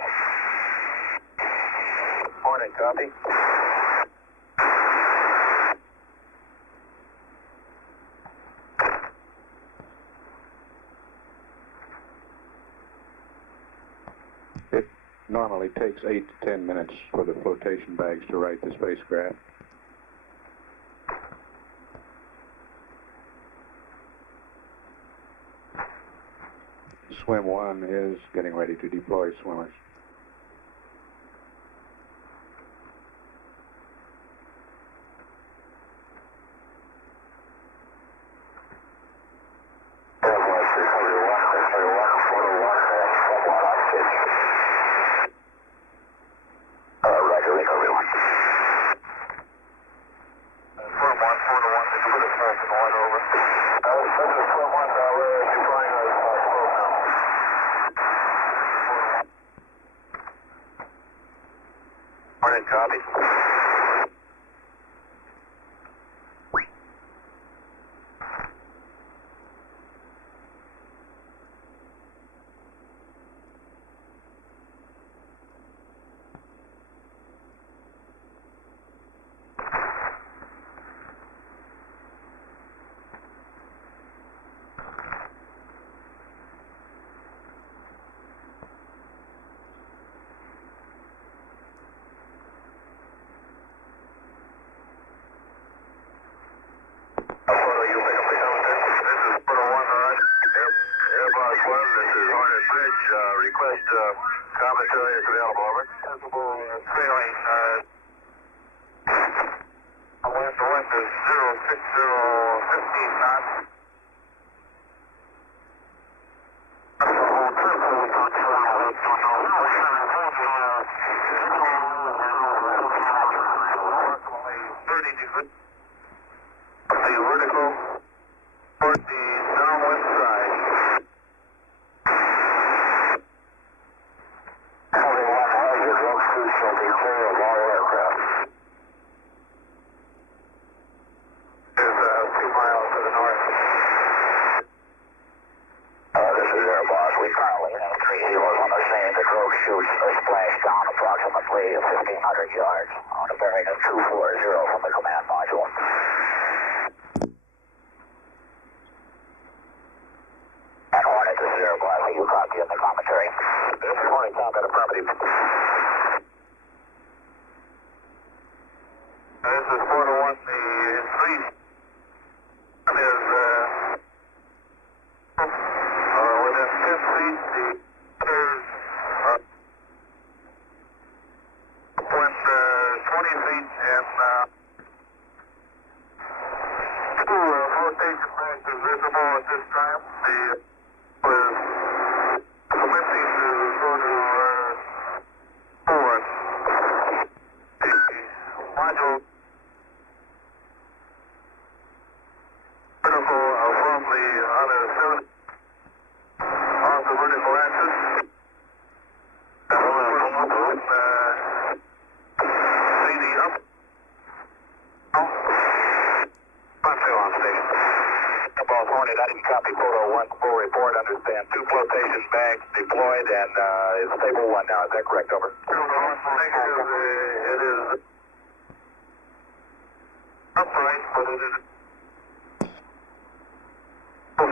Hornet, copy. Hornet, copy. Request commentary is available, over. Trailing, wind is 06015 knots. Approximately 30 degrees. The vertical report the downwind side. Everyone has your rope suit shall be clear of all aircraft. Is 2 miles to the north. This is Air Boss. We currently have 3 Zeros on the scene. The drogue shoots a splash down approximately 1,500 yards on a bearing of 240 from the command module. And Hornet, this is Air Boss. Will you copy in the commentary? This is Hornet, combat affirmative. This is 401. The 3 is within 10 feet. The others went 20 feet and 2 rotation banks is visible at this time. The was commencing to go to forward. The module vertical from the other 7 off the vertical axis. See the up. On station. Boss Hornet, I didn't copy photo 1, full report, understand. 2 flotation bags deployed and is stable 1 now, is that correct, over? Negative, it is upright, but it is 2.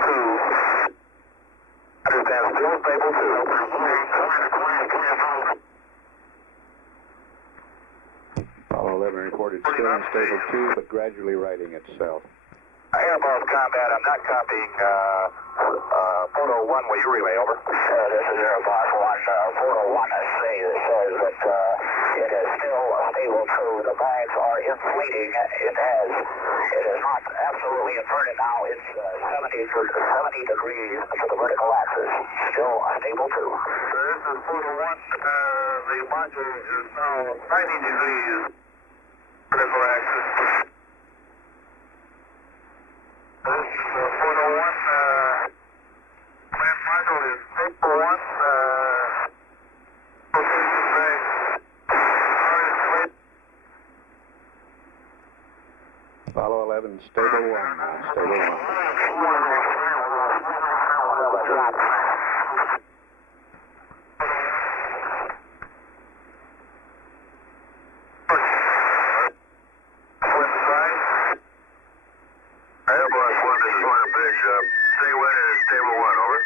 Understand, still stable 2. 40 knots station. Air Boss Combat, I'm not copying photo 1, will you relay, over? This is Air Boss 1, photo 1 say that says that it is still stable 2. The bags are inflating. It is not absolutely inverted now. It's 70 degrees to the vertical axis. Still stable 2. This is photo 1. The module is now 90 degrees vertical axis. This photo 1, command module is stable 1. Rotation bags are inflated. They are not Airbus 1, this is Hornet Big. Stay wet and stable 1, over.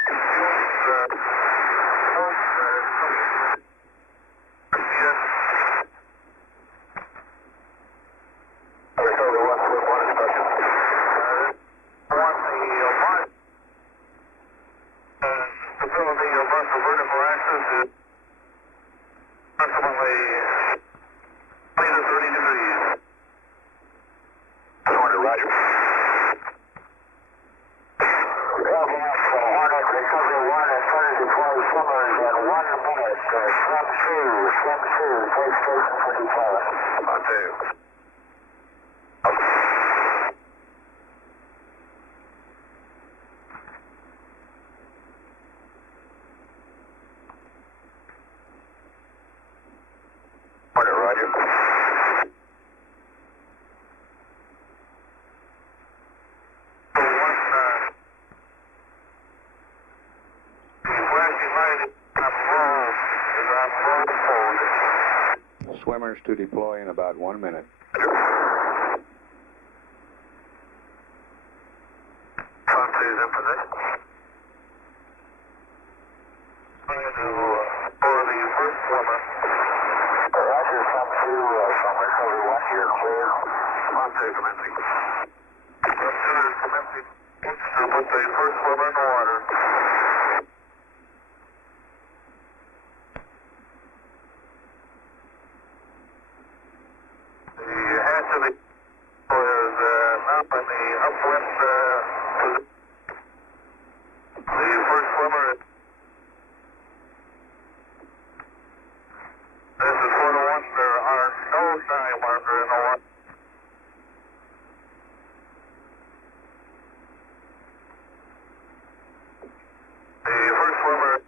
Stability above the vertical axis is approximately 20 to 30 degrees. Hornet, roger. Hornet, recovery 1 and 30 deployed swimmers in 1 minute. Swim 2, take station for deployment. On 2. Hornet, roger. Flashing light is on roll. Is on roll forward. Front is in position. For the first swimmer. Roger, from 2, from recovery 1, you're clear. Front commencing. Front 2 is commencing. To put the first swimmer in the water. The hatch of the is now in the upwind position. The first swimmer is. This is 401. There are no sign marker in the water. swimmer.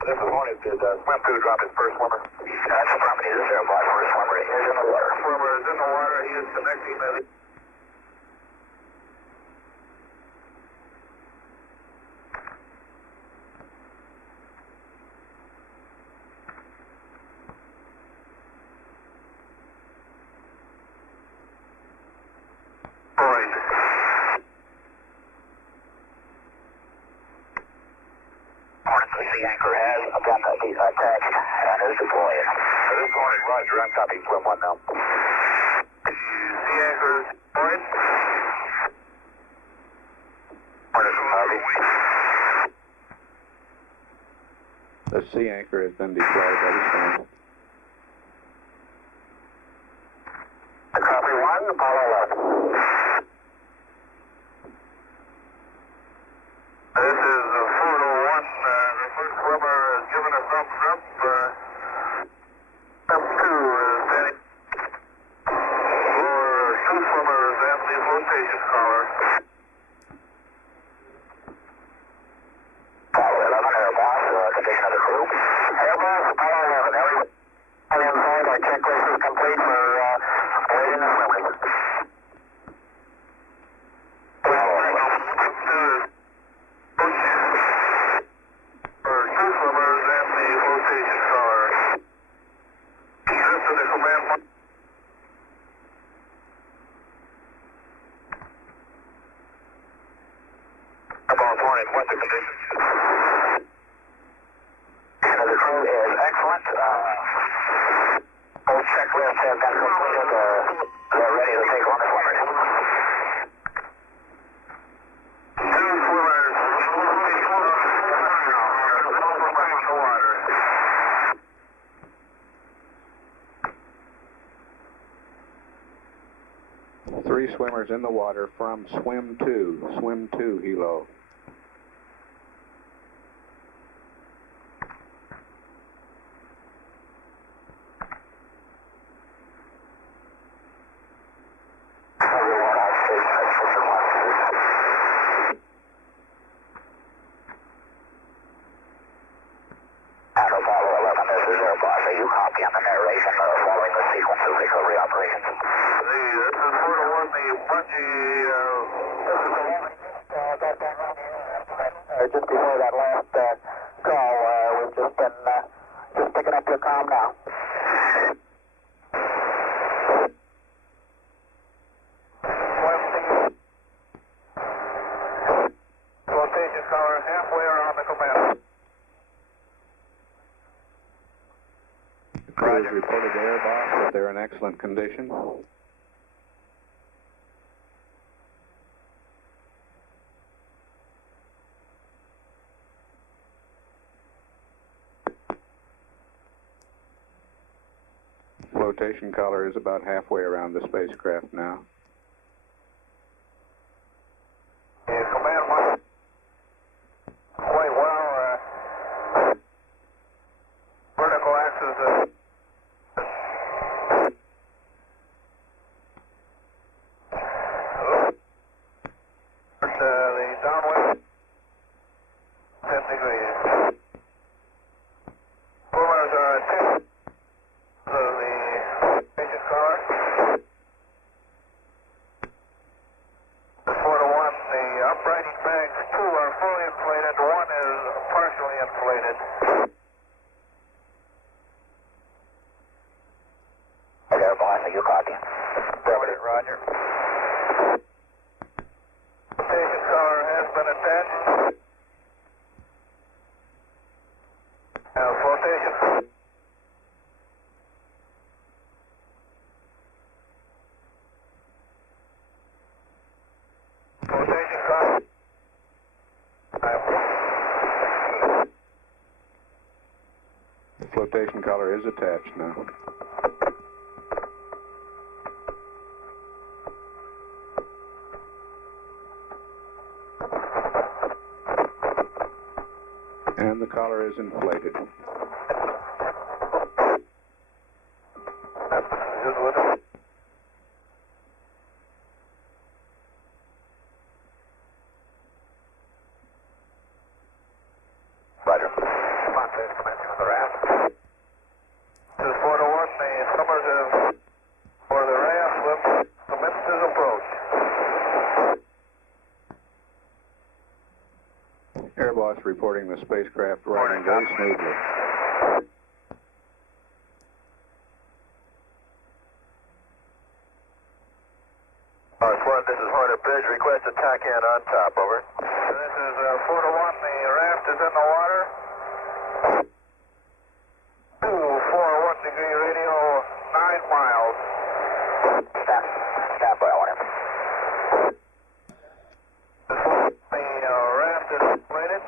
This is Hornet. Did swim crew drop his first swimmer? That's affirmative. This is Airboss. First swimmer is in the water. Swimmer is in the water. He is connecting the... The anchor has been attached and is deployed. This is Hornet, Roger. I'm copying swim 1 now. Sea anchor is deployed. Hornet, copy. Copy 1, Apollo 11. This is Photo 1. The first swimmer has given a thumbs up. Step 2 is standing for 2 swimmers and the flotation collar. Apollo 11, Airboss, condition of the crew. Airboss, Apollo 11, everyone inside. Our checklist is complete for waiting the swimmers. What's the conditions? The crew is excellent. Both checklists have been completed. They're ready to take on the swimmers. 2 swimmers. Back in the water. You copy on the narration following the sequence of recovery operations. This is Photo 1, the bungee, just before that last call, we've just been just picking up your comm now. Flotation collar halfway around the command. Roger. Command 1. Quite well. Vertical axis. The downwind 10 degrees. Swimmers are at 10 of the station collar. This 4 to 1, the uprighting bags, 2 are fully inflated, 1 is partially inflated. Airboss, are you copy? Affirmative, Roger. Station collar has been attached. Flotation. Flotation collar. the raft. This is 4 to 1, the summative for the raft with commences approach. Morning, Coffman. This is Hornet Bridge. Request a tack in on top, over. This is 4 to 1. The raft is in the water. 241 degree radio, 9 miles. Stand by on him. The raft is inflated.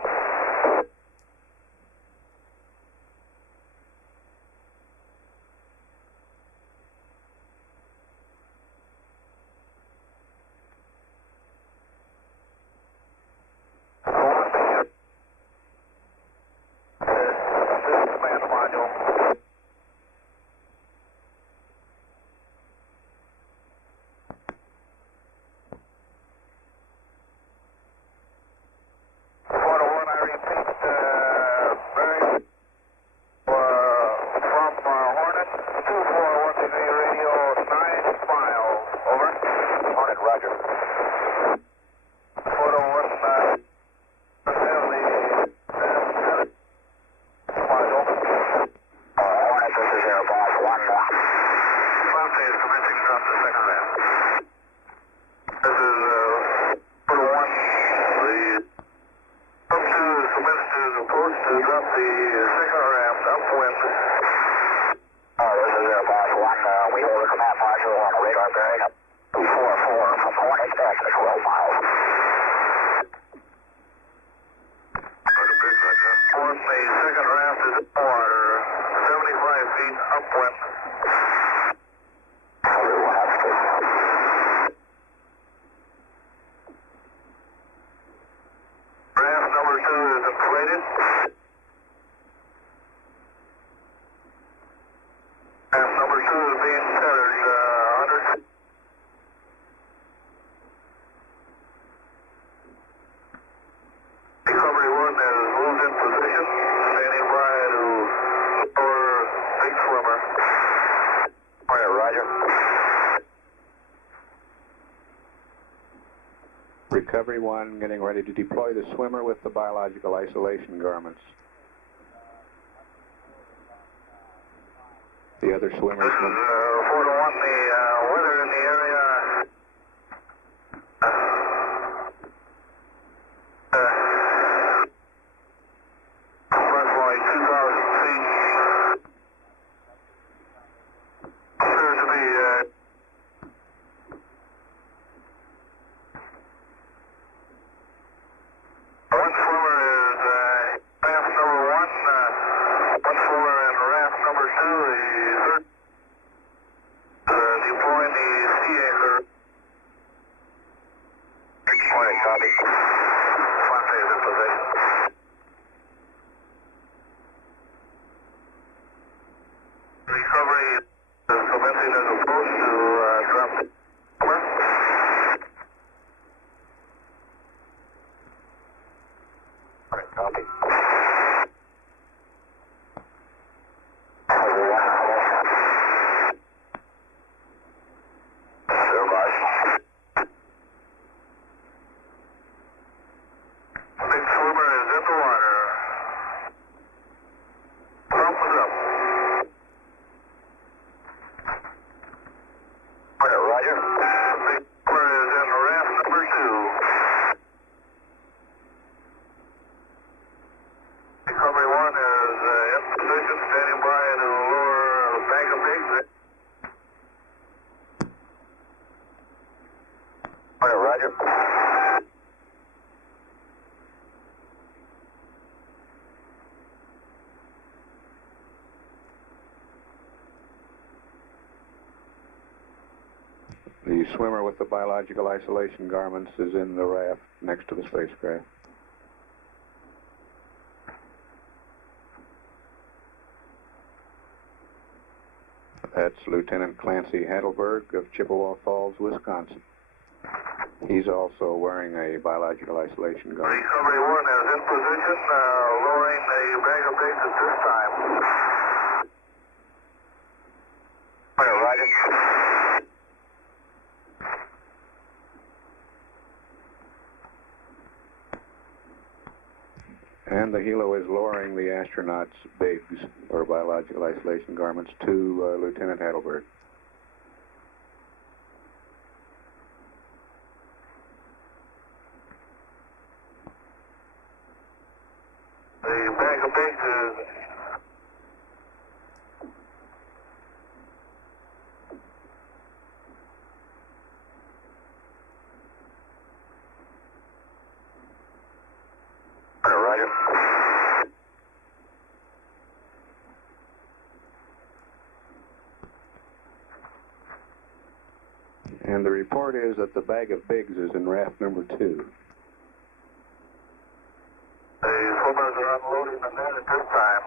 Recovery 1 has in position, lowering the bag of pigs at this time. Roger. The bag of pigs is Roger. The swimmers are unloading the net at this time.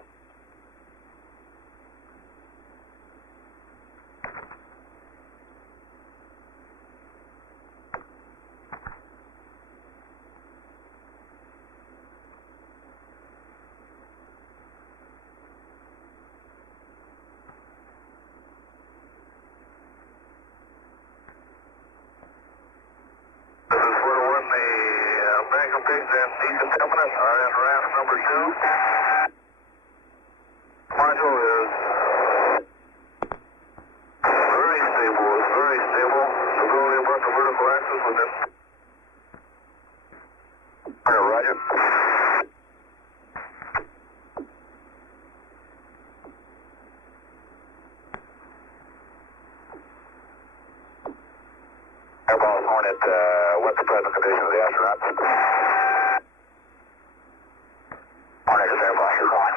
This is where when the bag of pigs and decontaminant are in raft number 2. Module is very stable. It's very stable. Stability above the vertical axis within. Roger. Airball Hornet, what's the present condition of the astronauts? Hornet is airball, you're going.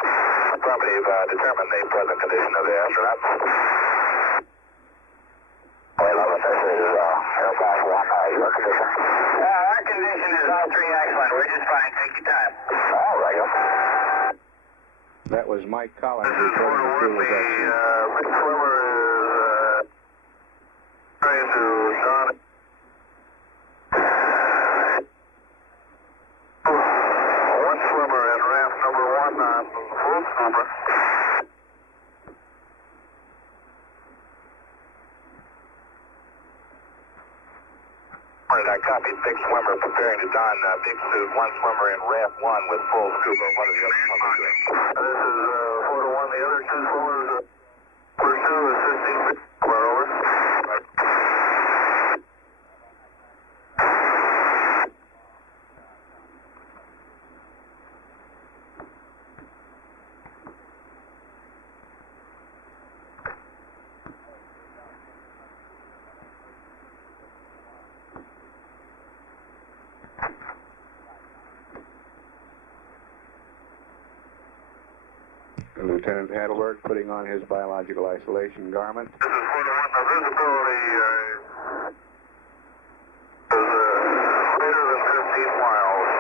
Affirmative, determine the present condition of the astronauts. 11th, this is airball 1, your condition? Our condition is all 3 excellent. We're just fine. Take your time. All right. This is 4 to 1. The big swimmer is trying to John. One swimmer in raft number 1 on full swimmer. I copied big swimmer preparing to don big suit. One swimmer in raft 1 with full scuba. What are the other swimmers doing? This is 4 to 1. The other 2 swimmers pursue assisting big swimmer. Over. This is 4 to 1. The visibility is greater than 15 miles.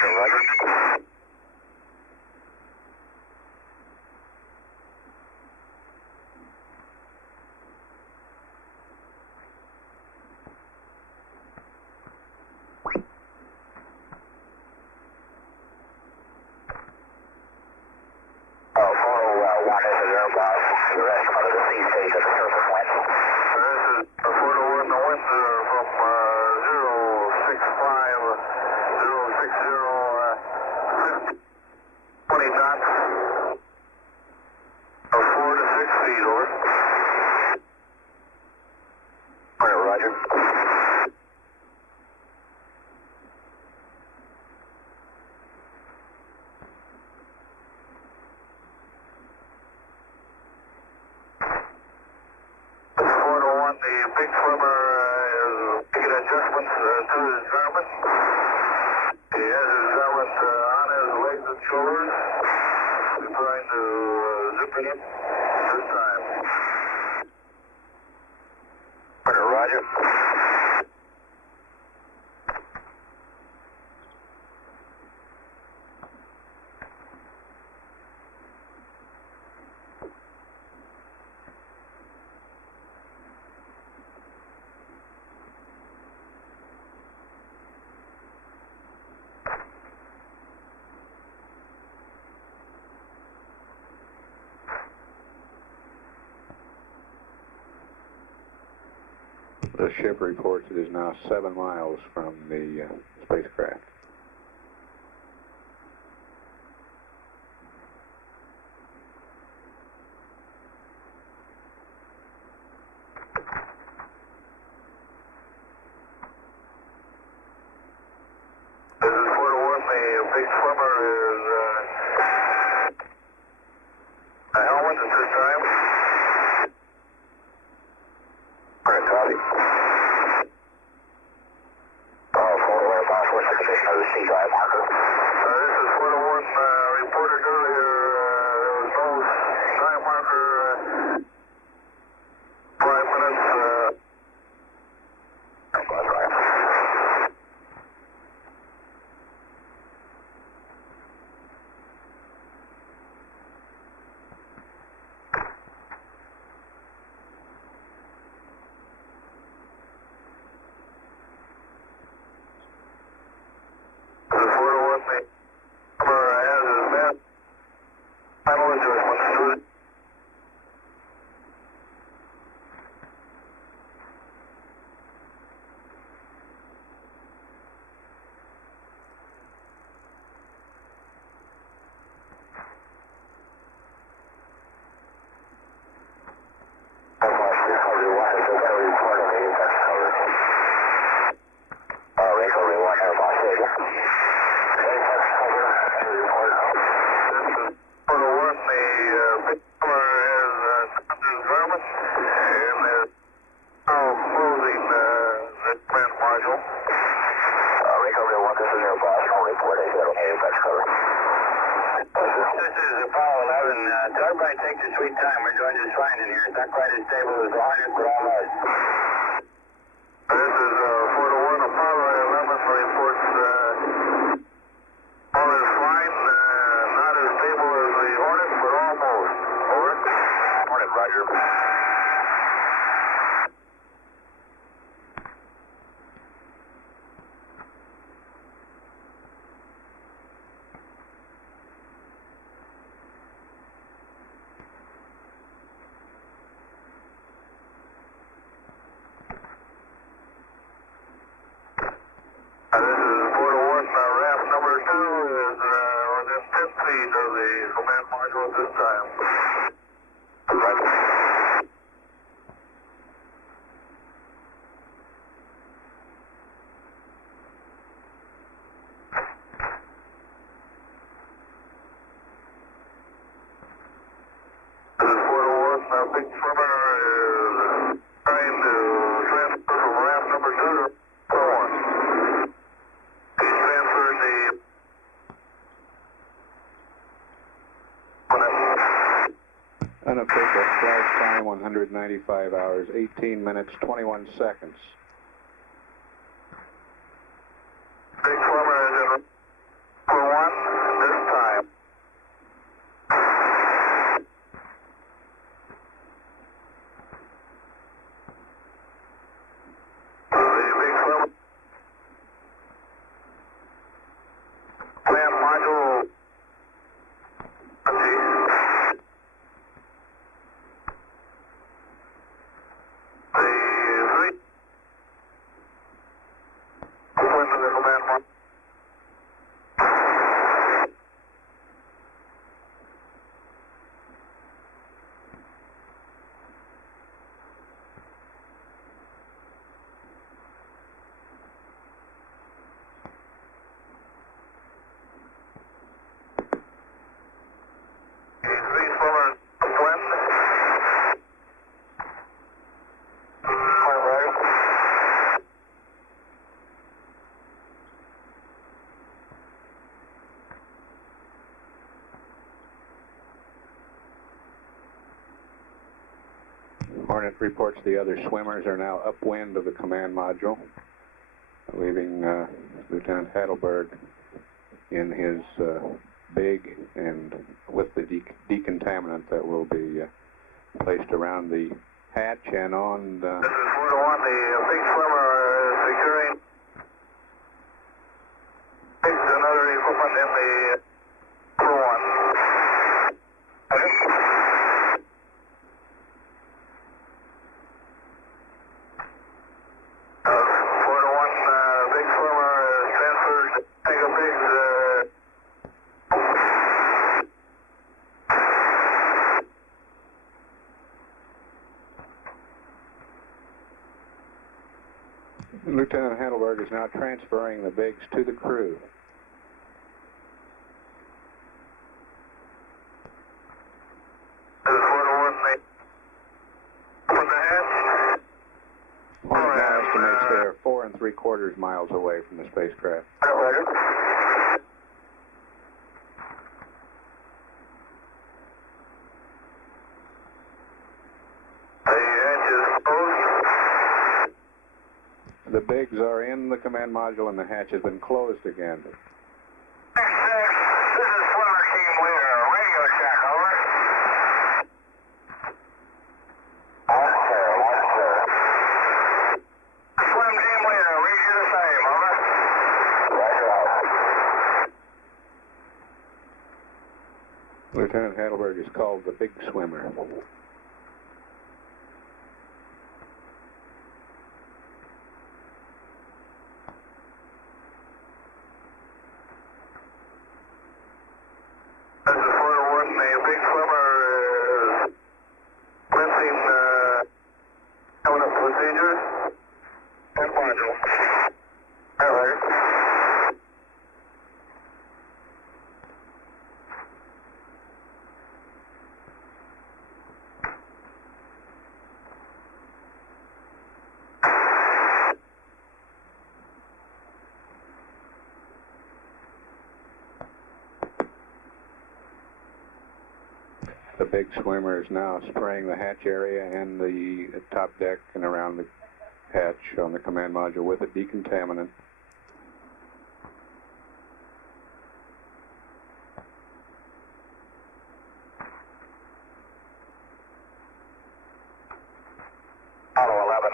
Roger. The rest of the sea stage of the surface wind. This is 4 to 1. The winds are from 060, 20 knots. 4 to 6 feet, over. Roger. The big swimmer is making adjustments to his garment. He has his garment on his legs and shoulders. He's trying to zip it in this time. Roger. big swimmer is helmet at this time. Alright, copy. Photo boss, what's the condition of the sea drive marker? This is photo 1, reported earlier, there was no time marker, 5 minutes, that's right. Big swimmer is trying to transfer from raft number 2 to 1. He's transferred the big swimmer is in for 1 this time.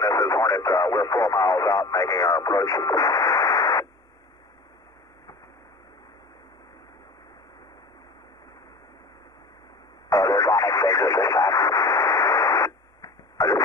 this is Hornet. We're 4 miles out making our approach. There's Onyx 6 at this time. Roger.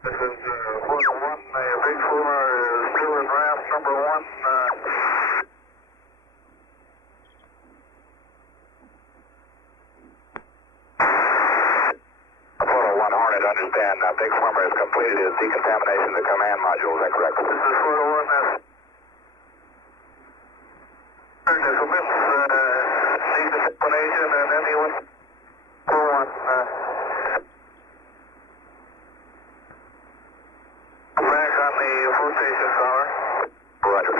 This is Florida 1, the big swimmer is still in raft number 1. Florida 1 Hornet, understand, big swimmer has completed his decontamination of the command module, is that correct? This is Florida 1, that's to commit decontamination and then he went Florida 1. Back on the flotation tower. Roger.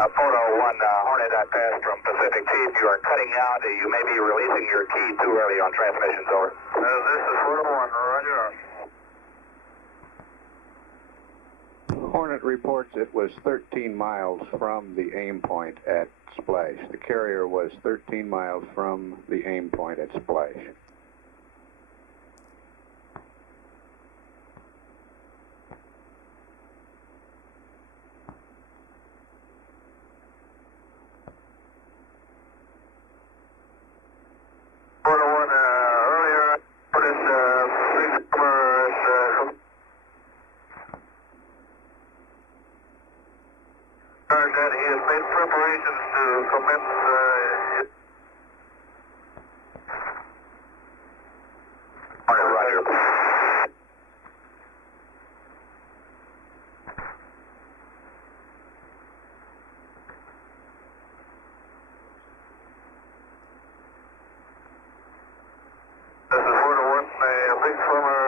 Photo 1, Hornet, I passed from Pacific Chief. You are cutting out. You may be releasing your key too early on transmissions, over. This is Photo 1, roger. Photo 1, earlier, put in big swimmer and that he has made preparations to commence Roger. This is Florida 1, a big swimmer.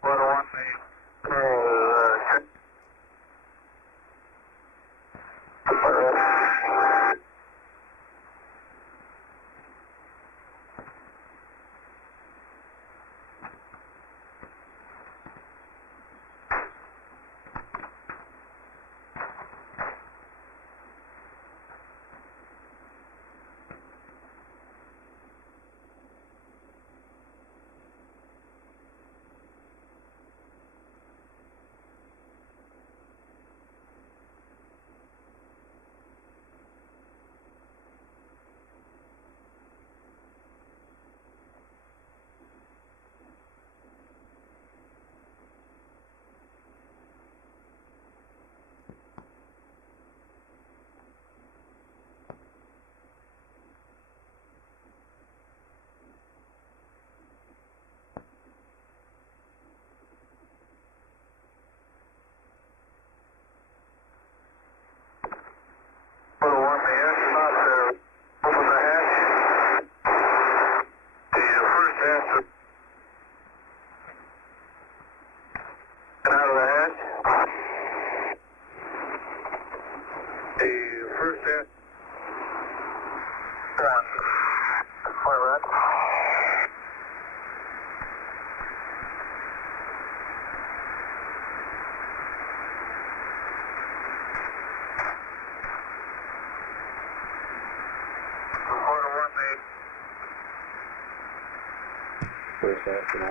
Florida 1,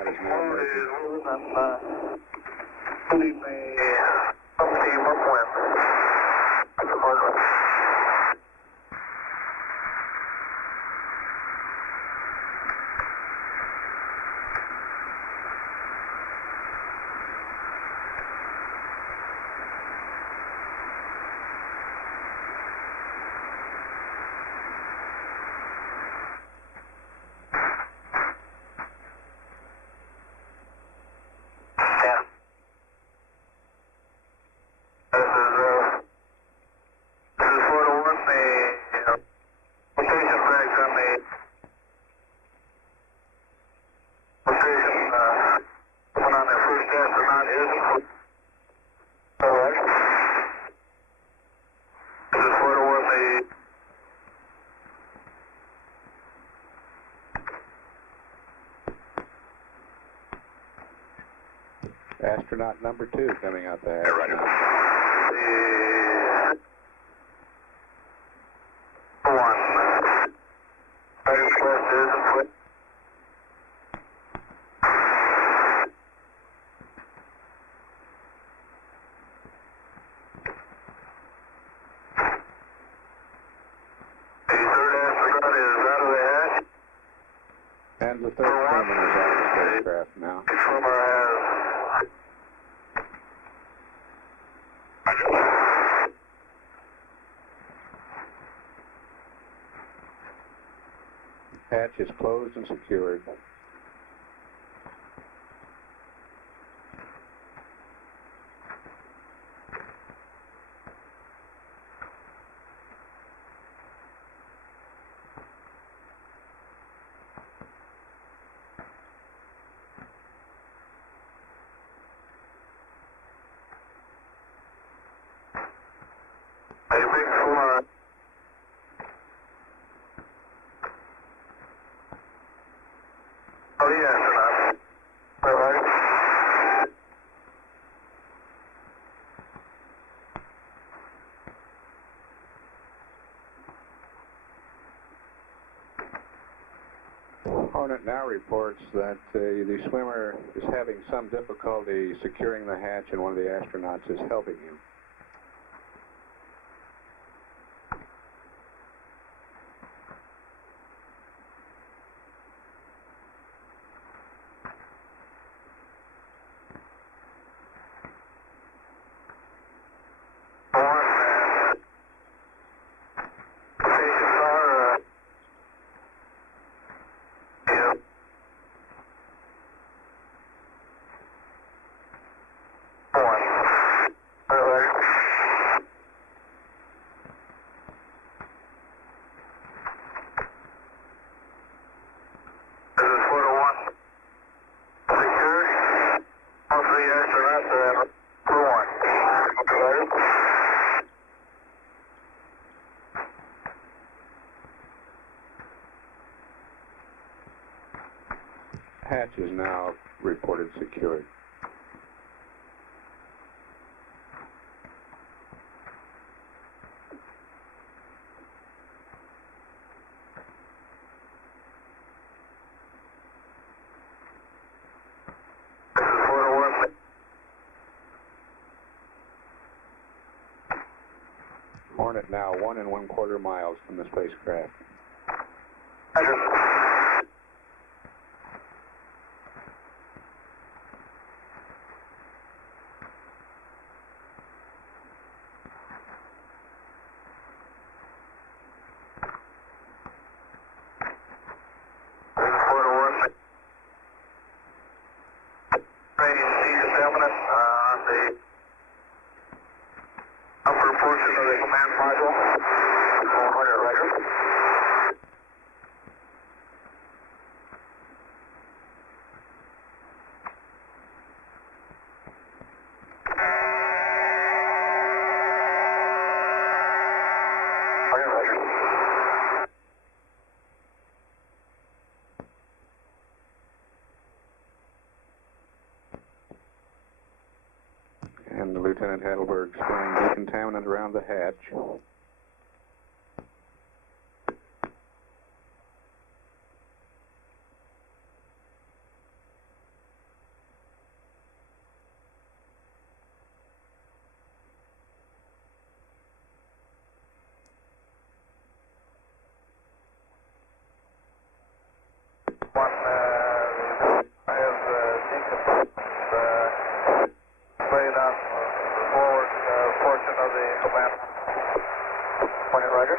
Load is moving and putting the team upwind. One has decent laid on the forward portion of the command. Point it, Roger.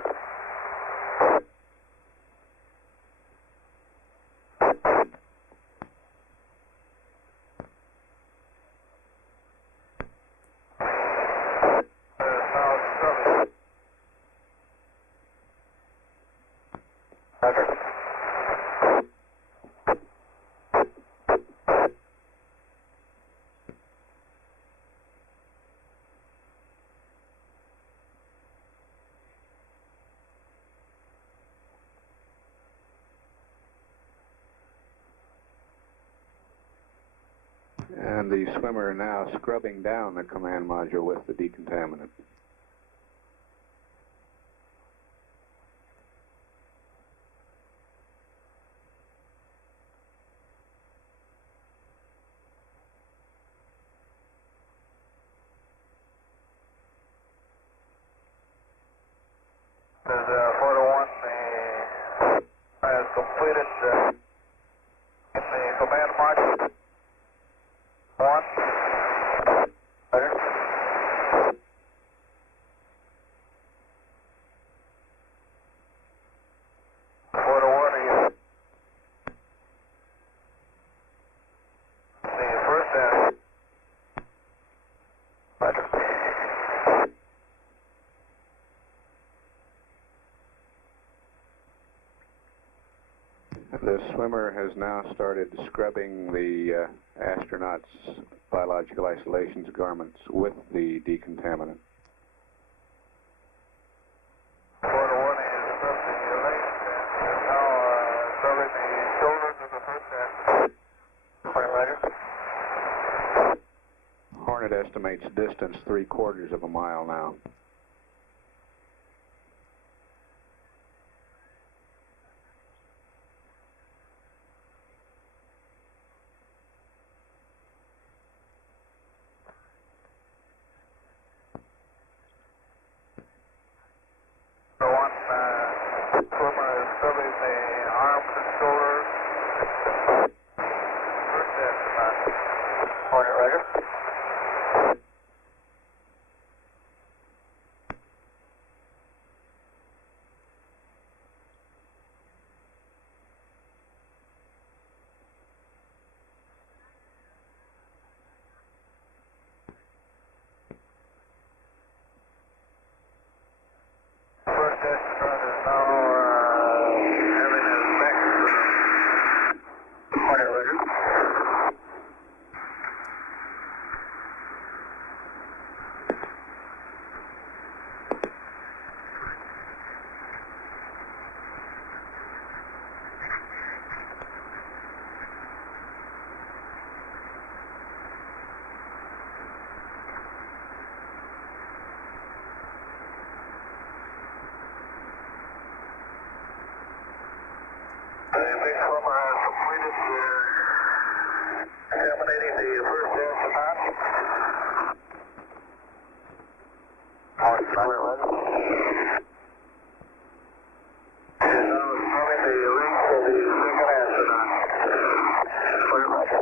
This is 4 to 1, has completed in the command march. 1. Later. 4 to 1, the first end. Later. Swimmer is filling the arms and shoulders. First end, point it, Roger. First astronaut is now having his back point it, Roger. The big swimmer has completed terminating the first astronaut. Point it, Roger. Is now swimming the rings of the second astronaut. Point it, Roger.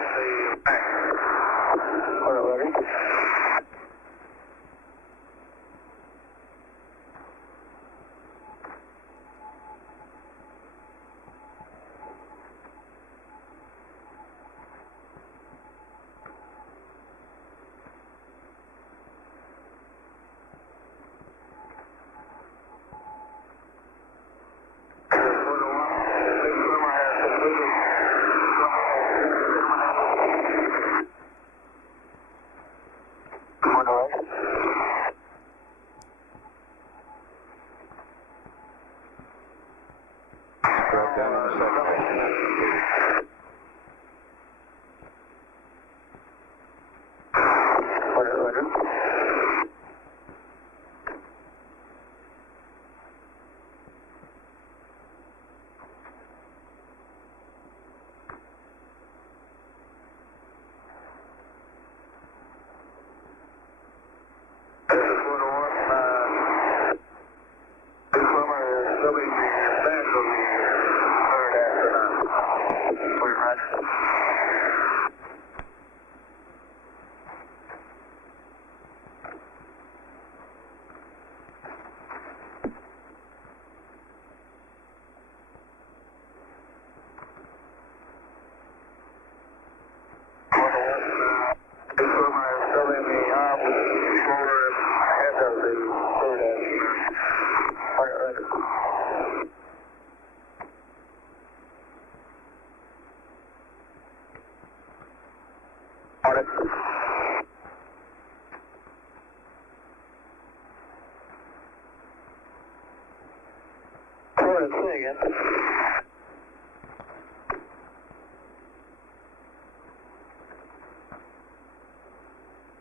The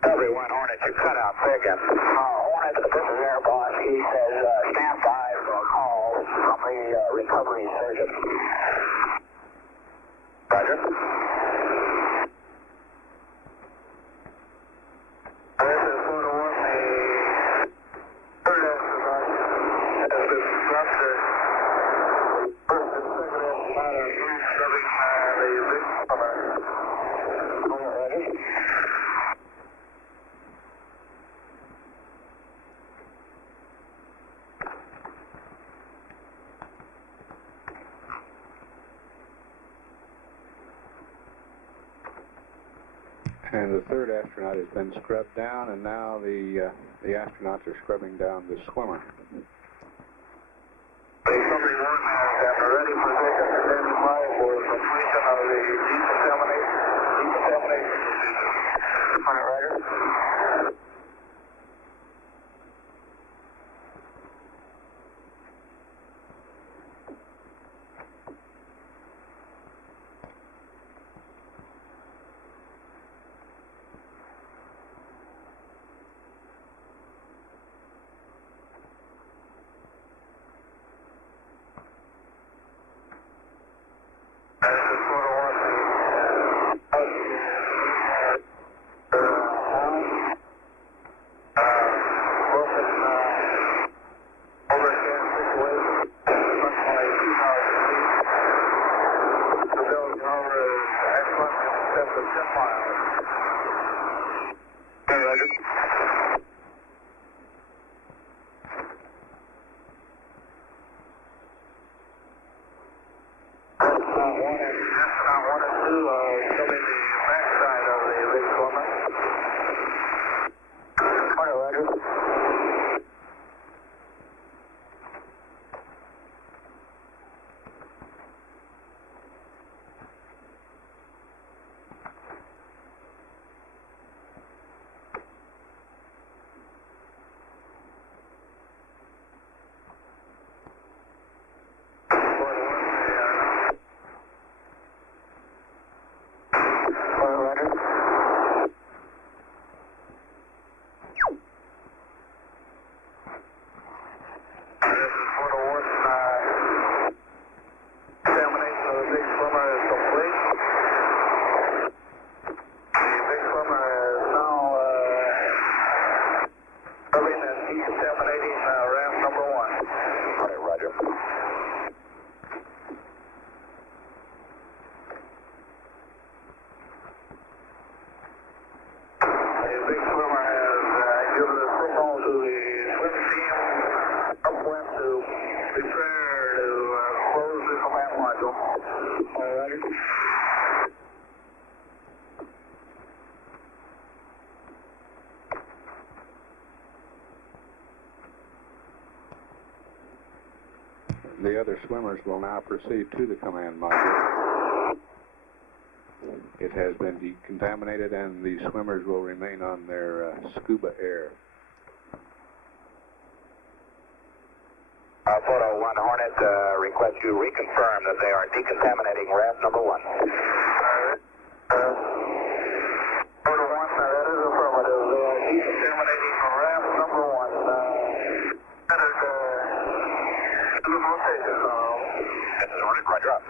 Everyone, Hornet, you cut out pickup. Hornet, this is Air Boss. He says, stand by for a call from the recovery surgeon. Roger. This is 4-1. The third astronaut has been ruptured. First and second astronaut are shoving the big plumber. Roger. Photo 1 Hornet, request you reconfirm that they are decontaminating raft number 1. Photo 1, that is affirmative. They are decontaminating raft number 1. Headed to the rotation. This is Hornet, roger up.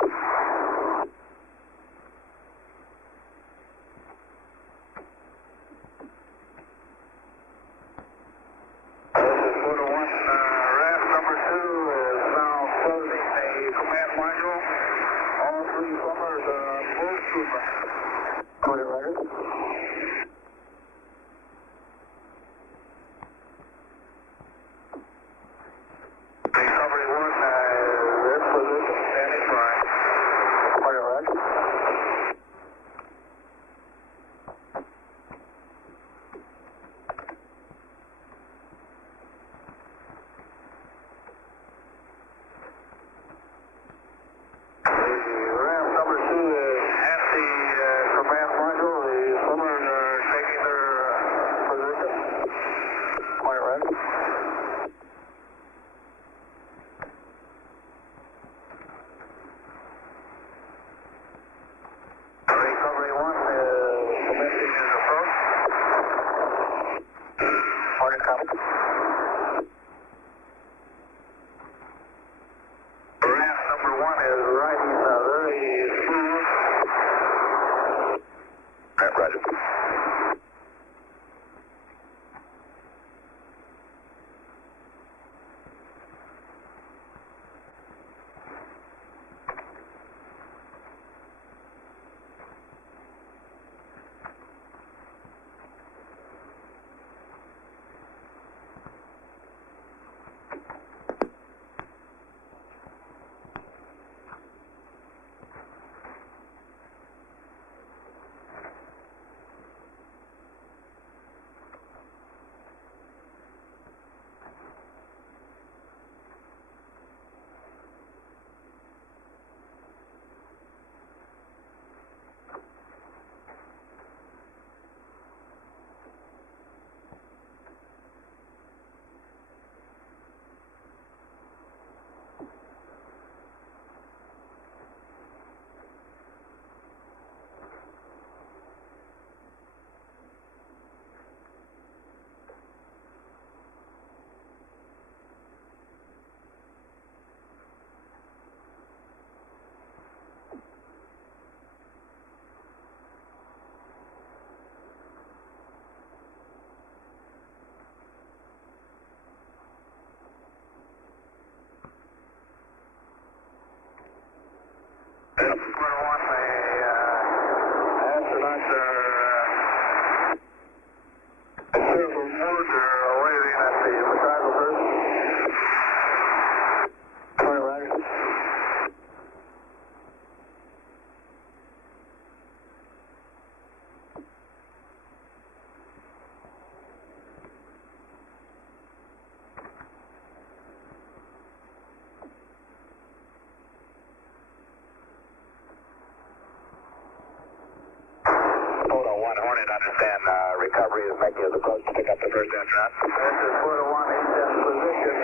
Hornet, understand recovery is making his approach to pick up the first astronaut. This is Photo 1, he's in position,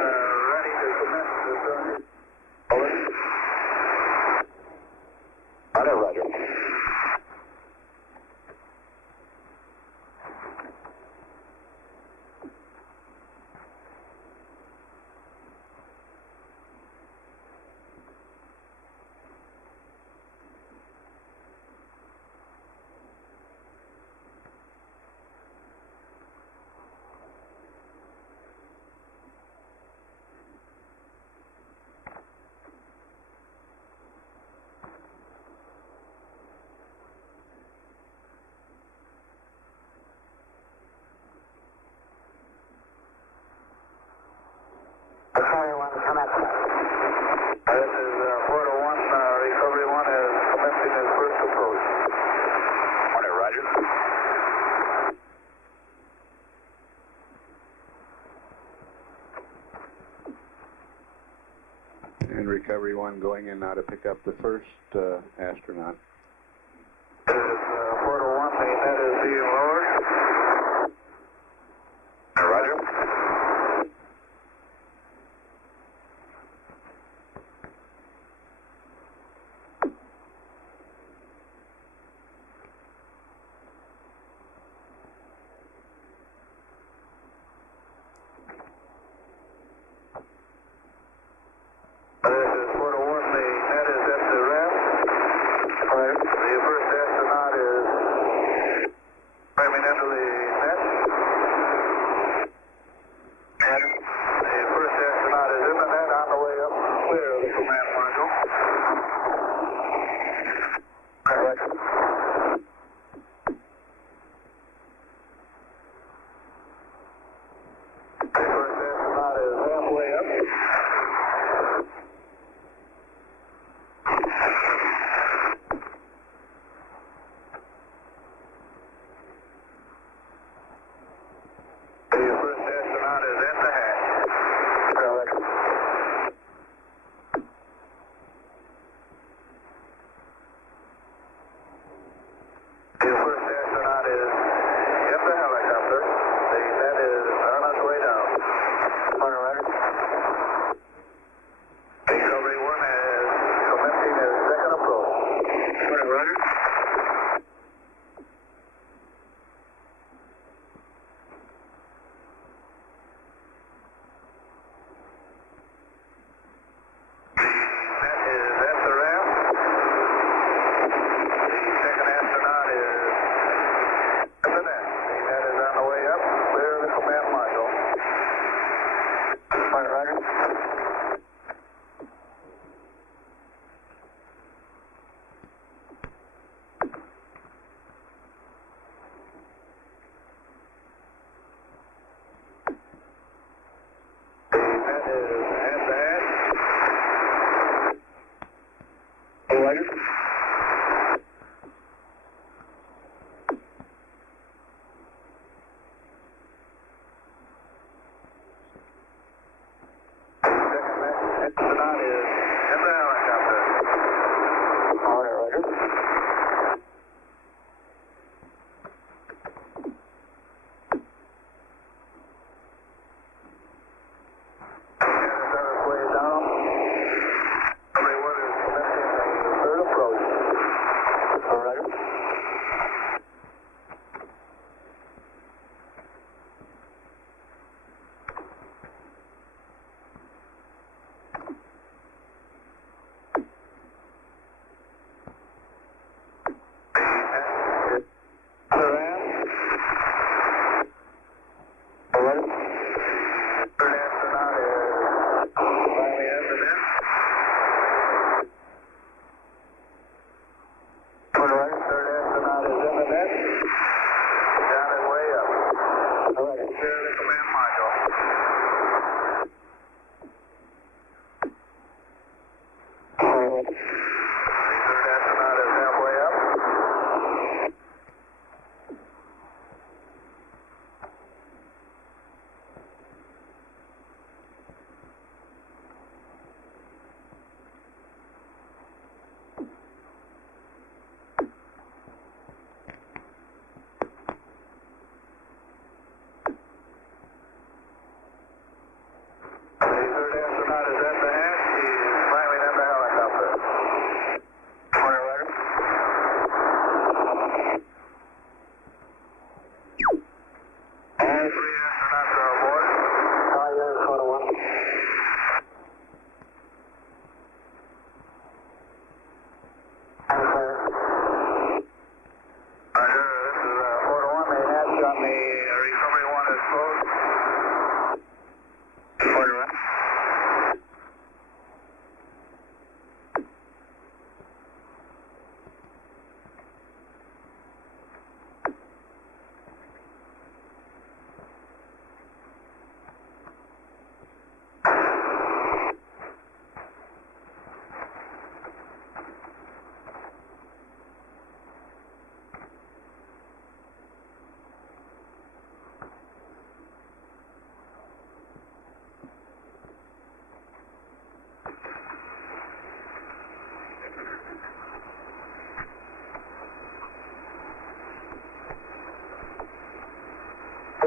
ready to commence the turn. Over. Roger. This is Photo 1, Recovery 1 is commencing his first approach. Morning, Roger. This is Photo 1, the net is being lowered. Roger. astronaut is in the helicopter. All right, Roger.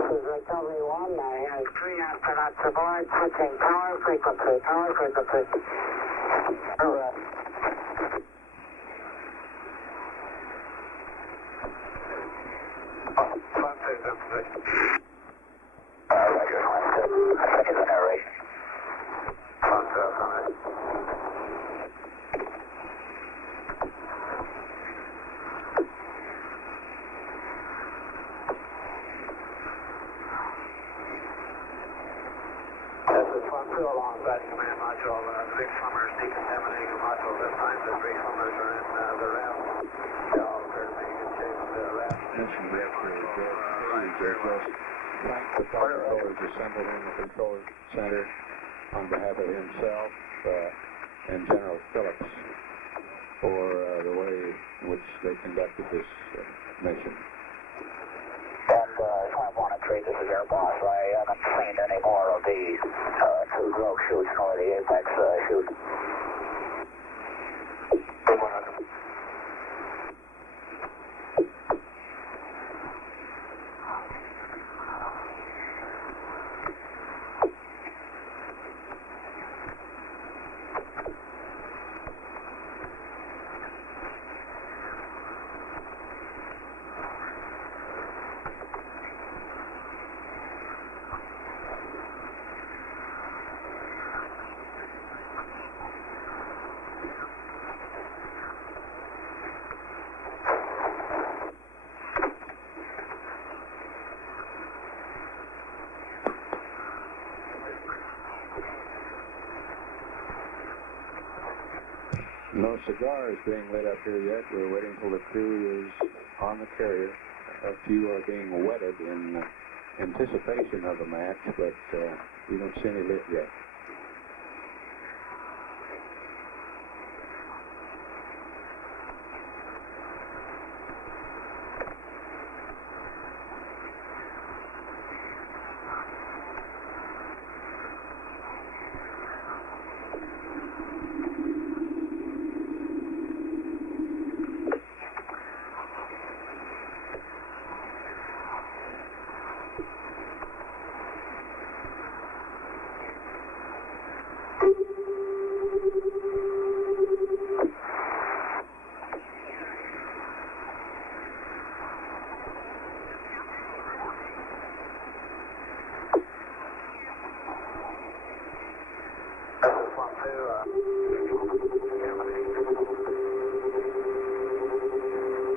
Recovery 1, I have 3 astronauts aboard, switching power frequency, power frequency. Alright. Roger, I think it's an narration. Alongside command module, big swimmers decontaminating the module. This time the three swimmers are in the raft. They all appear to be in good shape. The raft and the command module riding very well. Roger. This is Air Boss. I haven't seen any more of the two glow shoots nor the apex shoot.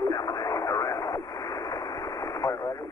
Terminating the rest. Point, Roger.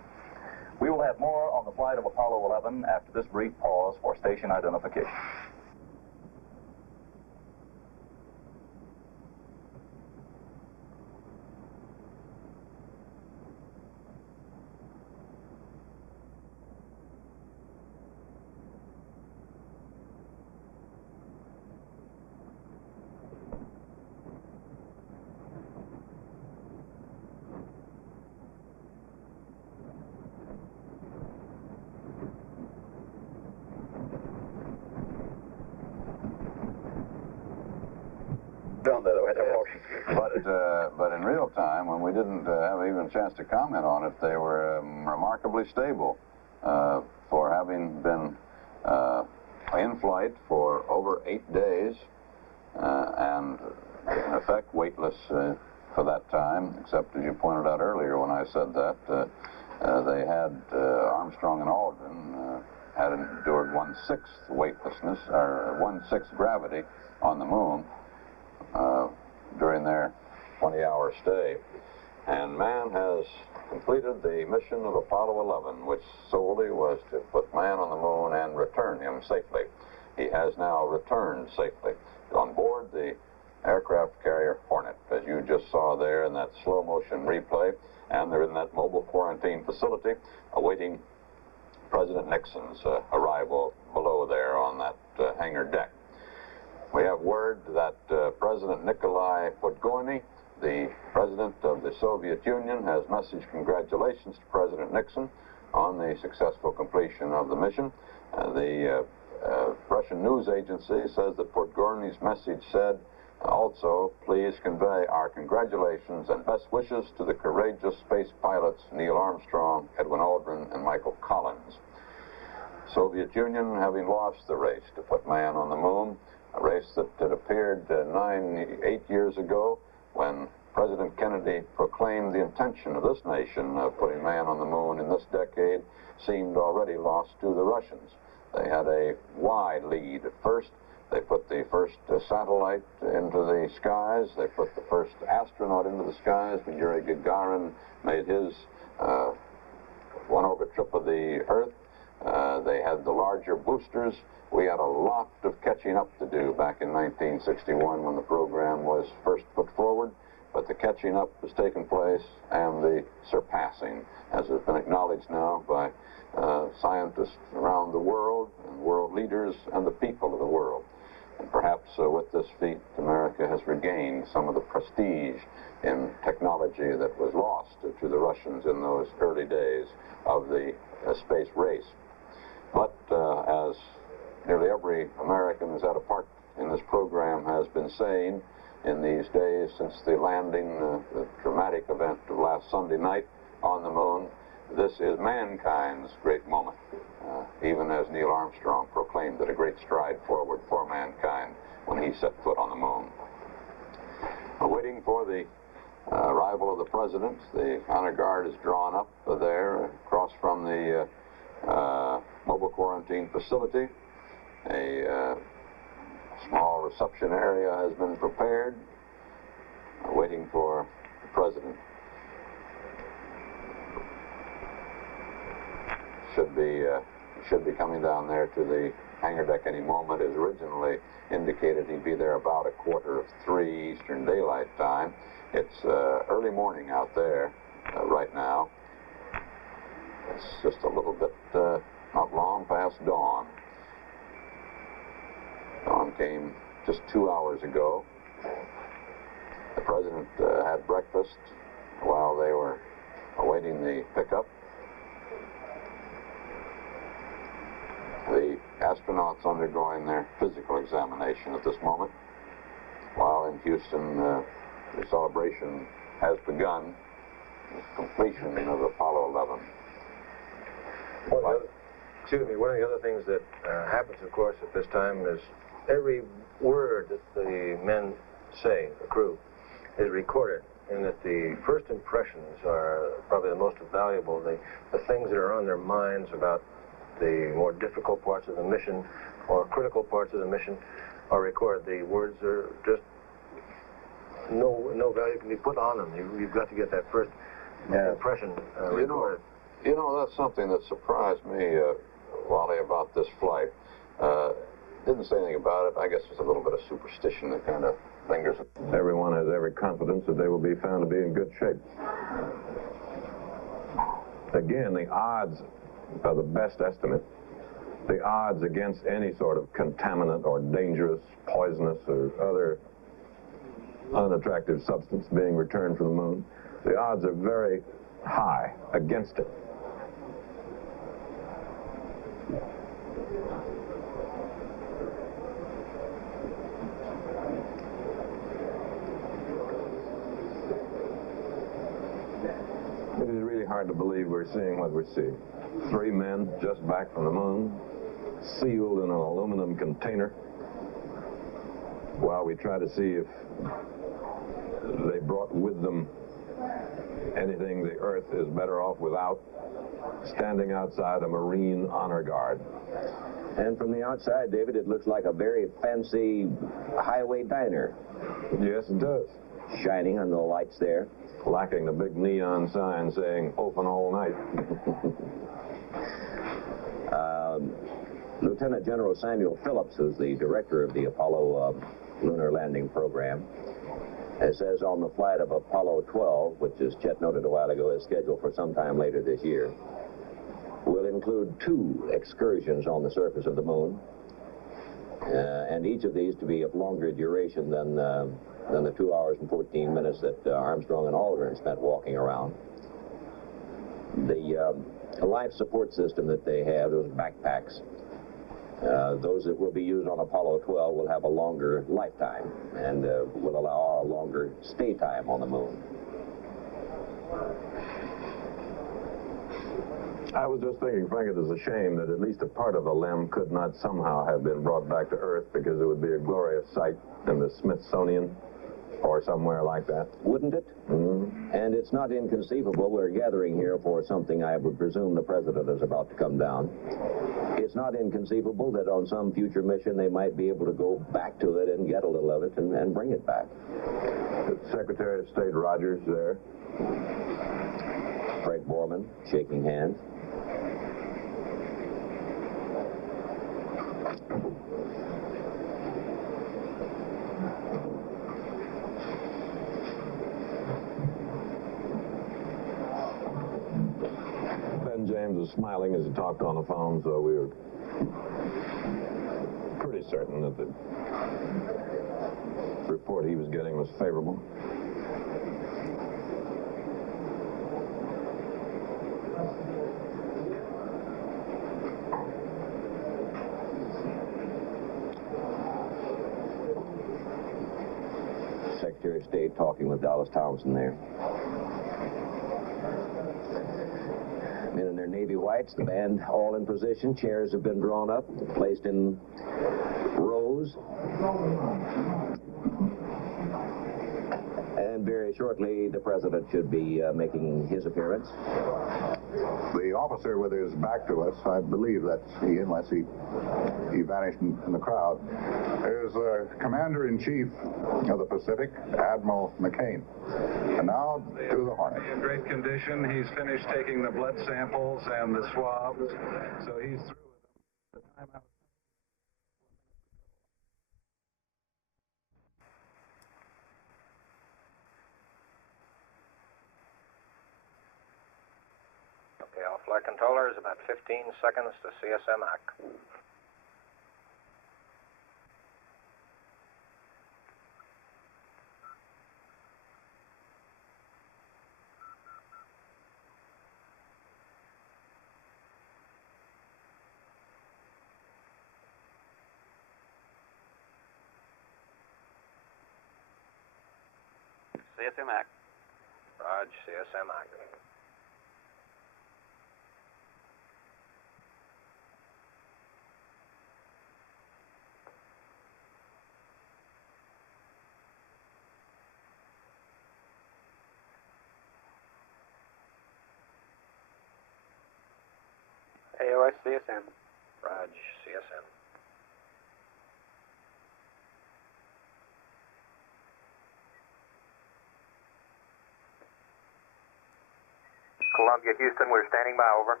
Columbia, Houston, we're standing by, over.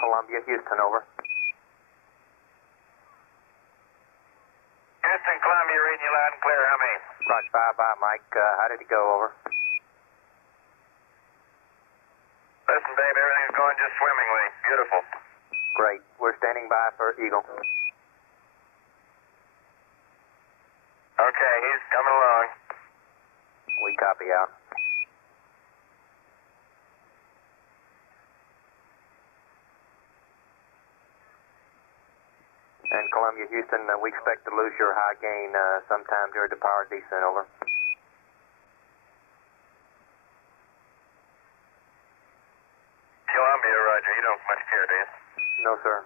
Columbia, Houston, over. Houston, Columbia, reading you loud and clear. How many? Roger, bye, Mike. How did it go, over? Listen, babe, everything's going just swimmingly. Beautiful. Great. We're standing by for Eagle. Okay, he's coming along. We copy out. And Columbia, Houston, we expect to lose your high gain sometime during the power descent, over. Columbia, roger. You don't much care, do you? No, sir.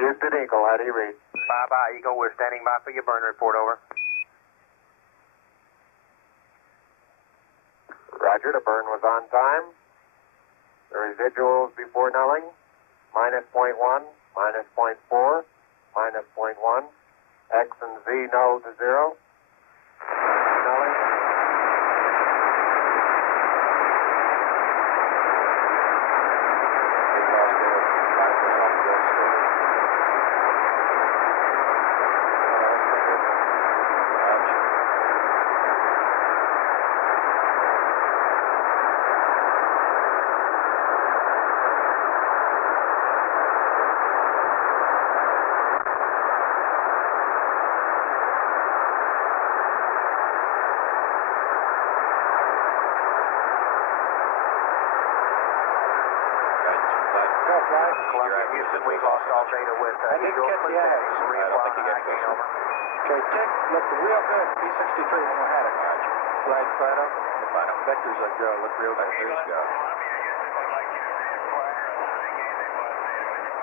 Houston, Eagle, how do you read? Bye, Eagle. We're standing by for your burn report, over. Roger, the burn was on time. The residuals before nulling, -0.1, -0.4, -0.1. X and Z null to 0. Nulling. Houston, we've lost all data with Eagle. Please have him reapply on a high gain, over. Eagle, Columbia, Houston would like you to reacquire on the high gain they lost data with you.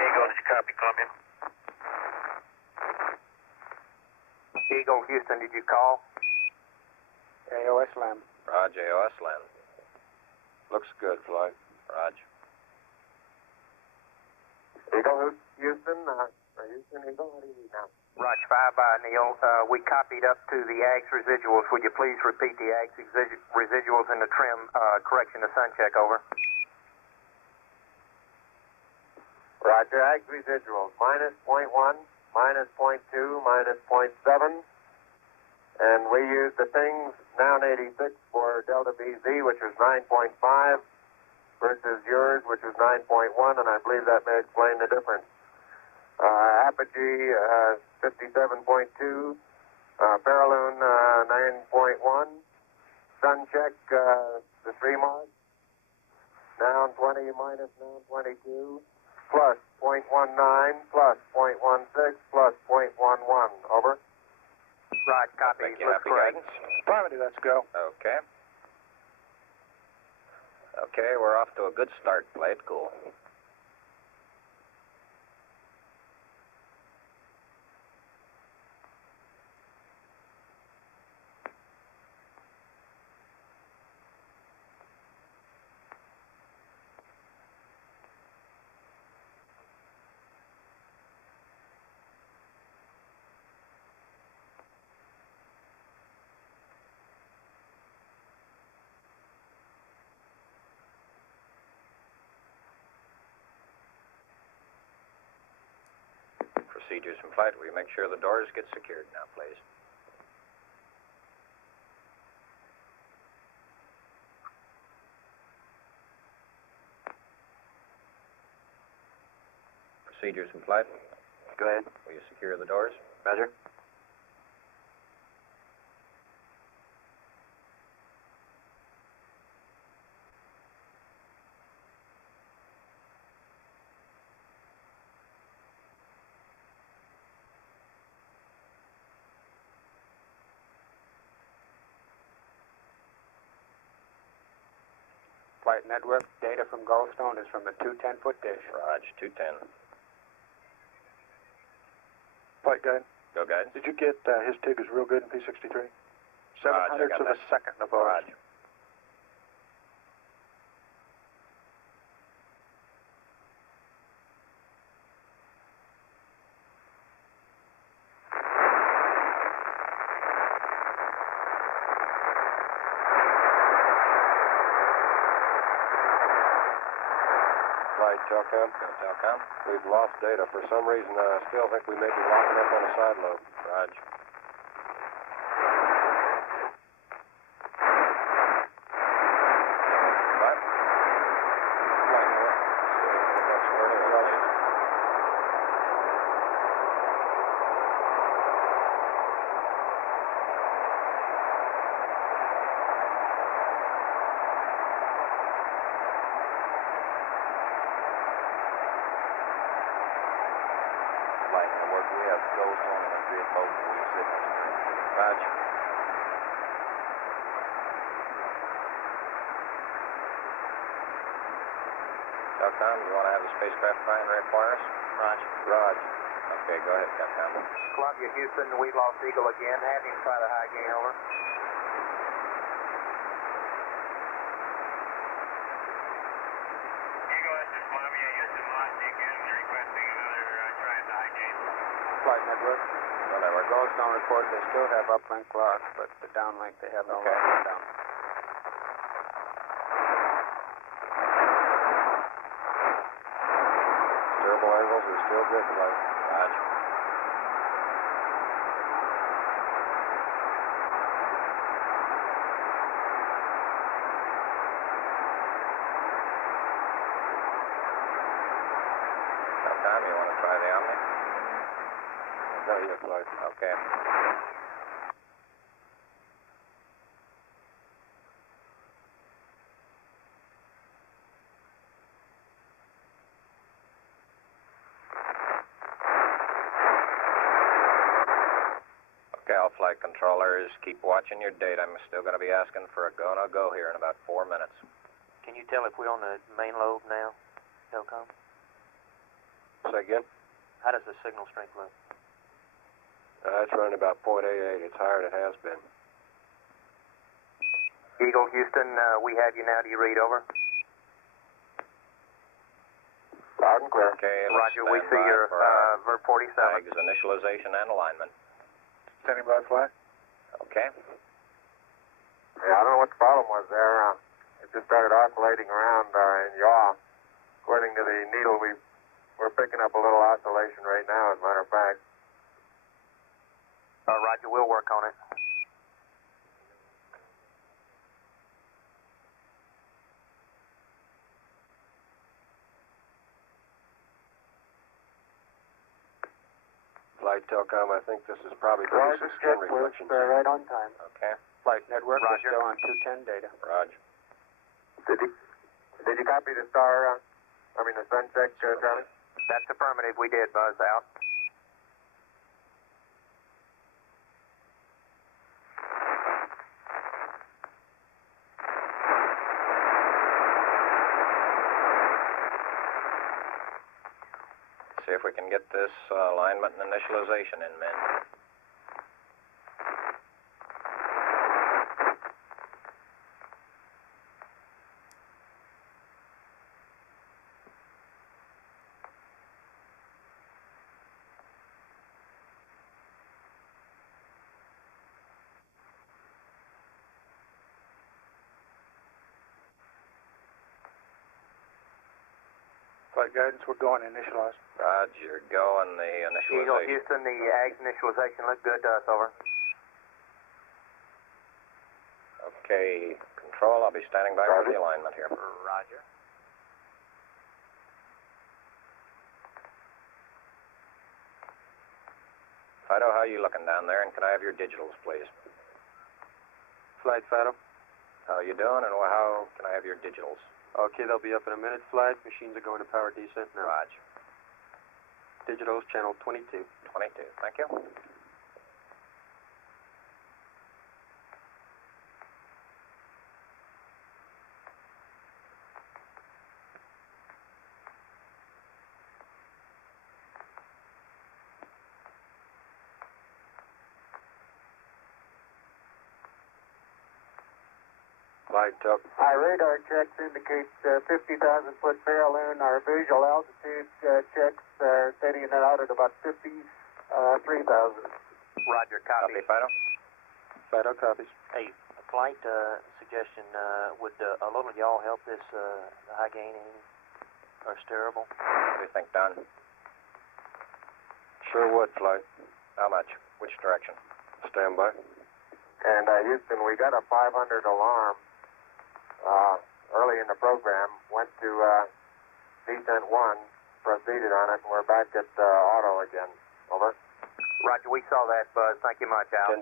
Eagle, did you copy, Columbia? Eagle, Houston, did you call? Eagle, Houston, Houston, Eagle, how do you read now? Roger, bye, Neil. We copied up to the AGS residuals. Would you please repeat the AGS residuals in the trim correction to sun check, over? Roger, AGS residuals, -0.1, -0.2, -0.7. And we used the things, noun 86 for delta BZ, which was 9.5, versus yours, which was 9.1, and I believe that may explain the difference. Apogee, 57.2, Paraloon, 9.1, Suncheck, the 3 mark, noun 20 minus noun 22, plus 0.19, plus 0.16, plus 0.11, over. Right, copy. Looks great. Roger, Houston, we lost Eagle again. Have him try the high gain, over. Eagle, this is Columbia. Houston lost you again. They're requesting another try at the high gain. Eagle, Houston, we have you now. Do you read, over? Loud and clear. Roger, we see your vert 47. Yeah, I don't know what the problem was there. It just started oscillating around in yaw. According to the needle, we're picking up a little oscillation right now, as a matter of fact. Roger, we'll work on it. Horizon check was right on time. Roger. Did you copy the the sun check, Charlie? That's affirmative. We did, Buzz, out. Eagle, Houston, the AG's initialization looked good to us, over. Roger. Our radar checks indicate 50,000 foot parallel. Our visual altitude checks are setting it out at about 53,000. Roger, copy. And Houston, we got a 500 alarm early in the program. Went to descent 1, proceeded on it, and we're back at auto again. Over. Roger, we saw that, Buzz. Thank you much, Al.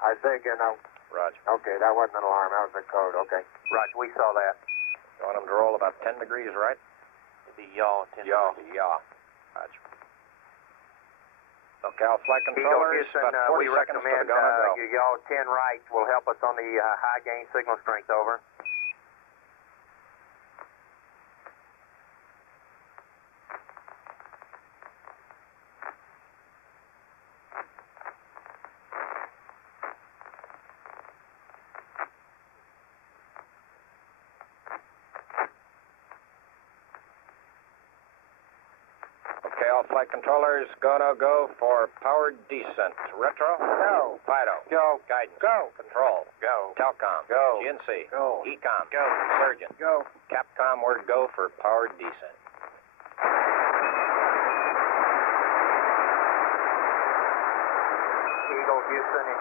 I say again, okay, that wasn't an alarm, that was a code, okay. Roger, we saw that. Eagle, Houston, we recommend your yaw 10 right will help us on the high gain signal strength, over.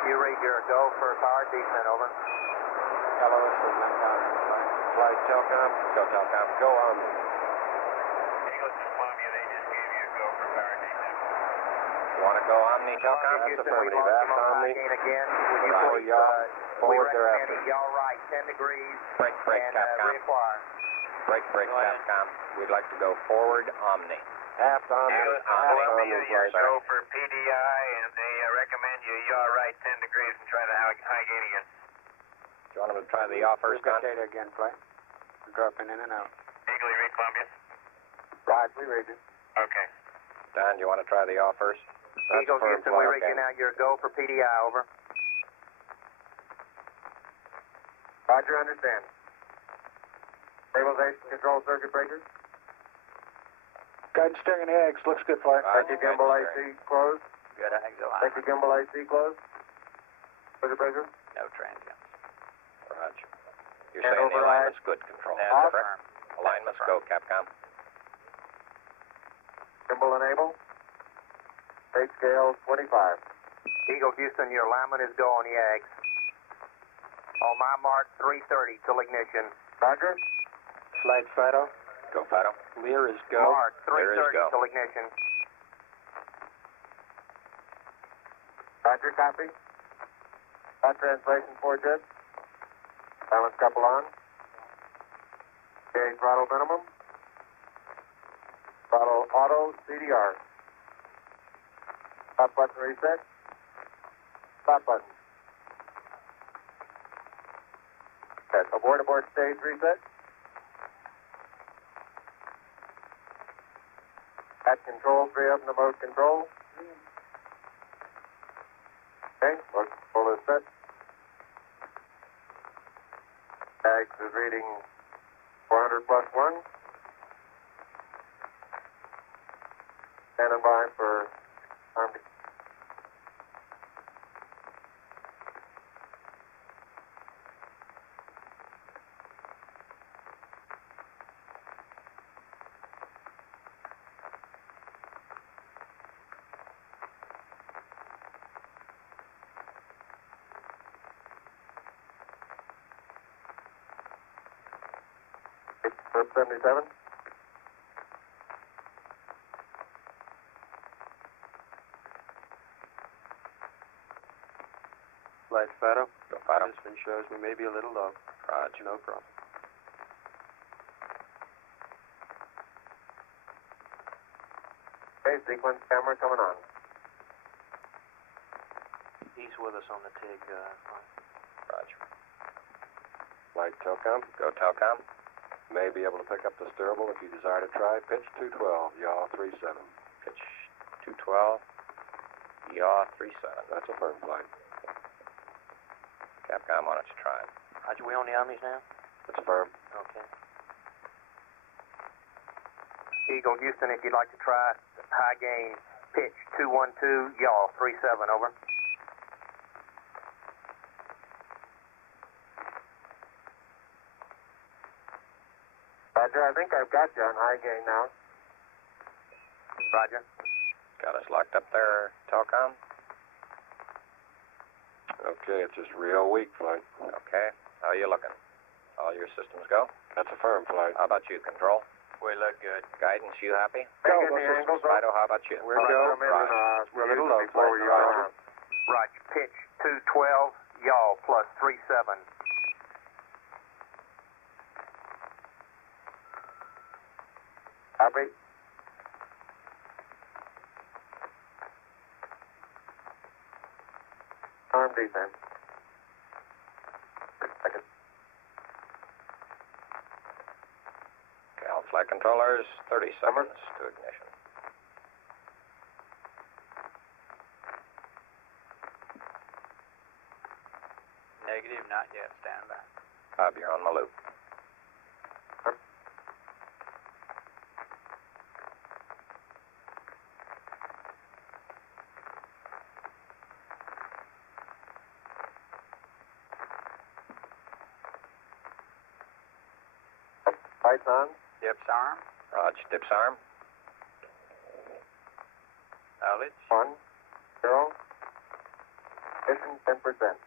You read your go for power descent, over. Columbia, Houston, we've lost him on the high gain again. Would you please, we recommend he yaw right 10 degrees and reacquire. Eagle, this is Columbia. Your go for PDI, and they recommend you yaw right 10 degrees and try the high gain again. Eagle, you read Columbia? Right, we read you. Okay. Eagle, Houston, we read you now. Your go for PDI, over. Roger, understand. Stabilization control circuit breakers. Second gimbal AC closed. Second gimbal AC closed. Circuit breaker. And override off. Gimbal enable. State scale 25. Eagle, Houston, your alignment is go on the Yags. On my mark, 330 till ignition. Roger. Mark, 330 till ignition. Roger, copy. Hot translation 4 jets. Balance couple on. Okay, throttle minimum. Throttle auto CDR. Stop button reset. Stop button. Set. Abort stage reset. At control, 3 up in the mode control. Okay, full is set. Tags is reading 400 plus 1. Standing by for Army. Flip 77. Okay, sequence camera coming on. Eagle, Houston, if you'd like to try high gain, pitch 212, yaw 37, over. Roger, I think I've got you on high gain now. Roger. Take in the angles, though. I'll set them in to use them before we yaw around. Roger. Pitch 212, yaw plus 37. Copy. Arm descent. 6 seconds. Number. Lights on. One, zero. Mission 100%.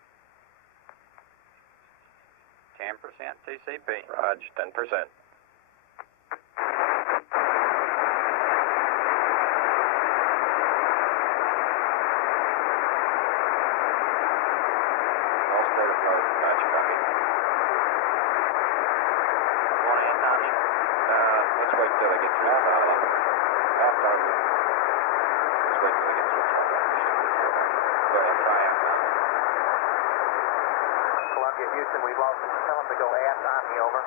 Houston, we've lost him. Tell him to go aft on me, over.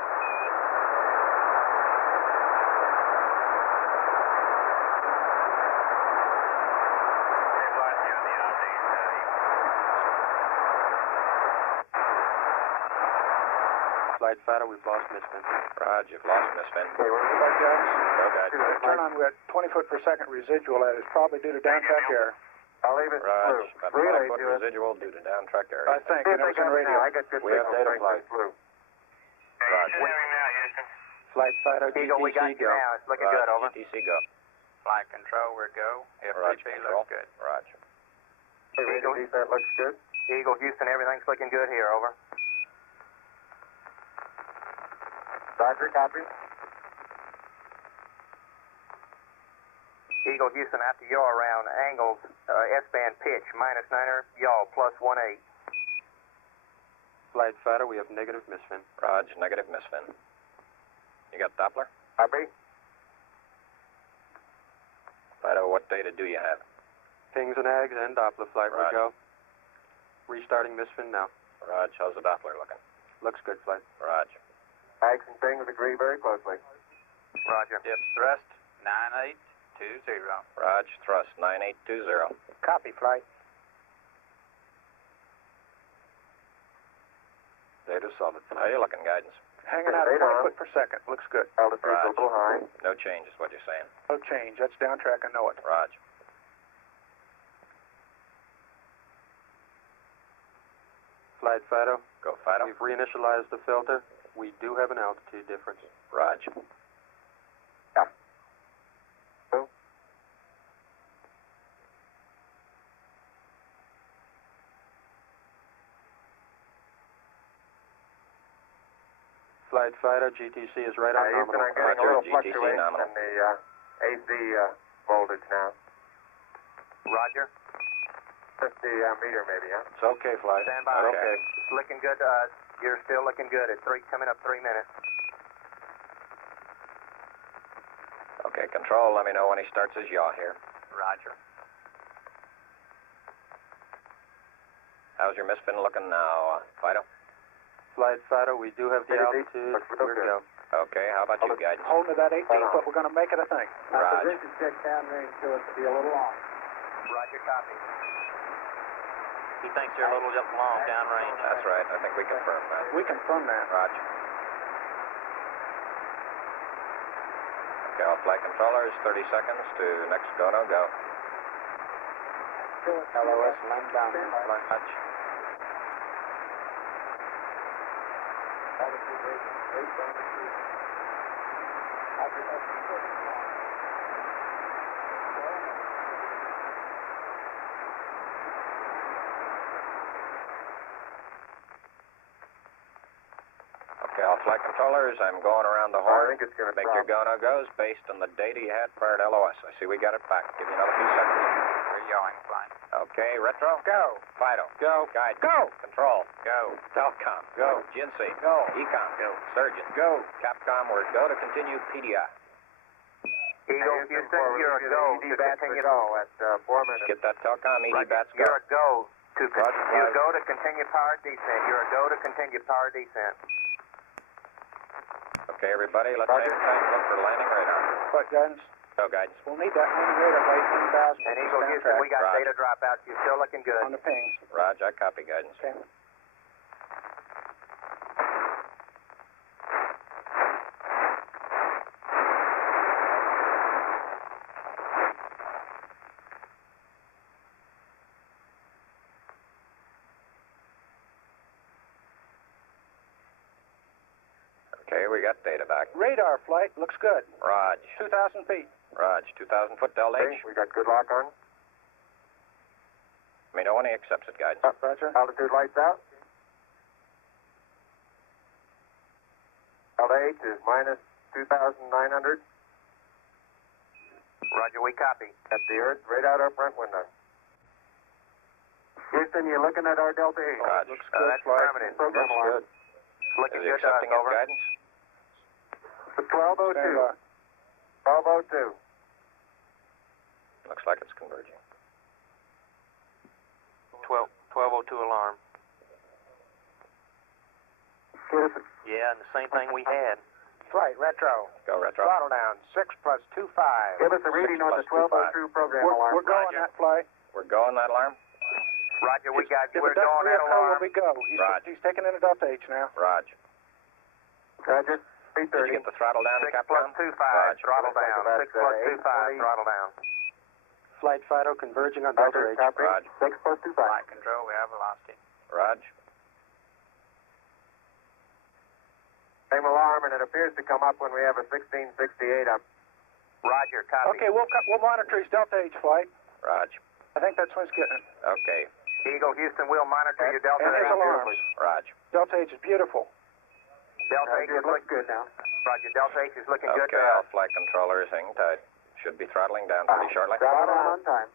Okay, we're ready. Mike. Hey, Jim Neal. I'll leave it in flu. Relay to us. See if they got me now. I got good signal strength in flu. Yeah, you should have him now, Houston. Eagle, we got you now. It's looking good, over. Hey, Eagle, that looks good. Eagle, Houston, everything's looking good here, over. Roger, copy. Eagle, Houston, after yaw around angles, S-band pitch, -9er, yaw, +18. Copy. Bags and things agree very closely. Roger. Bait on. Altitude's a little high. Yeah. So. Houston, I'm getting a little fluctuation in the AC voltage now. Roger. 50 meter maybe, huh? Stand by. It's looking good to us. You're still looking good at coming up 3 minutes. Pretty deep, looks real good. Hold it. Start on. Now position check downrange to us to be a little off. Roger, copy. Action's going on that. Get back to the greater range. Show us to be about standby. Altitude rate down to 2. After that, I think it's going to drop. Eagle, Houston, you're a go to continue. At 4 minutes. Roger, you're a go to continue power descent. You're a go to continue power descent. Roger. And Eagle, Houston, we got data dropouts. You're still looking good. Okay, we got good lock on. Altitude lights out. LH is minus 2,900. Roger, we copy. At the Earth, right out our front window. Houston, you looking at our Delta H? That's affirmative. Program alarm. It's looking good to us, over. It's 1202. 1202. Give us a reading on the 1202 program alarm. Roger, we got you. We're going at alarm. Roger, 330. 6 plus 25, throttle down. 6 plus 25, throttle down. Roger, copy. 6 plus 25. Same alarm, and it appears to come up when we have a 1668 up. Roger, copy. Eagle, Houston, we'll monitor your Delta down 8. Beautifully. Delta 8 is looks good now. Roger, Delta 8 is looking good to us. Throttle on time.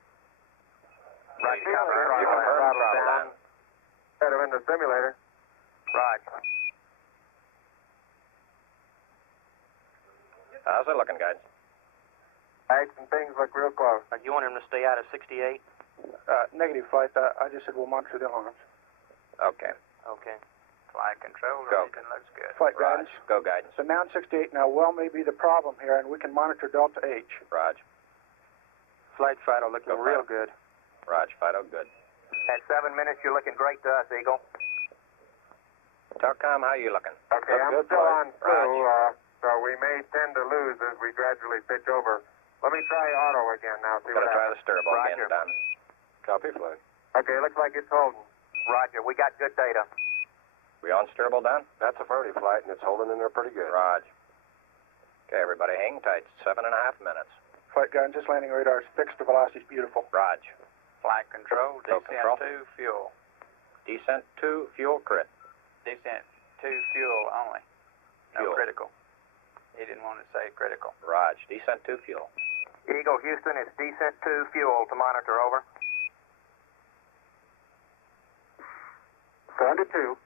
Roger, copy, throttle down. Throttle down. Instead of in the simulator. Roger. Lights and things look real close. At 7 minutes, you're looking great to us, Eagle. Okay, I'm still on flu, so we may tend to lose as we gradually pitch over. Let me try auto again now, see what happens. Roger. Okay, looks like it's holding. Roger, we got good data. Eagle, Houston, it's descent to fuel to monitor, over. Going to 2.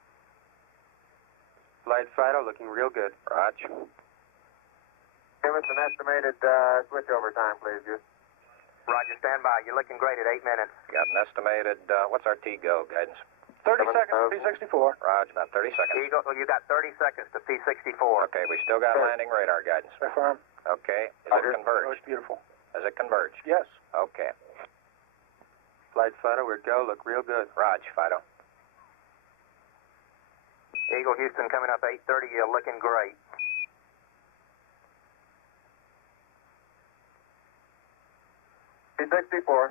Give us an estimated switchover time, please, Houston. Roger, stand by. You're looking great at 8 minutes. 7,000. Eagle, you got 30 seconds to P64. Good. Roger. Eagle, Houston, coming up 8:30. You're looking great. P64.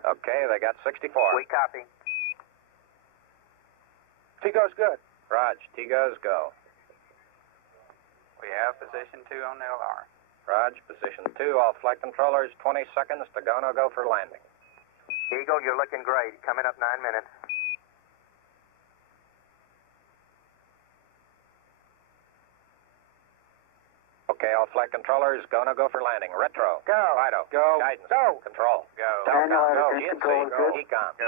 We copy. Eagle, you're looking great. Coming up 9 minutes. Manual attitude control is good.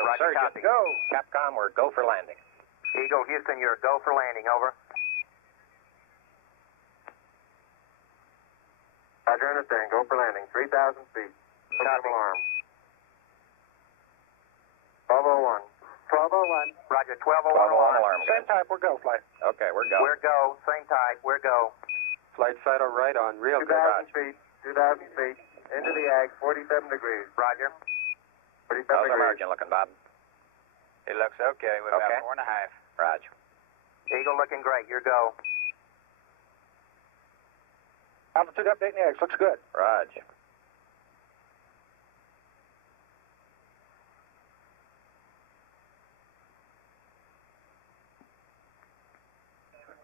Roger, copy. Eagle, Houston, you're a go for landing, over. Roger, understand. Go for landing. 3,000 feet. Copy. Alarm. 1201. 1201. Roger, 1201 alarm. We're go. Same type. We're go. 2,000 feet. 2,000 feet. Into the ag. 47 degrees. Roger. 47 degrees. Eagle, looking great. You're go.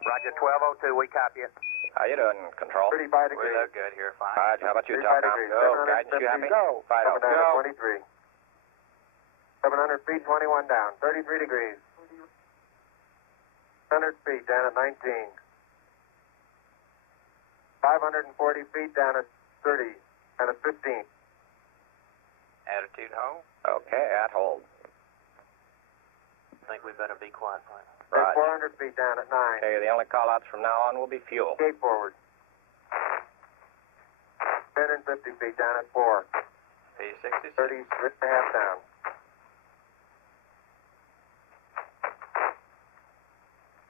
Roger, 1202, we copy it. 35 degrees. 35 degrees. 750, coming down to 23. 700 feet, 21 down. 33 degrees. 100 feet down at 19. 540 feet down at 30 and at 15. There's 400 feet down at 9. Gate forward. 150 feet down at 4. 30 and a half down.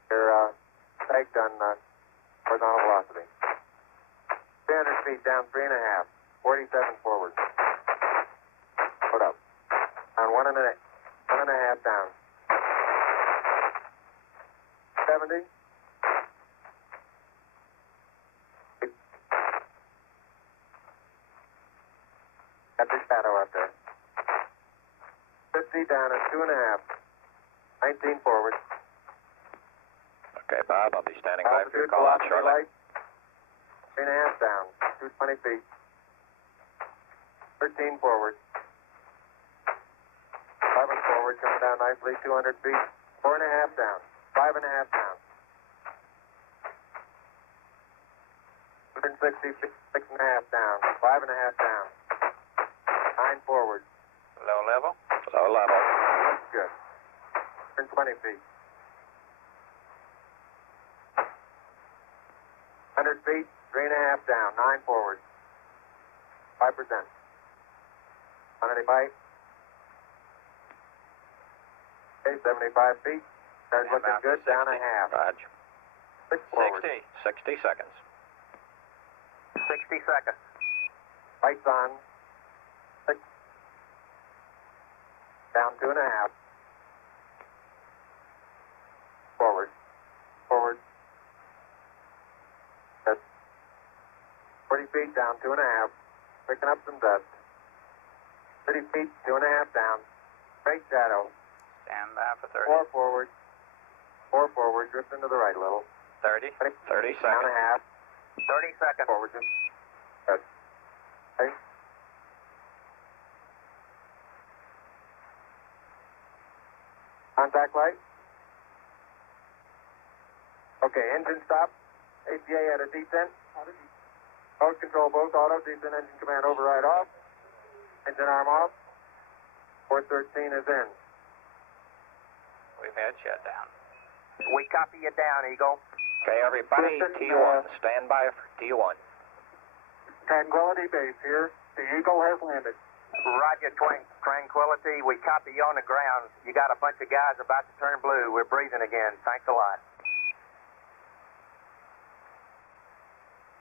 You're pegged on horizontal velocity. 300 feet down 3 and a half. 47 forward. Put up. On 1 and a half down. 70. Got the shadow out there. 50 down at 2 and a half. 19 forward. Altitude, velocity, light. 3 and a half down. 220 feet. 13 forward. 11 forward, coming down nicely. 200 feet. 4 and a half down. 5 and a half down. 160 feet. 6 and a half down. 5 and a half down. 9 forward. That's good. 120 feet. 100 feet, 3 and a half down, 9 forward. 5%. 185. Okay, 75 feet. Starts looking good, down a half. 6 forward. 60 seconds. Lights on. 6. Down 2 and a half. Forward. Forward. That's 40 feet down 2 and a half. Picking up some dust. 30 feet, 2 and a half down. Straight shadow. 4 forward. 4 forward. Drifting to the right a little. 20, down a half. 30 seconds. Forward. Just. Good. Okay. Contact light. Okay, engine stop. APA at a descent. Mode control both auto. Descent engine command override off. Engine arm off. 413 is in. We copy you down, Eagle. Listen, Tranquility Base here. The Eagle has landed. Roger, Tranquility. We copy you on the ground. You got a bunch of guys about to turn blue. We're breathing again. Thanks a lot.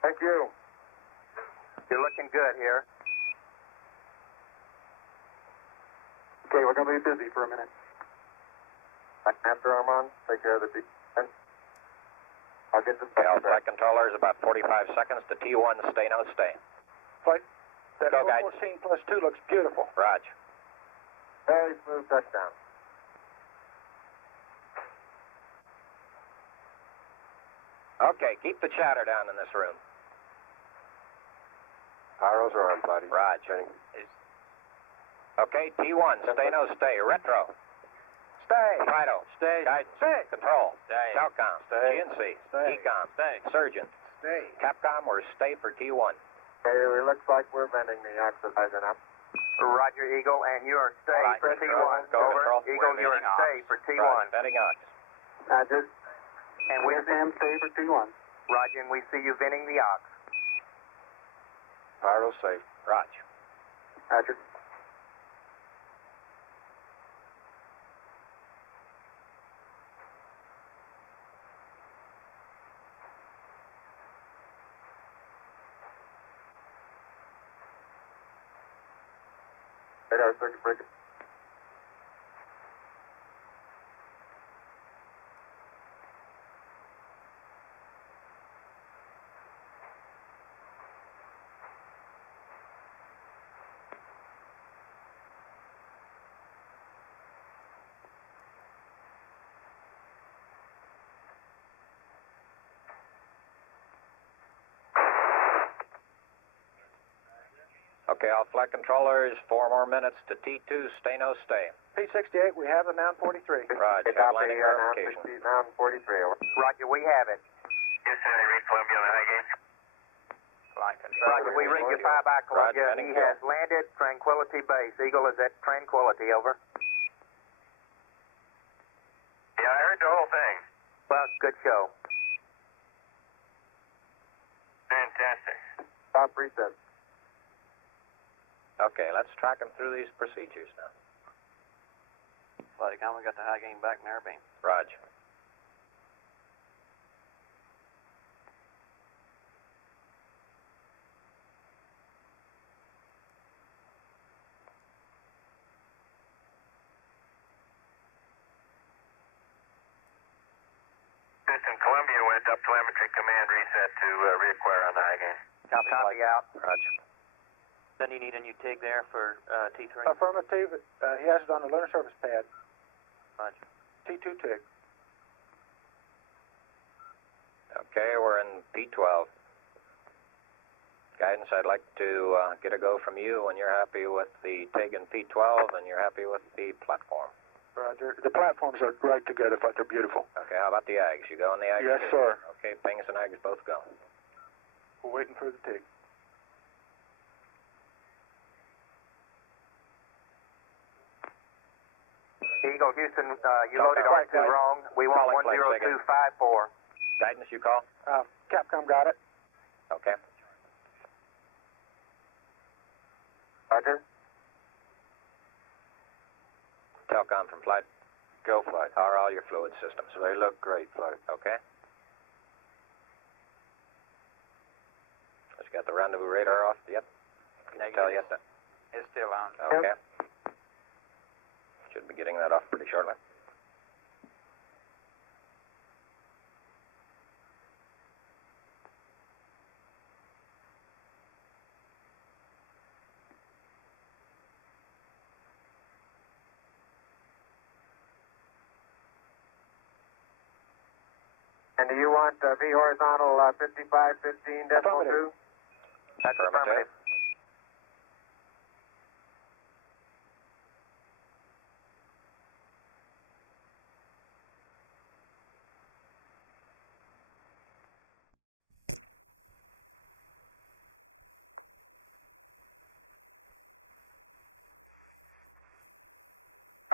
Thank you. You're looking good here. Okay, we're going to be busy for a minute. After Armand, take care of the descent. I'll get the stuff prepared. Very smooth touchdown. That's good. Okay, it looks like we're bending the oxidizer now. Roger, Eagle, and you are stay for T1. Over. Eagle, you are stay for T1. Roger. And we Sam, stay for T1. Roger, and we see you venting the ox. Roger. Radar circuit breaker. Okay, copy, noun 60, noun 43, over. Roger, we have it. Yes, sir, read Columbia on the high gain. Roger, we read you 5 by Columbia. He has landed Tranquility Base. Eagle is at Tranquility, over. Yeah, I heard the whole thing. Well, good show. Fantastic. Stop reset. Houston, Columbia went up telemetry command reset to reacquire on the high gain. Copy out. Eagle, Houston, you loaded R2 wrong. We want 10254. Roger. Yep. And do you want V horizontal 5515.2? That's affirmative.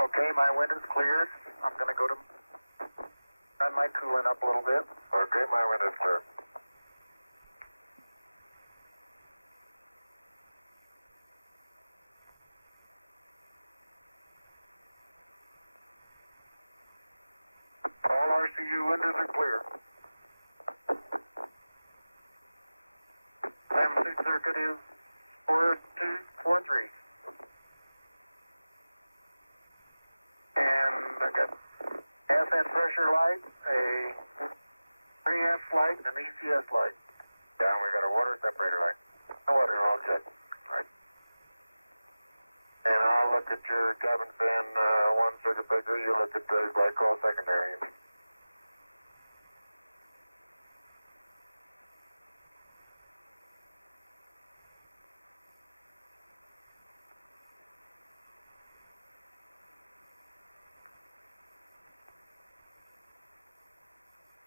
Okay, my wind is cleared. I'm going to go to turn my coolant up a little bit. Okay, my wind is clear. All RCU windows are clear. MC circuit is 4243. And I got ascent pressure light, a 3S light, and an ECS light. Yeah, and we got a water separator light. No water. All check. Right. And I'll look at your cabin fan, one circuit breaker. You look at the glycol secondary.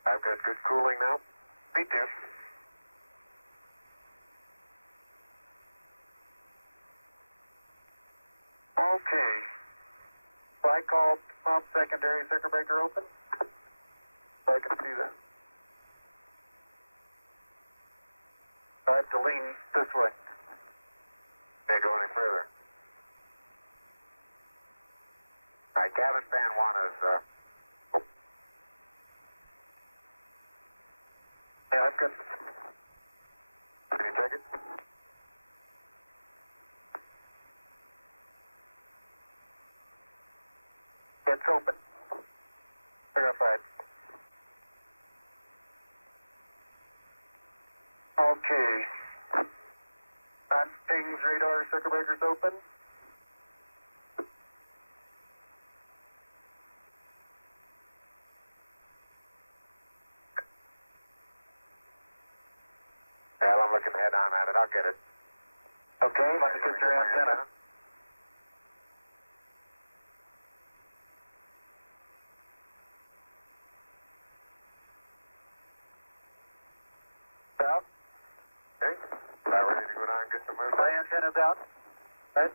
I've got good cooling now. Me too. Okay. Glycol pump secondary circuit breaker open. So I can see that. I have to lean this way. Can't go any further. All right, cabin fan one is, Yeah, I've got. can you check it? It's open. Verified. Okay. Pings radar circuit breakers open. Well, I'm looking head on at it. I'll get it. Okay, let me get your antenna. get the moon. My antenna's out. Right.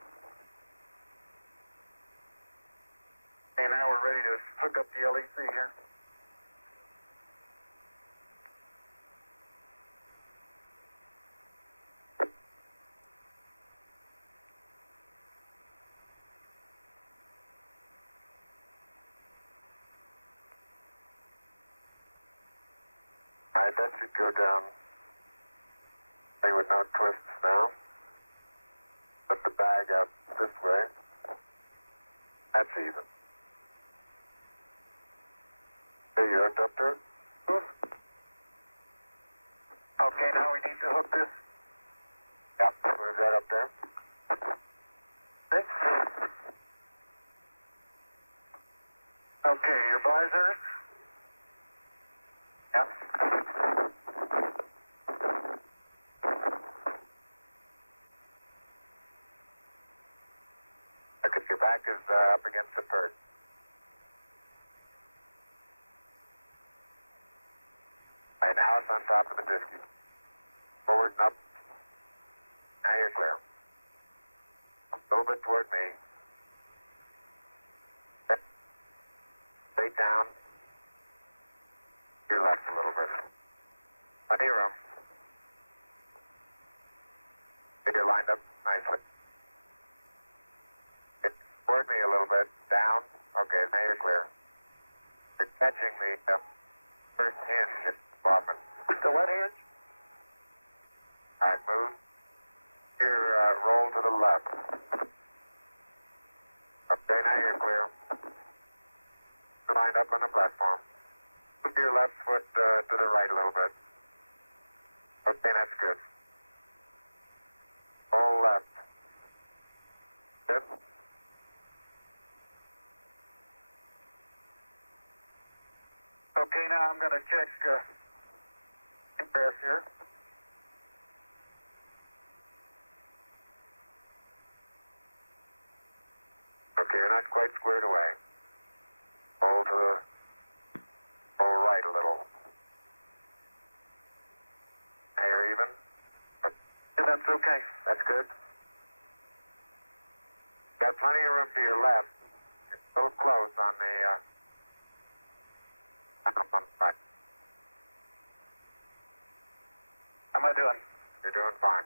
And now we're ready to hook up the LEC here. Alright, that should go down. They would not twist now. Put the bag out this way. That's even. Hey, you hooked up to it? Okay, now we need to hook this. Yep, where's that up there? Six. Okay, your visors. Yep. Look, if your back is up against the perch. Right now it's on top of the disky. Forward and up. Now you're clear. A little bit toward me. Straight down. Your left a little bit. Plenty of room. Get your lined up nicely. Get toward me a little bit. Down. Okay, now you're clear. You're catching the first hinge. Bobbin. The what hinge? Alright, move. Here, roll to the left. Okay, now you're clear. Lined up on the platform. Move your left foot to the right a little bit. Okay, that's good. All left. Good. Okay, now I'm going to check pass here. Okay, you're not quite squared away. Hold to the right a little. Now you're even. Yeah, that's okay. That's good. Got plenty of room to your left. It's a little close on the back. How am I doing? You're doing fine.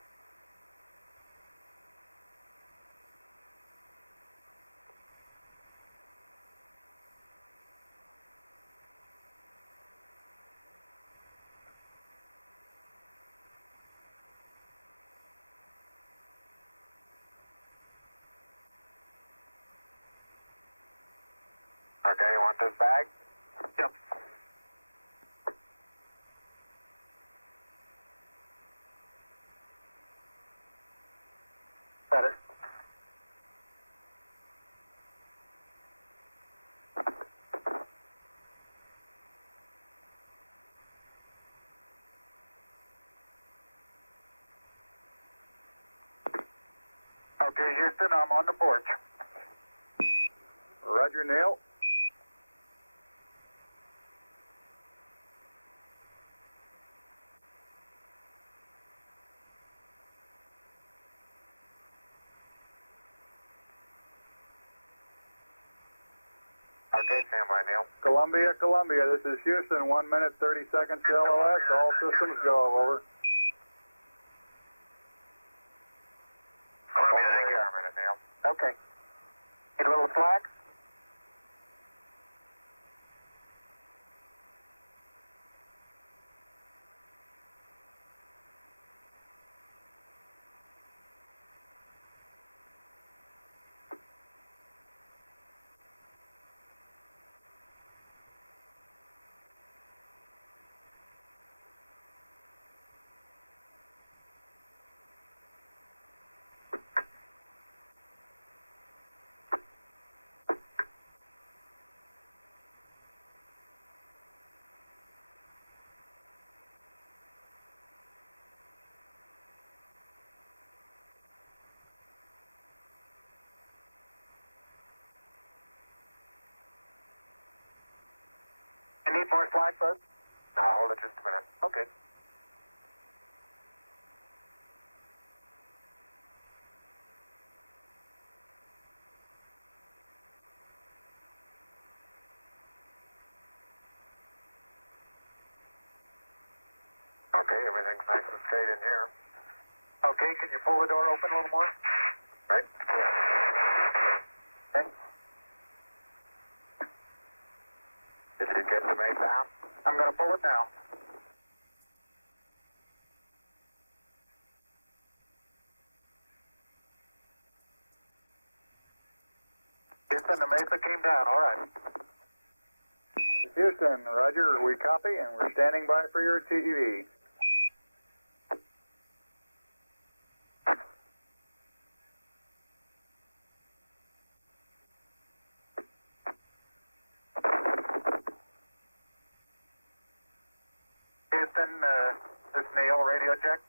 Okay, you want this bag? Yep. Better. Okay, Houston, I'm on the porch. Roger, Neil. Okay, stand by, Neil. Columbia, this is Houston, 1 minute, 30 seconds to LOS. All systems go, over. Columbia, there you are a minute, Neil. Okay. Need a little slack? You need more slack, bud? No, hold it just a minute. Okay. Okay, everything's nice and straight in here. Okay, can you pull the door open a little more? Right. Okay. Did you get the main down? I'm going to pull it now. Houston, the Mesa came down. All right. Houston, roger. We copy, and we're standing by for your TEV. Houston, this is Neil, radio check.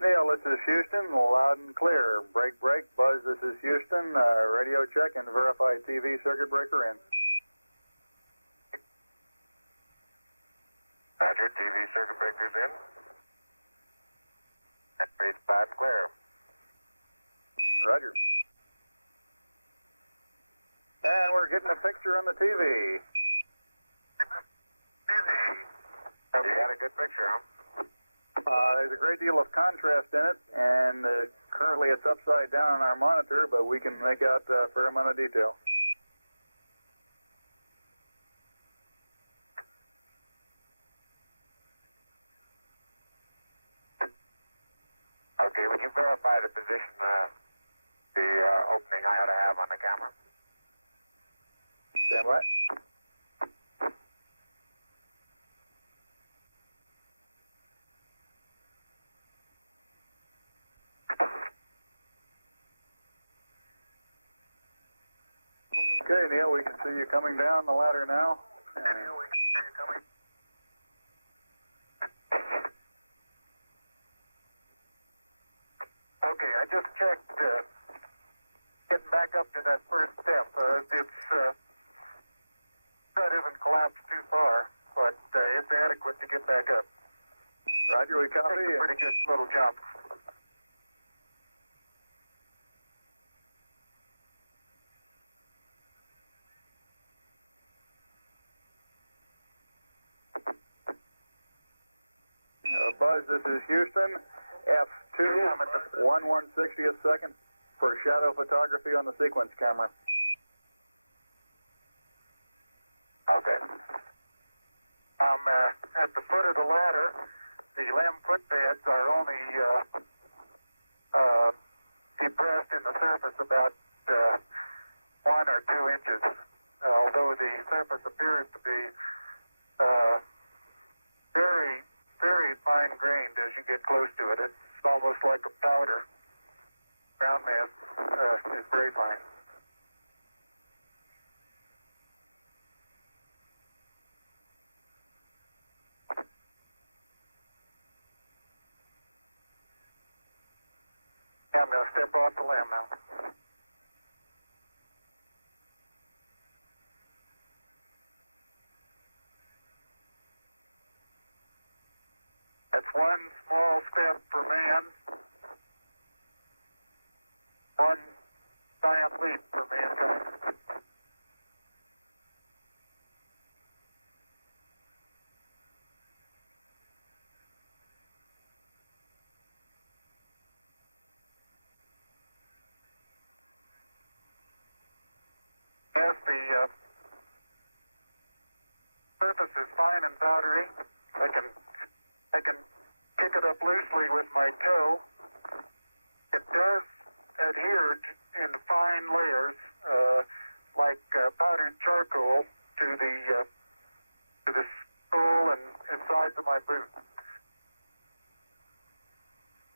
Neil, this is Houston, loud and clear. Break, break. Buzz, this is Houston. Radio check and verify TV circuit breaker in. Roger, TV circuit breaker's in. And reads loud and clear. Roger. And we're getting a picture on the TV. You got a good picture, huh? There's a great deal of contrast in it, and currently it's upside down on our monitor, but we can make out a fair amount of detail. Okay, would you verify the position, the opening I ought to have on the camera? Stand by. Okay, Neil, we can see you coming down the ladder now. Neil, we can see you coming. Okay, I just checked, getting back up to that first step. That isn't collapsed too far, but it's adequate to get back up. Roger, we copy. It's a pretty good little jump. Buzz, this is Houston. F2, 1/160th second for shadow photography on the sequence camera. Okay. I'm at the foot of the ladder. The limb footbeds are only depressed in the surface about 1 or 2 inches, although the surface appears to be very, very fine-grained as you get close to it. It's almost like a powder. Ground mass is very fine. I'm going to step off the limb now. That's one small step for man, one giant leap for mankind. As the surface is fine and powdery, I can pick it up loosely with my toe. It does adhere in fine layers, like powdered charcoal, to the sole and sides of my boot.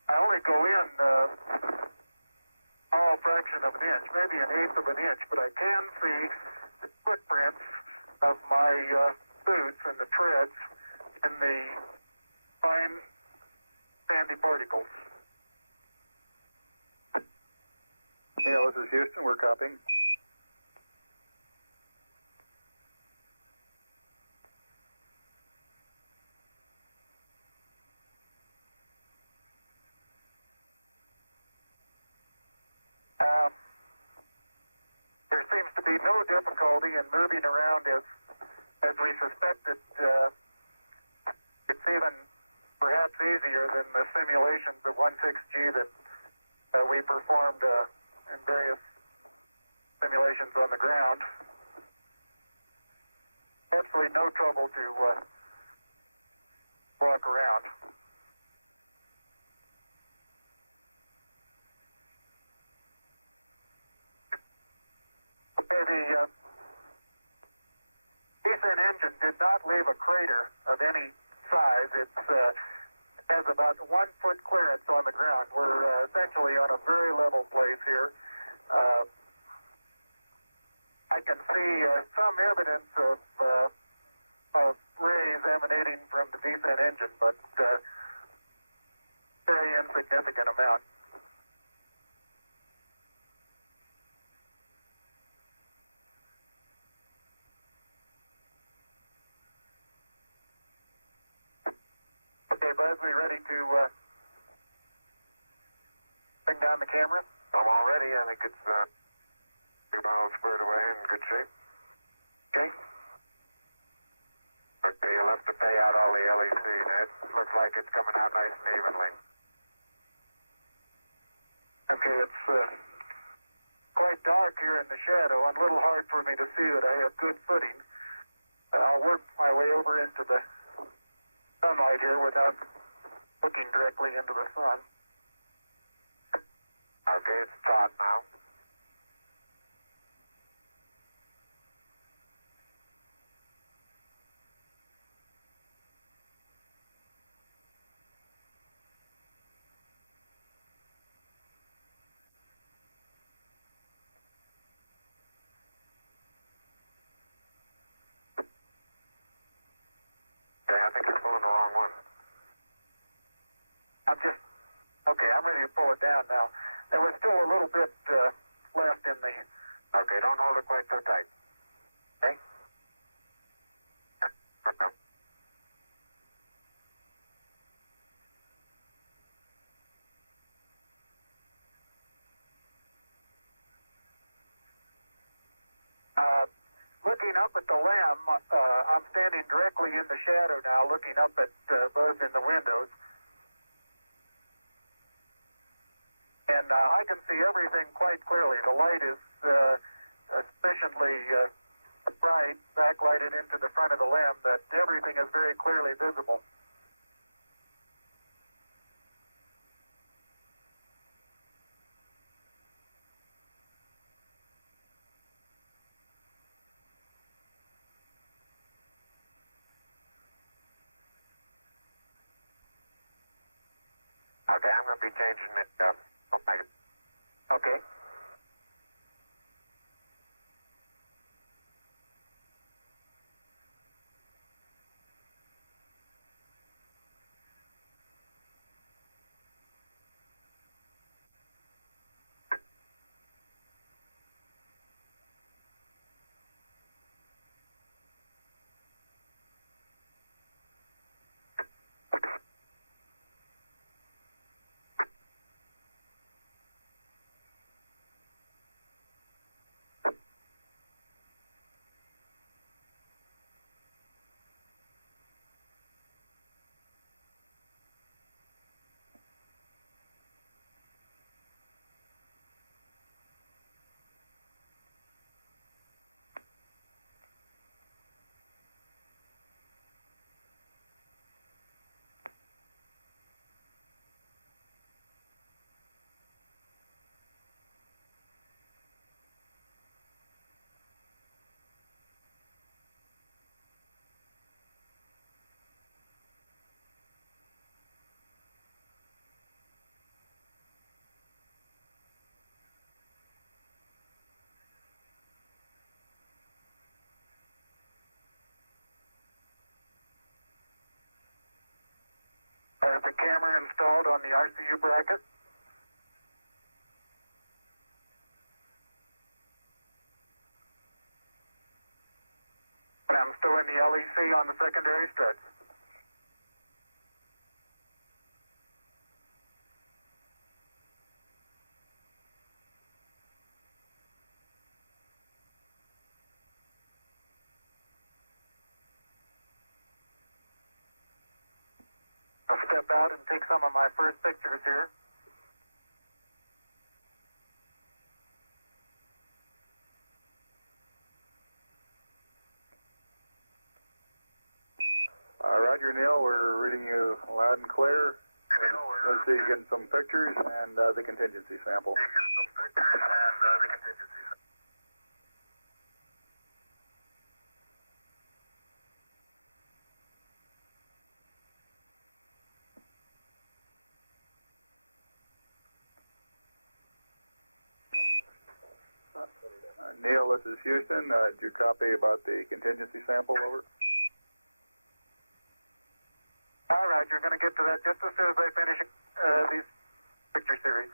I only go in a fraction of an inch, maybe an eighth of an inch, but I can see the footprints of my boots and the treads in the fine sandy particles. Neil, this is Houston. We're copying. There seems to be no difficulty in moving around as we suspected. It's even perhaps easier than the simulations of 16G that we performed in various simulations on the ground. Absolutely no trouble to walk around. Okay, the descent engine did not leave a crater of any size. It has about 1 foot clearance on the ground. We're essentially on a very level place here. I can see some evidence of rays emanating from the descent engine, but very insignificant amount. Okay, Buzz, we ready to bring down the camera? I'm all ready. I think it's 2 miles squared away in good shape. Okay. Okay, you'll have to pay out all the LEC, Ned. Looks like it's coming out nice and evenly. Okay, it's quite dark here in the shadow and a little hard for me to see that I have good footing. I'll work my way over into the sunlight here without looking directly into the sun. Okay, it's taut now. I think you're pulling the wrong one. I'm ready to pull it down now. There was still a little bit left in the... Okay, don't hold it quite so tight. Okay. Okay. Looking up at the lamb, I'm standing directly in the shadow now, looking up at Buzz in the windows. And I can see everything quite clearly. The light is sufficiently bright, backlighted into the front of the lamb, that everything is very clearly visible. Okay, I'm going to be changing it. Okay. Is the camera installed on the RCU bracket? And I'm storing the LEC on the secondary studs. I'll step out and take some of my first pictures here. Roger, Neil, we're reading you loud and clear. Let's see, getting some pictures and the contingency sample. Neil, this is Houston. Did you copy about the contingency sample? Over. All right, you're going to get to that just as soon as I finish these picture series.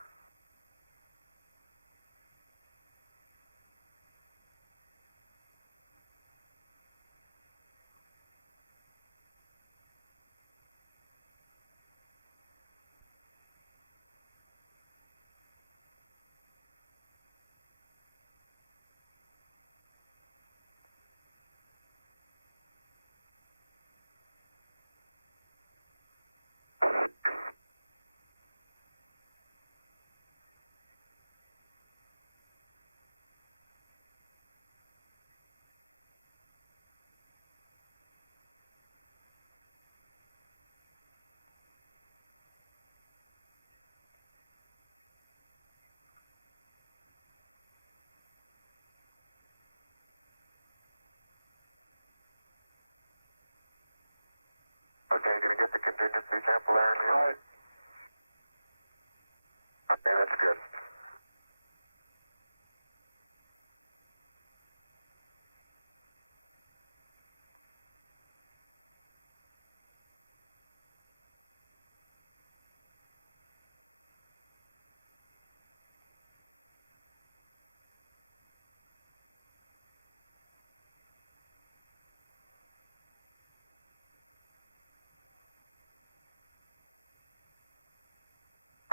Okay, gonna get the contingency sample there, Neil? All right. Okay, that's good.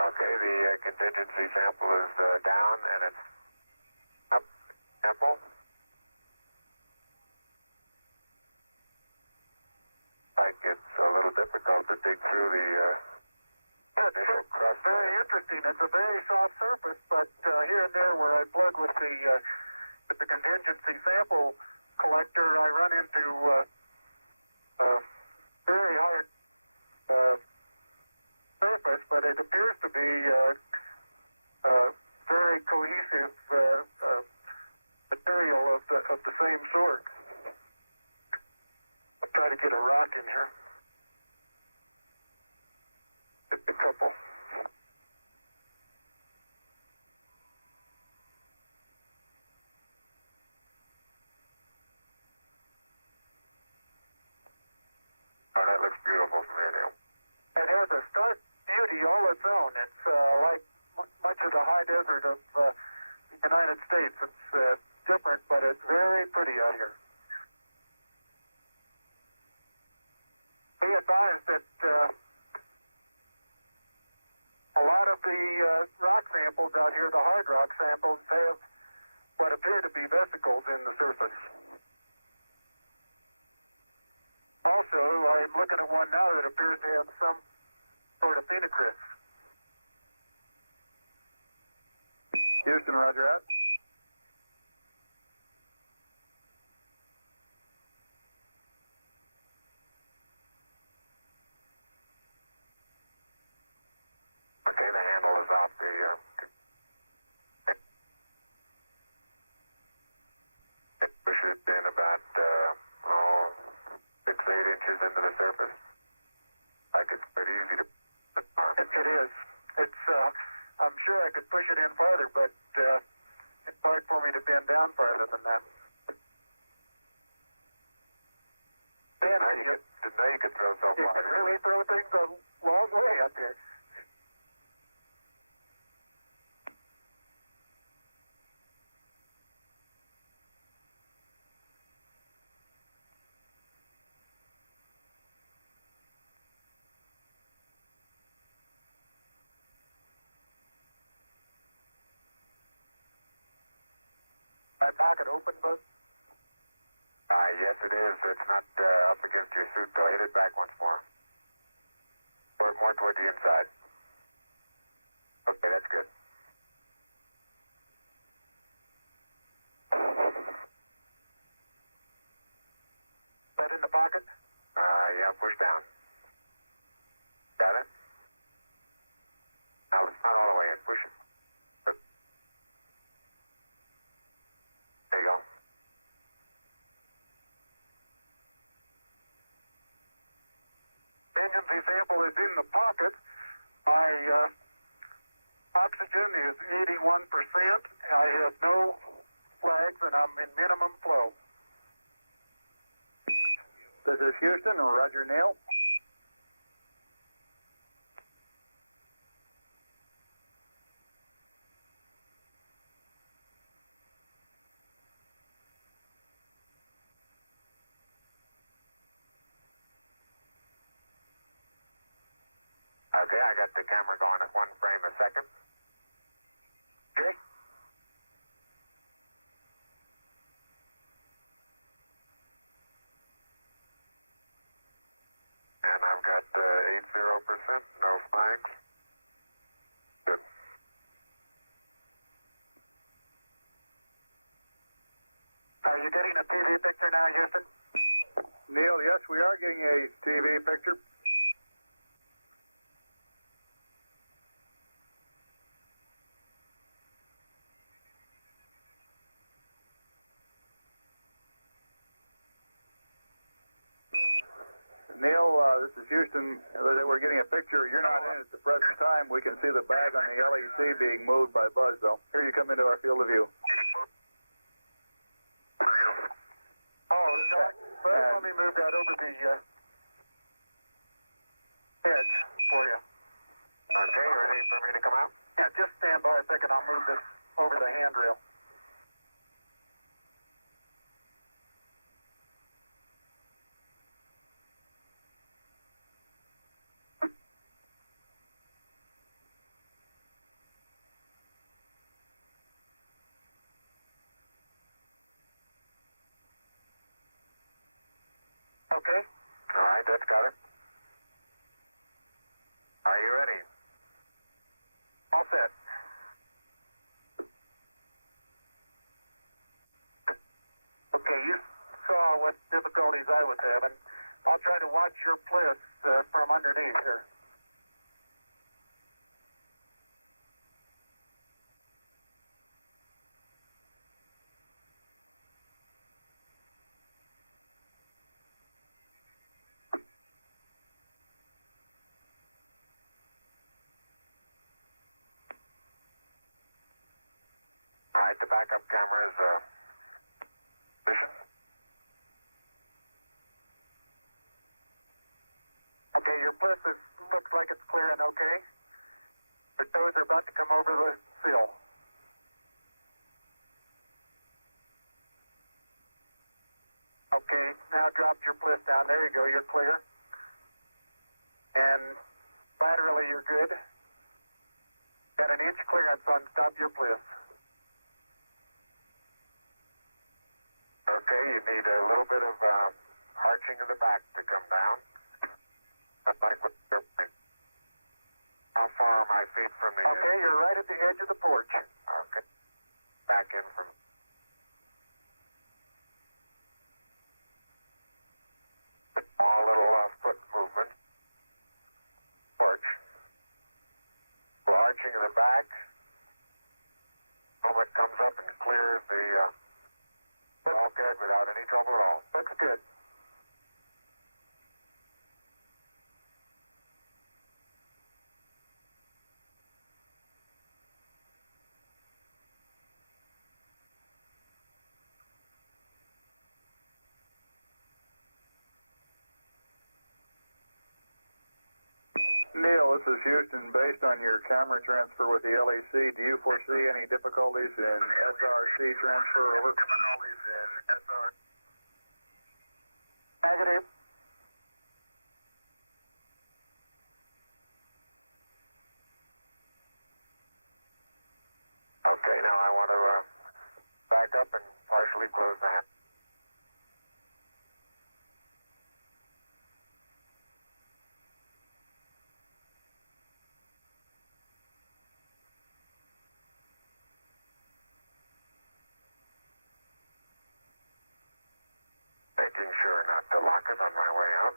Okay, the contingency sample is down and it's up sample. Like it's a little difficult to dig through the initial crust. Very interesting. It's a very soft surface, but here and there where I plug with the contingency sample collector, I run into very hard surface, but it appears to be very cohesive material of the same sort. I'll try to get a rock in here. Just a couple. Oh, that looks beautiful from here, Neil. It has a stark beauty all its own. It's like much of the high desert of the United States. It's different, but it's very pretty out here. Be advised that a lot of the rock samples out here, the hard rock samples, have what appear to be vesicles in the surface. Also, I'm looking at one now that appears to have some sort of phenocryst. Houston, roger out. Okay, the handle is out. It pushes in about 6, 8 inches into the surface. Like it's pretty easy to arm. It is. It's. I'm sure I could push it in farther, but it's hard for me to bend down farther than that. Now you could throw so far. You can really throw things a long way up here. My pocket open, Buzz? Yes, it is. It's not up against your suit, though. Hit it back once more. more toward the inside. Okay, that's good. That in the pocket? Yeah, push down. Got it? Now, it's not all the way in. Push it. There you go. Engine's example is in the pocket. My oxygen is 81%. I have no flags, and I'm in minimum flow. This is Houston, Roger, Neil. Okay, I got the camera going at 1 frame a second. Okay. And I've got 80%, no flags. Good. Are you getting a TV picture now, Houston? Neil, yes, we are getting a TV picture. Neil, this is Houston. We're getting a picture. You're not in at the present time. We can see the bag on the LEC being moved by Buzz, though. Here you come into our field of view. Oh, Buzz, let me move that over the edge for you. Okay, ready for me to come out? Yeah, just stand by a second. I'll move this over the handrail. Okay. All right, that's got it. Are you ready? All set. Okay, you saw what difficulties I was having. I'll try to watch your bliss from underneath here. All right, the backup camera is position. Okay, your bliss looks like it's clearing okay. The toes are about to come over the sill. Okay, now drop your bliss down. There you go, you're clear. And laterally, you're good. Got an inch clearance on top of your bliss. Okay, you need a little bit of arching of the back to come down. Like with the airplane. How far are my feet from the Okay, you're right at the edge of the porch. Okay. Back in from... Small little foot movement. Porch. Arching of the back. Helmet comes up and clears the bulkhead without any trouble at all. Looks good. Neil, this is Houston. Based on your camera transfer with the LEC, do you foresee any difficulties in SRC transfer over? Negative. Okay, now I want to back up and partially close the hatch. to lock it on my way out.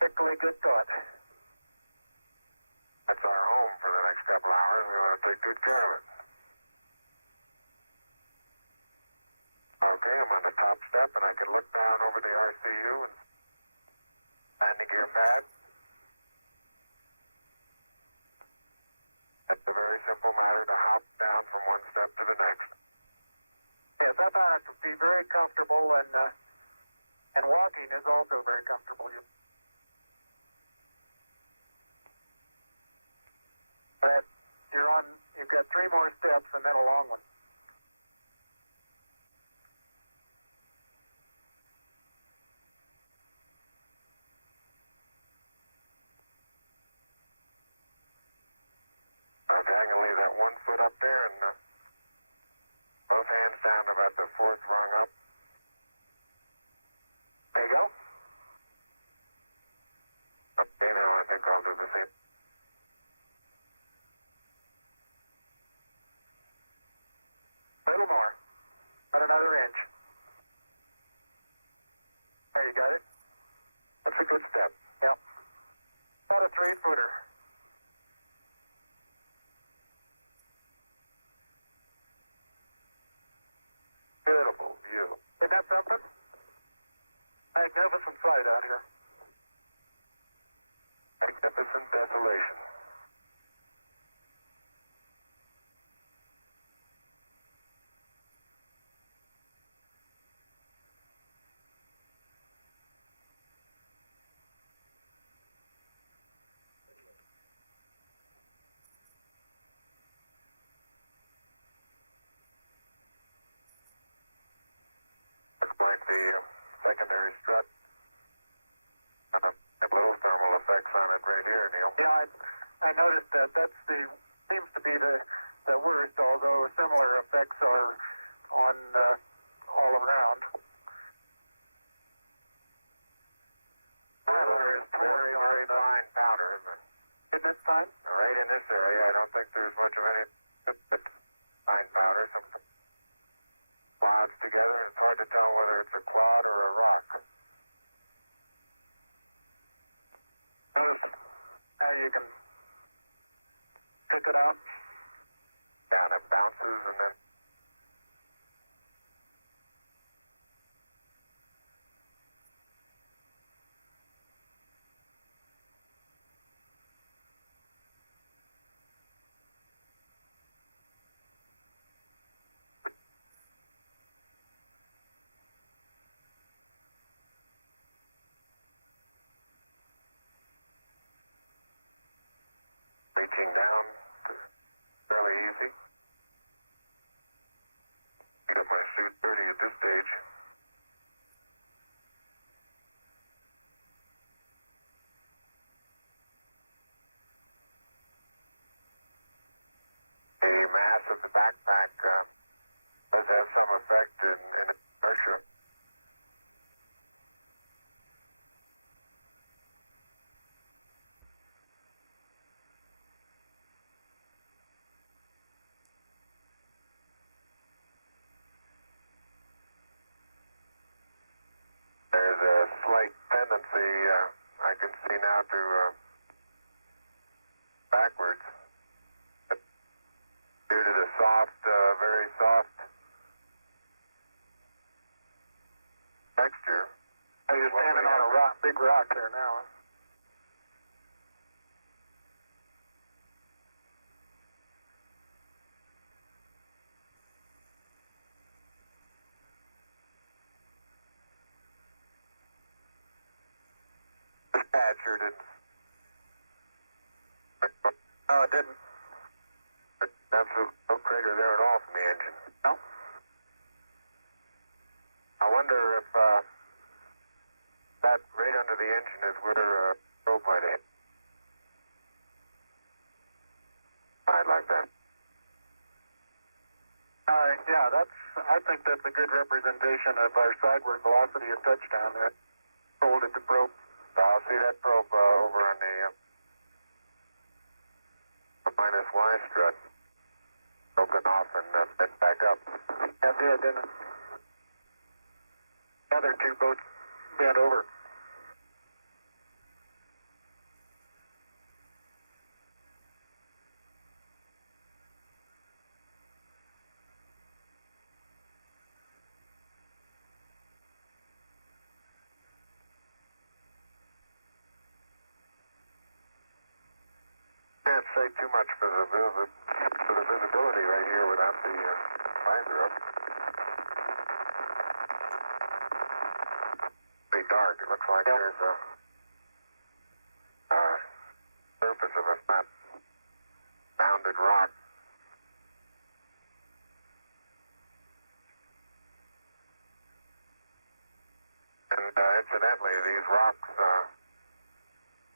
Particularly good thought. That's our home for the next couple hours. We want to take good care of it. Okay, I'm on the top step, and I can look down over the RCU and landing gear pad. It's a very simple matter to hop down from one step to the next. Yes, I found it to be very comfortable, and walking is also very comfortable. But you've got 3 more steps and then a long one. Okay, I'm going to leave that 1 foot up there and both hands down about the 4th rung up. There you go. Okay, now I think I'll do the same. A little more. About another inch. There, you got it? That's a good step. Yep. About a 3-footer. Beautiful view. Isn't that something? Magnificent sight out here. Magnificent desolation. Looks like the secondary strut have little thermal effects on it right here, Neil. Yeah, I noticed that. Seems to be the worst, although similar effects are on all around. Tyler is very, very fine powder, isn't it? Isn't it fine? Right in this area, I don't think there's much of any fine powder. Some clouds together, and it's hard to tell whether it's a clod or a rock. Notice how you can pick it out. Down, it bounces and then reaching down, fairly easy. Get up my suit dirty at this stage. The mass of the backpack does have some effect in inertia. There's a slight tendency I can see now to backwards due to the soft, very soft texture. You're standing on a big rock there now. This pad sure didn't. No, it didn't. Absolute no crater there at all from the engine. No. I wonder if that right under the engine is where probe might hit. I'd like that. Yeah, I think that's a good representation of our sideward velocity at touchdown. Folded the probe. I'll see that probe over on the minus Y strut. Broken off and bent back up. That did, didn't it? Other two boats bent over. Can't say too much for the visibility right here without the visor up. Pretty dark. It looks like there's a surface of a flat bounded rock. And incidentally, these rocks,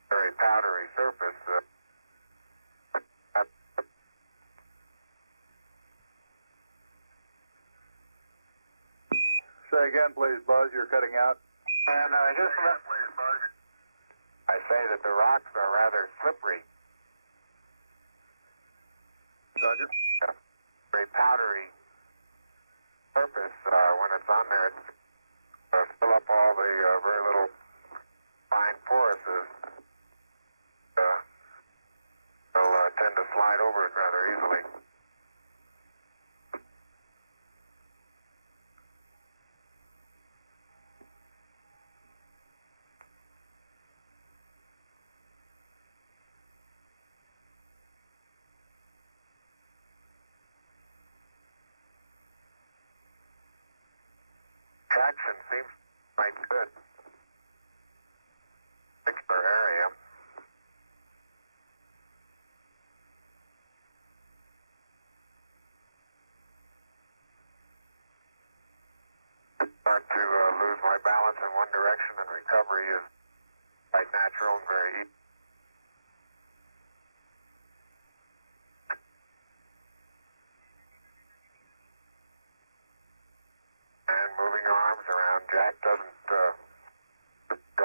very powdery surface. Say again, please, Buzz. You're cutting out. And I say that the rocks are rather slippery. Roger. Very powdery surface. When it's on there, it's fill up all the very little fine porises. They'll tend to slide over it rather easily. Traction seems quite good. Particular area. Start to lose my balance in one direction, and recovery is quite natural and very easy. And moving arms around. Jack doesn't go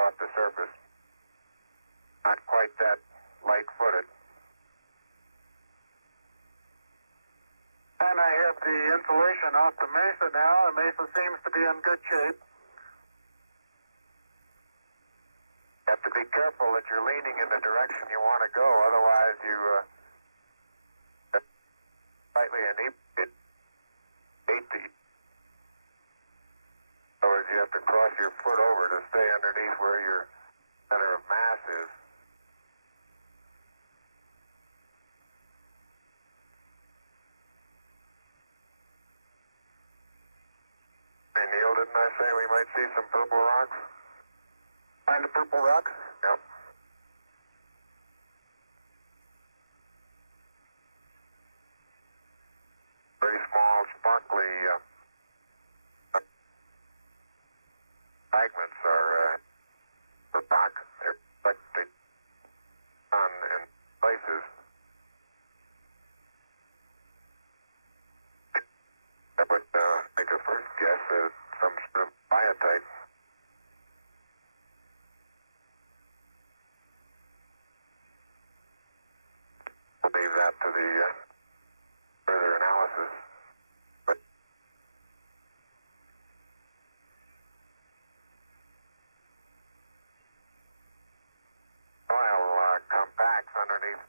off the surface. Not quite that light-footed. And I have the insulation off the mesa now. The mesa seems to be in good shape. You have to be careful that you're leaning in the direction you want to go, otherwise you slightly inebriate. In other words, you have to cross your foot over to stay underneath where your center of mass is. Hey, Neil, didn't I say we might see some purple rocks? Find the purple rocks? Yep. Very small, sparkly fragments are rock. They're reflected sun in places. I would make a first guess at some sort of biotite. We'll leave that to the further analysis. But soil compacts underneath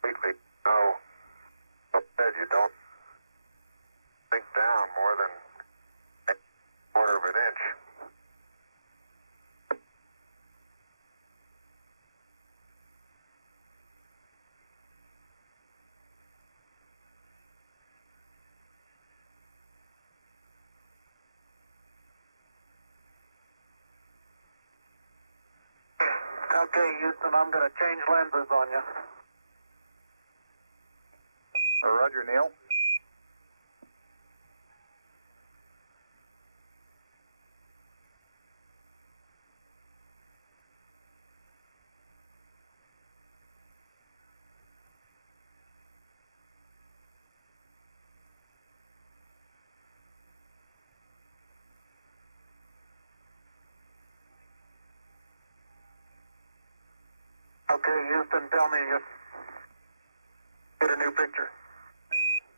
completely. No, you don't sink down more than a quarter of an inch. Okay, Houston, I'm going to change lenses on you. Roger, Neil. Okay, Houston, tell me if get a new picture.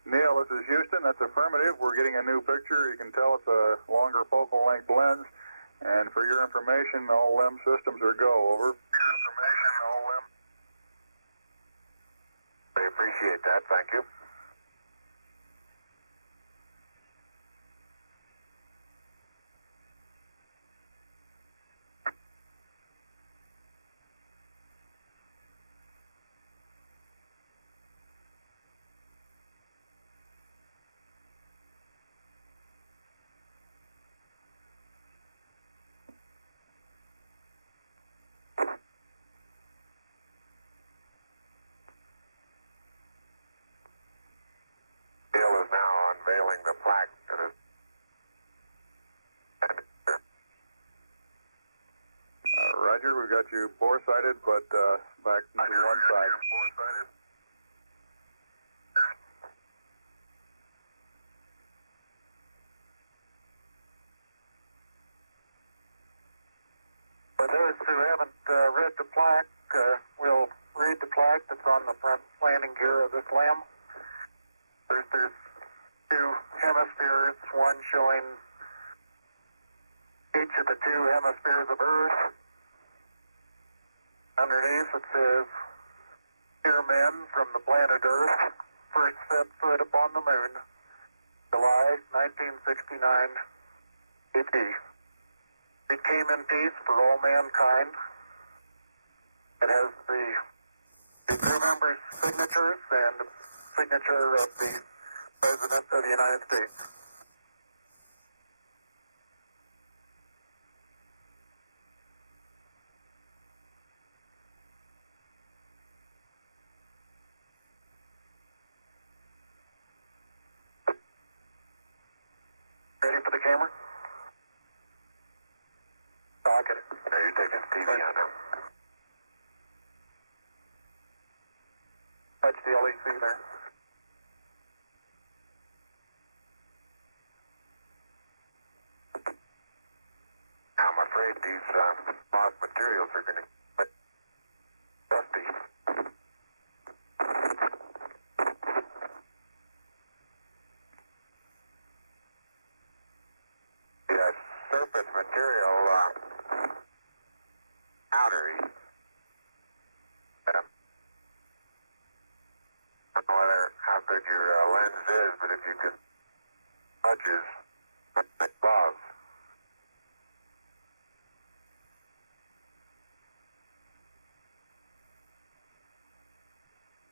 Neil, this is Houston. That's affirmative. We're getting a new picture. You can tell it's a longer focal length lens. And for your information, all LEM systems are go. Over. Your information, all LEM. I appreciate that. Thank you. Neil is now unveiling the plaque that is. Roger, we got you four-sided, but back to one side. Four-sided. For those who haven't read the plaque, we'll read the plaque that's on the front landing gear of this LEM. There's two hemispheres, one showing each of the two hemispheres of Earth. Underneath it says, "Dear men from the planet Earth, first set foot upon the moon, July 1969 AD. It came in peace for all mankind." It has the crew members' signatures and the signature of the President of the United States. Ready for the camera? I'll get it. Now you're taking TV on now. Touch the LEC there. I'm afraid these lost materials are going to get dusty. The surface material outery. I don't know how good your lens is, but if you could smudges above.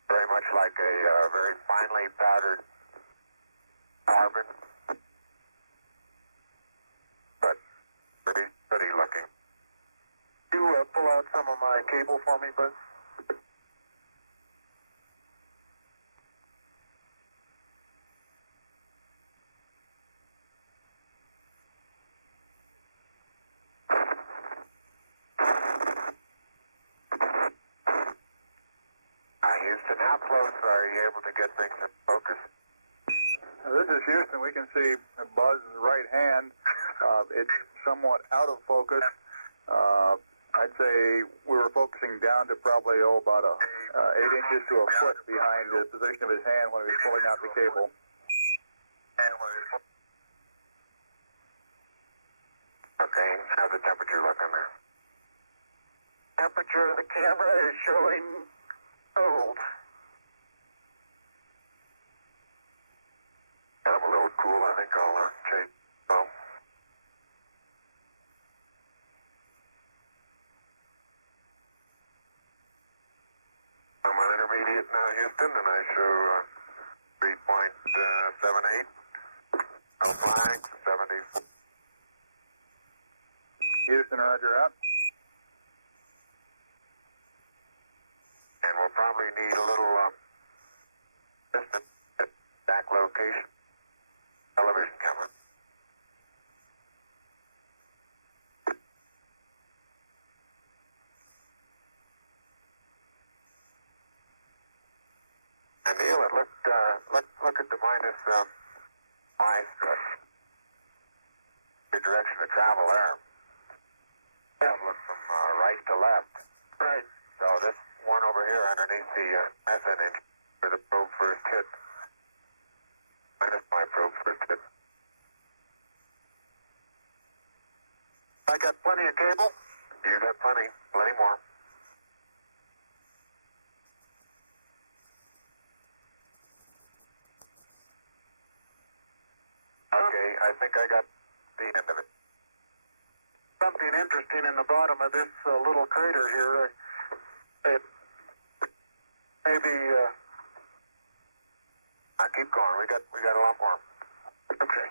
Very much like a very finely powdered carbon, but pretty looking. You pull out some of my cable for me, Buzz? Houston, how close are you able to get things in focus? This is Houston. We can see Buzz's right hand. It's somewhat out of focus. I'd say we were focusing down to probably about 8 inches to a foot behind the position of his hand when he was pulling out the cable. Okay, how's the temperature looking there? Temperature of the camera is showing cold. I'm a little cool. I think I'll change. Oh. I'm on intermediate now, Houston, and I show 3.78. No flags, 74. Houston, roger out. And we'll probably need a little distance at back location. Television camera. And Neil, it look at the minus the direction of travel there. Traveling from right to left. Right. So this one over here underneath the SN engine where the probe first hit. Minus my probe first hit. I got plenty of cable. You got plenty more. Okay, I think I got the end of it. Something interesting in the bottom of this little crater here. It maybe. Keep going. We got a lot more. Okay.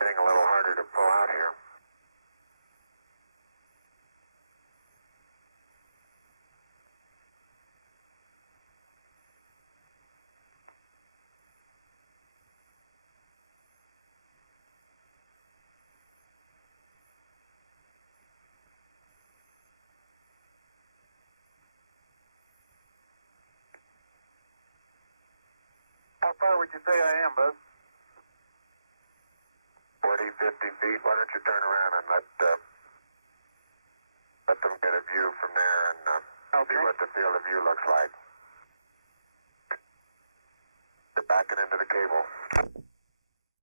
Getting a little harder to pull out here. How far would you say I am, Buzz? 40, 50 feet. Why don't you turn around and let them get a view from there and see what the field of view looks like. You're backing into the cable.